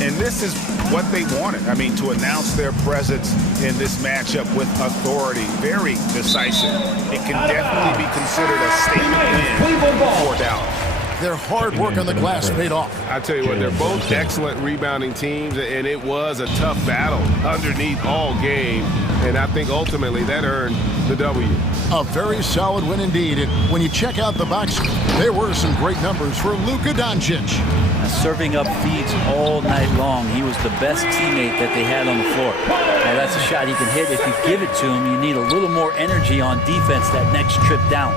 And this is what they wanted. I mean, to announce their presence in this matchup with authority. Very decisive. It can definitely be considered a statement win for Dallas. Their hard work on the glass paid off. I tell you what, they're both excellent rebounding teams, and it was a tough battle underneath all game. And I think ultimately that earned the W. A very solid win indeed. And when you check out the box, there were some great numbers for Luka Doncic. Serving up feeds all night long. He was the best teammate that they had on the floor. Now that's a shot he can hit. If you give it to him, you need a little more energy on defense that next trip down.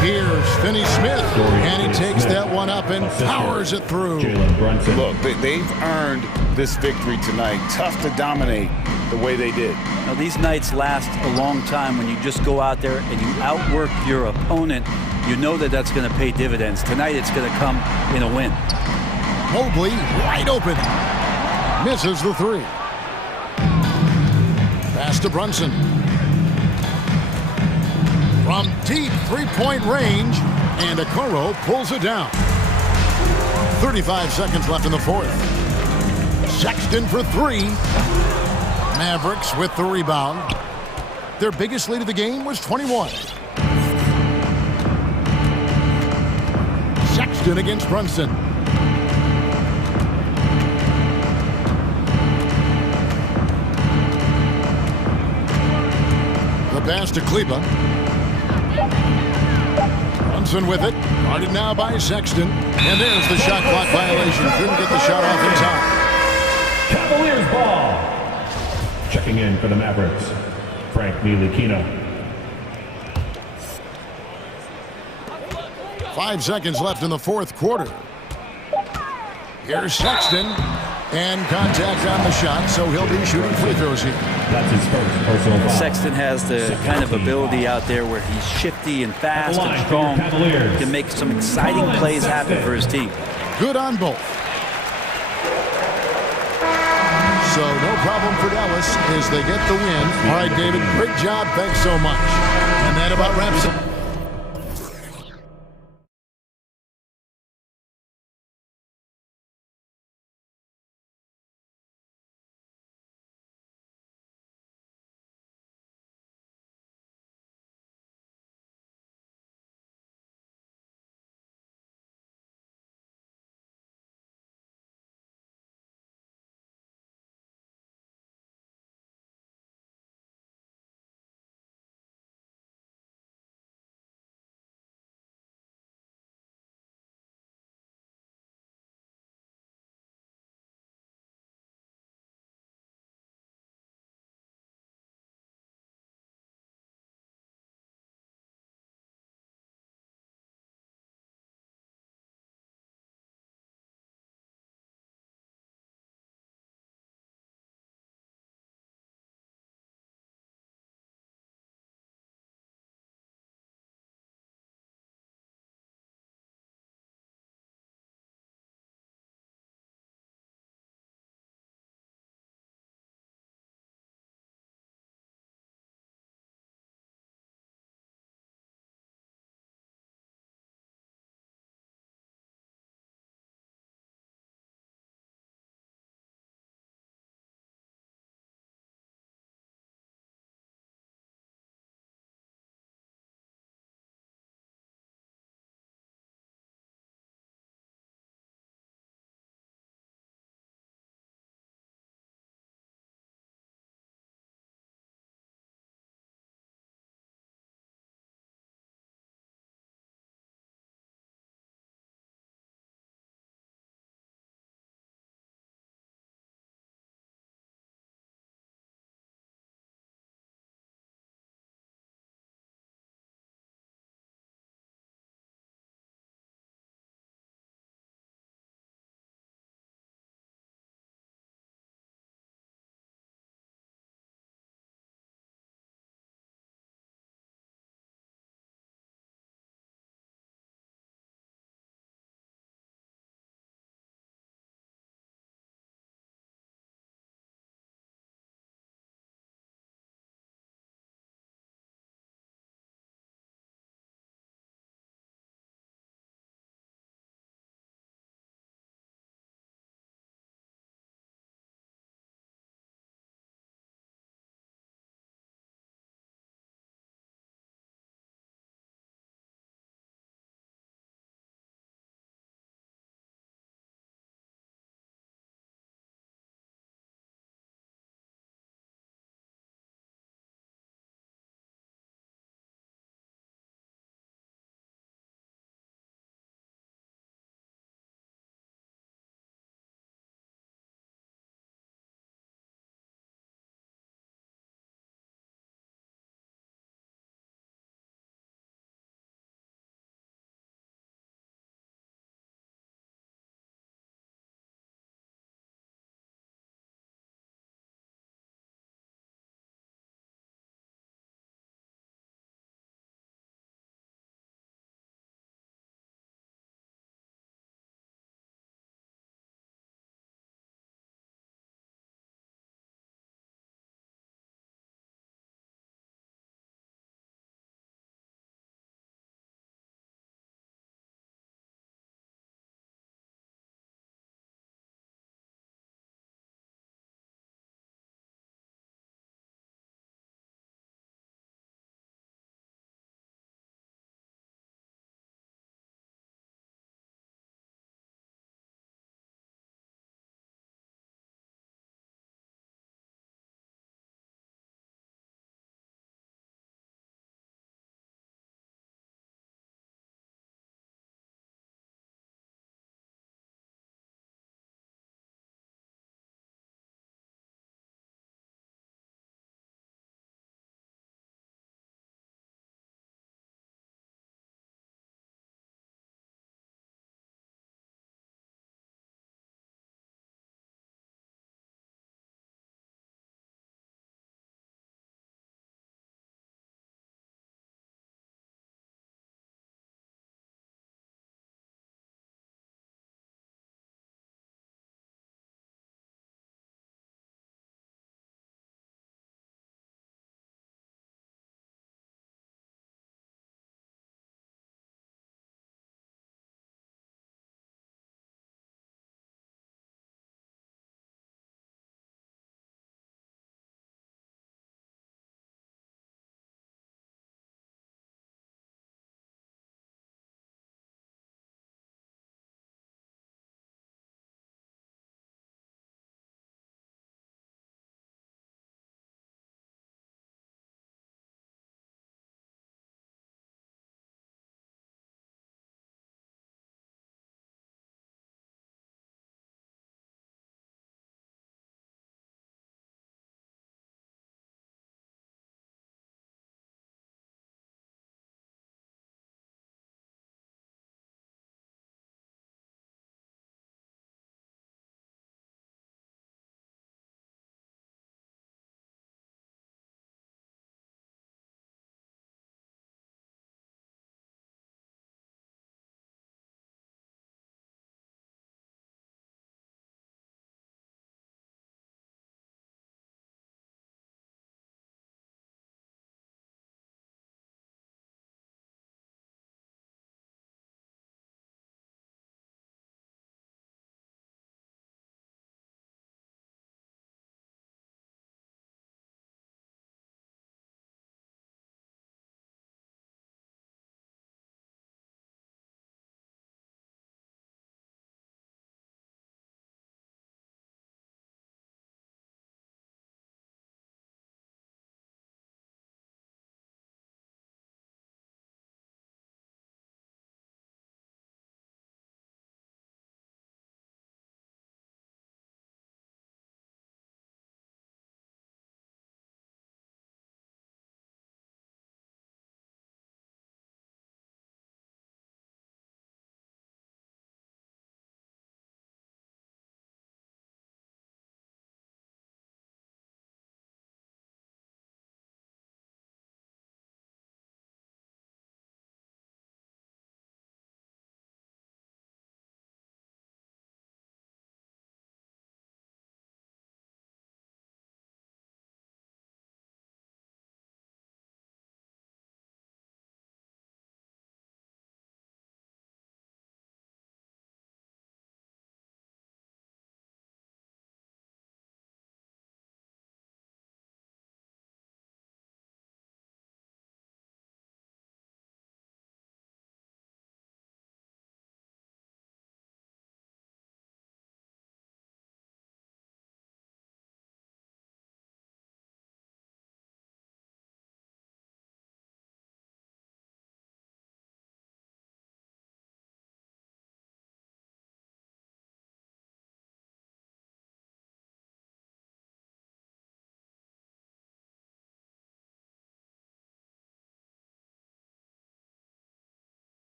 Here's Finney Smith, and he takes that one up and powers it through. Look, they've earned this victory tonight. Tough to dominate the way they did. Now, these nights last a long time when you just go out there and you outwork your opponent. You know that that's going to pay dividends. Tonight it's going to come in a win. Mobley wide open. Misses the three. Pass to Brunson. From deep three-point range, and Okoro pulls it down. 35 seconds left in the fourth. Sexton for three. Mavericks with the rebound. Their biggest lead of the game was 21. Sexton against Brunson. The pass to Kleba. Brunson with it. Guarded now by Sexton. And there's the shot clock violation. Couldn't get the shot off in time. Cavaliers ball. Checking in for the Mavericks, Frank Ntilikina. 5 seconds left in the fourth quarter. Here's Sexton. And contact on the shot, so he'll be shooting free throws here. That's his first personal foul. Sexton has the kind of ability out there where he's shifty and fast and strong. He can make some exciting plays happen for his team. Good on both. So no problem for Dallas as they get the win. All right, David, great job. Thanks so much. And that about wraps it.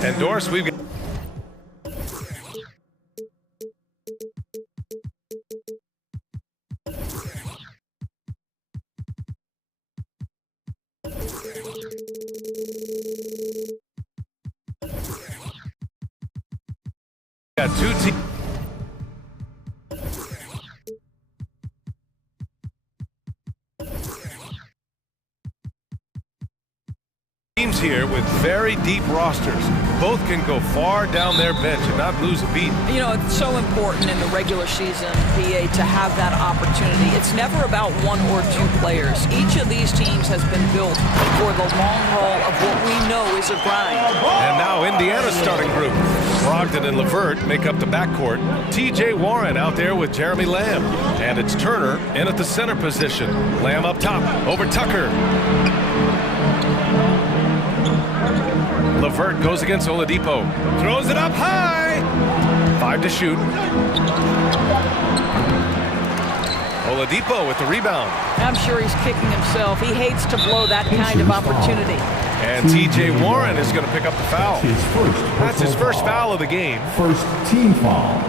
And Doris, we've got two teams here with very deep rosters. Both can go far down their bench and not lose a beat. You know, it's so important in the regular season, PA, to have that opportunity. It's never about one or two players. Each of these teams has been built for the long haul of what we know is a grind. And now Indiana's starting group. Brogdon and LeVert make up the backcourt. T.J. Warren out there with Jeremy Lamb. And it's Turner in at the center position. Lamb up top over Tucker. LeVert goes against Oladipo. Throws it up high. 5 to shoot. Oladipo with the rebound. I'm sure he's kicking himself. He hates to blow that kind of opportunity. And T.J. Warren is going to pick up the foul. That's his first foul of the game. First team foul.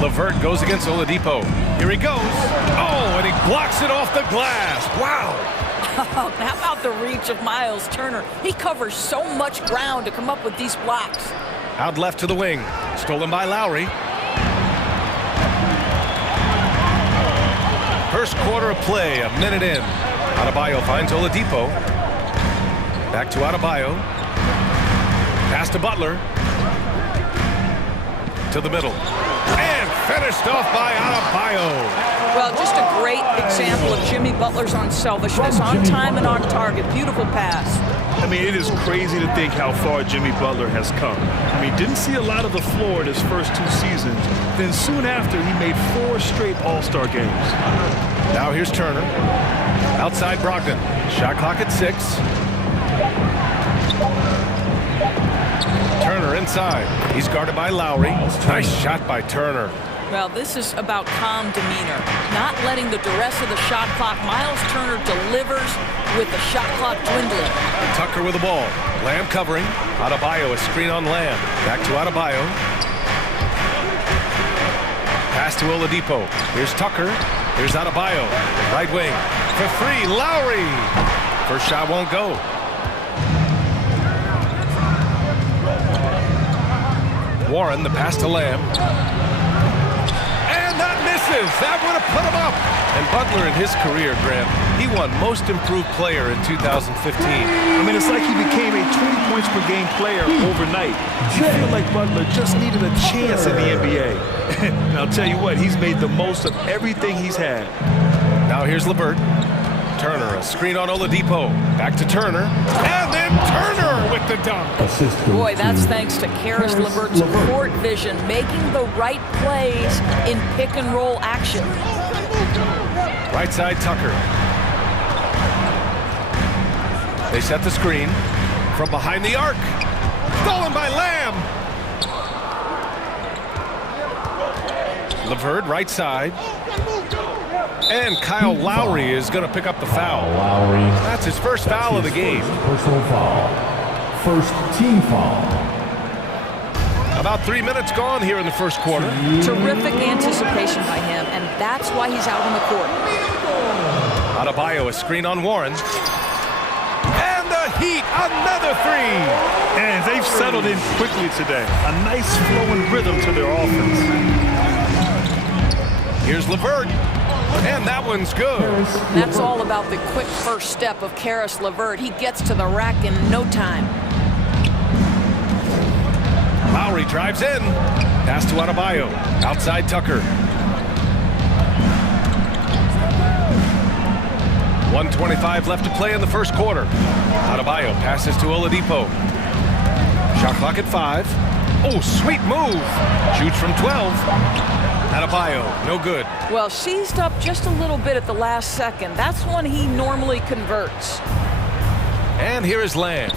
LeVert goes against Oladipo. Here he goes. Oh, and he blocks it off the glass. Wow. How about the reach of Miles Turner? He covers so much ground to come up with these blocks. Out left to the wing. Stolen by Lowry. First quarter of play, a minute in. Adebayo finds Oladipo. Back to Adebayo. Pass to Butler. To the middle. And finished off by Adebayo. Well, just a great example of Jimmy Butler's unselfishness, on time and on target. Beautiful pass. I mean, it is crazy to think how far Jimmy Butler has come. I mean, didn't see a lot of the floor in his first 2 seasons. Then soon after, he made 4 straight All-Star games. Now here's Turner. Outside Brogdon. Shot clock at 6. Turner inside. He's guarded by Lowry. Nice shot by Turner. Well, this is about calm demeanor, not letting the duress of the shot clock. Miles Turner delivers with the shot clock dwindling. Tucker with the ball. Lamb covering. Adebayo, a screen on Lamb. Back to Adebayo. Pass to Oladipo. Here's Tucker. Here's Adebayo. Right wing. For 3, Lowry. First shot won't go. Warren, the pass to Lamb. And that misses. That would have put him up. And Butler in his career, Grant, he won Most Improved Player in 2015. I mean, it's like he became a 20 points per game player overnight. You feel like Butler just needed a chance in the NBA. And I'll tell you what, he's made the most of everything he's had. Now here's LeVert. Turner, a screen on Oladipo. Back to Turner. And then Turner with the dunk. Boy, that's thanks to Karis LeVert's court vision, making the right plays in pick-and-roll action. Right side, Tucker. They set the screen from behind the arc. Stolen by Lamb. LeVert, right side. And Kyle Lowry is going to pick up the foul. Lowry. That's his first foul of the game. Personal foul. First team foul. About 3 minutes gone here in the first quarter. Terrific anticipation by him, and that's why he's out on the court. Adebayo, a screen on Warren. And the Heat, another 3. And they've settled in quickly today. A nice flowing rhythm to their offense. Here's LeVert. And that one's good. That's all about the quick first step of Karis LeVert. He gets to the rack in no time. Lowry drives in. Pass to Adebayo. Outside Tucker. 1:25 left to play in the first quarter. Adebayo passes to Oladipo. Shot clock at 5. Oh, sweet move. Shoots from 12. Adebayo, no good. Well, seized up just a little bit at the last second. That's when he normally converts. And here is Lamb.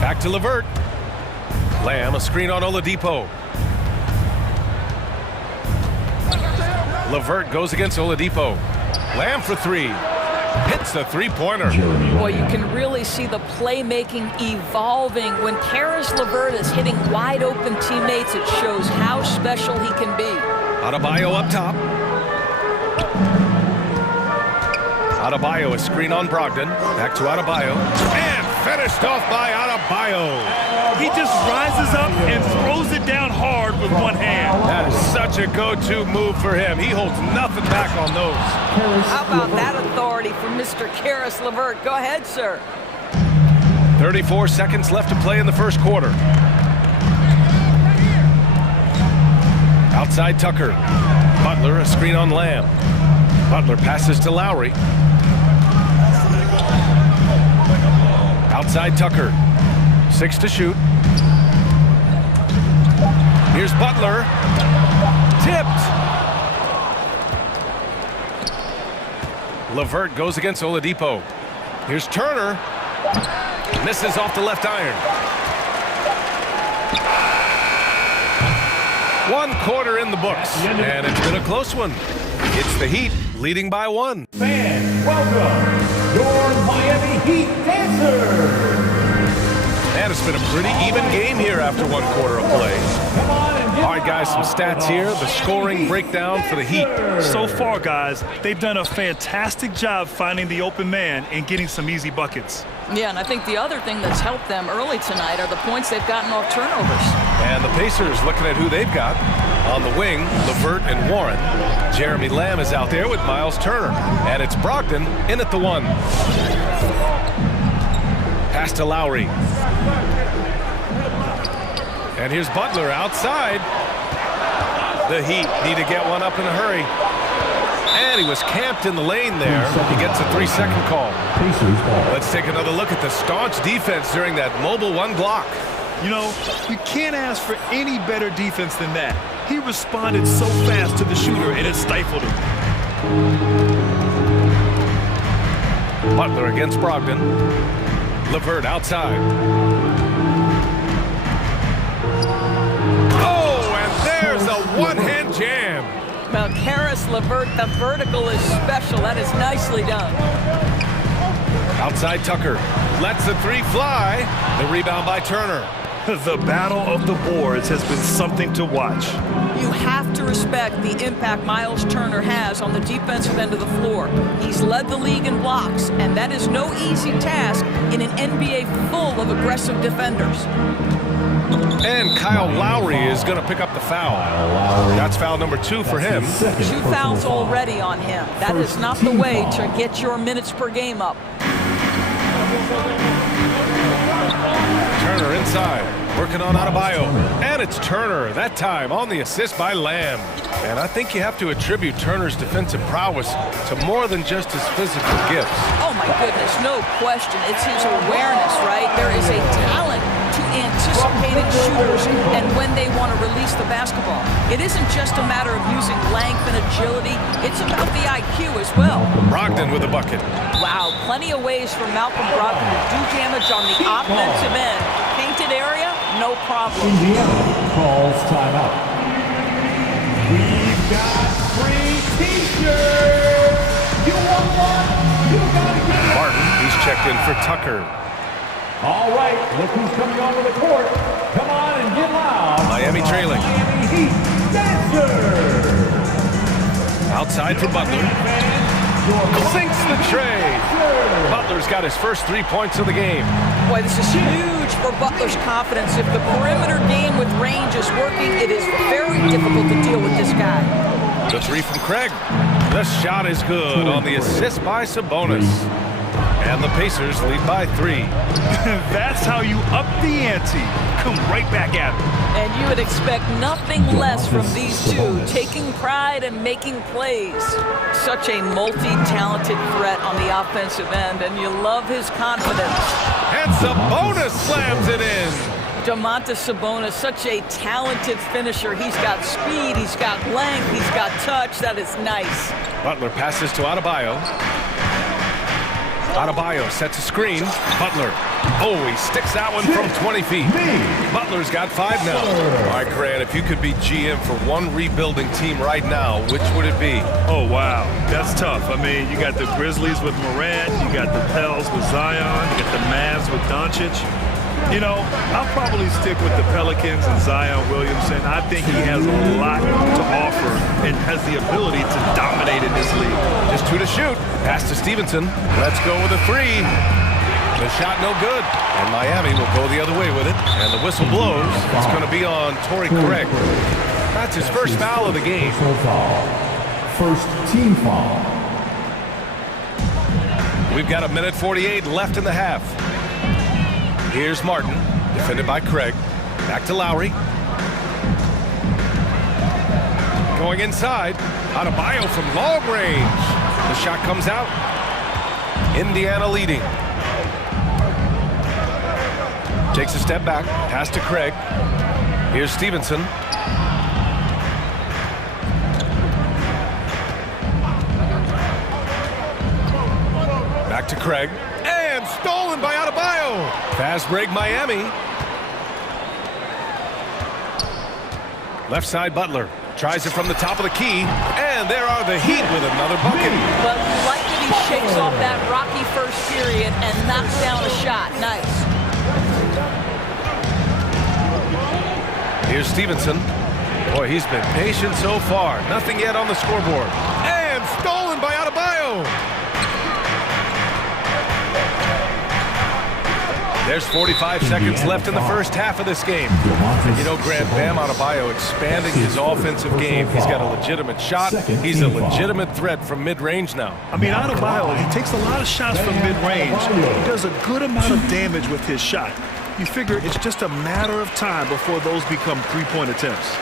Back to LeVert. Lamb, a screen on Oladipo. LeVert goes against Oladipo. Lamb for 3. hits the three-pointer. Boy, you can really see the playmaking evolving. When Karis LeVert is hitting wide-open teammates, it shows how special he can be. Adebayo up top. Adebayo, a screen on Brogdon. Back to Adebayo. And finished off by Adebayo. He just rises up and throws it down hard with one hand. That is such a go-to move for him. He holds nothing back on those. How about that authority from Mr. Karis LeVert? Go ahead, sir. 34 seconds left to play in the first quarter. Outside Tucker. Butler, a screen on Lamb. Butler passes to Lowry. Outside Tucker. 6 to shoot. Here's Butler. Tipped. LeVert goes against Oladipo. Here's Turner. Misses off the left iron. 1 quarter in the books, and it's been a close one. It's the Heat leading by 1. Fans, welcome your Miami Heat dancers. And it's been a pretty even game here after 1 quarter of play. All right, guys, some stats here. The scoring breakdown for the Heat. So far, guys, they've done a fantastic job finding the open man and getting some easy buckets. Yeah, and I think the other thing that's helped them early tonight are the points they've gotten off turnovers. And the Pacers looking at who they've got. On the wing, LeVert and Warren. Jeremy Lamb is out there with Miles Turner. And it's Brogdon in at the 1. Pass to Lowry. And here's Butler outside. The Heat need to get one up in a hurry. And he was camped in the lane there. He gets a 3-second call. Let's take another look at the staunch defense during that mobile 1 block. You know, you can't ask for any better defense than that. He responded so fast to the shooter, and it stifled him. Butler against Brogdon. LeVert outside. Oh, and there's a one-hand jam. Well, Karis LeVert, the vertical is special. That is nicely done. Outside Tucker. Lets the 3 fly. The rebound by Turner. The battle of the boards has been something to watch. You have to respect the impact Miles Turner has on the defensive end of the floor. He's led the league in blocks, and that is no easy task in an NBA full of aggressive defenders. And Kyle Lowry is going to pick up the foul. That's foul number 2 for him. 2 fouls already on him. That is not the way to get your minutes per game up. Turner inside, working on Adebayo. And it's Turner, that time on the assist by Lamb. And I think you have to attribute Turner's defensive prowess to more than just his physical gifts. Oh my goodness, no question. It's his awareness, right? There is a talent to anticipating shooters and when they want to release the basketball. It isn't just a matter of using length and agility. It's about the IQ as well. Brogdon with a bucket. Wow, plenty of ways for Malcolm Brogdon to do damage on the offensive end. Painted area, no problem. Indiana calls timeout. We've got free t-shirts. You want one? You gotta get it. Martin, he's checked in for Tucker. All right, look who's coming onto the court. Come on and get loud. Miami trailing. Miami Heat dancers. Outside for Butler. Sinks the tray. Butler's got his first 3 points of the game. Boy, this is huge for Butler's confidence. If the perimeter game with range is working, it is very difficult to deal with this guy. The 3 from Craig. The shot is good on the assist by Sabonis. And the Pacers lead by 3. That's how you up the ante. Come right back at it. And you would expect nothing less from these two, taking pride and making plays. Such a multi-talented threat on the offensive end, and you love his confidence. And Sabonis slams it in. Domantas Sabonis, such a talented finisher. He's got speed, he's got length, he's got touch. That is nice. Butler passes to Adebayo. Adebayo sets a screen. Butler Oh, he sticks that one from 20 feet. Butler's got 5 now. All right, Grant, if you could be GM for one rebuilding team right now, which would it be? Oh, wow. That's tough. I mean, you got the Grizzlies with Morant, you got the Pels with Zion, you got the Mavs with Doncic. You know, I'll probably stick with the Pelicans and Zion Williamson. I think he has a lot to offer and has the ability to dominate in this league. Just 2 to shoot. Pass to Stevenson. Let's go with a 3. The shot no good. And Miami will go the other way with it. And the whistle blows. It's going to be on Torrey Craig. That's his first foul of the game. First team foul. We've got 1:48 left in the half. Here's Martin, defended by Craig. Back to Lowry. Going inside. Adebayo from long range. The shot comes out. Indiana leading. Takes a step back. Pass to Craig. Here's Stevenson. Back to Craig. And stolen by Adebayo. Fast break Miami. Left side Butler. Tries it from the top of the key. And there are the Heat with another bucket. Well, you like that he shakes off that rocky first period and knocks down a shot. Nice. Here's Stevenson. Boy, he's been patient so far. Nothing yet on the scoreboard. And stolen by Adebayo. There's 45 seconds left in the first half of this game. You know, Grant, Bam Adebayo expanding his offensive game. He's got a legitimate shot. He's a legitimate threat from mid-range now. I mean, Adebayo, he takes a lot of shots from mid-range. He does a good amount of damage with his shot. You figure it's just a matter of time before those become three-point attempts.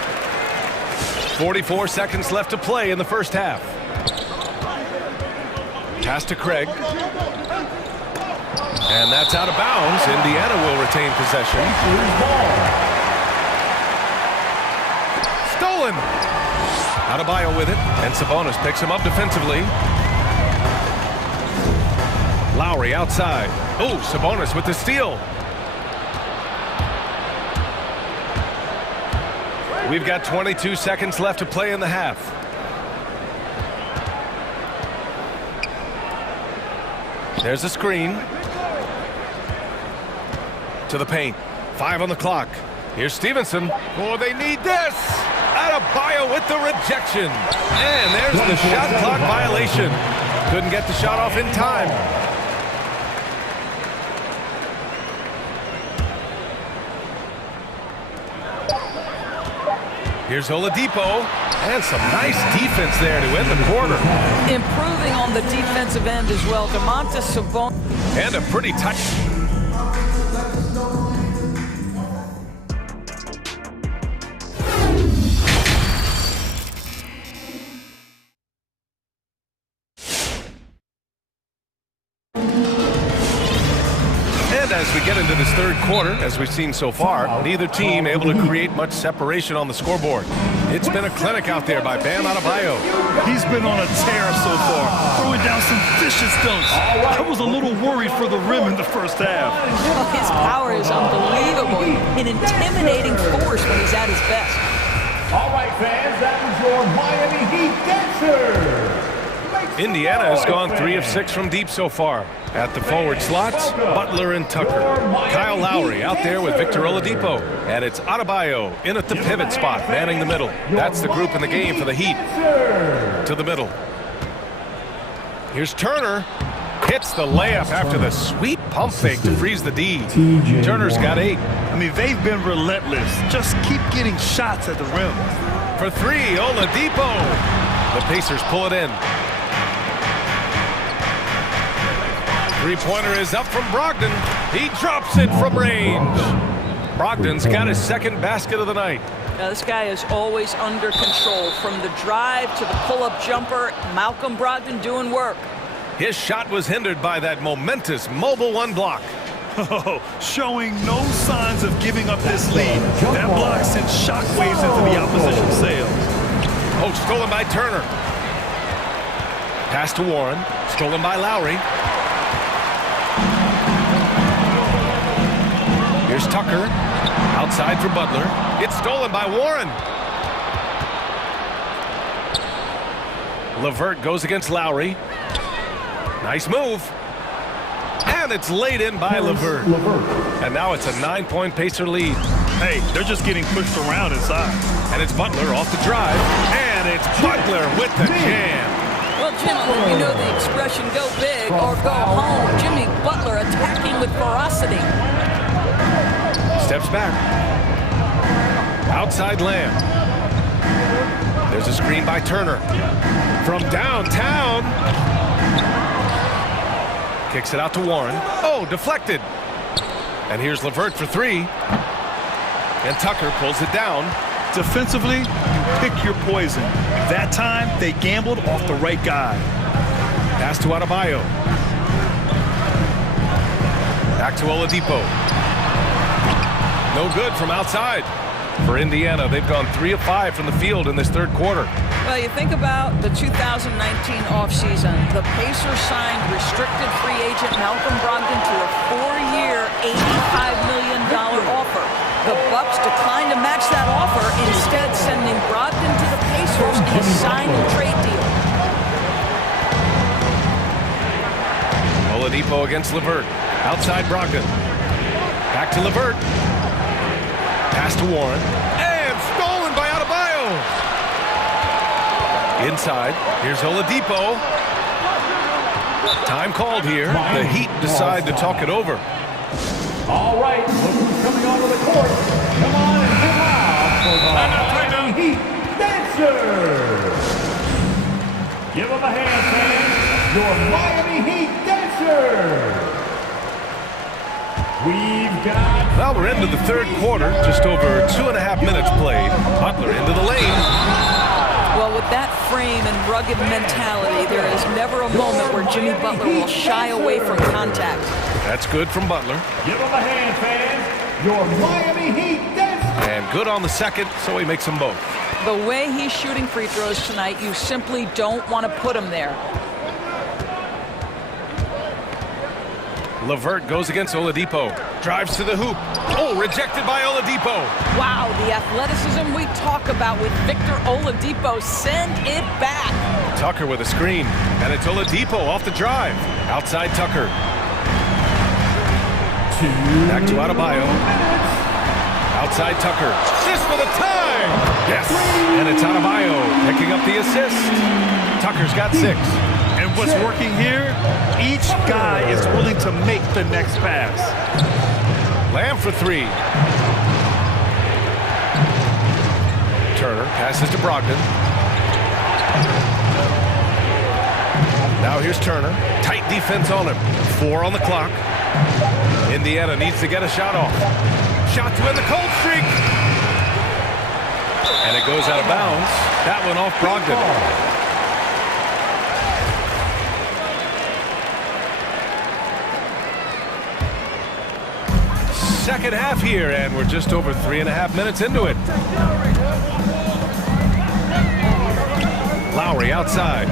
44 seconds left to play in the first half. Pass to Craig. And that's out of bounds. Indiana will retain possession. Stolen. Adebayo with it. And Sabonis picks him up defensively. Lowry outside. Oh, Sabonis with the steal. We've got 22 seconds left to play in the half. There's a screen. To the paint. 5 on the clock. Here's Stevenson. Oh, they need this. Adebayo with the rejection. And there's the shot clock violation. Couldn't get the shot off in time. Here's Oladipo. And some nice defense there to end the quarter. Improving on the defensive end as well. Domantas Sabonis. And a pretty tight. As we get into this third quarter, as we've seen so far, neither team able to create much separation on the scoreboard. It's been a clinic out there by Bam Adebayo. He's been on a tear so far, throwing down some vicious dunks. I was a little worried for the rim in the first half. His power is unbelievable. An intimidating force when he's at his best. All right, fans, that was your Miami Heat dancer. Indiana has gone 3 of 6 from deep so far. At the forward slots, Butler and Tucker. Kyle Lowry out there with Victor Oladipo. And it's Adebayo in at the pivot spot, manning the middle. That's the group in the game for the Heat. To the middle. Here's Turner. Hits the layup after the sweet pump fake to freeze the D. Turner's got 8. I mean, they've been relentless. Just keep getting shots at the rim. For 3, Oladipo. The Pacers pull it in. Three-pointer is up from Brogdon. He drops it from range. Brogdon's got his second basket of the night. Now, this guy is always under control. From the drive to the pull-up jumper, Malcolm Brogdon doing work. His shot was hindered by that momentous mobile 1 block. Oh, showing no signs of giving up this lead. That block sent shockwaves into the opposition sails. Oh, stolen by Turner. Pass to Warren. Stolen by Lowry. Here's Tucker. Outside for Butler. It's stolen by Warren. LeVert goes against Lowry. Nice move. And it's laid in by LeVert. And now it's a 9-point Pacer lead. Hey, they're just getting pushed around inside. And it's Butler off the drive. And it's Butler with the jam. Well, gentlemen, you know the expression, go big or go home. Jimmy Butler attacking with ferocity. Steps back. Outside Lamb. There's a screen by Turner. From downtown. Kicks it out to Warren. Oh, deflected. And here's LeVert for three. And Tucker pulls it down. Defensively, you pick your poison. That time, they gambled off the right guy. Pass to Adebayo. Back to Oladipo. No good from outside. For Indiana, they've gone 3 of 5 from the field in this third quarter. Well, you think about the 2019 offseason. The Pacers signed restricted free agent Malcolm Brogdon to a 4-year, $85 million offer. The Bucks declined to match that offer, instead sending Brogdon to the Pacers in a sign-and-trade deal. Oladipo against LeVert. Outside Brogdon. Back to LeVert. Pass to Warren. And stolen by Adebayo. Inside. Here's Oladipo. Time called here. The Heat decide to talk it over. All right, look who's coming onto the court. Come on and come out for the Miami Heat Dancers. Give them a hand, fans. Your Miami Heat Dancers. We've got... Well, we're into the third quarter. Just over 2.5 minutes played. Butler into the lane. Well, with that frame and rugged mentality, there is never a moment where Jimmy Butler will shy away from contact. That's good from Butler. Give them a hand, fans. Your Miami Heat Dancers. And good on the second, so he makes them both. The way he's shooting free throws tonight, you simply don't want to put him there. LeVert goes against Oladipo. Drives to the hoop. Oh, rejected by Oladipo. Wow, the athleticism we talk about with Victor Oladipo. Send it back. Tucker with a screen. And it's Oladipo off the drive. Outside Tucker. Back to Adebayo. Outside Tucker. This for the time. Yes. And it's Adebayo picking up the assist. Tucker's got 6. And what's working here, each guy is willing to make the next pass. Lamb for 3. Turner passes to Brogdon. Now here's Turner. Tight defense on him. 4 on the clock. Indiana needs to get a shot off. Shot to end the cold streak. And it goes out of bounds. That one off Brogdon. Second half here, and we're just over 3.5 minutes into it. Lowry outside.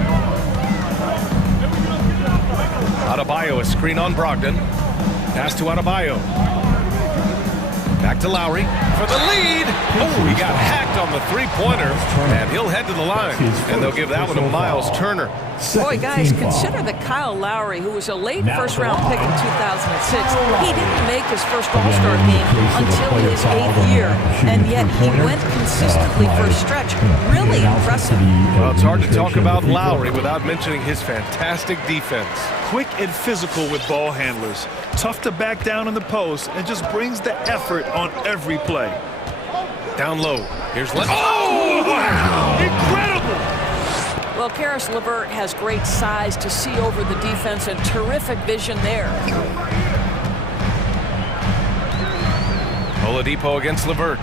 Adebayo, a screen on Brogdon. Pass to Adebayo. Back to Lowry for the lead. Oh, he got hacked on the three-pointer, and he'll head to the line. And they'll give that one to Miles Turner. Boy, guys, consider that Kyle Lowry, who was a late first-round pick in 2006, he didn't make his first All-Star game until his 8th year, and yet he went consistently for a stretch. Really impressive. Well, it's hard to talk about Lowry without mentioning his fantastic defense. Quick and physical with ball handlers. Tough to back down in the post, and just brings the effort on every play. Down low. Here's Oh, wow! Incredible! Well, Karis LeVert has great size to see over the defense and terrific vision there. Oladipo against LeVert.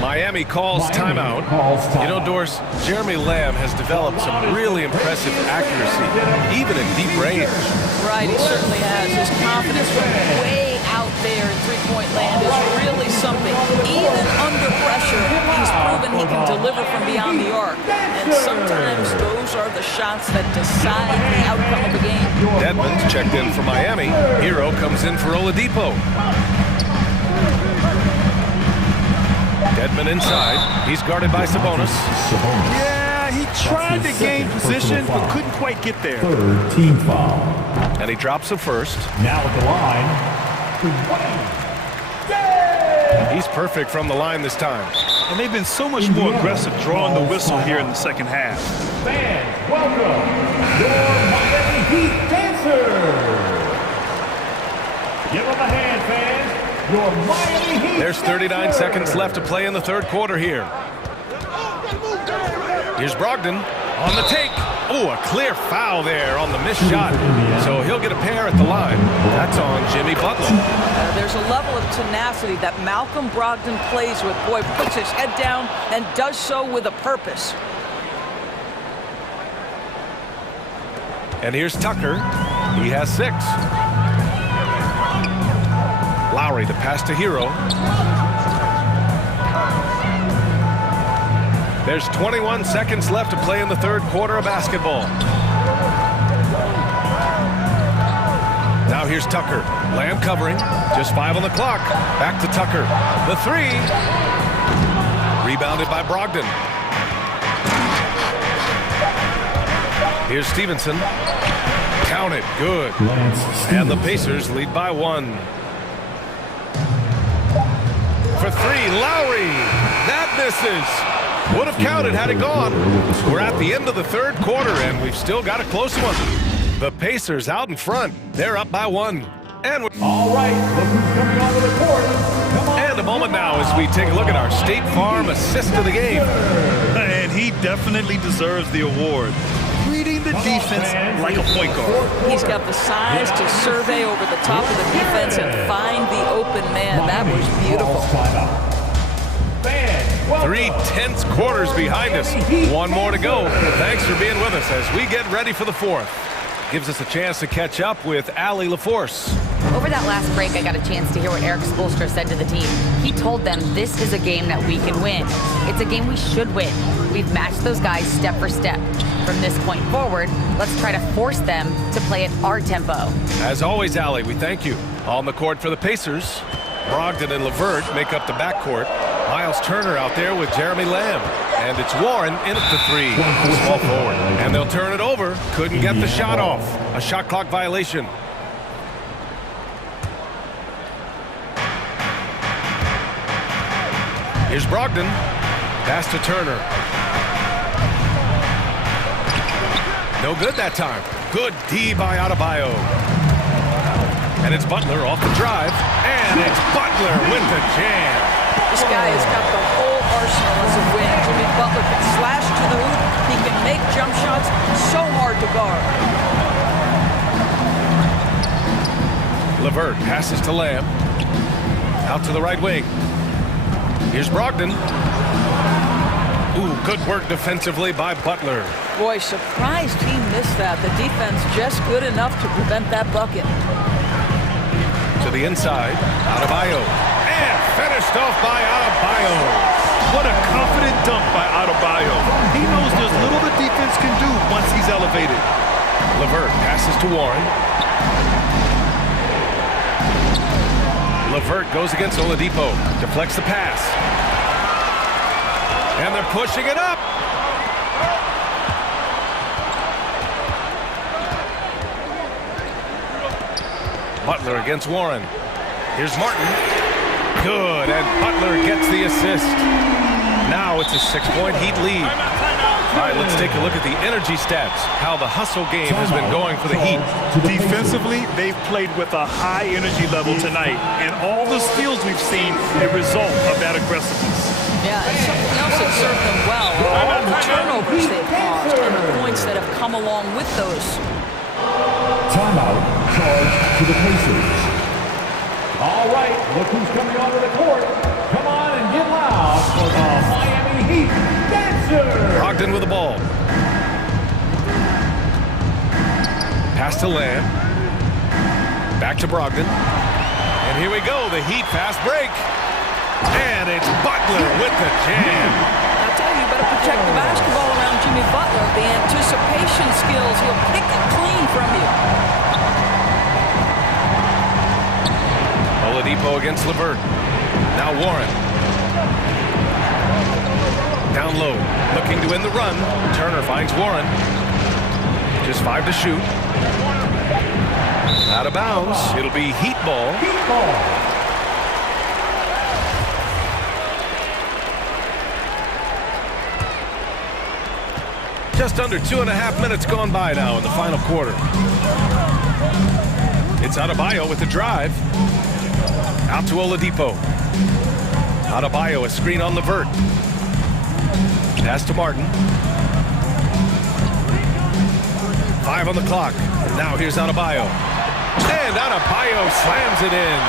Miami calls timeout. You know, Doris, Jeremy Lamb has developed some really impressive accuracy, even in deep range. Right, he certainly has. His confidence went way out there in three-point land is really something. Even under pressure, he's proven he can deliver from beyond the arc. And sometimes those are the shots that decide the outcome of the game. Dedmon's checked in for Miami. Hero comes in for Oladipo. Dedmon inside. He's guarded by Sabonis. Yeah, he tried to gain position, but couldn't quite get there. Third team foul. And he drops the first. Now at the line, He's perfect from the line this time. And they've been so much more aggressive drawing the whistle here in the second half. Fans, welcome your Miami Heat dancers. Give them a hand, fans. Your Miami Heat. There's 39 seconds left to play in the third quarter here. Here's Brogdon on the take. Oh, a clear foul there on the missed shot. So he'll get a pair at the line. That's on Jimmy Butler. There's a level of tenacity that Malcolm Brogdon plays with. Boy, puts his head down and does so with a purpose. And here's Tucker. He has 6. Lowry to pass to Hero. There's 21 seconds left to play in the third quarter of basketball. Now here's Tucker. Lamb covering. Just 5 on the clock. Back to Tucker. The 3. Rebounded by Brogdon. Here's Stevenson. Count it. Good. And the Pacers lead by 1. For 3, Lowry. That misses. Would have counted had it gone. We're at the end of the third quarter, and we've still got a close one. The Pacers out in front. They're up by 1. And all right, look who's coming onto the court. Come on. And a moment now as we take a look at our State Farm assist of the game. And he definitely deserves the award. Reading the defense like a point guard. He's got the size to survey over the top of the defense and find the open man. That was beautiful. 3 tense quarters behind us. 1 more to go. Thanks for being with us as we get ready for the 4th. Gives us a chance to catch up with Allie LaForce. Over that last break, I got a chance to hear what Eric Spoelstra said to the team. He told them this is a game that we can win. It's a game we should win. We've matched those guys step for step. From this point forward, let's try to force them to play at our tempo. As always, Allie, we thank you. On the court for the Pacers, Brogdon and LeVert make up the backcourt. Miles Turner out there with Jeremy Lamb. And it's Warren in at the 3. Small forward. And they'll turn it over. Couldn't get the shot off. A shot clock violation. Here's Brogdon. Pass to Turner. No good that time. Good D by Adebayo. And it's Butler off the drive. And it's Butler with the jam. This guy has got the whole arsenal as a win. Jimmy Butler can slash to the hoop. He can make jump shots so hard to guard. LeVert passes to Lamb. Out to the right wing. Here's Brogdon. Ooh, good work defensively by Butler. Boy, surprised he missed that. The defense just good enough to prevent that bucket. To the inside, Adebayo. And finished off by Adebayo. What a confident dunk by Adebayo. He knows there's little the defense can do once he's elevated. LeVert passes to Warren. LeVert goes against Oladipo. Deflects the pass. And they're pushing it up. Butler against Warren. Here's Martin. Good, and Butler gets the assist. Now it's a 6-point Heat lead. All right, let's take a look at the energy stats, how the hustle game has been going for the Heat. Defensively, they've played with a high energy level tonight, and all the steals we've seen a result of that aggressiveness. Yeah, and something else that served them well, all the turnovers they've caused and the points that have come along with those. Timeout charge to the Pacers. All right, look who's coming onto the court. Come on and get loud for the Miami Heat dancers. Brogdon with the ball. Pass to Lamb. Back to Brogdon. And And here we go, the Heat fast break. And it's Butler with the jam. I'll tell you, you better protect the basketball around Jimmy Butler. The anticipation skills, he'll pick it clean from you. Oladipo against LeVert. Now Warren. Down low, looking to win the run. Turner finds Warren. Just 5 to shoot. Out of bounds. It'll be Heat ball. Just under 2.5 minutes gone by now in the final quarter. It's Adebayo with the drive. Out to Oladipo. Adebayo, a screen on LeVert. Pass to Martin. 5 on the clock. Now here's Adebayo. And Adebayo slams it in.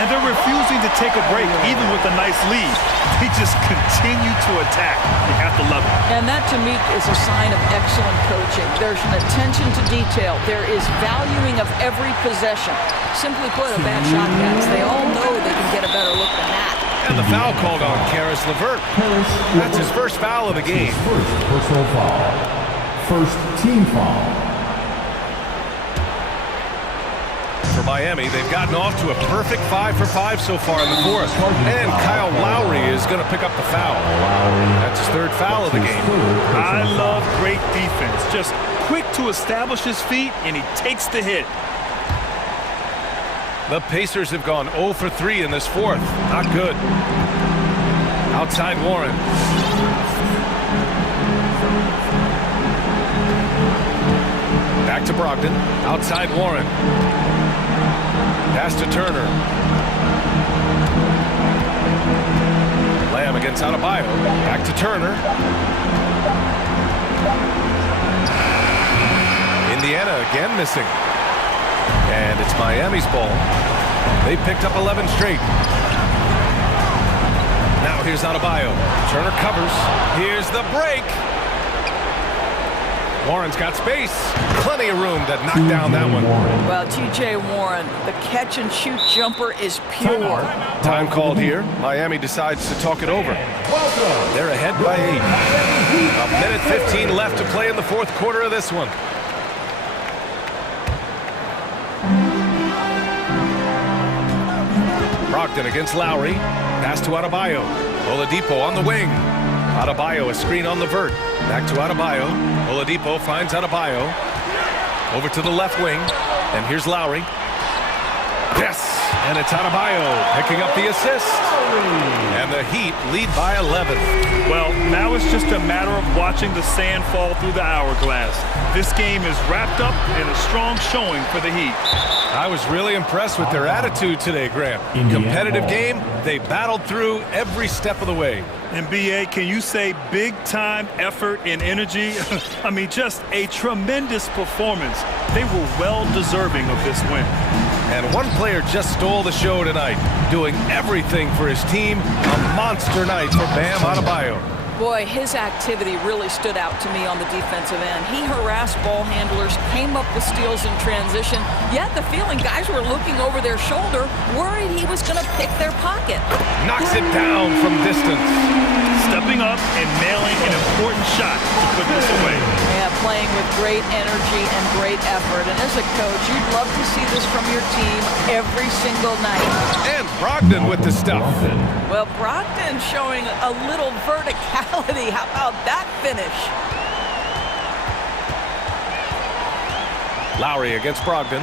And they're refusing to take a break, even with a nice lead. They just continue to attack. You have to love it. And that, to me, is a sign of excellent coaching. There's an attention to detail. There is valuing of every possession. Simply put, a bad shot pass. They all know they can get a better look than that. And the foul called on Karis LeVert. That's his first foul of the game. First personal foul. First team foul. For Miami, they've gotten off to a perfect 5 for 5 so far in the fourth. And Kyle Lowry is going to pick up the foul. That's his third foul of the game. I love great defense. Just quick to establish his feet, and he takes the hit. The Pacers have gone 0 for 3 in this fourth. Not good. Outside Warren. Back to Brogdon. Outside Warren. Pass to Turner. Lamb against Adebayo. Back to Turner. Indiana again missing. And it's Miami's ball. They picked up 11 straight. Now here's Adebayo. Turner covers. Here's the break. Warren's got space. Plenty of room to knock down that one. Well, T.J. Warren, the catch-and-shoot jumper is pure. Time called here. Miami decides to talk it over. They're ahead by 8. 1:15 left to play in the fourth quarter of this one. Brogdon against Lowry. Pass to Adebayo. Oladipo on the wing. Adebayo, a screen on LeVert. Back to Adebayo. Oladipo finds Adebayo. Over to the left wing. And here's Lowry. Yes! And it's Adebayo picking up the assist. And the Heat lead by 11. Well, now it's just a matter of watching the sand fall through the hourglass. This game is wrapped up in a strong showing for the Heat. I was really impressed with their attitude today, Graham. Competitive game. They battled through every step of the way. And BA, can you say big-time effort and energy? I mean, just a tremendous performance. They were well deserving of this win. And one player just stole the show tonight, doing everything for his team. A monster night for Bam Adebayo. Boy, his activity really stood out to me on the defensive end. He harassed ball handlers, came up with steals in transition. You had the feeling guys were looking over their shoulder, worried he was going to pick their pocket. Knocks it down from distance. Stepping up and nailing an important shot to put this away. Yeah, playing with great energy and great effort. And as a coach, you'd love to see this from your team every single night. And Brogdon with the stuff. Well, Brogdon showing a little verticality. How about that finish? Lowry against Brogdon.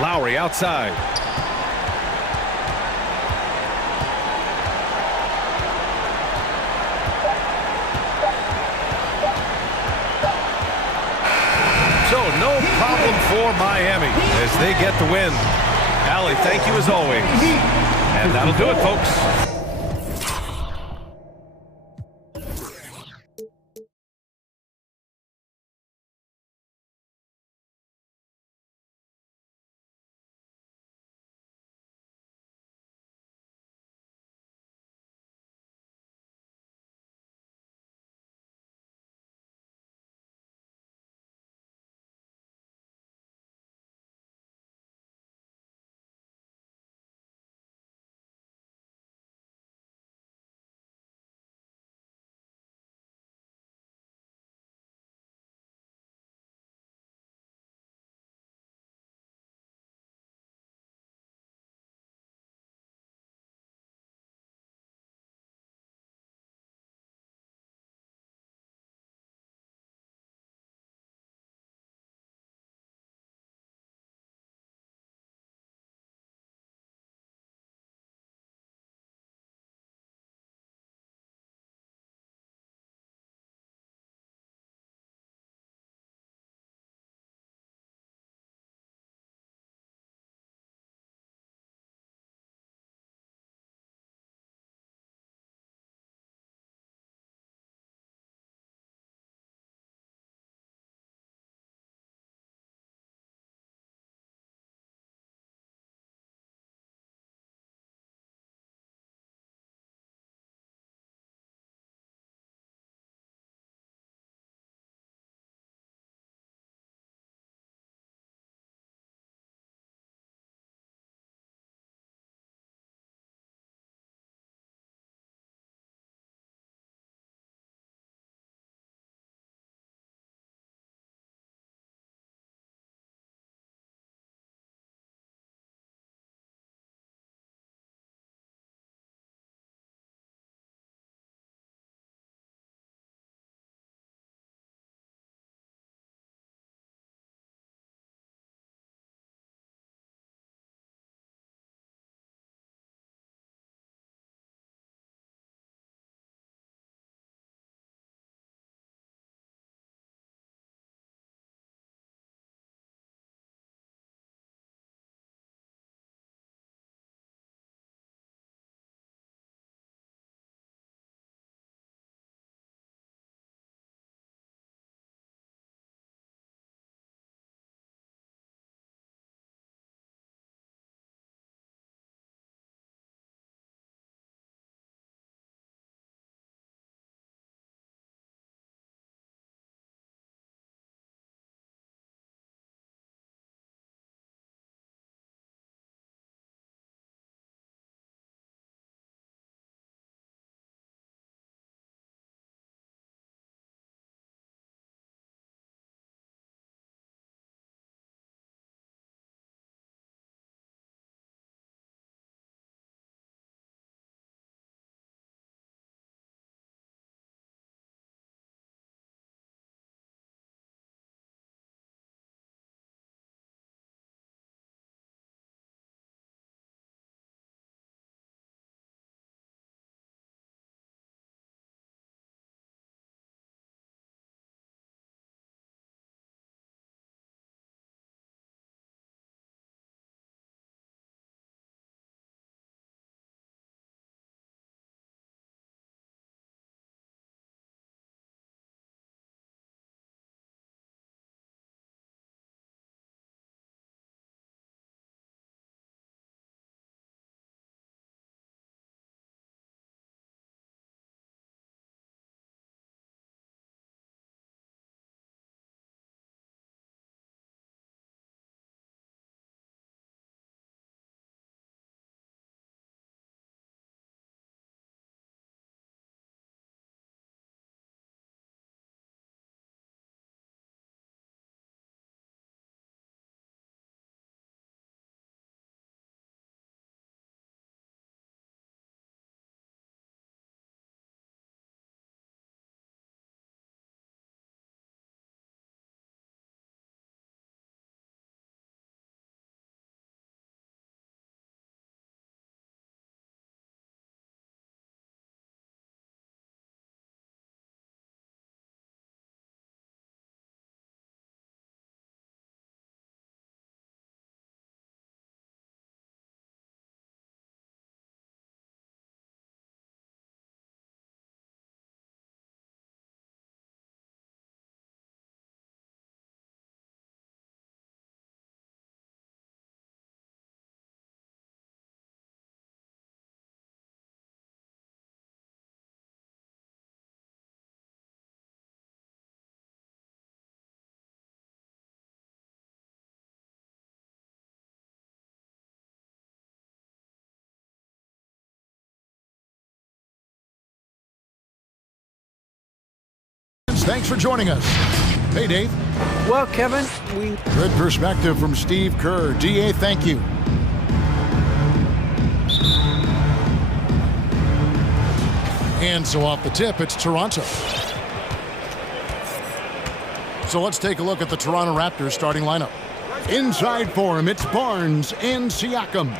Lowry outside. So no problem for Miami as they get the win. Allie, thank you as always. And that'll do it, folks. thanks for joining us. Hey, Dave. Well, Kevin, Good perspective from Steve Kerr. DA, thank you. And so off the tip, it's Toronto. So let's take a look at the Toronto Raptors starting lineup. Inside for him, it's Barnes and Siakam.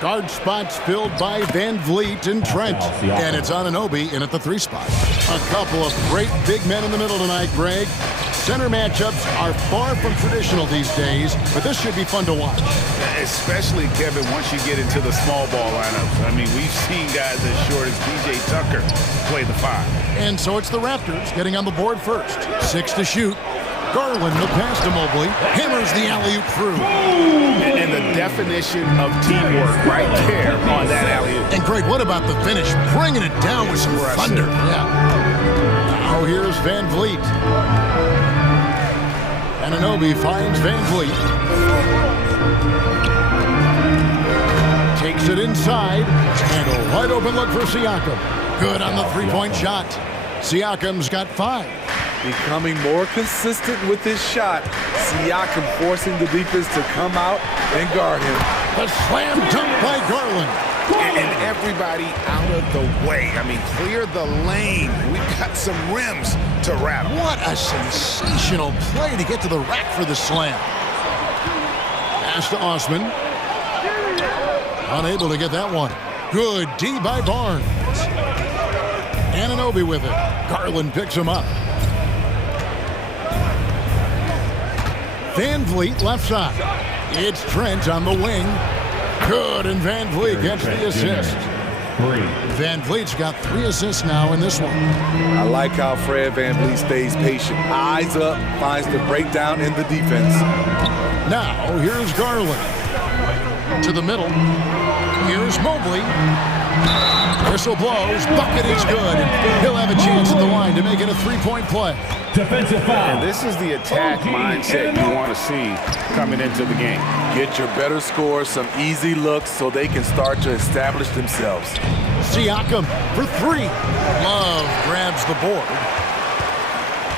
Guard spots filled by Van Vliet and Trent. And it's Anunoby in at the 3 spot. A couple of great big men in the middle tonight, Greg. Center matchups are far from traditional these days, but this should be fun to watch. Especially, Kevin, once you get into the small ball lineups. I mean, we've seen guys as short as P.J. Tucker play the 5. And so it's the Raptors getting on the board first. 6 to shoot. Garland, the pass to Mobley, hammers the alley-oop through. And the definition of teamwork right there on that alley-oop. And Greg, what about the finish? Bringing it down with some thunder. Yeah. Now here's Van Vliet. Anunoby finds Van Vliet. Takes it inside. And a wide open look for Siakam. Good on the three-point shot. Siakam's got 5. Becoming more consistent with his shot. Siakam forcing the defense to come out and guard him. The slam dunk by Garland. And everybody out of the way. I mean, clear the lane. We've got some rims to rattle. What a sensational play to get to the rack for the slam. Pass to Osman. Unable to get that one. Good D by Barnes. Anunoby with it. Garland picks him up. Van Vliet left side. It's Trent on the wing. Good, and Van Vliet gets the assist. Van Vliet's got 3 assists now in this one. I like how Fred Van Vliet stays patient. Eyes up, finds the breakdown in the defense. Now, here's Garland. To the middle. Here's Mobley. Whistle blows. Bucket is good. He'll have a chance at the line to make it a 3-point play. Defensive foul. And this is the attack mindset you want to see coming into the game. Get your better scores, some easy looks so they can start to establish themselves. Siakam for 3. Love grabs the board.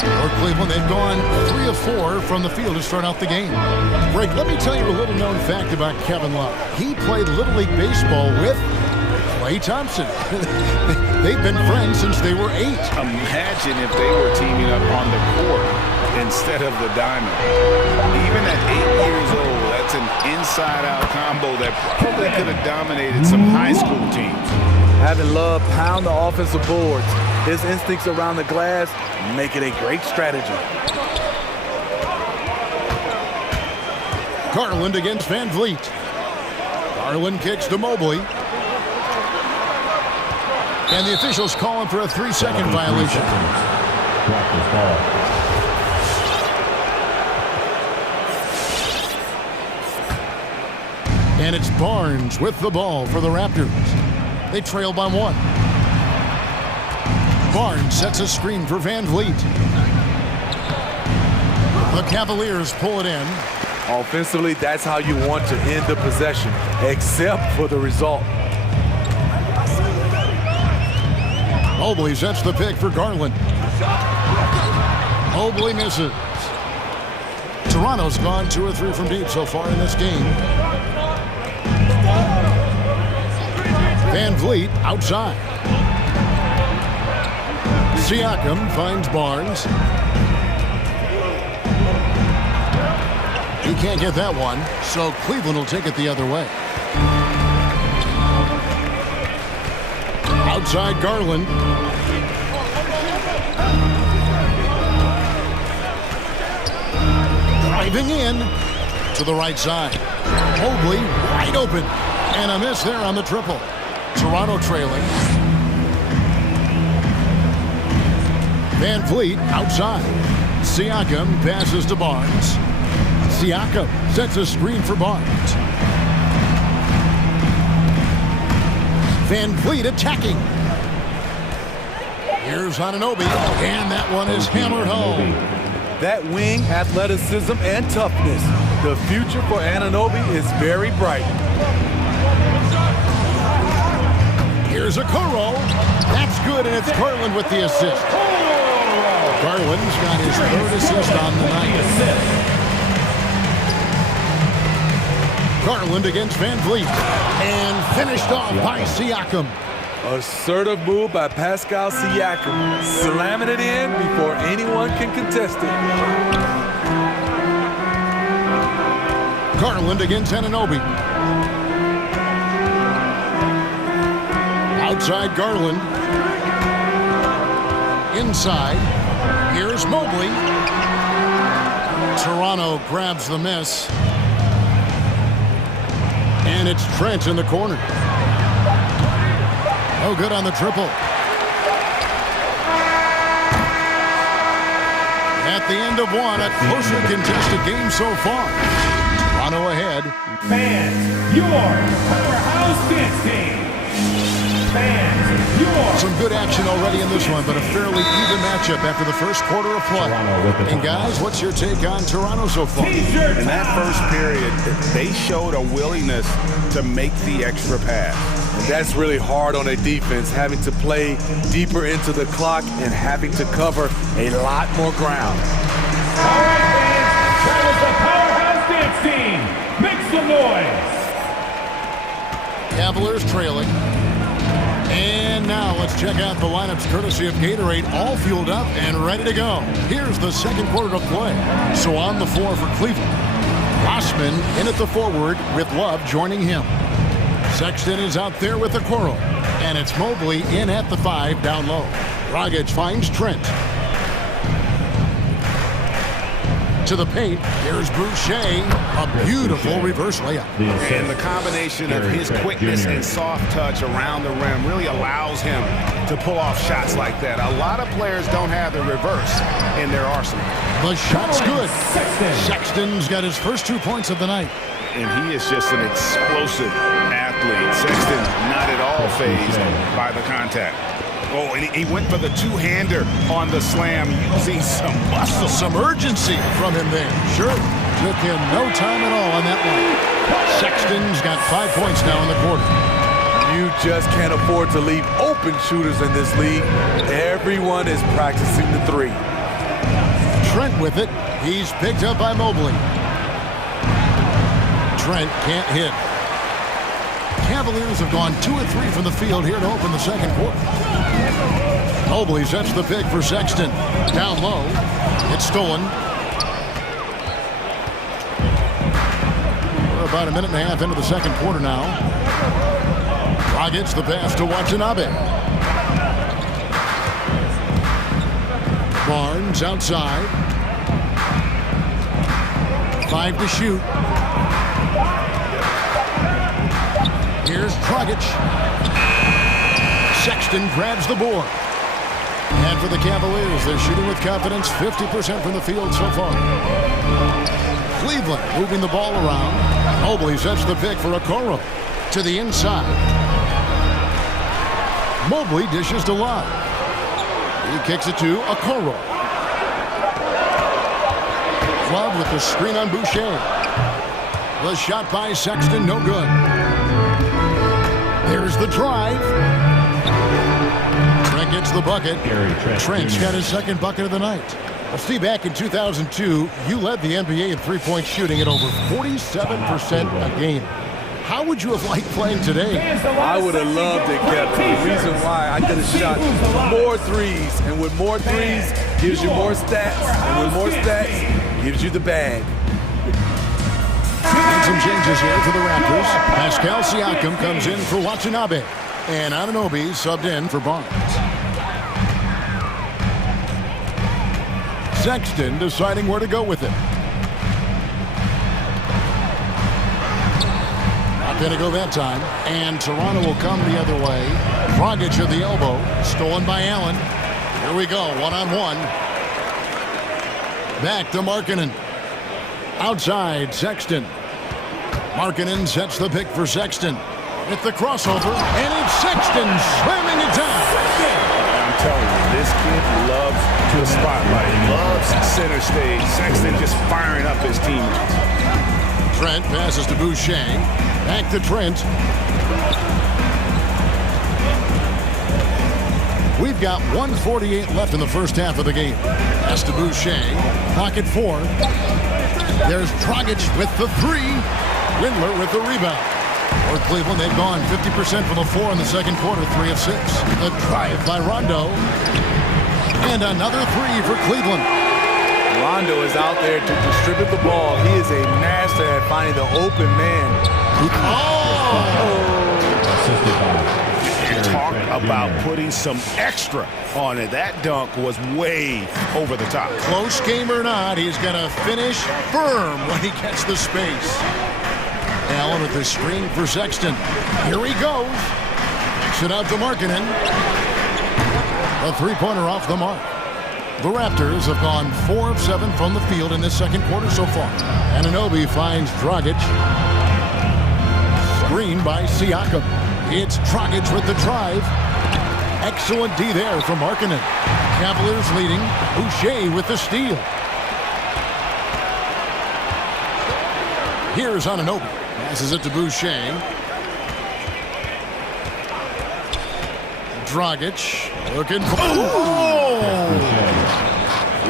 For Cleveland, they've gone 3 of 4 from the field to start out the game. Greg, let me tell you a little known fact about Kevin Love. He played Little League Baseball with Klay Thompson. They've been friends since they were 8. Imagine if they were teaming up on the court instead of the diamond. Even at 8 years old, that's an inside-out combo that probably could have dominated some high school teams. Having Love pound the offensive boards, his instincts around the glass make it a great strategy. Garland against Van Vliet. Garland kicks to Mobley. And the officials calling for a 3-second violation. And it's Barnes with the ball for the Raptors. They trail by 1. Barnes sets a screen for Van Vliet. The Cavaliers pull it in. Offensively, that's how you want to end the possession, except for the result. Mobley sets the pick for Garland. Mobley misses. Toronto's gone 2 or 3 from deep so far in this game. Van Vliet outside. Siakam finds Barnes. He can't get that one, so Cleveland will take it the other way. Outside Garland. Driving in to the right side. Mobley wide open. And a miss there on the triple. Toronto trailing. Van Vliet outside. Siakam passes to Barnes. Siakam sets a screen for Barnes. Van Vliet attacking. Here's Anunoby, and that one is hammered home. That wing, athleticism, and toughness. The future for Anunoby is very bright. Here's a Okoro. That's good, and it's Garland with the assist. Garland's got his third assist on the night. Garland against Van Vliet. And finished off by Siakam. Assertive move by Pascal Siakam. Slamming it in before anyone can contest it. Garland against Anunoby. Outside Garland. Inside. Here's Mobley. Toronto grabs the miss. And it's Trent in the corner. No good on the triple. At the end of one, a closer contested game so far. Toronto ahead. Fans, your powerhouse dance team. Fans, your... Some good action already in this one, but a fairly even matchup after the first quarter of play. And guys, what's your take on Toronto so far? In that first period, they showed a willingness to make the extra pass. And that's really hard on a defense, having to play deeper into the clock and having to cover a lot more ground. All right, fans, that was the powerhouse dance team. Make some noise. Cavaliers trailing. And now let's check out the lineups courtesy of Gatorade, all fueled up and ready to go. Here's the second quarter of play. So on the floor for Cleveland. Osman in at the forward with Love joining him. Sexton is out there with Okoro. And it's Mobley in at the 5 down low. Dragic finds Trent. To the paint, here's Boucher, a beautiful reverse layup. And the combination of his quickness and soft touch around the rim really allows him to pull off shots like that. A lot of players don't have the reverse in their arsenal. The shot's good. Sexton's got his first 2 points of the night. And he is just an explosive athlete. Sexton not at all fazed by the contact. Oh, and he went for the two-hander on the slam, using some muscle. Some urgency from him there. Sure. Took him no time at all on that one. Sexton's got 5 points now in the quarter. You just can't afford to leave open shooters in this league. Everyone is practicing the three. Trent with it. He's picked up by Mobley. Trent can't hit. Cavaliers have gone 2 of 3 from the field here to open the second quarter. Mobley sets the pick for Sexton. Down low. It's stolen. We're about a minute and a half into the second quarter now. Dragic the pass to Watanabe. Barnes outside. 5 to shoot. Here's Dragic. Sexton grabs the board. And for the Cavaliers, they're shooting with confidence, 50% from the field so far. Cleveland moving the ball around. Mobley sets the pick for Okoro. To the inside. Mobley dishes to Love. He kicks it to Okoro. Love with the screen on Boucher. The shot by Sexton, no good. There's the drive. Trent gets the bucket. Trent's got his second bucket of the night. Well, Steve, back in 2002, you led the NBA in three-point shooting at over 47% a game. How would you have liked playing today? I would have loved it, Captain. The reason why I could have shot more threes, and with more threes gives you more stats, and with more stats gives you the bag. And some changes here for the Raptors. Pascal Siakam comes in for Watanabe. And Anunoby subbed in for Barnes. Sexton deciding where to go with it. Not going to go that time. And Toronto will come the other way. Dragic at the elbow. Stolen by Allen. Here we go, one-on-one. Back to Markkanen. Outside, Sexton. Markkanen sets the pick for Sexton. With the crossover, and it's Sexton slamming it down. I'm telling you, this kid loves the spotlight. Loves center stage. Sexton just firing up his teammates. Trent passes to Boucher. Back to Trent. We've got 1:48 left in the first half of the game. Pass to Boucher. Pocket 4. There's Dragic with the 3. Windler with the rebound. For Cleveland, they've gone 50% from the floor in the second quarter, 3 of 6. A drive by Rondo. And another 3 for Cleveland. Rondo is out there to distribute the ball. He is a master at finding the open man. Talk about putting some extra on it. That dunk was way over the top. Close game or not, he's going to finish firm when he gets the space. Allen with the screen for Sexton. Here he goes. Kicks it out to Markkanen. A three-pointer off the mark. The Raptors have gone 4 of 7 from the field in this second quarter so far. Anunoby finds Dragic. Screen by Siakam. It's Dragic with the drive. Excellent D there from Markkanen. Cavaliers leading. Boucher with the steal. Here's Anunoby. Passes it to Boucher. Dragic looking for...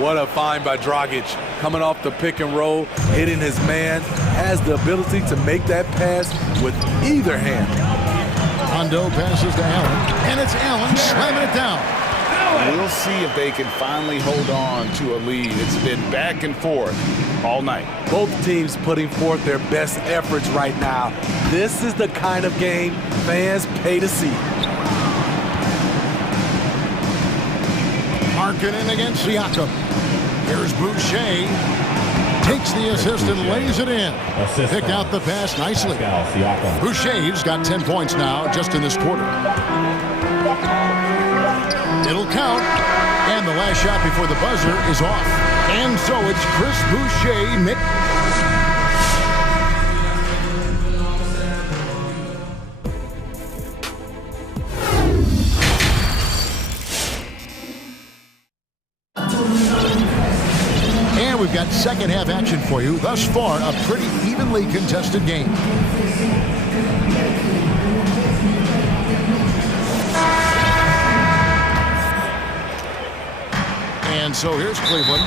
What a find by Dragic. Coming off the pick and roll, hitting his man, has the ability to make that pass with either hand. Rondo passes to Allen, and it's Allen slamming it down. We'll see if they can finally hold on to a lead. It's been back and forth all night. Both teams putting forth their best efforts right now. This is the kind of game fans pay to see. Markkanen against Siakam. Here's Boucher. Takes the assist and lays it in. Picked out the pass nicely. Boucher's got 10 points now just in this quarter. It'll count. And the last shot before the buzzer is off. And so it's Chris Boucher. We've got second half action for you. Thus far, a pretty evenly contested game. And so here's Cleveland.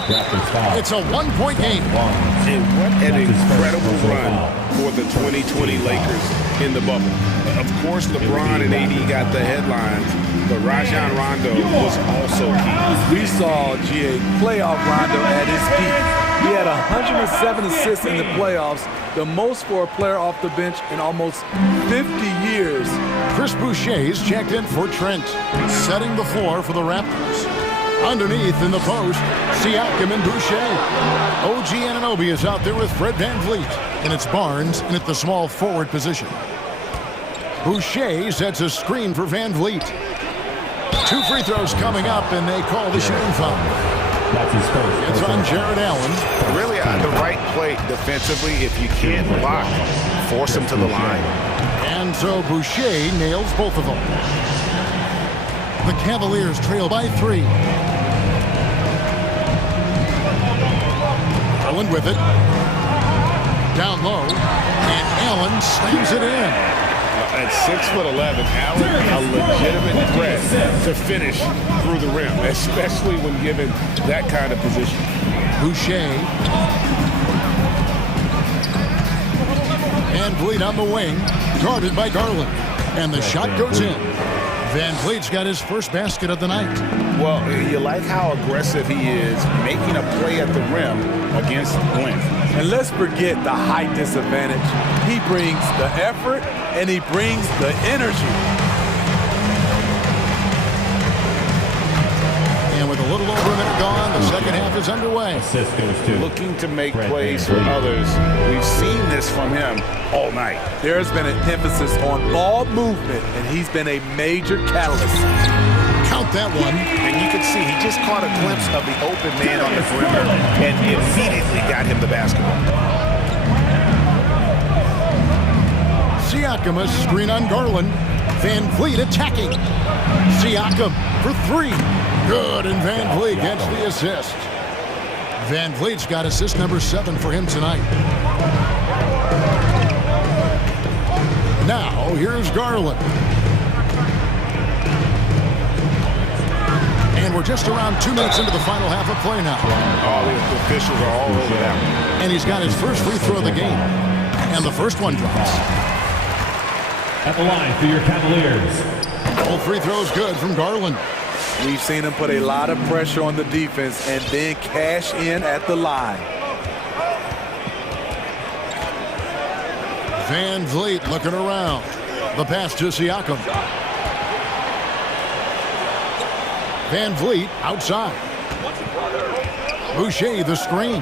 It's a one-point game. And what an incredible run for the 2020 Lakers in the bubble. Of course, LeBron and AD got the headlines, but Rajon Rondo was also key. We saw GA playoff Rondo at his peak. He had 107 assists in the playoffs, the most for a player off the bench in almost 50 years. Chris Boucher's checked in for Trent, setting the floor for the Raptors. Underneath in the post, Siakam and Boucher. OG Anunoby is out there with Fred VanVleet, and it's Barnes in at the small forward position. Boucher sets a screen for VanVleet. 2 free throws coming up, and they call the shooting foul. It's on Jared Allen. Really the right play defensively. If you can't block, force him to the line. And so Boucher nails both of them. The Cavaliers trail by 3. Allen with it. Down low. And Allen slams it in. At 6'11", Allen a legitimate threat to finish through the rim, especially when given that kind of position. Boucher. VanVleet on the wing, guarded by Garland. And the shot goes in. VanVleet's got his first basket of the night. Well, you like how aggressive he is making a play at the rim against length. And let's forget the height disadvantage. He brings the effort and he brings the energy. And with a little over a minute gone, the second half is underway. Looking to make plays for others. We've seen this from him all night. There's been an emphasis on ball movement, and he's been a major catalyst. Count that one. And you can see he just caught a glimpse of the open man on the perimeter and immediately got him the basketball. Siakam a screen on Garland. VanVleet attacking. Siakam for 3. Good, and VanVleet gets the assist. VanVleet's got assist number 7 for him tonight. Now, here's Garland. we're just around 2 minutes into the final half of play now. Oh, the officials are all over that one. And he's got his first free throw of the game. And the first one drops. At the line for your Cavaliers. All free throws good from Garland. We've seen him put a lot of pressure on the defense and then cash in at the line. Van Vliet looking around. The pass to Siakam. Van Vliet outside. Boucher the screen.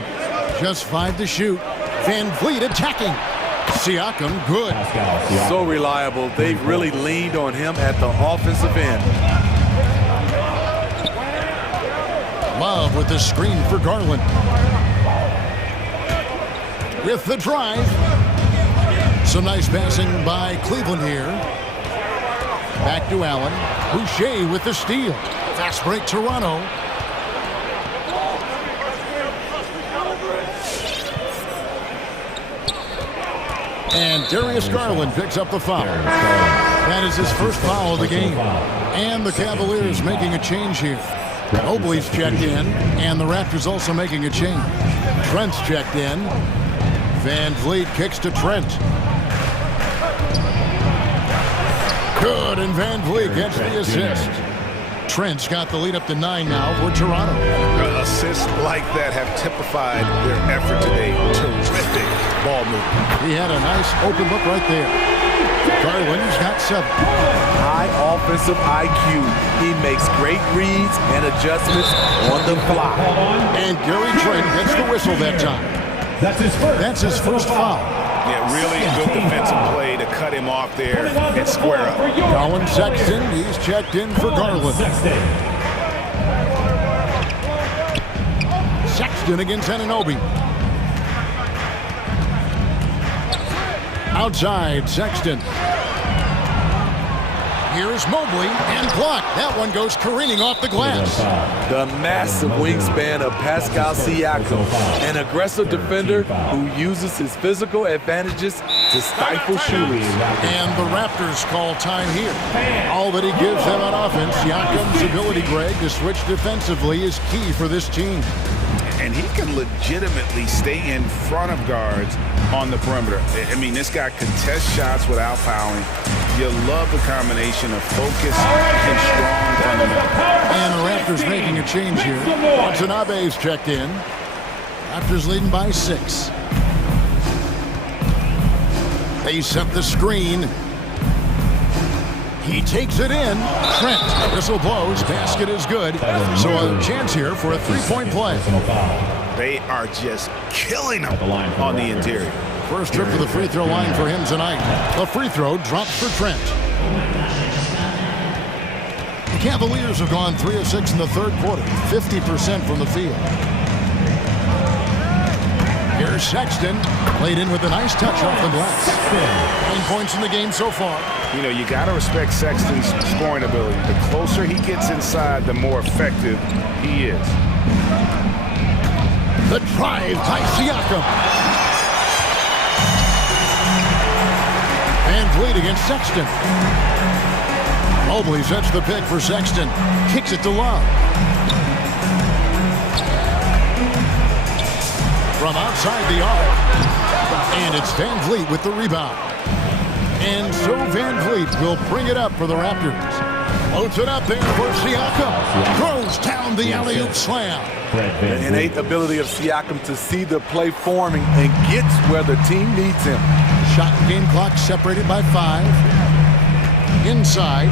Just 5 to shoot. Van Vliet attacking. Siakam good. So reliable. They've really leaned on him at the offensive end. Love with the screen for Garland. With the drive. Some nice passing by Cleveland here. Back to Allen. Boucher with the steal. Fast break Toronto. And Darius Garland picks up the foul. That is his first foul of the game. And the Cavaliers making a change here. Mobley's checked in, and the Raptors also making a change. Trent's checked in. Van Vliet kicks to Trent. Good, and Van Vliet gets the assist. Trent's got the lead up to 9 now for Toronto. Assists like that have typified their effort today. Terrific ball movement. He had a nice open look right there. Garland's got 7. High offensive IQ. He makes great reads and adjustments on the fly. And Gary Trent gets the whistle that time. That's his first foul. Yeah, really good defensive play to cut him off there and square up. Colin Sexton, he's checked in for Garland. Sexton against Anunoby. Outside, Sexton. Here's Mobley and blocked. That one goes careening off the glass. The massive wingspan of Pascal Siakam, an aggressive defender who uses his physical advantages to stifle shooters. And the Raptors call time here. All that he gives them on offense, Siakam's ability, Greg, to switch defensively is key for this team. And he can legitimately stay in front of guards on the perimeter. I mean, this guy contests shots without fouling. You love the combination of focus and strong fundamentals. And the Raptors making a change here. Watanabe's checked in. Raptors leading by 6. They set the screen. He takes it in. Trent, whistle blows. Basket is good. So a chance here for a 3-point play. They are just killing him on the interior. First trip to the free throw line for him tonight. The free throw drops for Trent. The Cavaliers have gone 3 of 6 in the third quarter, 50% from the field. Here's Sexton, played in with a nice touch off the glass. 9 points in the game so far. You know, you got to respect Sexton's scoring ability. The closer he gets inside, the more effective he is. The drive by Siakam. Van Vliet against Sexton. Mobley sets the pick for Sexton. Kicks it to Love. From outside the arc. And it's Van Vliet with the rebound. And so Van Vliet will bring it up for the Raptors. Loads it up there for Siakam. Throws down the alley-oop slam. The innate ability of Siakam to see the play forming and gets where the team needs him. Shot and game clock separated by 5. Inside.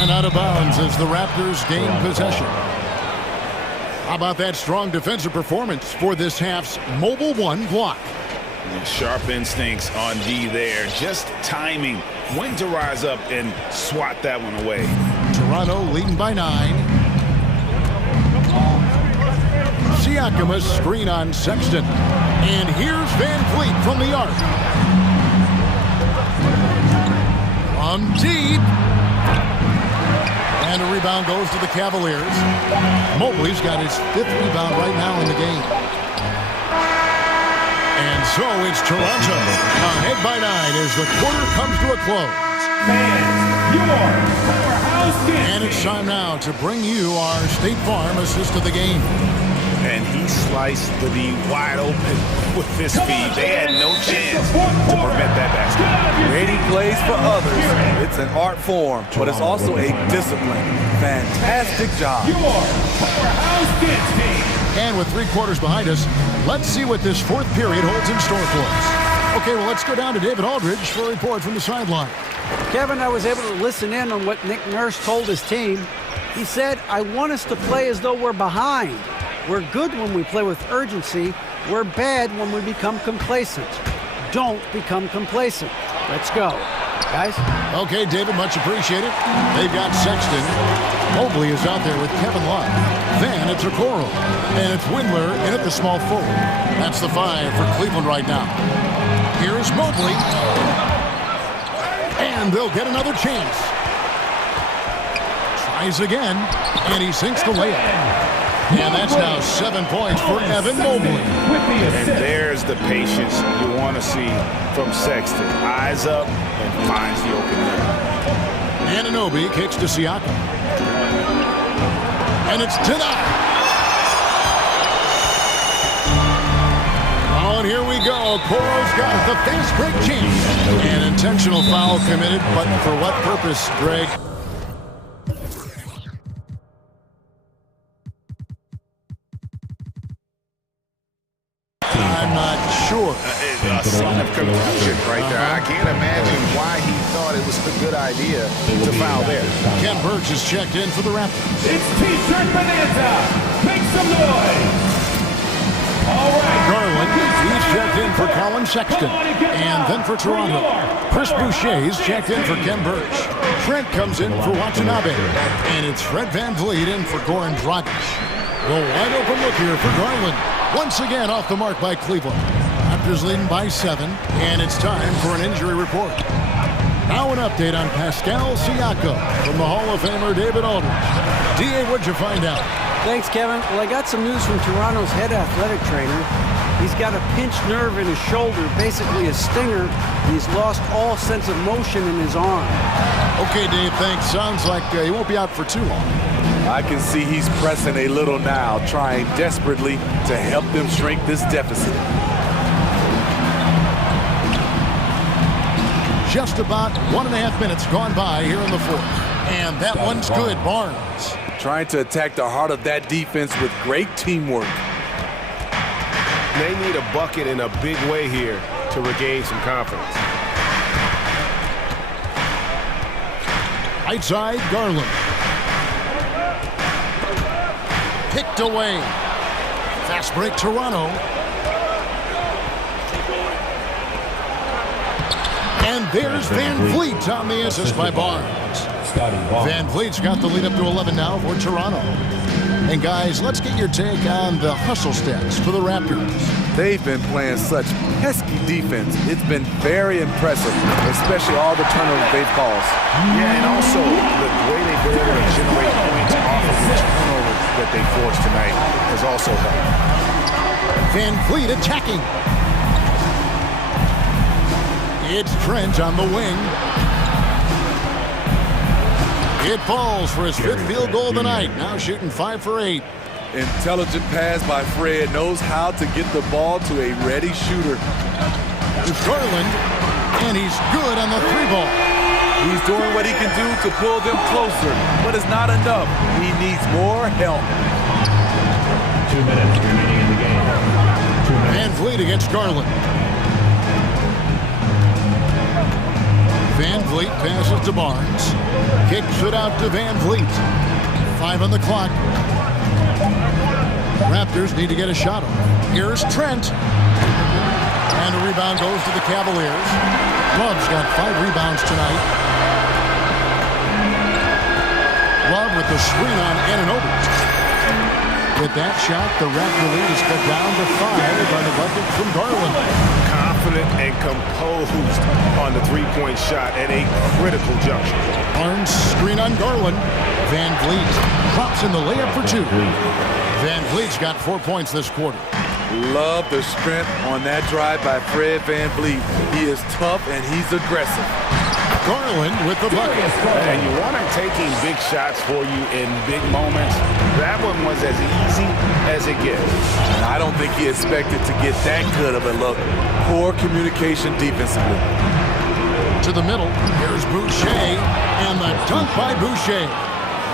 And out of bounds as the Raptors gain possession. How about that strong defensive performance for this half's Mobile 1 block? Sharp instincts on D there. Just timing when to rise up and swat that one away. Toronto leading by 9. Siakam a screen on Sexton. And here's Van Vliet from the arc. From deep. And a rebound goes to the Cavaliers. Mobley's got his 5th rebound right now in the game. And So it's Toronto ahead by 9 as the quarter comes to a close. Fans, your powerhouse kids. And it's time now to bring you our State Farm assist of the game. And he sliced the D wide open with his feet. They had no chance to prevent that basket. Creating plays for others, it's an art form, but it's also a discipline. Fantastic job. Your powerhouse kids team. And with 3 quarters behind us, let's see what this 4th period holds in store for us. Okay, well, let's go down to David Aldridge for a report from the sideline. Kevin, I was able to listen in on what Nick Nurse told his team. He said, I want us to play as though we're behind. We're good when we play with urgency. We're bad when we become complacent. Don't become complacent. Let's go. Guys? Okay, David, much appreciated. They've got Sexton. Mobley is out there with Kevin Love. Then it's Okoro. And it's Windler in at the small forward. That's the 5 for Cleveland right now. Here's Mobley. And they'll get another chance. Tries again. And he sinks the layup. And that's now 7 points for Evan Mobley. And there's the patience you want to see from Sexton. Eyes up and finds the opening. Anunoby kicks to Siakam. And it's denied. Oh, and here we go. Okoro's got the fast break chance. An intentional foul committed, but for what purpose, Greg? Sure. A sign of confusion right there. I can't imagine why he thought it was a good idea to foul there. Ken Burge is checked in for the Raptors. It's T-shirt bonanza. Make some noise. All right. Garland, he's checked in for Colin Sexton. And then for Toronto, Chris Boucher's checked in for Ken Burge. Trent comes in for Watanabe. And it's Fred VanVleet in for Goran Dragic. The wide open look here for Garland. Once again off the mark by Cleveland. Raptors leading by 7, and it's time for an injury report. Now an update on Pascal Siakam from the Hall of Famer David Aldridge. D.A., what'd you find out? Thanks, Kevin. Well, I got some news from Toronto's head athletic trainer. He's got a pinched nerve in his shoulder, basically a stinger. He's lost all sense of motion in his arm. Okay, Dave, thanks. Sounds like he won't be out for too long. I can see he's pressing a little now, trying desperately to help them shrink this deficit. Just about 1.5 minutes gone by here in the 4th. And that one's good, Barnes. Trying to attack the heart of that defense with great teamwork. They need a bucket in a big way here to regain some confidence. Right side, Garland. Picked away. Fast break, Toronto. And there's VanVleet on the assist by Barnes. VanVleet's got the lead up to 11 now for Toronto. And guys, let's get your take on the hustle stats for the Raptors. They've been playing such pesky defense. It's been very impressive, especially all the turnovers they've caused. Yeah, and also the way they've been able to generate points off of the turnovers that they forced tonight has also helped. VanVleet attacking. It's Trent on the wing. It falls for his 5th field goal of the night. Now shooting 5 for 8. Intelligent pass by Fred, knows how to get the ball to a ready shooter. It's Garland, and he's good on the 3-ball. He's doing what he can do to pull them closer, but it's not enough. He needs more help. 2 minutes remaining in the game. 2 minutes. VanVleet against Garland. VanVleet passes to Barnes. Kicks it out to VanVleet. 5 on the clock. Raptors need to get a shot off. Here's Trent. And a rebound goes to the Cavaliers. Love's got 5 rebounds tonight. Love with the screen on Anunoby. With that shot, the Raptor lead is cut down to 5 by the bucket from Garland. Confident and composed on the 3-point shot at a critical juncture. Barnes screen on Garland. VanVleet drops in the layup for 2. VanVleet's got 4 points this quarter. Love the strength on that drive by Fred VanVleet. He is tough and he's aggressive. Garland with the bucket. And you want him taking big shots for you in big moments. That one was as easy as it gets. And I don't think he expected to get that good of a look. Poor communication defensively. To the middle, here's Boucher, and the dunk by Boucher.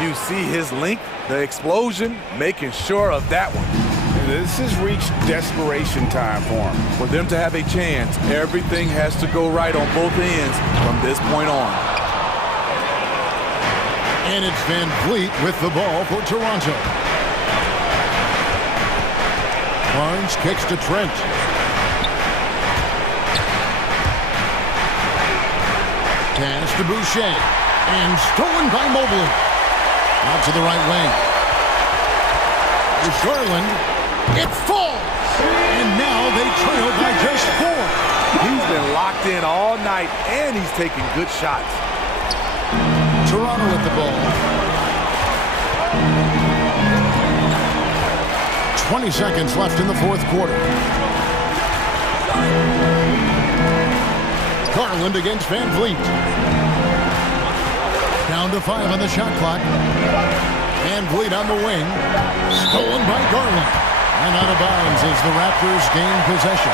You see his length, the explosion, making sure of that one. This has reached desperation time for him. For them to have a chance, everything has to go right on both ends from this point on. And it's VanVleet with the ball for Toronto. Barnes kicks to Trent. Pass to Boucher. And stolen by Mobley. Out to the right wing. Here's Garland. It falls! And now they trail by just 4. He's been locked in all night, and he's taking good shots. Toronto with the ball. 20 seconds left in the fourth quarter. Garland against VanVleet. Down to 5 on the shot clock. VanVleet on the wing. Stolen by Garland. And out of bounds as the Raptors gain possession.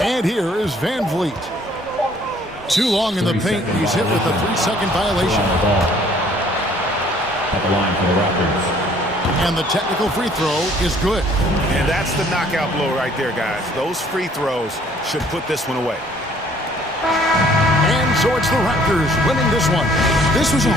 And here is VanVleet. Too long in the paint. He's hit with a 3-second violation. At the line for the Raptors. And the technical free throw is good. And that's the knockout blow right there, guys. Those free throws should put this one away. And so it's the Raptors winning this one. This was a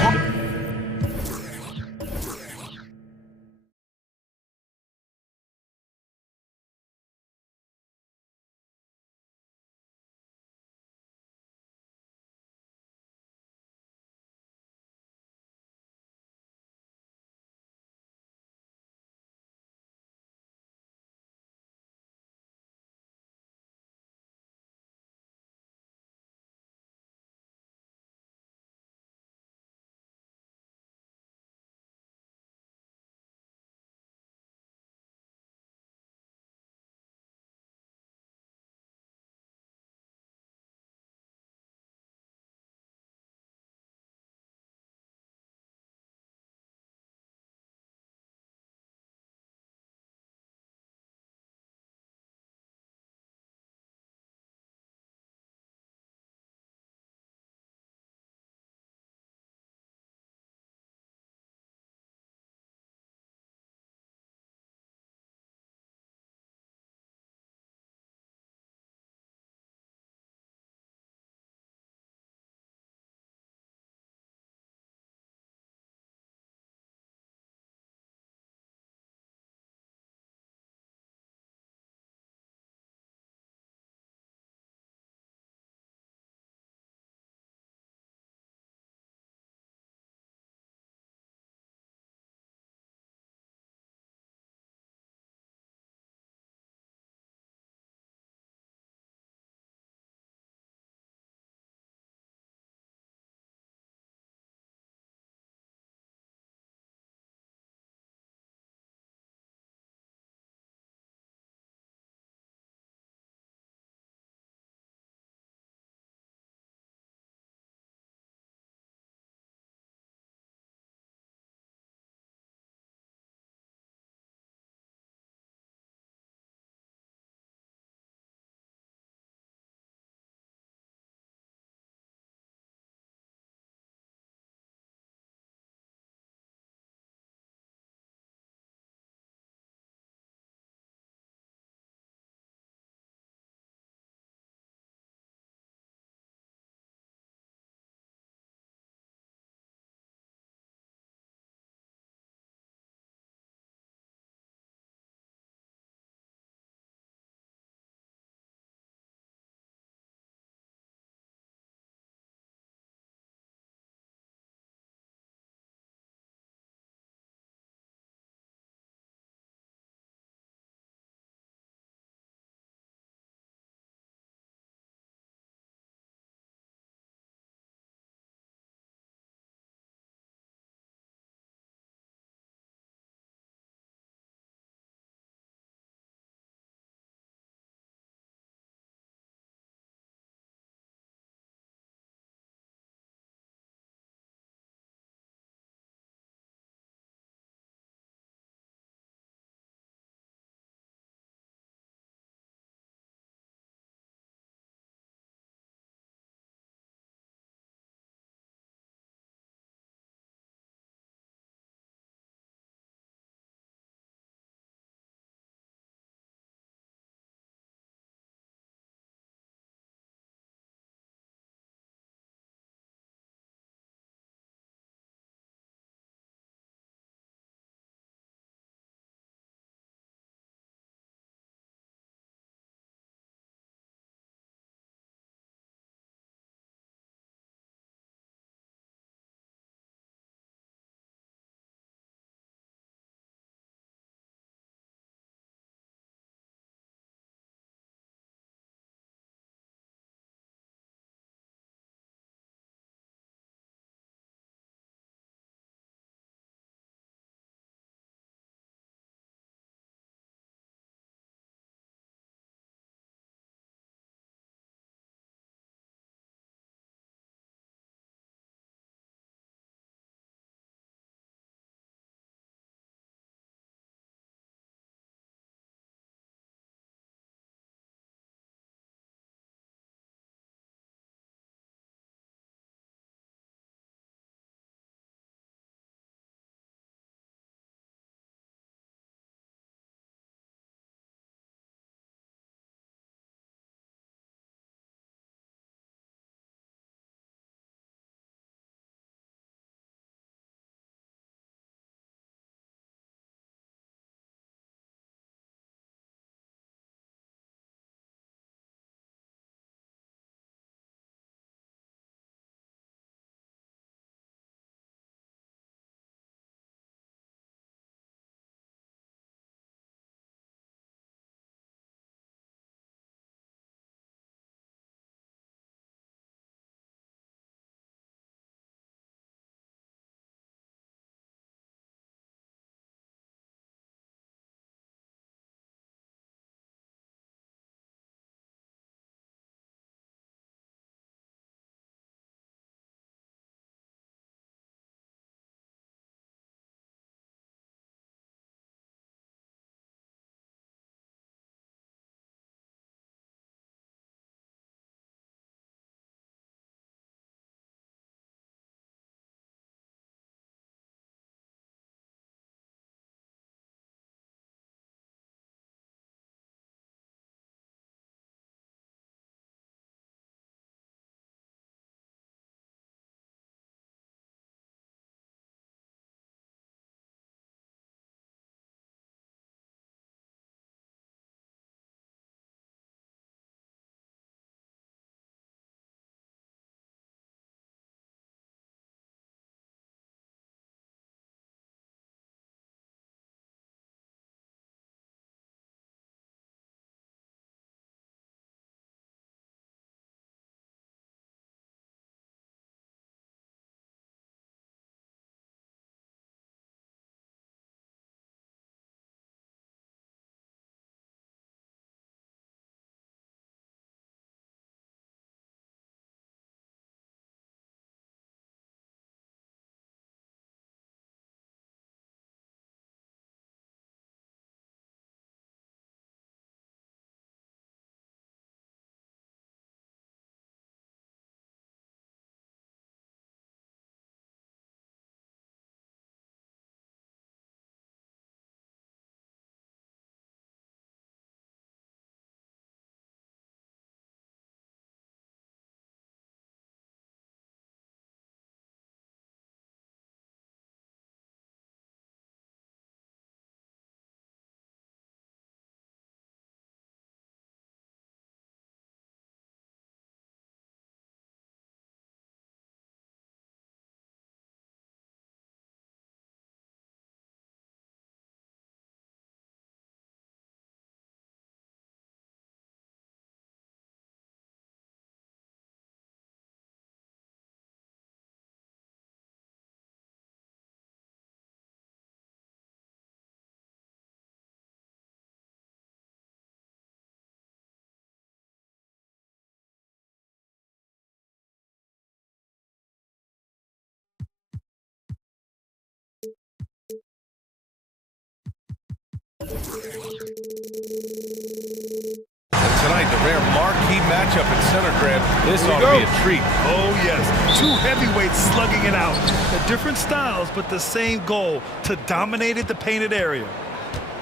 Tonight, the rare marquee matchup at center, Grant. This ought to be a treat. Oh, yes. Two heavyweights slugging it out. The different styles, but the same goal, to dominate the painted area.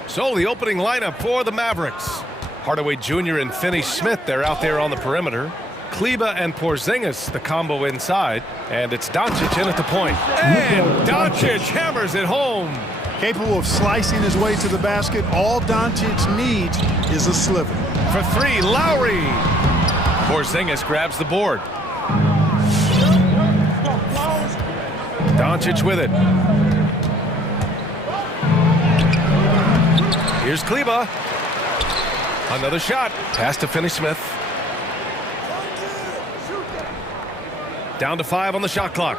So the opening lineup for the Mavericks. Hardaway Jr. and Finney Smith, they're out there on the perimeter. Kleba and Porzingis, the combo inside. And it's Doncic in at the point. And Doncic hammers it home. Capable of slicing his way to the basket. All Doncic needs is a sliver. For three, Lowry. Porzingis grabs the board. Doncic with it. Here's Kleba. Another shot. Pass to Finney Smith. Down to 5 on the shot clock.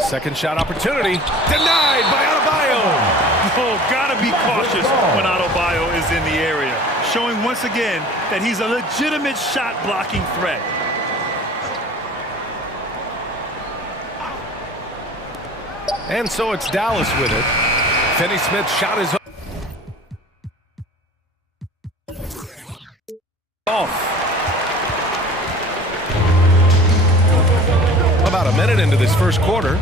Second shot opportunity. Denied by Adebayo. Oh, gotta be cautious when Adebayo is in the area. Showing once again that he's a legitimate shot blocking threat. And so it's Dallas with it. Finney Smith shot is off. About a minute into this first quarter.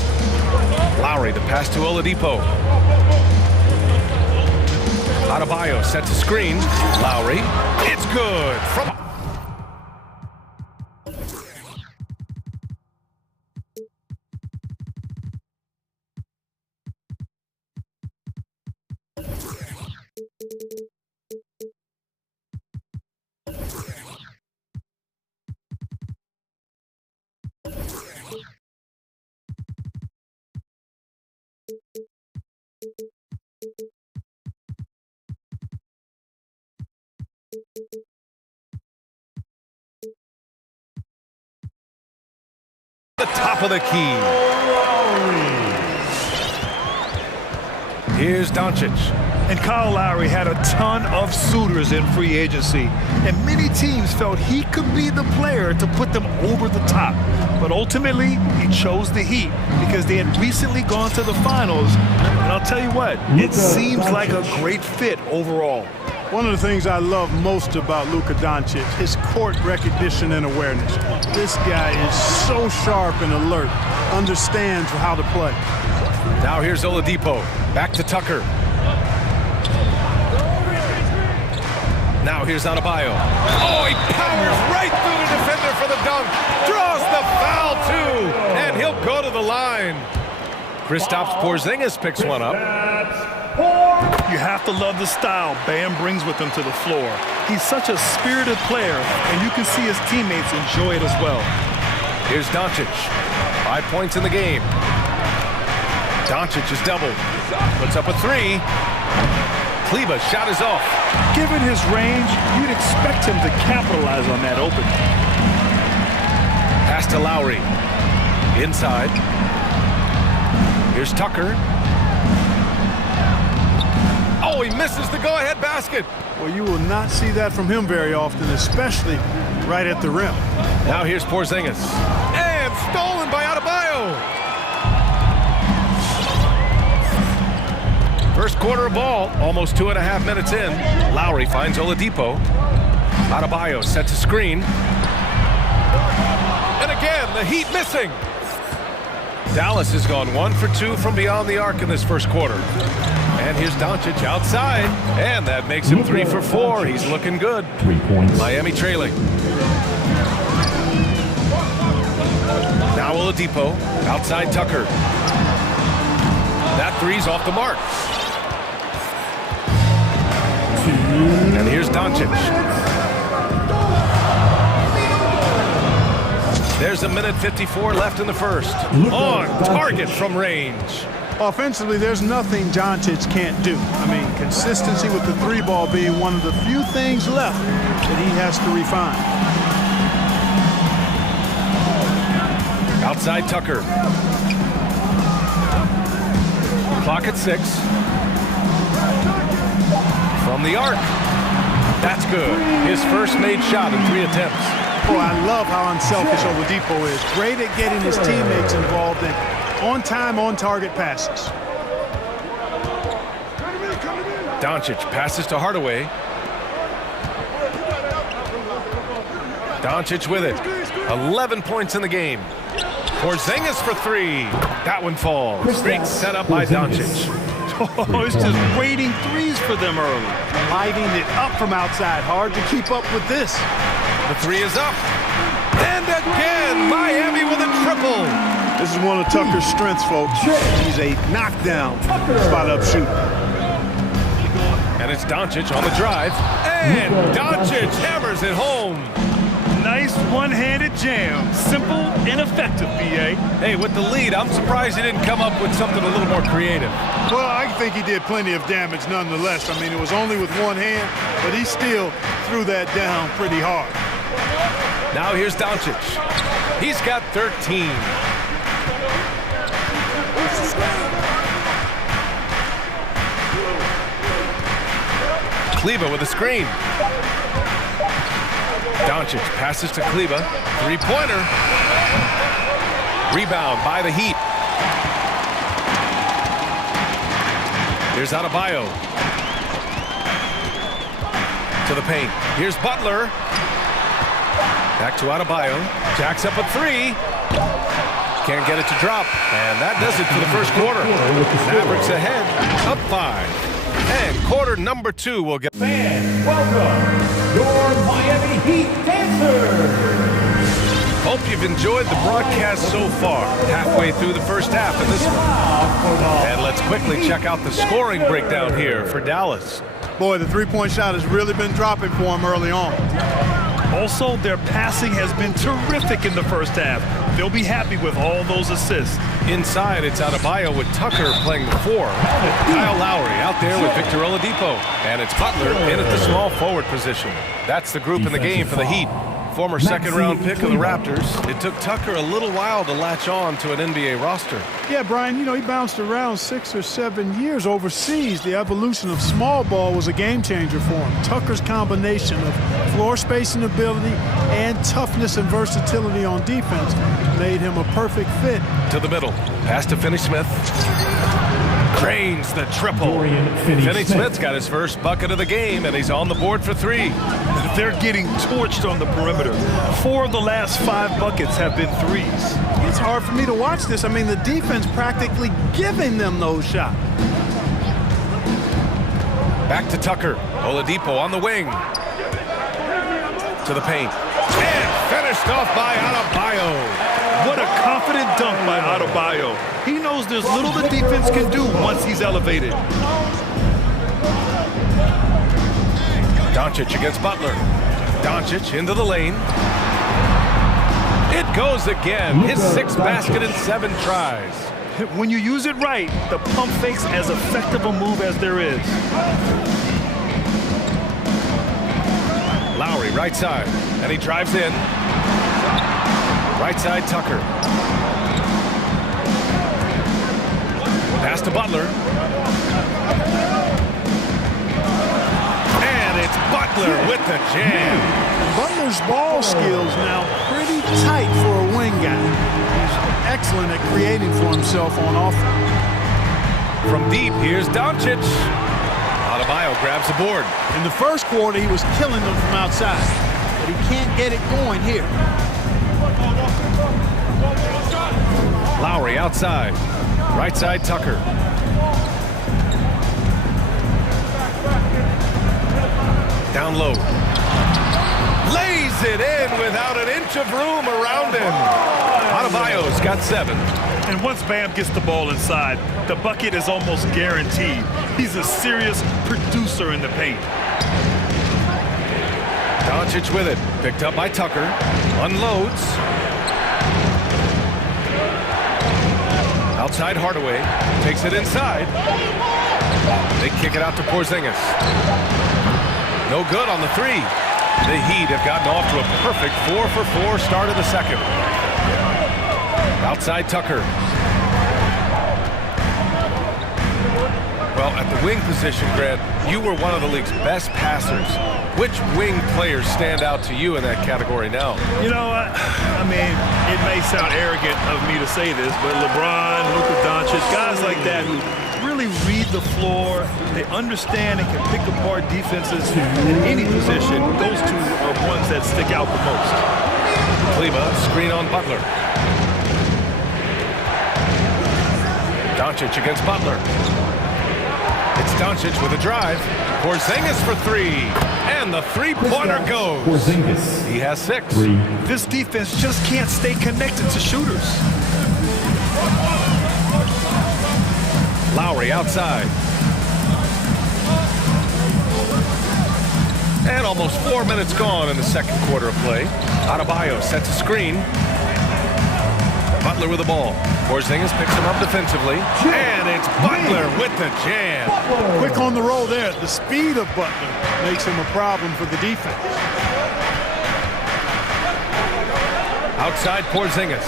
Lowry, the pass to Oladipo. Adebayo sets a screen. Lowry, it's good. From the top of the key. Here's Doncic. And Kyle Lowry had a ton of suitors in free agency, and many teams felt he could be the player to put them over the top. But ultimately, he chose the Heat because they had recently gone to the finals. And I'll tell you what, it seems like a great fit overall. One of the things I love most about Luka Doncic, his court recognition and awareness. This guy is so sharp and alert, understands how to play. Now here's Oladipo, back to Tucker. Now here's Adebayo. Oh, he powers right through the defender for the dunk. Draws the foul, too. And he'll go to the line. Kristaps Porzingis picks one up. You have to love the style Bam brings with him to the floor. He's such a spirited player, and you can see his teammates enjoy it as well. Here's Doncic. 5 points in the game. Doncic is doubled. Puts up a three. Kleba's shot is off. Given his range, you'd expect him to capitalize on that opening. Pass to Lowry. Inside. Here's Tucker. Oh, he misses the go-ahead basket. Well, you will not see that from him very often, especially right at the rim. Now here's Porzingis. And stolen by Adebayo. First quarter of ball, almost 2.5 minutes in. Lowry finds Oladipo. Adebayo sets a screen. And again, the Heat missing. Dallas has gone 1 for 2 from beyond the arc in this first quarter. And here's Doncic outside. And that makes him 3 for 4. He's looking good. 3 points. Miami trailing. Now Oladipo, outside Tucker. That three's off the mark. And here's Doncic. There's 1:54 left in the first. On target from range. Offensively, there's nothing Doncic can't do. I mean, consistency with the three ball being one of the few things left that he has to refine. Outside Tucker. Clock at 6. From the arc. That's good. His first made shot in 3 attempts. Oh, I love how unselfish Oladipo is. Great at getting his teammates involved in on-time, on-target passes. Doncic passes to Hardaway. Doncic with it. 11 points in the game. Porzingis for three. That one falls. Great setup by Doncic. Oh, it's just waiting threes for them early. Lighting it up from outside. Hard to keep up with this. The three is up. And again, Miami with a triple. This is one of Tucker's strengths, folks. He's a knockdown spot-up shooter. And it's Doncic on the drive. And Doncic hammers it home. Nice one-handed jam. Simple and effective, B.A. Hey, with the lead, I'm surprised he didn't come up with something a little more creative. Well, I think he did plenty of damage nonetheless. I mean, it was only with one hand, but he still threw that down pretty hard. Now here's Doncic. He's got 13. Kleber with a screen. Doncic passes to Kleber. Three-pointer. Rebound by the Heat. Here's Adebayo. To the paint. Here's Butler. Back to Adebayo. Jacks up a three. Can't get it to drop. And that does it for the first quarter. Mavericks ahead. Up 5. And quarter number 2 will get... Fans, welcome your Miami Heat dancers. Hope you've enjoyed the broadcast so far. Halfway through the first half of this one. And let's quickly check out the scoring breakdown here for Dallas. Boy, the three-point shot has really been dropping for him early on. Also, their passing has been terrific in the first half. They'll be happy with all those assists. Inside, it's Adebayo with Tucker playing the 4. Kyle Lowry out there with Victor Oladipo. And it's Butler in at the small forward position. That's the group in the game for the Heat. Former second-round pick of the Raptors. It took Tucker a little while to latch on to an NBA roster. Yeah, Brian, you know, he bounced around 6 or 7 years overseas. The evolution of small ball was a game changer for him. Tucker's combination of floor spacing ability and toughness and versatility on defense made him a perfect fit. To the middle. Pass to Finney-Smith. Cranes the triple. Finney-Smith's got his first bucket of the game, and he's on the board for 3. They're getting torched on the perimeter. 4 of the last 5 buckets have been threes. It's hard for me to watch this. I mean, the defense practically giving them those shots. Back to Tucker. Oladipo on the wing. To the paint. And finished off by Adebayo. What a confident dunk by Adebayo. He knows there's little the defense can do once he's elevated. Doncic against Butler. Doncic into the lane. It goes again. His 6th basket in 7 tries. When you use it right, the pump fake's as effective a move as there is. Lowry right side, and he drives in. Right side, Tucker. Pass to Butler. And it's Butler with the jam. Butler's ball skills now pretty tight for a wing guy. He's excellent at creating for himself on offense. From deep, here's Doncic. Adebayo grabs the board. In the first quarter, he was killing them from outside, but he can't get it going here. Lowry outside. Right side, Tucker. Down low. Lays it in without an inch of room around him. Adebayo's got 7. And once Bam gets the ball inside, the bucket is almost guaranteed. He's a serious producer in the paint. Doncic with it. Picked up by Tucker. Unloads. Outside Hardaway. Takes it inside. They kick it out to Porzingis. No good on the 3. The Heat have gotten off to a perfect 4-for-4 start of the second. Outside Tucker. Well, at the wing position, Grant, you were one of the league's best passers. Which wing players stand out to you in that category now? You know, I mean, it may sound arrogant of me to say this, but LeBron, Luka Doncic, guys like that who really read the floor. They understand and can pick apart defenses in any position. Those two are ones that stick out the most. Kleba, screen on Butler. Doncic against Butler. It's Doncic with a drive. Porzingis for three. And the three-pointer goes. Porzingis. He has 6. This defense just can't stay connected to shooters. Lowry outside. And almost 4 minutes gone in the second quarter of play. Adebayo sets a screen. Butler with the ball. Porzingis picks him up defensively. And it's Butler with the jam. Quick on the roll there. The speed of Butler makes him a problem for the defense. Outside Porzingis.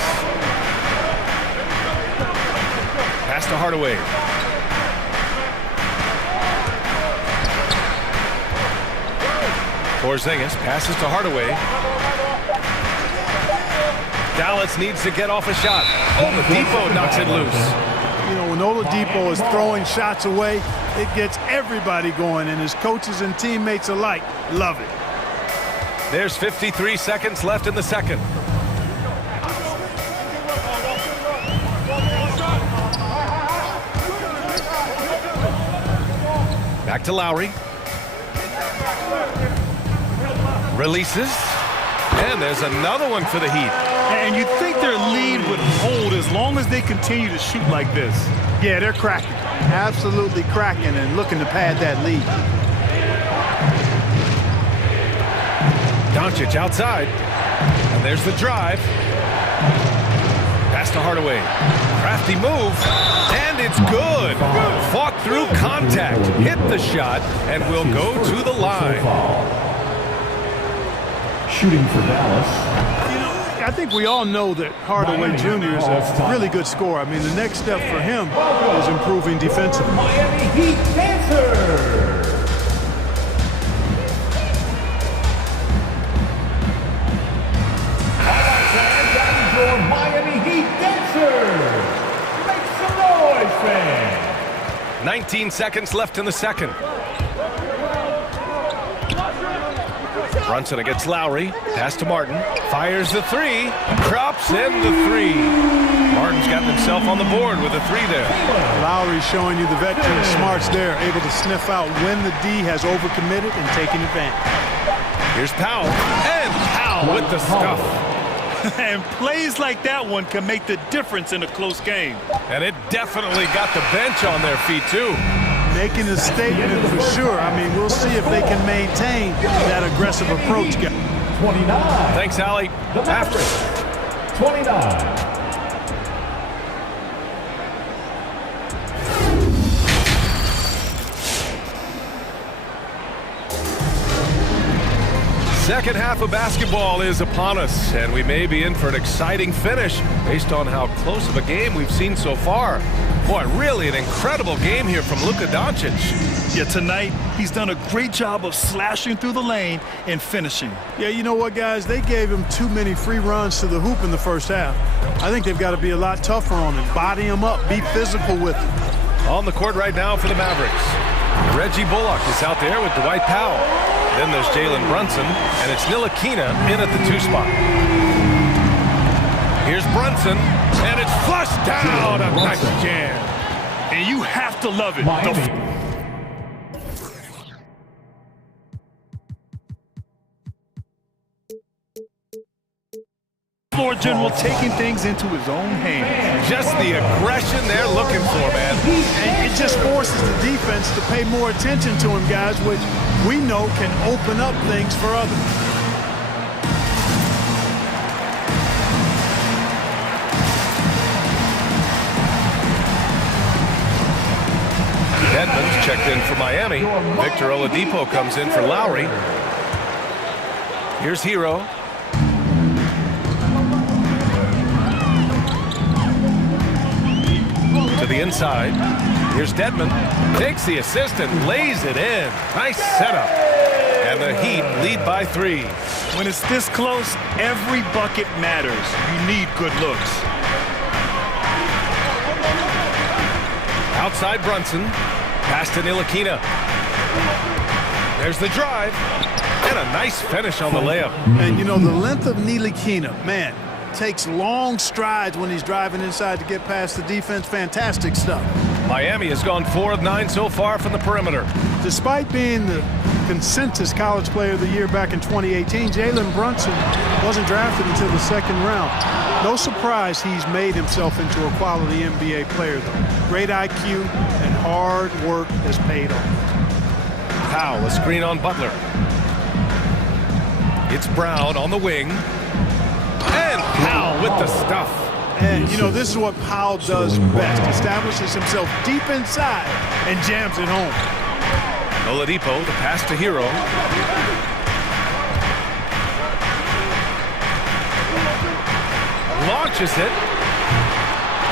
Pass to Hardaway. Porzingis passes to Hardaway. Dallas needs to get off a shot. Oladipo knocks it loose. You know, when Oladipo is throwing shots away, it gets everybody going, and his coaches and teammates alike love it. There's 53 seconds left in the second. Back to Lowry. Releases. And there's another one for the Heat. And you'd think their lead would hold as long as they continue to shoot like this. Yeah, they're cracking. Absolutely cracking and looking to pad that lead. Doncic outside. And there's the drive. Pass to Hardaway. Crafty move. And it's good. Fought through contact. Hit the shot and will go to the line. Shooting for Dallas. You know, I think we all know that Hardaway Jr. is a really good scorer. I mean, the next step for him is improving defensively. Miami Heat dancer. All right, fans, that is your Miami Heat dancer. Make some noise, fans. 19 seconds left in the second. Brunson against Lowry. Pass to Martin. Fires the three. Drops in the three. Martin's got himself on the board with a three there. Lowry showing you the veteran smarts there, able to sniff out when the D has overcommitted and taking advantage. Here's Powell. And Powell with the stuff. And plays like that one can make the difference in a close game. And it definitely got the bench on their feet, too. Making a statement for sure. I mean, we'll see if they can maintain that aggressive approach. 29. Thanks, Allie. The Mavericks. 29. Second half of basketball is upon us, and we may be in for an exciting finish based on how close of a game we've seen so far. Boy, really an incredible game here from Luka Doncic. Yeah, tonight he's done a great job of slashing through the lane and finishing. Yeah, you know what, guys? They gave him too many free runs to the hoop in the first half. I think they've got to be a lot tougher on him. Body him up, be physical with him. On the court right now for the Mavericks. Reggie Bullock is out there with Dwight Powell. Then there's Jalen Brunson, and it's Ntilikina in at the 2 spot. Here's Brunson, and it's flushed down. A nice jam. And you have to love it. Floor general taking things into his own hands. Just the aggression they're looking for, man. And it just forces the defense to pay more attention to him, guys, which we know can open up things for others. Edmonds checked in for Miami. Victor Oladipo comes in for Lowry. Here's Hero. To the inside. Here's Dedmon. Takes the assist and lays it in. Nice setup. And the Heat lead by 3. When it's this close, every bucket matters. You need good looks. Outside Brunson. Pass to Ntilikina. There's the drive. And a nice finish on the layup. And, you know, the length of Ntilikina, man, takes long strides when he's driving inside to get past the defense. Fantastic stuff. Miami has gone 4 of 9 so far from the perimeter. Despite being the consensus college player of the year back in 2018, Jalen Brunson wasn't drafted until the second round. No surprise he's made himself into a quality NBA player, though. Great IQ and hard work has paid off. Powell, a screen on Butler. It's Brown on the wing. And Powell with the stuff. And, you know, this is what Powell does best. Establishes himself deep inside and jams it home. Oladipo, the pass to Hero. Launches it.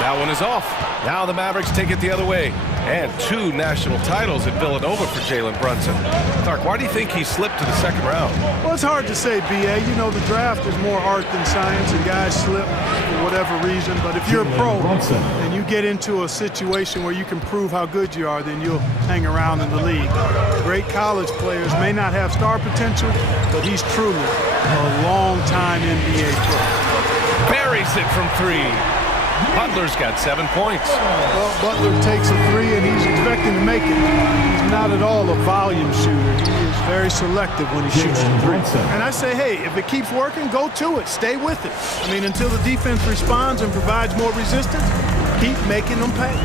That one is off. Now the Mavericks take it the other way. And 2 national titles at Villanova for Jalen Brunson. Clark, why do you think he slipped to the second round? Well, it's hard to say, B.A. You know, the draft is more art than science, and guys slip for whatever reason. But if you're a pro and you get into a situation where you can prove how good you are, then you'll hang around in the league. Great college players may not have star potential, but he's truly a long-time NBA pro. Buries it from 3. Butler's got 7 points. Well, Butler takes a 3 and he's expecting to make it. He's not at all a volume shooter. He is very selective when he shoots the 3. And I say, hey, if it keeps working, go to it. Stay with it. I mean, until the defense responds and provides more resistance, keep making them pay.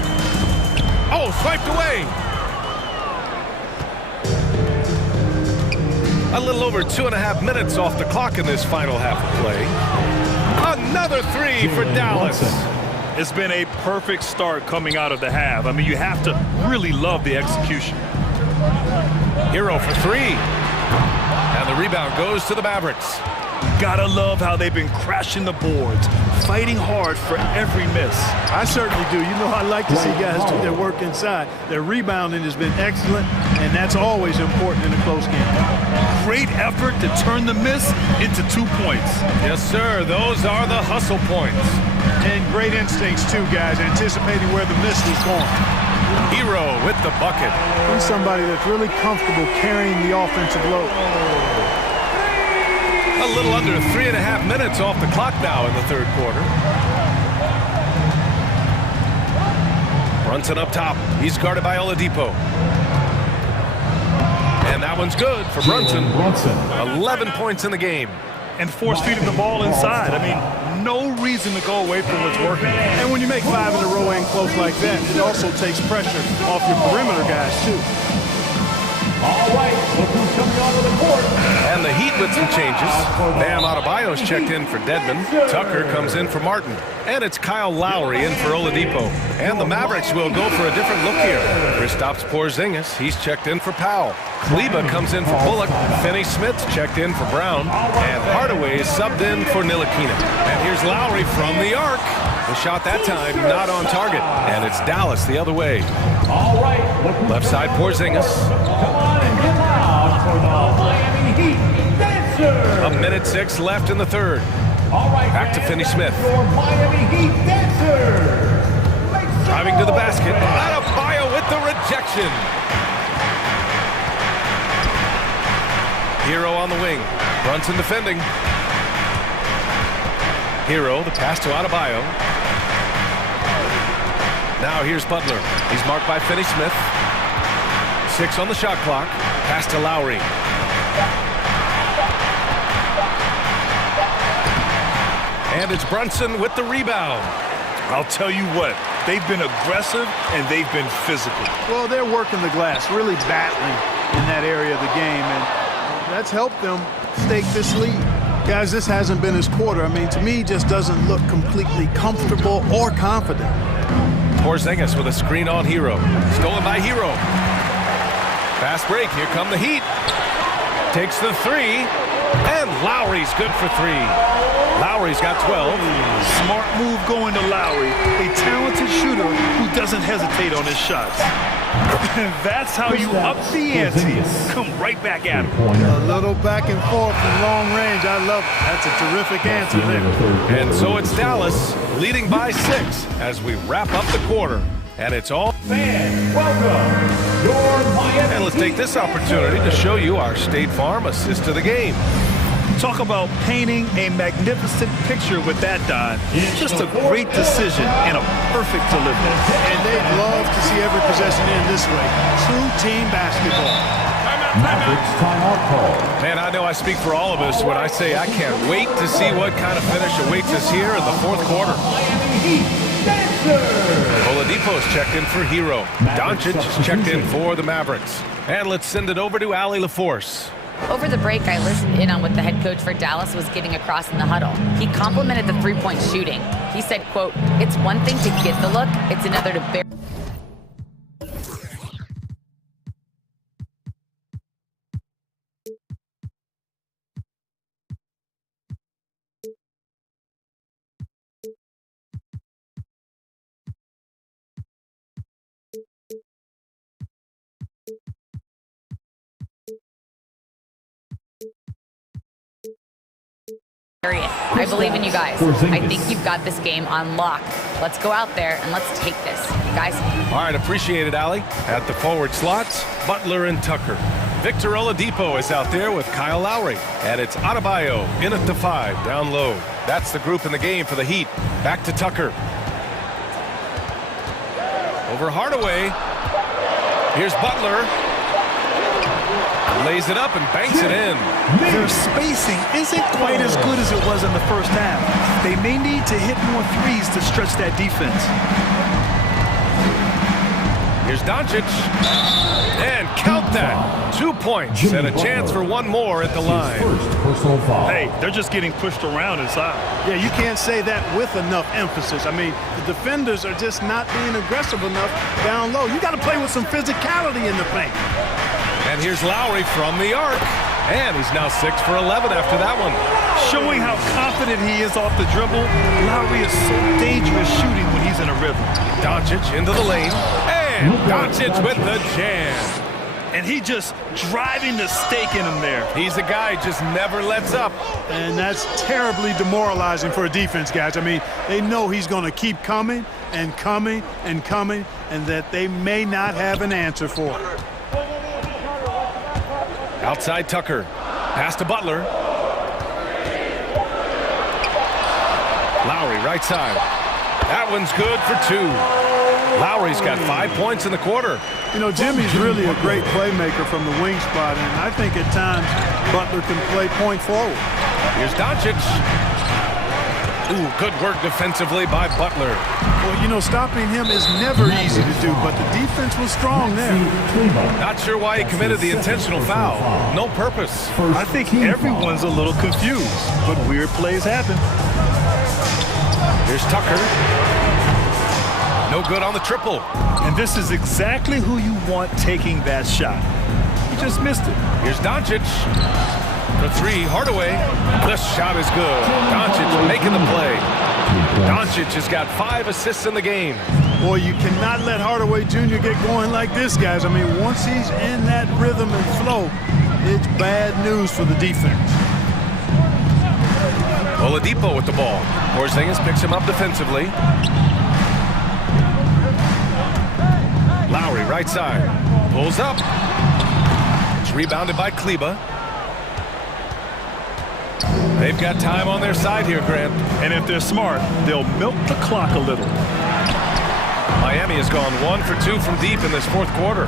Oh, swiped away. A little over 2.5 minutes off the clock in this final half of play. Another 3 for Dallas. It's been a perfect start coming out of the half. I mean, you have to really love the execution. Hero for 3. And the rebound goes to the Mavericks. Gotta love how they've been crashing the boards, fighting hard for every miss. I certainly do. You know, I like to see guys do their work inside. Their rebounding has been excellent, and that's always important in a close game. Great effort to turn the miss into 2 points. Yes, sir. Those are the hustle points. And great instincts, too, guys, anticipating where the miss was going. Hero with the bucket. He's somebody that's really comfortable carrying the offensive load. A little under 3.5 minutes off the clock now in the third quarter. Brunson up top. He's guarded by Oladipo. And that one's good for Brunson. 11 points in the game. And force feeding the ball inside. I mean, no reason to go away from what's working. And when you make 5 in a row ain't close like that, it also takes pressure off your perimeter guys, too. All right, look who's coming onto the court. And the Heat with some changes. Bam Adebayo's checked in for Dedmon. Tucker comes in for Martin. And it's Kyle Lowry in for Oladipo. And the Mavericks will go for a different look here. Kristaps Porzingis, he's checked in for Powell. Kleba comes in for Bullock. Finney Smith's checked in for Brown. And Hardaway is subbed in for Ntilikina. And here's Lowry from the arc. The shot that time not on target. And it's Dallas the other way. All right, left side Porzingis. Come on and get loud for the Miami Heat Dancer. 1:06 left in the third. All right, back to Finney Smith. Your Miami Heat Dancer. Driving to the basket. Adebayo with the rejection. Hero on the wing. Brunson defending. Hero, the pass to Adebayo. Now here's Butler. He's marked by Finney Smith. 6 on the shot clock. Pass to Lowry. And it's Brunson with the rebound. I'll tell you what, they've been aggressive and they've been physical. Well, they're working the glass, really battling in that area of the game, and that's helped them stake this lead. Guys, this hasn't been his quarter. I mean, to me, just doesn't look completely comfortable or confident. Porzingis with a screen on Hero. Stolen by Hero. Fast break. Here come the Heat. Takes the 3. And Lowry's good for 3. Lowry's got 12. Smart move going to Lowry. A talented shooter who doesn't hesitate on his shots. That's how you up the ante. Come right back at him. A little back and forth from long range. I love it. That's a terrific answer there. And so it's Dallas leading by 6 as we wrap up the quarter. And it's all... Fans, welcome your Miami. And let's take this opportunity to show you our State Farm assist to the game. Talk about painting a magnificent picture with that, Don. Just a great decision and a perfect delivery. And they'd love to see every possession in this way. True team basketball. Man, I know I speak for all of us when I say I can't wait to see what kind of finish awaits us here in the fourth quarter. Oladipo's checked in for Hero. Doncic is checked in for the Mavericks. And let's send it over to Allie LaForce. Over the break, I listened in on what the head coach for Dallas was getting across in the huddle. He complimented the three-point shooting. He said, quote, "It's one thing to get the look, it's another to bear." I believe in you guys. I think you've got this game on lock. Let's go out there and let's take this, guys. All right, appreciate it, Allie. At the forward slots, Butler and Tucker. Victor Oladipo is out there with Kyle Lowry. And it's Adebayo in at the 5, down low. That's the group in the game for the Heat. Back to Tucker. Over Hardaway. Here's Butler. Lays it up and banks it in. Their spacing isn't quite as good as it was in the first half. They may need to hit more threes to stretch that defense. Here's Doncic. And count that. 2 points and a chance for one more at the line. Hey, they're just getting pushed around inside. Yeah, you can't say that with enough emphasis. I mean, the defenders are just not being aggressive enough down low. You got to play with some physicality in the paint. And here's Lowry from the arc. And he's now 6 for 11 after that one. Showing how confident he is off the dribble, Lowry is so dangerous shooting when he's in a rhythm. Doncic into the lane. And Doncic with the jam. And he just driving the stake in him there. He's a guy who just never lets up. And that's terribly demoralizing for a defense, guys. I mean, they know he's going to keep coming and coming and coming, and that they may not have an answer for it. Outside Tucker. Pass to Butler. Lowry right side. That one's good for 2. Lowry's got 5 points in the quarter. You know, Jimmy's really a great playmaker from the wing spot, and I think at times Butler can play point forward. Here's Doncic. Ooh, good work defensively by Butler. Well, you know, stopping him is never easy to do, but the defense was strong there. Not sure why he committed the intentional foul. No purpose. I think everyone's a little confused, but weird plays happen. Here's Tucker. No good on the triple. And this is exactly who you want taking that shot. He just missed it. Here's Doncic. For 3, Hardaway. The shot is good. Doncic making the play. Doncic has got 5 assists in the game. Boy, you cannot let Hardaway Jr. get going like this, guys. I mean, once he's in that rhythm and flow, it's bad news for the defense. Oladipo with the ball. Porzingis picks him up defensively. Lowry right side. Pulls up. It's rebounded by Kleba. They've got time on their side here, Grant. And if they're smart, they'll milk the clock a little. Miami has gone 1 for 2 from deep in this fourth quarter.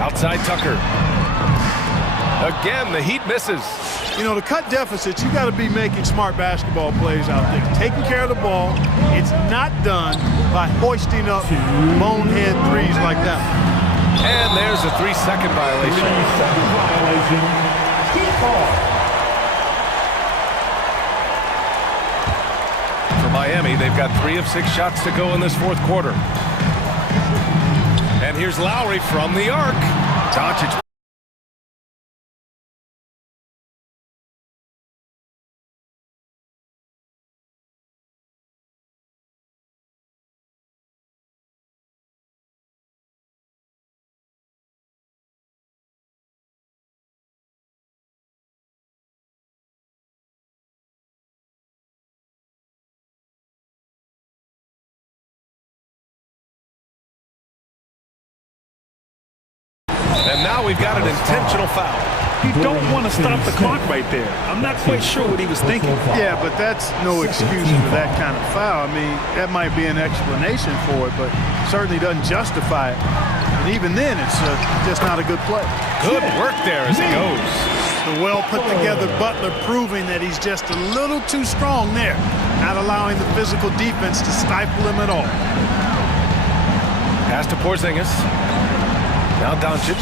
Outside Tucker. Again, the Heat misses. You know, to cut deficits, you got to be making smart basketball plays out there. Taking care of the ball. It's not done by hoisting up bonehead threes like that. And there's a 3-second violation. 3-second violation. For Miami, they've got 3 of 6 shots to go in this fourth quarter. And here's Lowry from the arc. Doncic And now we've got an intentional foul. You don't want to stop the clock right there. I'm not quite sure what he was thinking. Yeah, but that's no excuse for that kind of foul. I mean, that might be an explanation for it, but certainly doesn't justify it. And even then, it's just not a good play. Good work there as it goes. The well-put-together Butler proving that he's just a little too strong there, not allowing the physical defense to stifle him at all. Pass to Porzingis. Now Doncic.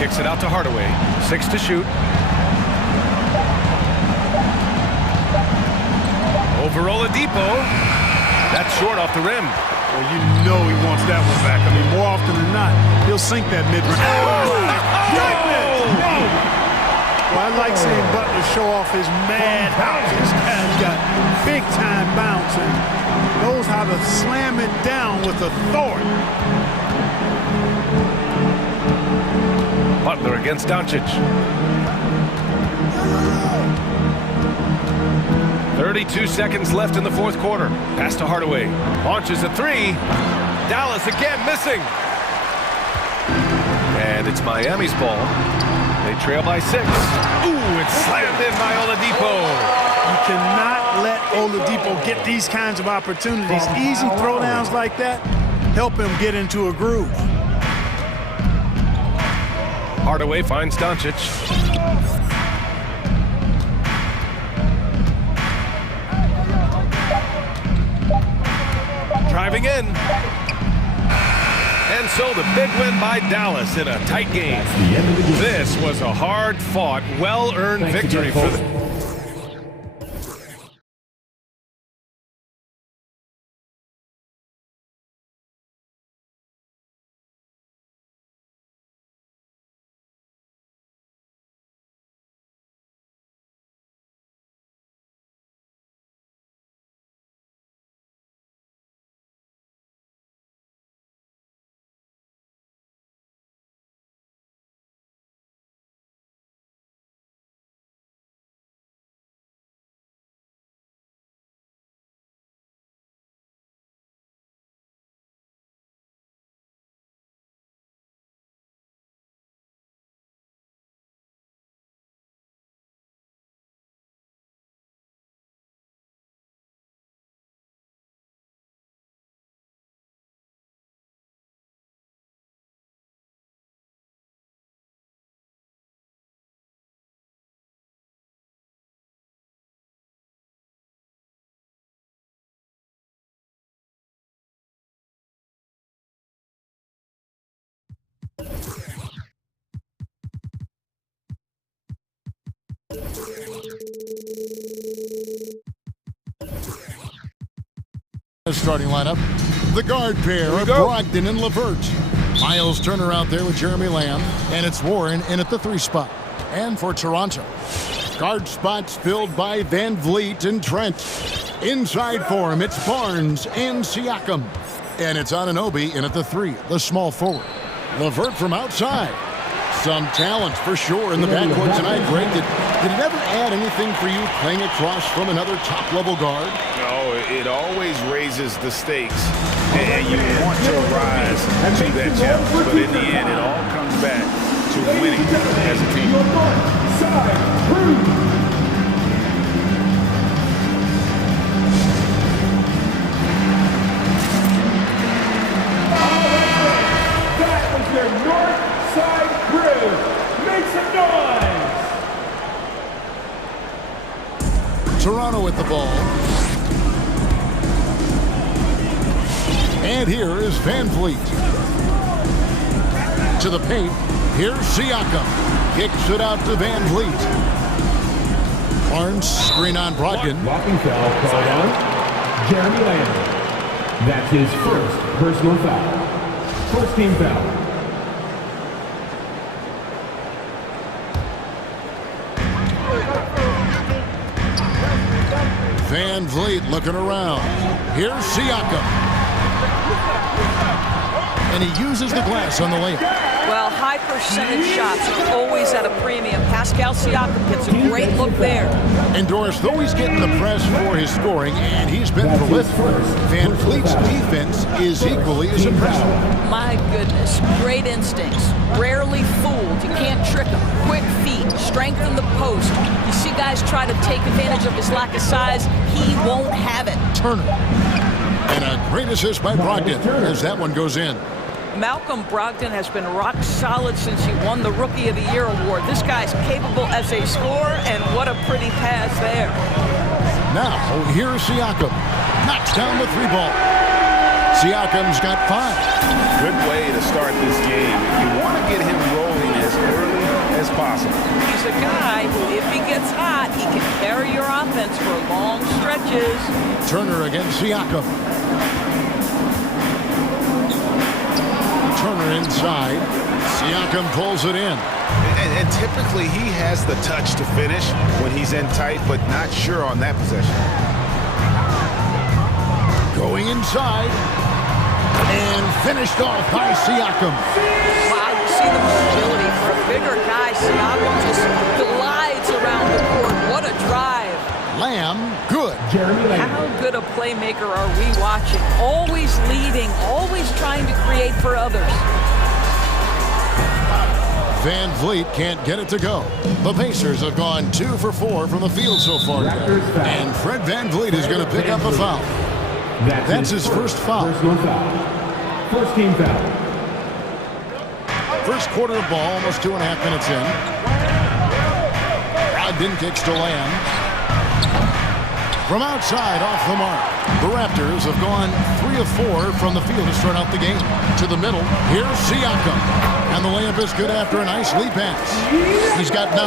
Kicks it out to Hardaway. 6 to shoot. Over Oladipo. That's short off the rim. Well, you know he wants that one back. I mean, more often than not, he'll sink that mid-range. Well, I like seeing Butler show off his madhouse. This guy's got big-time bounce and knows how to slam it down with authority. Butler against Doncic. 32 seconds left in the fourth quarter. Pass to Hardaway. Launches a three. Dallas again missing. And it's Miami's ball. They trail by 6. Ooh, it's slammed in by Oladipo. You cannot let Oladipo get these kinds of opportunities. Easy throwdowns like that help him get into a groove. Hardaway finds Doncic. Driving in. And so the big win by Dallas in a tight game. This was a hard-fought, well-earned victory for them. Starting lineup, the guard pair of Brogdon and LeVert. Miles Turner out there with Jeremy Lamb, and it's Warren in at the 3 spot. And for Toronto, guard spots filled by Van Vliet and Trent. Inside for him, it's Barnes and Siakam. And it's Anunoby in at the 3, the small forward. LeVert from outside. Some talent for sure in the backcourt tonight, Greg. Did it ever add anything for you playing across from another top-level guard? No, it always raises the stakes, and you want to rise to that challenge. But in the end, it all comes back to winning as a team. That was their north side crew. Make some noise! Toronto with the ball. And here is Van Vliet. To the paint. Here's Siakam. Kicks it out to Van Vliet. Barnes screen on Brogdon. Walking foul called on Jeremy Lamb. That's his first personal foul. First team foul. Van Vliet looking around. Here's Siakam. And he uses the glass on the layup. Well, high percentage shots are always at a premium. Pascal Siakam gets a great look there. And Doris, though he's getting the press for his scoring, and he's been prolific, Van Vliet's defense is equally as impressive. My goodness, great instincts. Rarely fooled. You can't trick him. Quick feet, strength in the post. You see guys try to take advantage of his lack of size. He won't have it. Turner. And a great assist by Brogdon as that one goes in. Malcolm Brogdon has been rock solid since he won the Rookie of the Year award. This guy's capable as a scorer, and what a pretty pass there. Now, here's Siakam. Knocks down the 3-ball. Siakam's got 5. Good way to start this game. You want to get him rolling as early as possible. He's a guy who, if he gets hot, he can carry your offense for long stretches. Turner against Siakam. Turner inside. Siakam pulls it in. And typically he has the touch to finish when he's in tight, but not sure on that possession. Going inside. And finished off by Siakam. Wow, you see the mobility for a bigger guy. Siakam just glides around the court. What a drive. Lamb, good. How good a playmaker are we watching? Always leading, always trying to create for others. Van Vliet can't get it to go. The Pacers have gone 2 for 4 from the field so far today. And Fred Van Vliet is going to pick up a foul. That's his first foul. First team foul. First quarter of ball, almost 2.5 minutes in. Brogdon kicks to Lamb. From outside, off the mark. The Raptors have gone 3 of 4 from the field to start out the game. To the middle, here's Siakam. And the layup is good after a nice lead pass. He's got 9.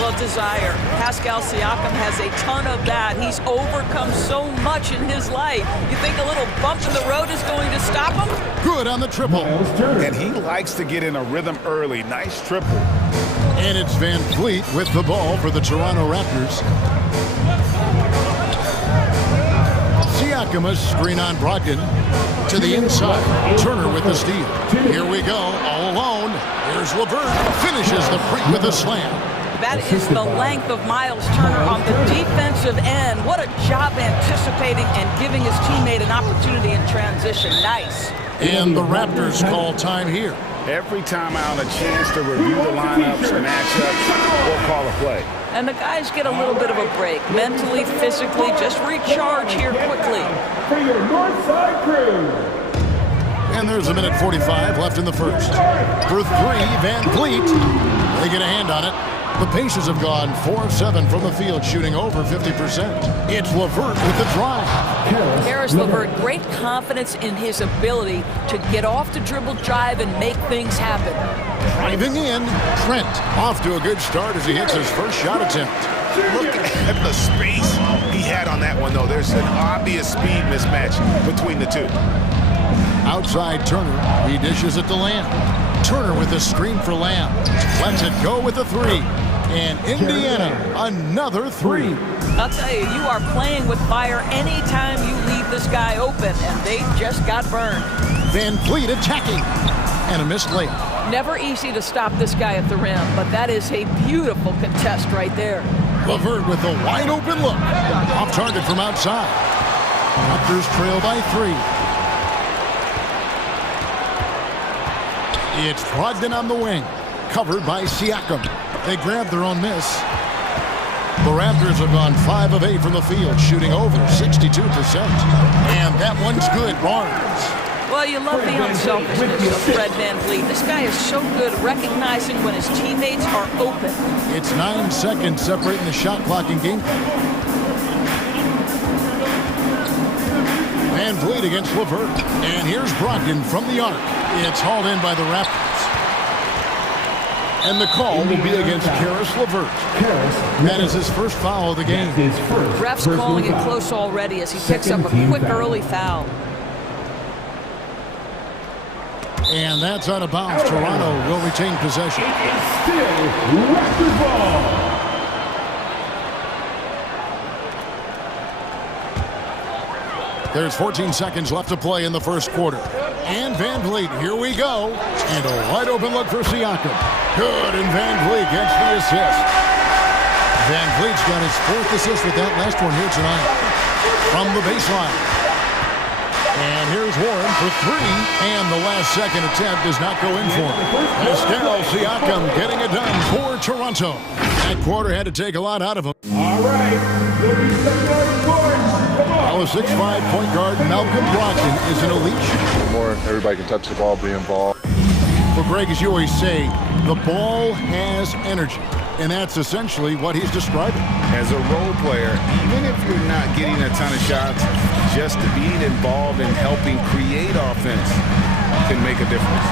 Well, desire. Pascal Siakam has a ton of that. He's overcome so much in his life. You think a little bump in the road is going to stop him? Good on the triple. And he likes to get in a rhythm early. Nice triple. And it's Van Vliet with the ball for the Toronto Raptors. Siakam, a screen on Brogdon. To the inside. Turner with the steal. Here we go, all alone. Here's LeVert. Finishes the break with a slam. That is the length of Miles Turner on the defensive end. What a job anticipating and giving his teammate an opportunity in transition. Nice. And the Raptors call time here. Every time out, a chance to review the lineups, matchups, or call a play. And the guys get a little bit of a break. Mentally, physically, just recharge here quickly. For your Northside crew. And there's a minute 45 left in the first. For 3, Van Vliet. They get a hand on it. The Pacers have gone 4 of 7 from the field, shooting over 50%. It's LeVert with the drive. Caris LeVert, great confidence in his ability to get off the dribble drive and make things happen. Driving in, Trent off to a good start as he hits his first shot attempt. Look at the space he had on that one, though. There's an obvious speed mismatch between the two. Outside Turner, he dishes it to Lamb. Turner with a screen for Lamb. Lets it go with a 3. And Indiana, another 3. I'll tell you, you are playing with fire anytime you leave this guy open, and they just got burned. Van Vliet attacking. And a missed layup. Never easy to stop this guy at the rim, but that is a beautiful contest right there. LeVert with a wide open look. Off target from outside. Raptors trail by 3. It's Brogdon on the wing. Covered by Siakam. They grab their own miss. The Raptors have gone 5 of 8 from the field, shooting over 62%. And that one's good. Barnes. Well, you love the unselfishness of Fred Van Vliet. This guy is so good recognizing when his teammates are open. It's 9 seconds separating the shot clock and game clock. Van Vliet against LeVert. And here's Brogdon from the arc. It's hauled in by the Raptors. And the call will be against Caris LeVert. That is his first foul of the game. Ref's calling it close already as he picks up a quick early foul. And that's out of bounds. Toronto will retain possession. It is still Raptors ball. There's 14 seconds left to play in the first quarter. And Van Vliet, here we go. And a wide open look for Siakam. Good, and Van Vliet gets the assist. Van Vliet's got his 4th assist with that last one here tonight. From the baseline. And here's Warren for 3. And the last second attempt does not go in for him. Pascal Siakam getting it done for Toronto. That quarter had to take a lot out of him. All right. Now a 6'5" point guard, Malcolm Brogdon, is an elite shooter. The more everybody can touch the ball, be involved. Well, Greg, as you always say, the ball has energy. And that's essentially what he's describing. As a role player, even if you're not getting a ton of shots, just being involved in helping create offense can make a difference.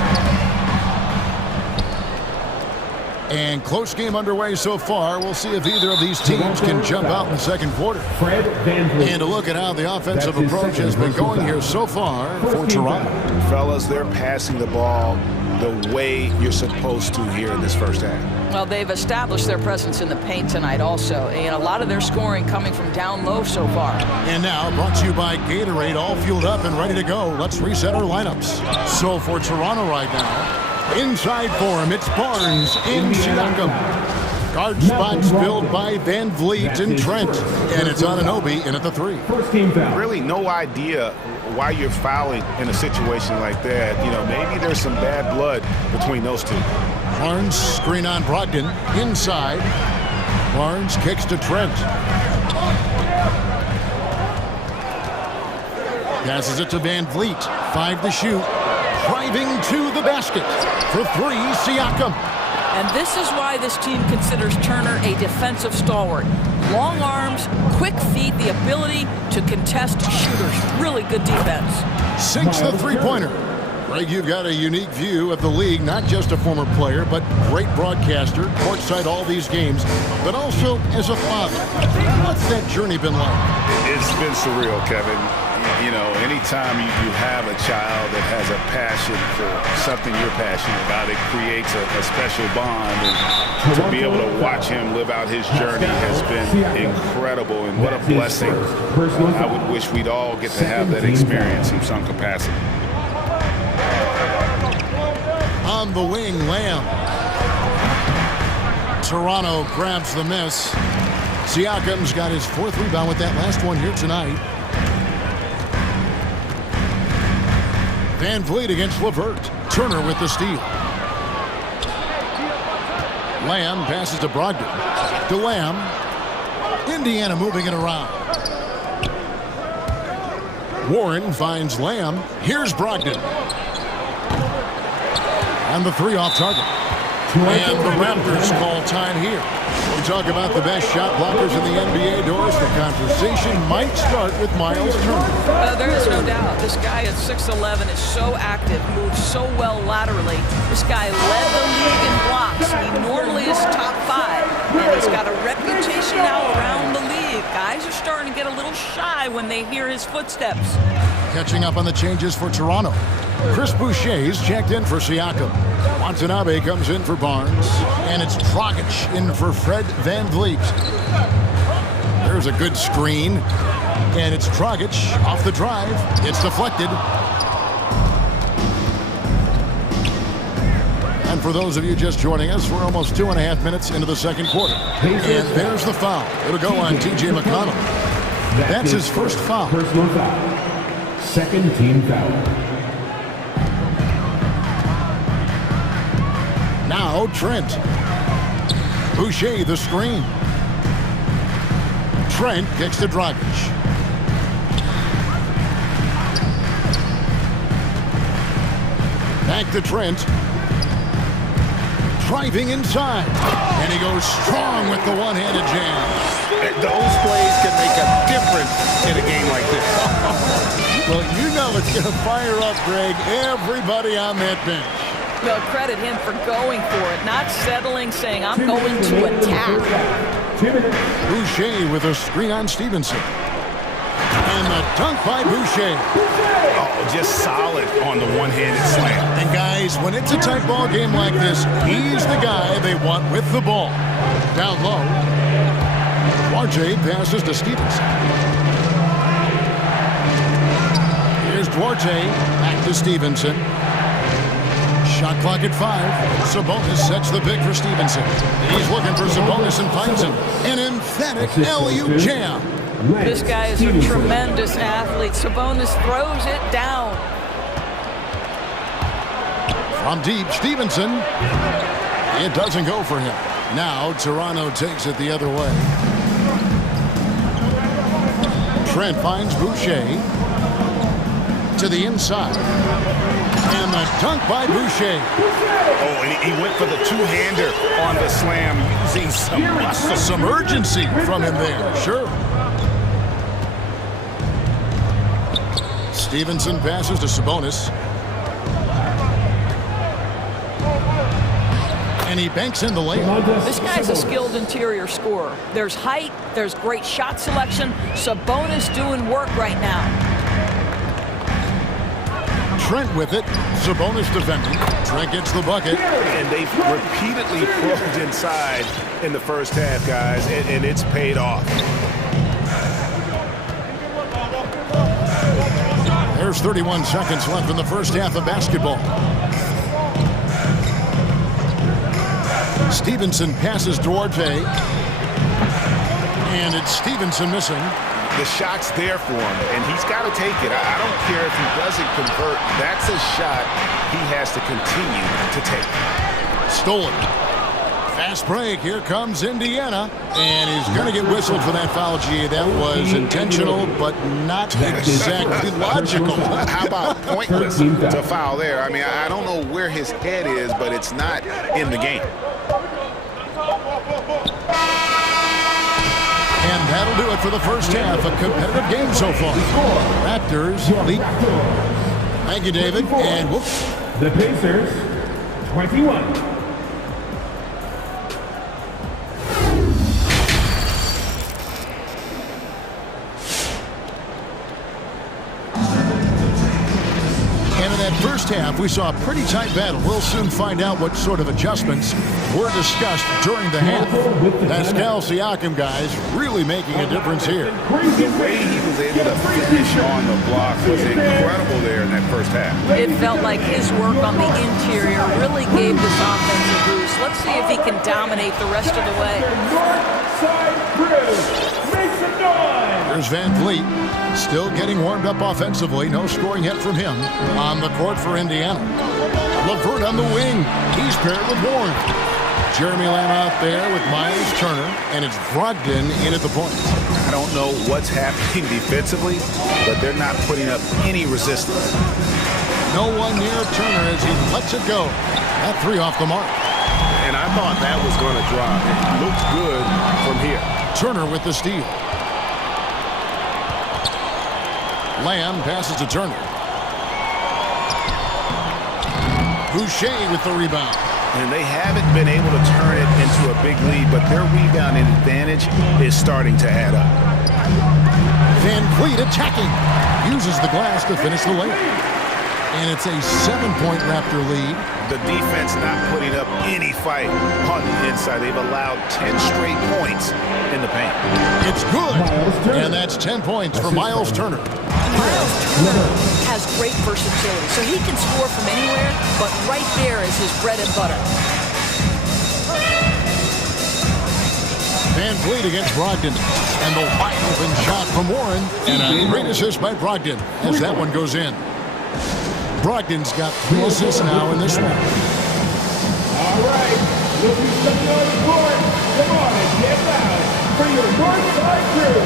And close game underway so far. We'll see if either of these teams can jump out in the second quarter. And a look at how the offensive approach has been going here so far for Toronto. Fellas, they're passing the ball the way you're supposed to here in this first half. Well, they've established their presence in the paint tonight also. And a lot of their scoring coming from down low so far. And now, brought to you by Gatorade, all fueled up and ready to go. Let's reset our lineups. So for Toronto right now, inside for him, it's Barnes in Siakam. Guard spots filled by Van Vliet and Trent. And it's Anunoby in at the 3. Really no idea why you're fouling in a situation like that. You know, maybe there's some bad blood between those two. Barnes screen on Brogdon inside. Barnes kicks to Trent. Passes it to Van Vliet. 5 to shoot. Driving to the basket. For 3, Siakam. And this is why this team considers Turner a defensive stalwart. Long arms, quick feet, the ability to contest shooters. Really good defense. Sinks the three-pointer. Greg, you've got a unique view of the league, not just a former player, but great broadcaster, courtside all these games, but also as a father. What's that journey been like? It's been surreal, Kevin. You know, anytime you have a child that has a passion for something you're passionate about, it creates a special bond. And to be able to watch him live out his journey has been incredible, and what a blessing. I would wish we'd all get to have that experience in some capacity. On the wing, Lamb. Toronto grabs the miss. Siakam's got his 4th rebound with that last one here tonight. Van Vliet against LeVert. Turner with the steal. Lamb passes to Brogdon. To Lamb. Indiana moving it around. Warren finds Lamb. Here's Brogdon. And the 3 off target. And the Raptors call time here. We talk about the best shot blockers in the NBA. Doors, the conversation might start with Miles Turner. There is no doubt. This guy at 6'11" is so active, moves so well laterally. This guy led the league in blocks. He normally is top 5, and he's got a reputation now around the league. Guys are starting to get a little shy when they hear his footsteps. Catching up on the changes for Toronto. Chris Boucher's checked in for Siakam. Watanabe comes in for Barnes. And it's Dragic in for Fred Van Vliet. There's a good screen. And it's Dragic off the drive. It's deflected. And for those of you just joining us, we're almost 2.5 minutes into the second quarter. And there's the foul. It'll go on T.J. McConnell. That's his first foul. Personal foul. Second team foul. Now Trent. Boucher the screen. Trent kicks to Dragic. Back to Trent. Driving inside. And he goes strong with the one-handed jam. Those plays can make a difference in a game like this. Well, you know it's going to fire up, Greg, everybody on that bench. Well, credit him for going for it, not settling, saying, I'm going to attack. Boucher with a screen on Stevenson. And the dunk by Boucher. Oh, just solid on the one-handed slam. And guys, when it's a tight ball game like this, he's the guy they want with the ball. Down low. RJ passes to Stevenson. Here's Duarte. Back to Stevenson. Shot clock at 5. Sabonis sets the pick for Stevenson. He's looking for Sabonis and finds him. An emphatic alley-oop jam. This guy is a tremendous athlete. Sabonis throws it down. From deep, Stevenson. It doesn't go for him. Now Toronto takes it the other way. Trent finds Boucher. To the inside. And the dunk by Boucher. Oh, and he went for the two-hander on the slam using some urgency from him there. Sure. Stevenson passes to Sabonis. And he banks in the layup. This guy's a skilled interior scorer. There's height, there's great shot selection. Sabonis doing work right now. Trent with it. Sabonis defending. Trent gets the bucket. And they've repeatedly probed inside in the first half, guys, and it's paid off. There's 31 seconds left in the first half of basketball. Stevenson passes Duarte. And it's Stevenson missing. The shot's there for him, and he's got to take it. I don't care if he doesn't convert. That's a shot he has to continue to take. Stolen. Fast break. Here comes Indiana. And he's going to get whistled for that foul, G. That was intentional, but not exactly logical. How about pointless to foul there? I mean, I don't know where his head is, but it's not in the game. And that'll do it for the first half. A competitive game so far. Raptors lead. Thank you, David. And whoops. The Pacers, 21. First half, we saw a pretty tight battle. We'll soon find out what sort of adjustments were discussed during the half. Pascal Siakam, guys, really making a difference here. The way he was able to finish on the block was incredible there in that first half. It felt like his work on the interior really gave this offense a boost. Let's see if he can dominate the rest of the way. There's Van Vliet. Still getting warmed up offensively. No scoring yet from him. On the court for Indiana. LeVert on the wing. He's paired with Warren. Jeremy Lamb out there with Miles Turner. And it's Brogdon in at the point. I don't know what's happening defensively, but they're not putting up any resistance. No one near Turner as he lets it go. That three off the mark. And I thought that was going to drop. It looks good from here. Turner with the steal. Lamb passes to Turner. Boucher with the rebound. And they haven't been able to turn it into a big lead, but their rebounding advantage is starting to add up. Van Vliet attacking. Uses the glass to finish the layup. And it's a 7-point Raptor lead. The defense not putting up any fight on the inside. They've allowed 10 straight points in the paint. It's good. And that's 10 points for Miles Turner. Miles Turner has great versatility, so he can score from anywhere, but right there is his bread and butter. Van Vliet against Brogdon. And the wide open shot from Warren. And a great assist by Brogdon as that one goes in. Brogdon's got 3 assists now in this one. All right, looking stepping on the court. Come on and get loud for your Northside crew.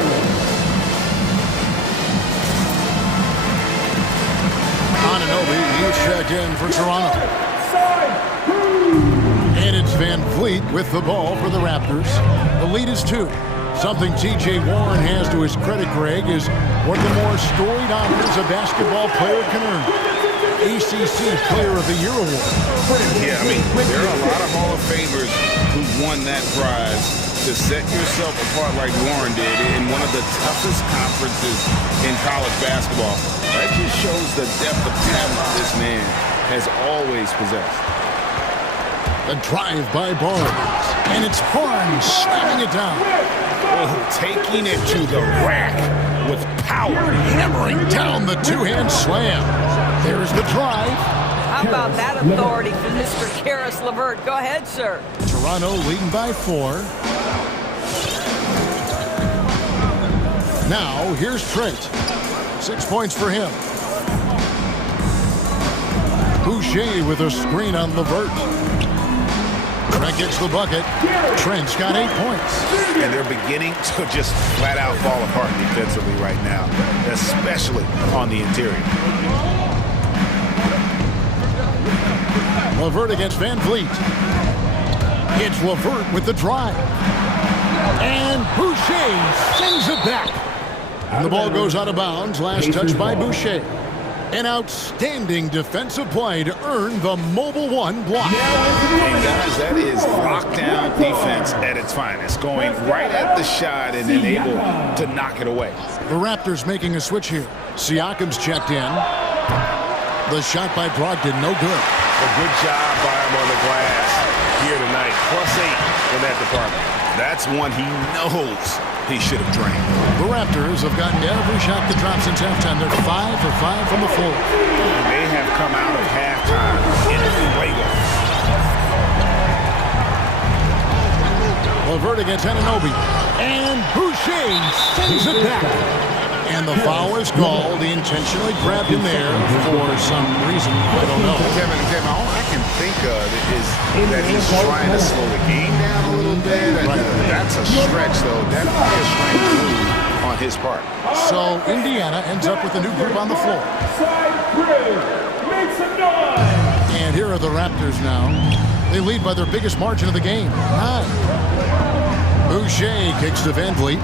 Anunoby, you check in for Toronto. And it's Van Vliet with the ball for the Raptors. The lead is 2. Something T.J. Warren has to his credit, Greg, is one of the more storied honors a basketball player can earn. ACC Player of the Year award. Yeah, I mean, there are a lot of Hall of Famers who won that prize. To set yourself apart like Warren did in one of the toughest conferences in college basketball, that just shows the depth of talent this man has always possessed. The drive by Barnes. And it's Barnes slamming it down. Oh, taking it to the rack with power. Hammering down the two-hand slam. There's the drive. How about that authority from Mr. Karis LeVert? Go ahead, sir. Toronto leading by 4. Now, here's Trent. 6 points for him. Boucher with a screen on LeVert. Trent gets the bucket. Trent's got 8 points. And they're beginning to just flat out fall apart defensively right now, especially on the interior. LeVert against Van Vliet. It's LeVert with the drive. And Boucher sends it back. And the ball goes out of bounds. Last touch by Boucher. An outstanding defensive play to earn the Mobile One block. And guys, that is lockdown defense at its finest, going right at the shot and then able to knock it away. The Raptors making a switch here. Siakam's checked in. The shot by Brogdon, no good. A good job by him on the glass here tonight. +8 in that department. That's one he knows he should have drained. The Raptors have gotten every shot that dropped since halftime. They're 5 for 5 from the floor. They have come out of halftime in fuego. LeVert against Anunoby. And Boucher sends it back. And the foul is called. He intentionally grabbed him there for some reason. I don't know. Kevin, all I can think of is that he's trying to slow the game down a little bit. Right. That's a stretch, though. Definitely a strange move on his part. So Indiana ends up with a new group on the floor. And here are the Raptors now. They lead by their biggest margin of the game, 9. Boucher kicks to Van Vliet.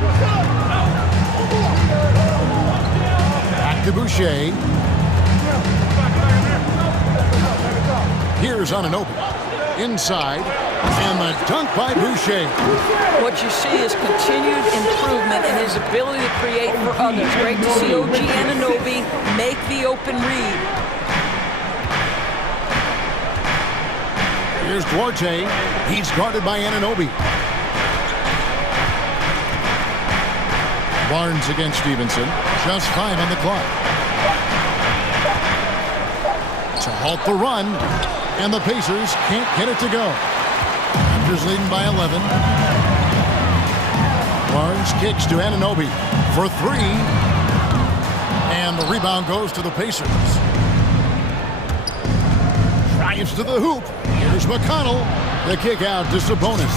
To Boucher. Here's Anunoby. Inside. And the dunk by Boucher. What you see is continued improvement in his ability to create for others. Great to see OG Anunoby make the open read. Here's Duarte. He's guarded by Anunoby. Barnes against Stevenson. Just 5 on the clock. To halt the run. And the Pacers can't get it to go. Raptors leading by 11. Barnes kicks to Anunoby for 3. And the rebound goes to the Pacers. Drives to the hoop. Here's McConnell. The kick out to Sabonis.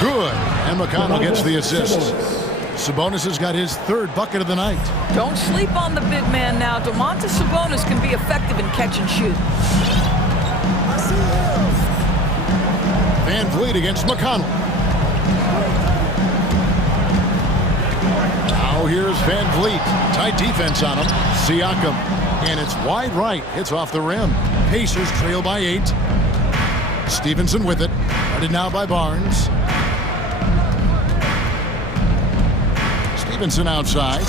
Good. And McConnell gets the assist. Sabonis has got his 3rd bucket of the night. Don't sleep on the big man now. Domantas Sabonis can be effective in catch and shoot. Van Vliet against McConnell. Now here's Van Vliet. Tight defense on him. Siakam. And it's wide right. Hits off the rim. Pacers trail by 8. Stevenson with it. Guarded now by Barnes. Stevenson outside.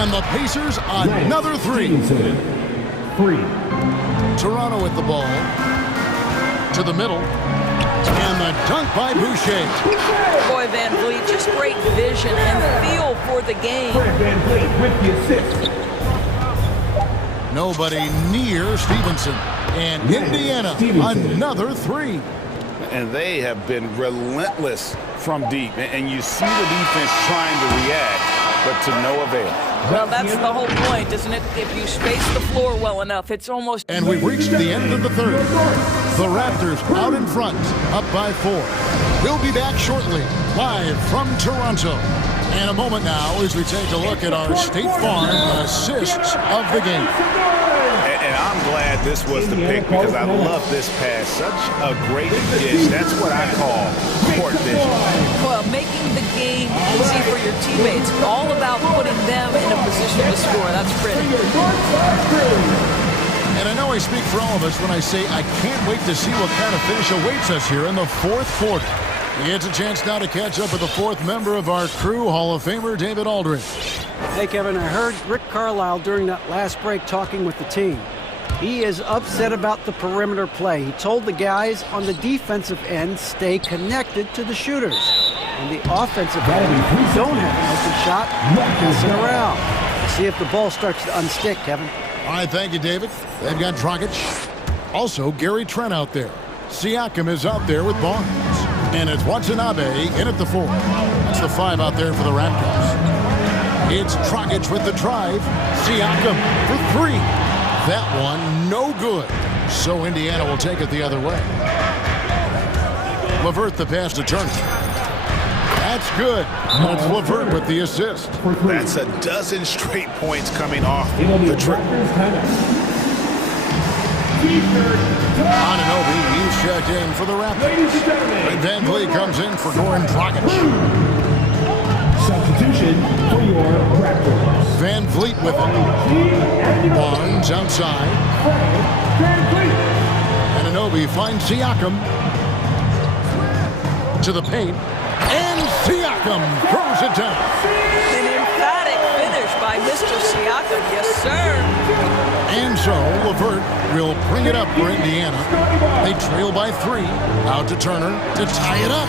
And the Pacers another 3. Toronto with the ball. To the middle. And the dunk by Boucher. Boy, Van Vliet, just great vision and feel for the game. Van Vliet with the assist. Nobody near Stevenson. And Indiana, another 3. And they have been relentless from deep. And you see the defense trying to react, but to no avail. Well, that's the whole point, isn't it? If you space the floor well enough, it's almost... And we've reached the end of the 3rd. The Raptors out in front, up by 4. We'll be back shortly, live from Toronto. In a moment now, as we take a look at our State Farm assists of the game. And I'm glad this was the pick because I love this pass. Such a great dish. That's what I call court vision. Well, making the game easy for your teammates. All about putting them in a position to score. That's pretty. And I know I speak for all of us when I say I can't wait to see what kind of finish awaits us here in the 4th quarter. It's a chance now to catch up with the 4th member of our crew, Hall of Famer David Aldridge. Hey, Kevin, I heard Rick Carlisle during that last break talking with the team. He is upset about the perimeter play. He told the guys on the defensive end stay connected to the shooters. And the offensive end don't have an open shot. Pass it around. See if the ball starts to unstick, Kevin. All right, thank you, David. They've got Dragic. Also, Gary Trent out there. Siakam is out there with Barnes. And it's Watanabe in at the 4. That's the 5 out there for the Raptors. It's Dragic with the drive. Siakam for 3. That one, no good. So Indiana will take it the other way. LeVert the pass to Turner. That's good. That's LeVert with the assist. That's a dozen straight points coming off the trip. Anunoby, he's checked in for the Raptors. And Van Vliet comes in for Goran Dragic. Substitution for your Raptors. Van Vliet with it. Barnes outside. Anunoby finds Siakam. To the paint. And Siakam throws it down. An emphatic finish by Mr. Siakam, yes, sir. And so LeVert will bring it up for Indiana. They trail by 3. Out to Turner to tie it up.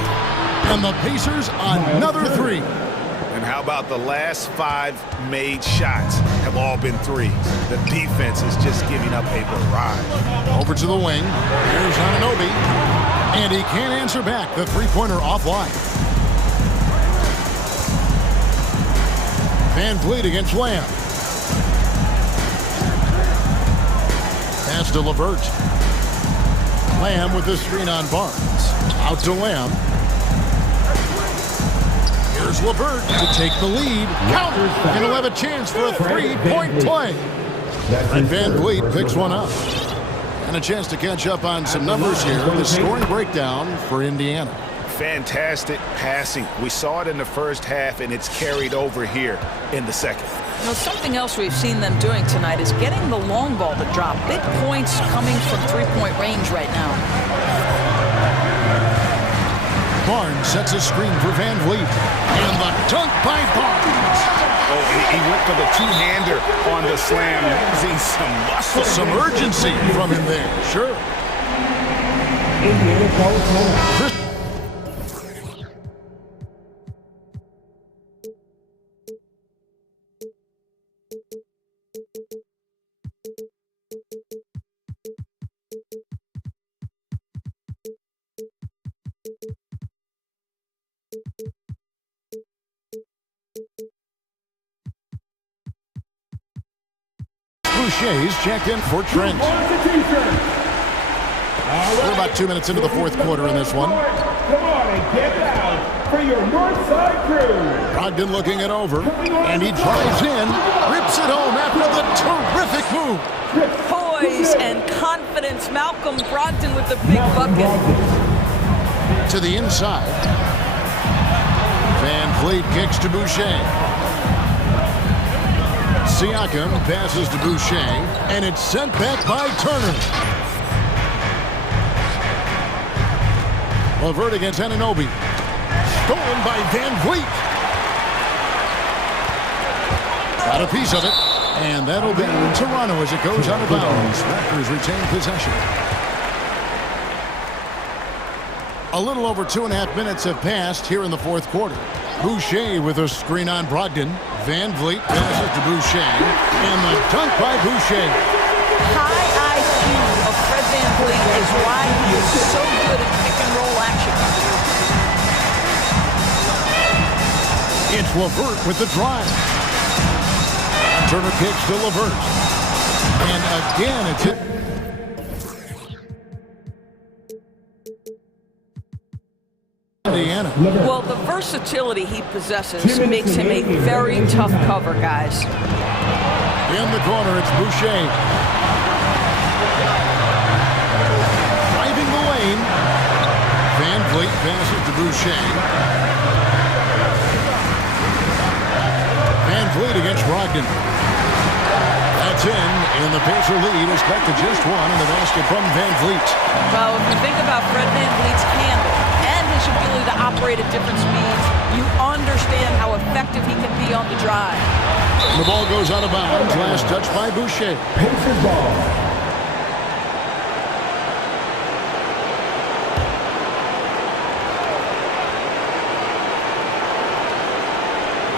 And the Pacers another 3. And how about the last 5 made shots have all been threes? The defense is just giving up a barrage. Over to the wing. Here's Anunoby. And he can't answer back. The three-pointer offline. Van Vliet against Lamb. Pass to LeVert. Lamb with the screen on Barnes. Out to Lamb. Here's LeVert to take the lead. Counters, and he'll have a chance for a 3-point play. And Van Vliet picks one up. And a chance to catch up on some numbers here. The scoring breakdown for Indiana. Fantastic passing. We saw it in the first half, and it's carried over here in the second. You know, something else we've seen them doing tonight is getting the long ball to drop. Big points coming from three-point range right now. Barnes sets a screen for Van Vliet. And the dunk by Barnes. Oh, he went for the two-hander on the slam, using some muscle. Some urgency from him there, sure. Indiana calls time. Boucher's checked in for Trent. We're about 2 minutes into the fourth quarter in this one. Come on and get down for your Northside crew. Brogdon looking it over, and he drives in, rips it home after the terrific move. Poise and confidence. Malcolm Brogdon with the big bucket. To the inside. Van Vliet kicks to Boucher. Siakam passes to Boucher, and it's sent back by Turner. LeVert against Anunoby. Stolen by Van Vliet. Got a piece of it, and that'll be Toronto as it goes out of bounds. Raptors retain possession. A little over 2.5 minutes have passed here in the fourth quarter. Boucher with a screen on Brogdon. Van Vliet passes to Boucher, and the dunk by Boucher. High IQ of Fred Van Vliet is why he is so good at pick and roll action. It's LeVert with the drive. Turner kicks to LeVert. And again, it's hit. Indiana. Well, the versatility he possesses makes him a very tough cover, guys. In the corner, it's Boucher. Driving the lane. Van Vliet passes to Boucher. Van Vliet against Brogdon. That's in, and the Pacer lead is cut to just one in the basket from Van Vliet. Well, if you think about Fred Van Vliet's handle and his ability to operate at different speeds, you understand how effective he can be on the drive. The ball goes out of bounds. Last touch by Boucher. Pacers ball.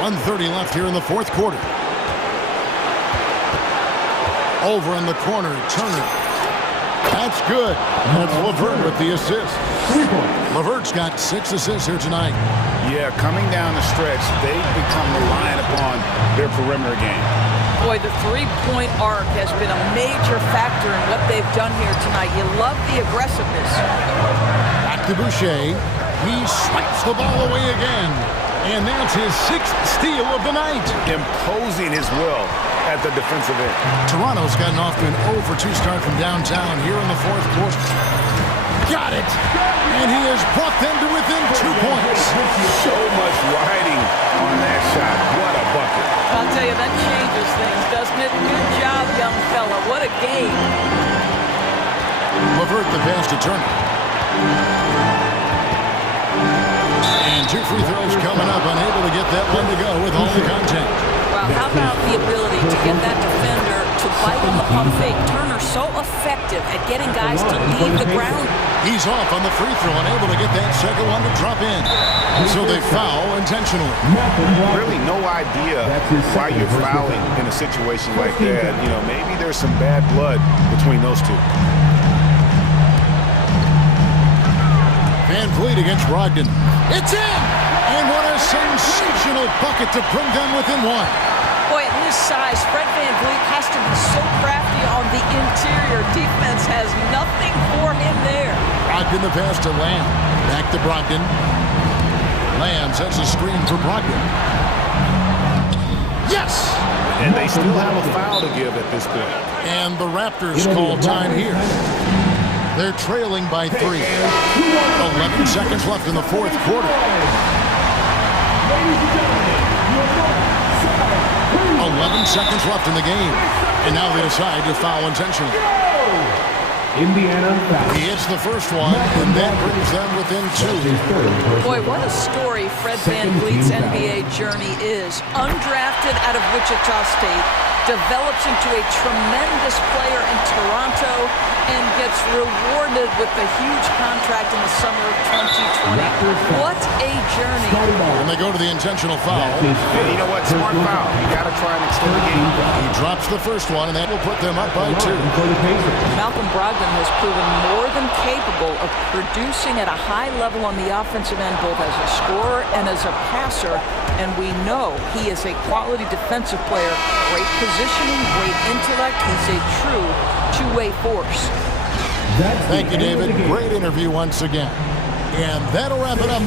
1:30 left here in the fourth quarter. Over in the corner, Turner. That's good. That's LeVert with the assist. LeVert's got 6 assists here tonight. Yeah, coming down the stretch, they've become reliant upon their perimeter game. Boy, the three-point arc has been a major factor in what they've done here tonight. You love the aggressiveness. Back to Boucher. He swipes the ball away again. And that's his 6th steal of the night. Imposing his will at the defensive end. Toronto's gotten off to an 0 for 2 start from downtown here in the fourth quarter. Got it! And he has brought them to within 2 points. So much riding on that shot. What a bucket. I'll tell you, that changes things, doesn't it? Good job, young fella. What a game. LeVert the pass to Turner. And 2 free throws coming up, unable to get that one to go with all the contact. Well, how about the ability to get that defender to bite on the pump fake? Turner's so effective at getting guys to leave the ground. He's off on the free throw, unable to get that second one to drop in. So they foul intentionally. Really no idea why you're fouling in a situation like that. You know, maybe there's some bad blood between those two. Van Vliet against Brogdon. It's in! And what a sensational bucket to bring them within 1. Boy, at his size, Fred Van Vliet has to be so crafty on the interior. Defense has nothing for him there. Brogdon the pass to Lamb. Back to Brogdon. Lamb sets a screen for Brogdon. Yes! And they still have a foul to give at this point. And the Raptors call time here. They're trailing by 3. 11 seconds left in the fourth quarter. 11 seconds left in the game. And now they decide to foul intentionally. Indiana foul. He hits the first one, and that brings them within 2. Boy, what a story Fred Van Vliet's NBA journey is. Undrafted out of Wichita State, develops into a tremendous player in Toronto, and gets rewarded with the huge contract in the summer of 2020. What a journey. And they go to the intentional foul. And you know what? Smart foul. You got to try and extend the game. He drops the first one, and that will put them up by 2. Malcolm Brogdon has proven more than capable of producing at a high level on the offensive end, both as a scorer and as a passer. And we know he is a quality defensive player. Great positioning, great intellect. He's a true two-way force. Thank you, David. Great interview once again. And that'll wrap it up.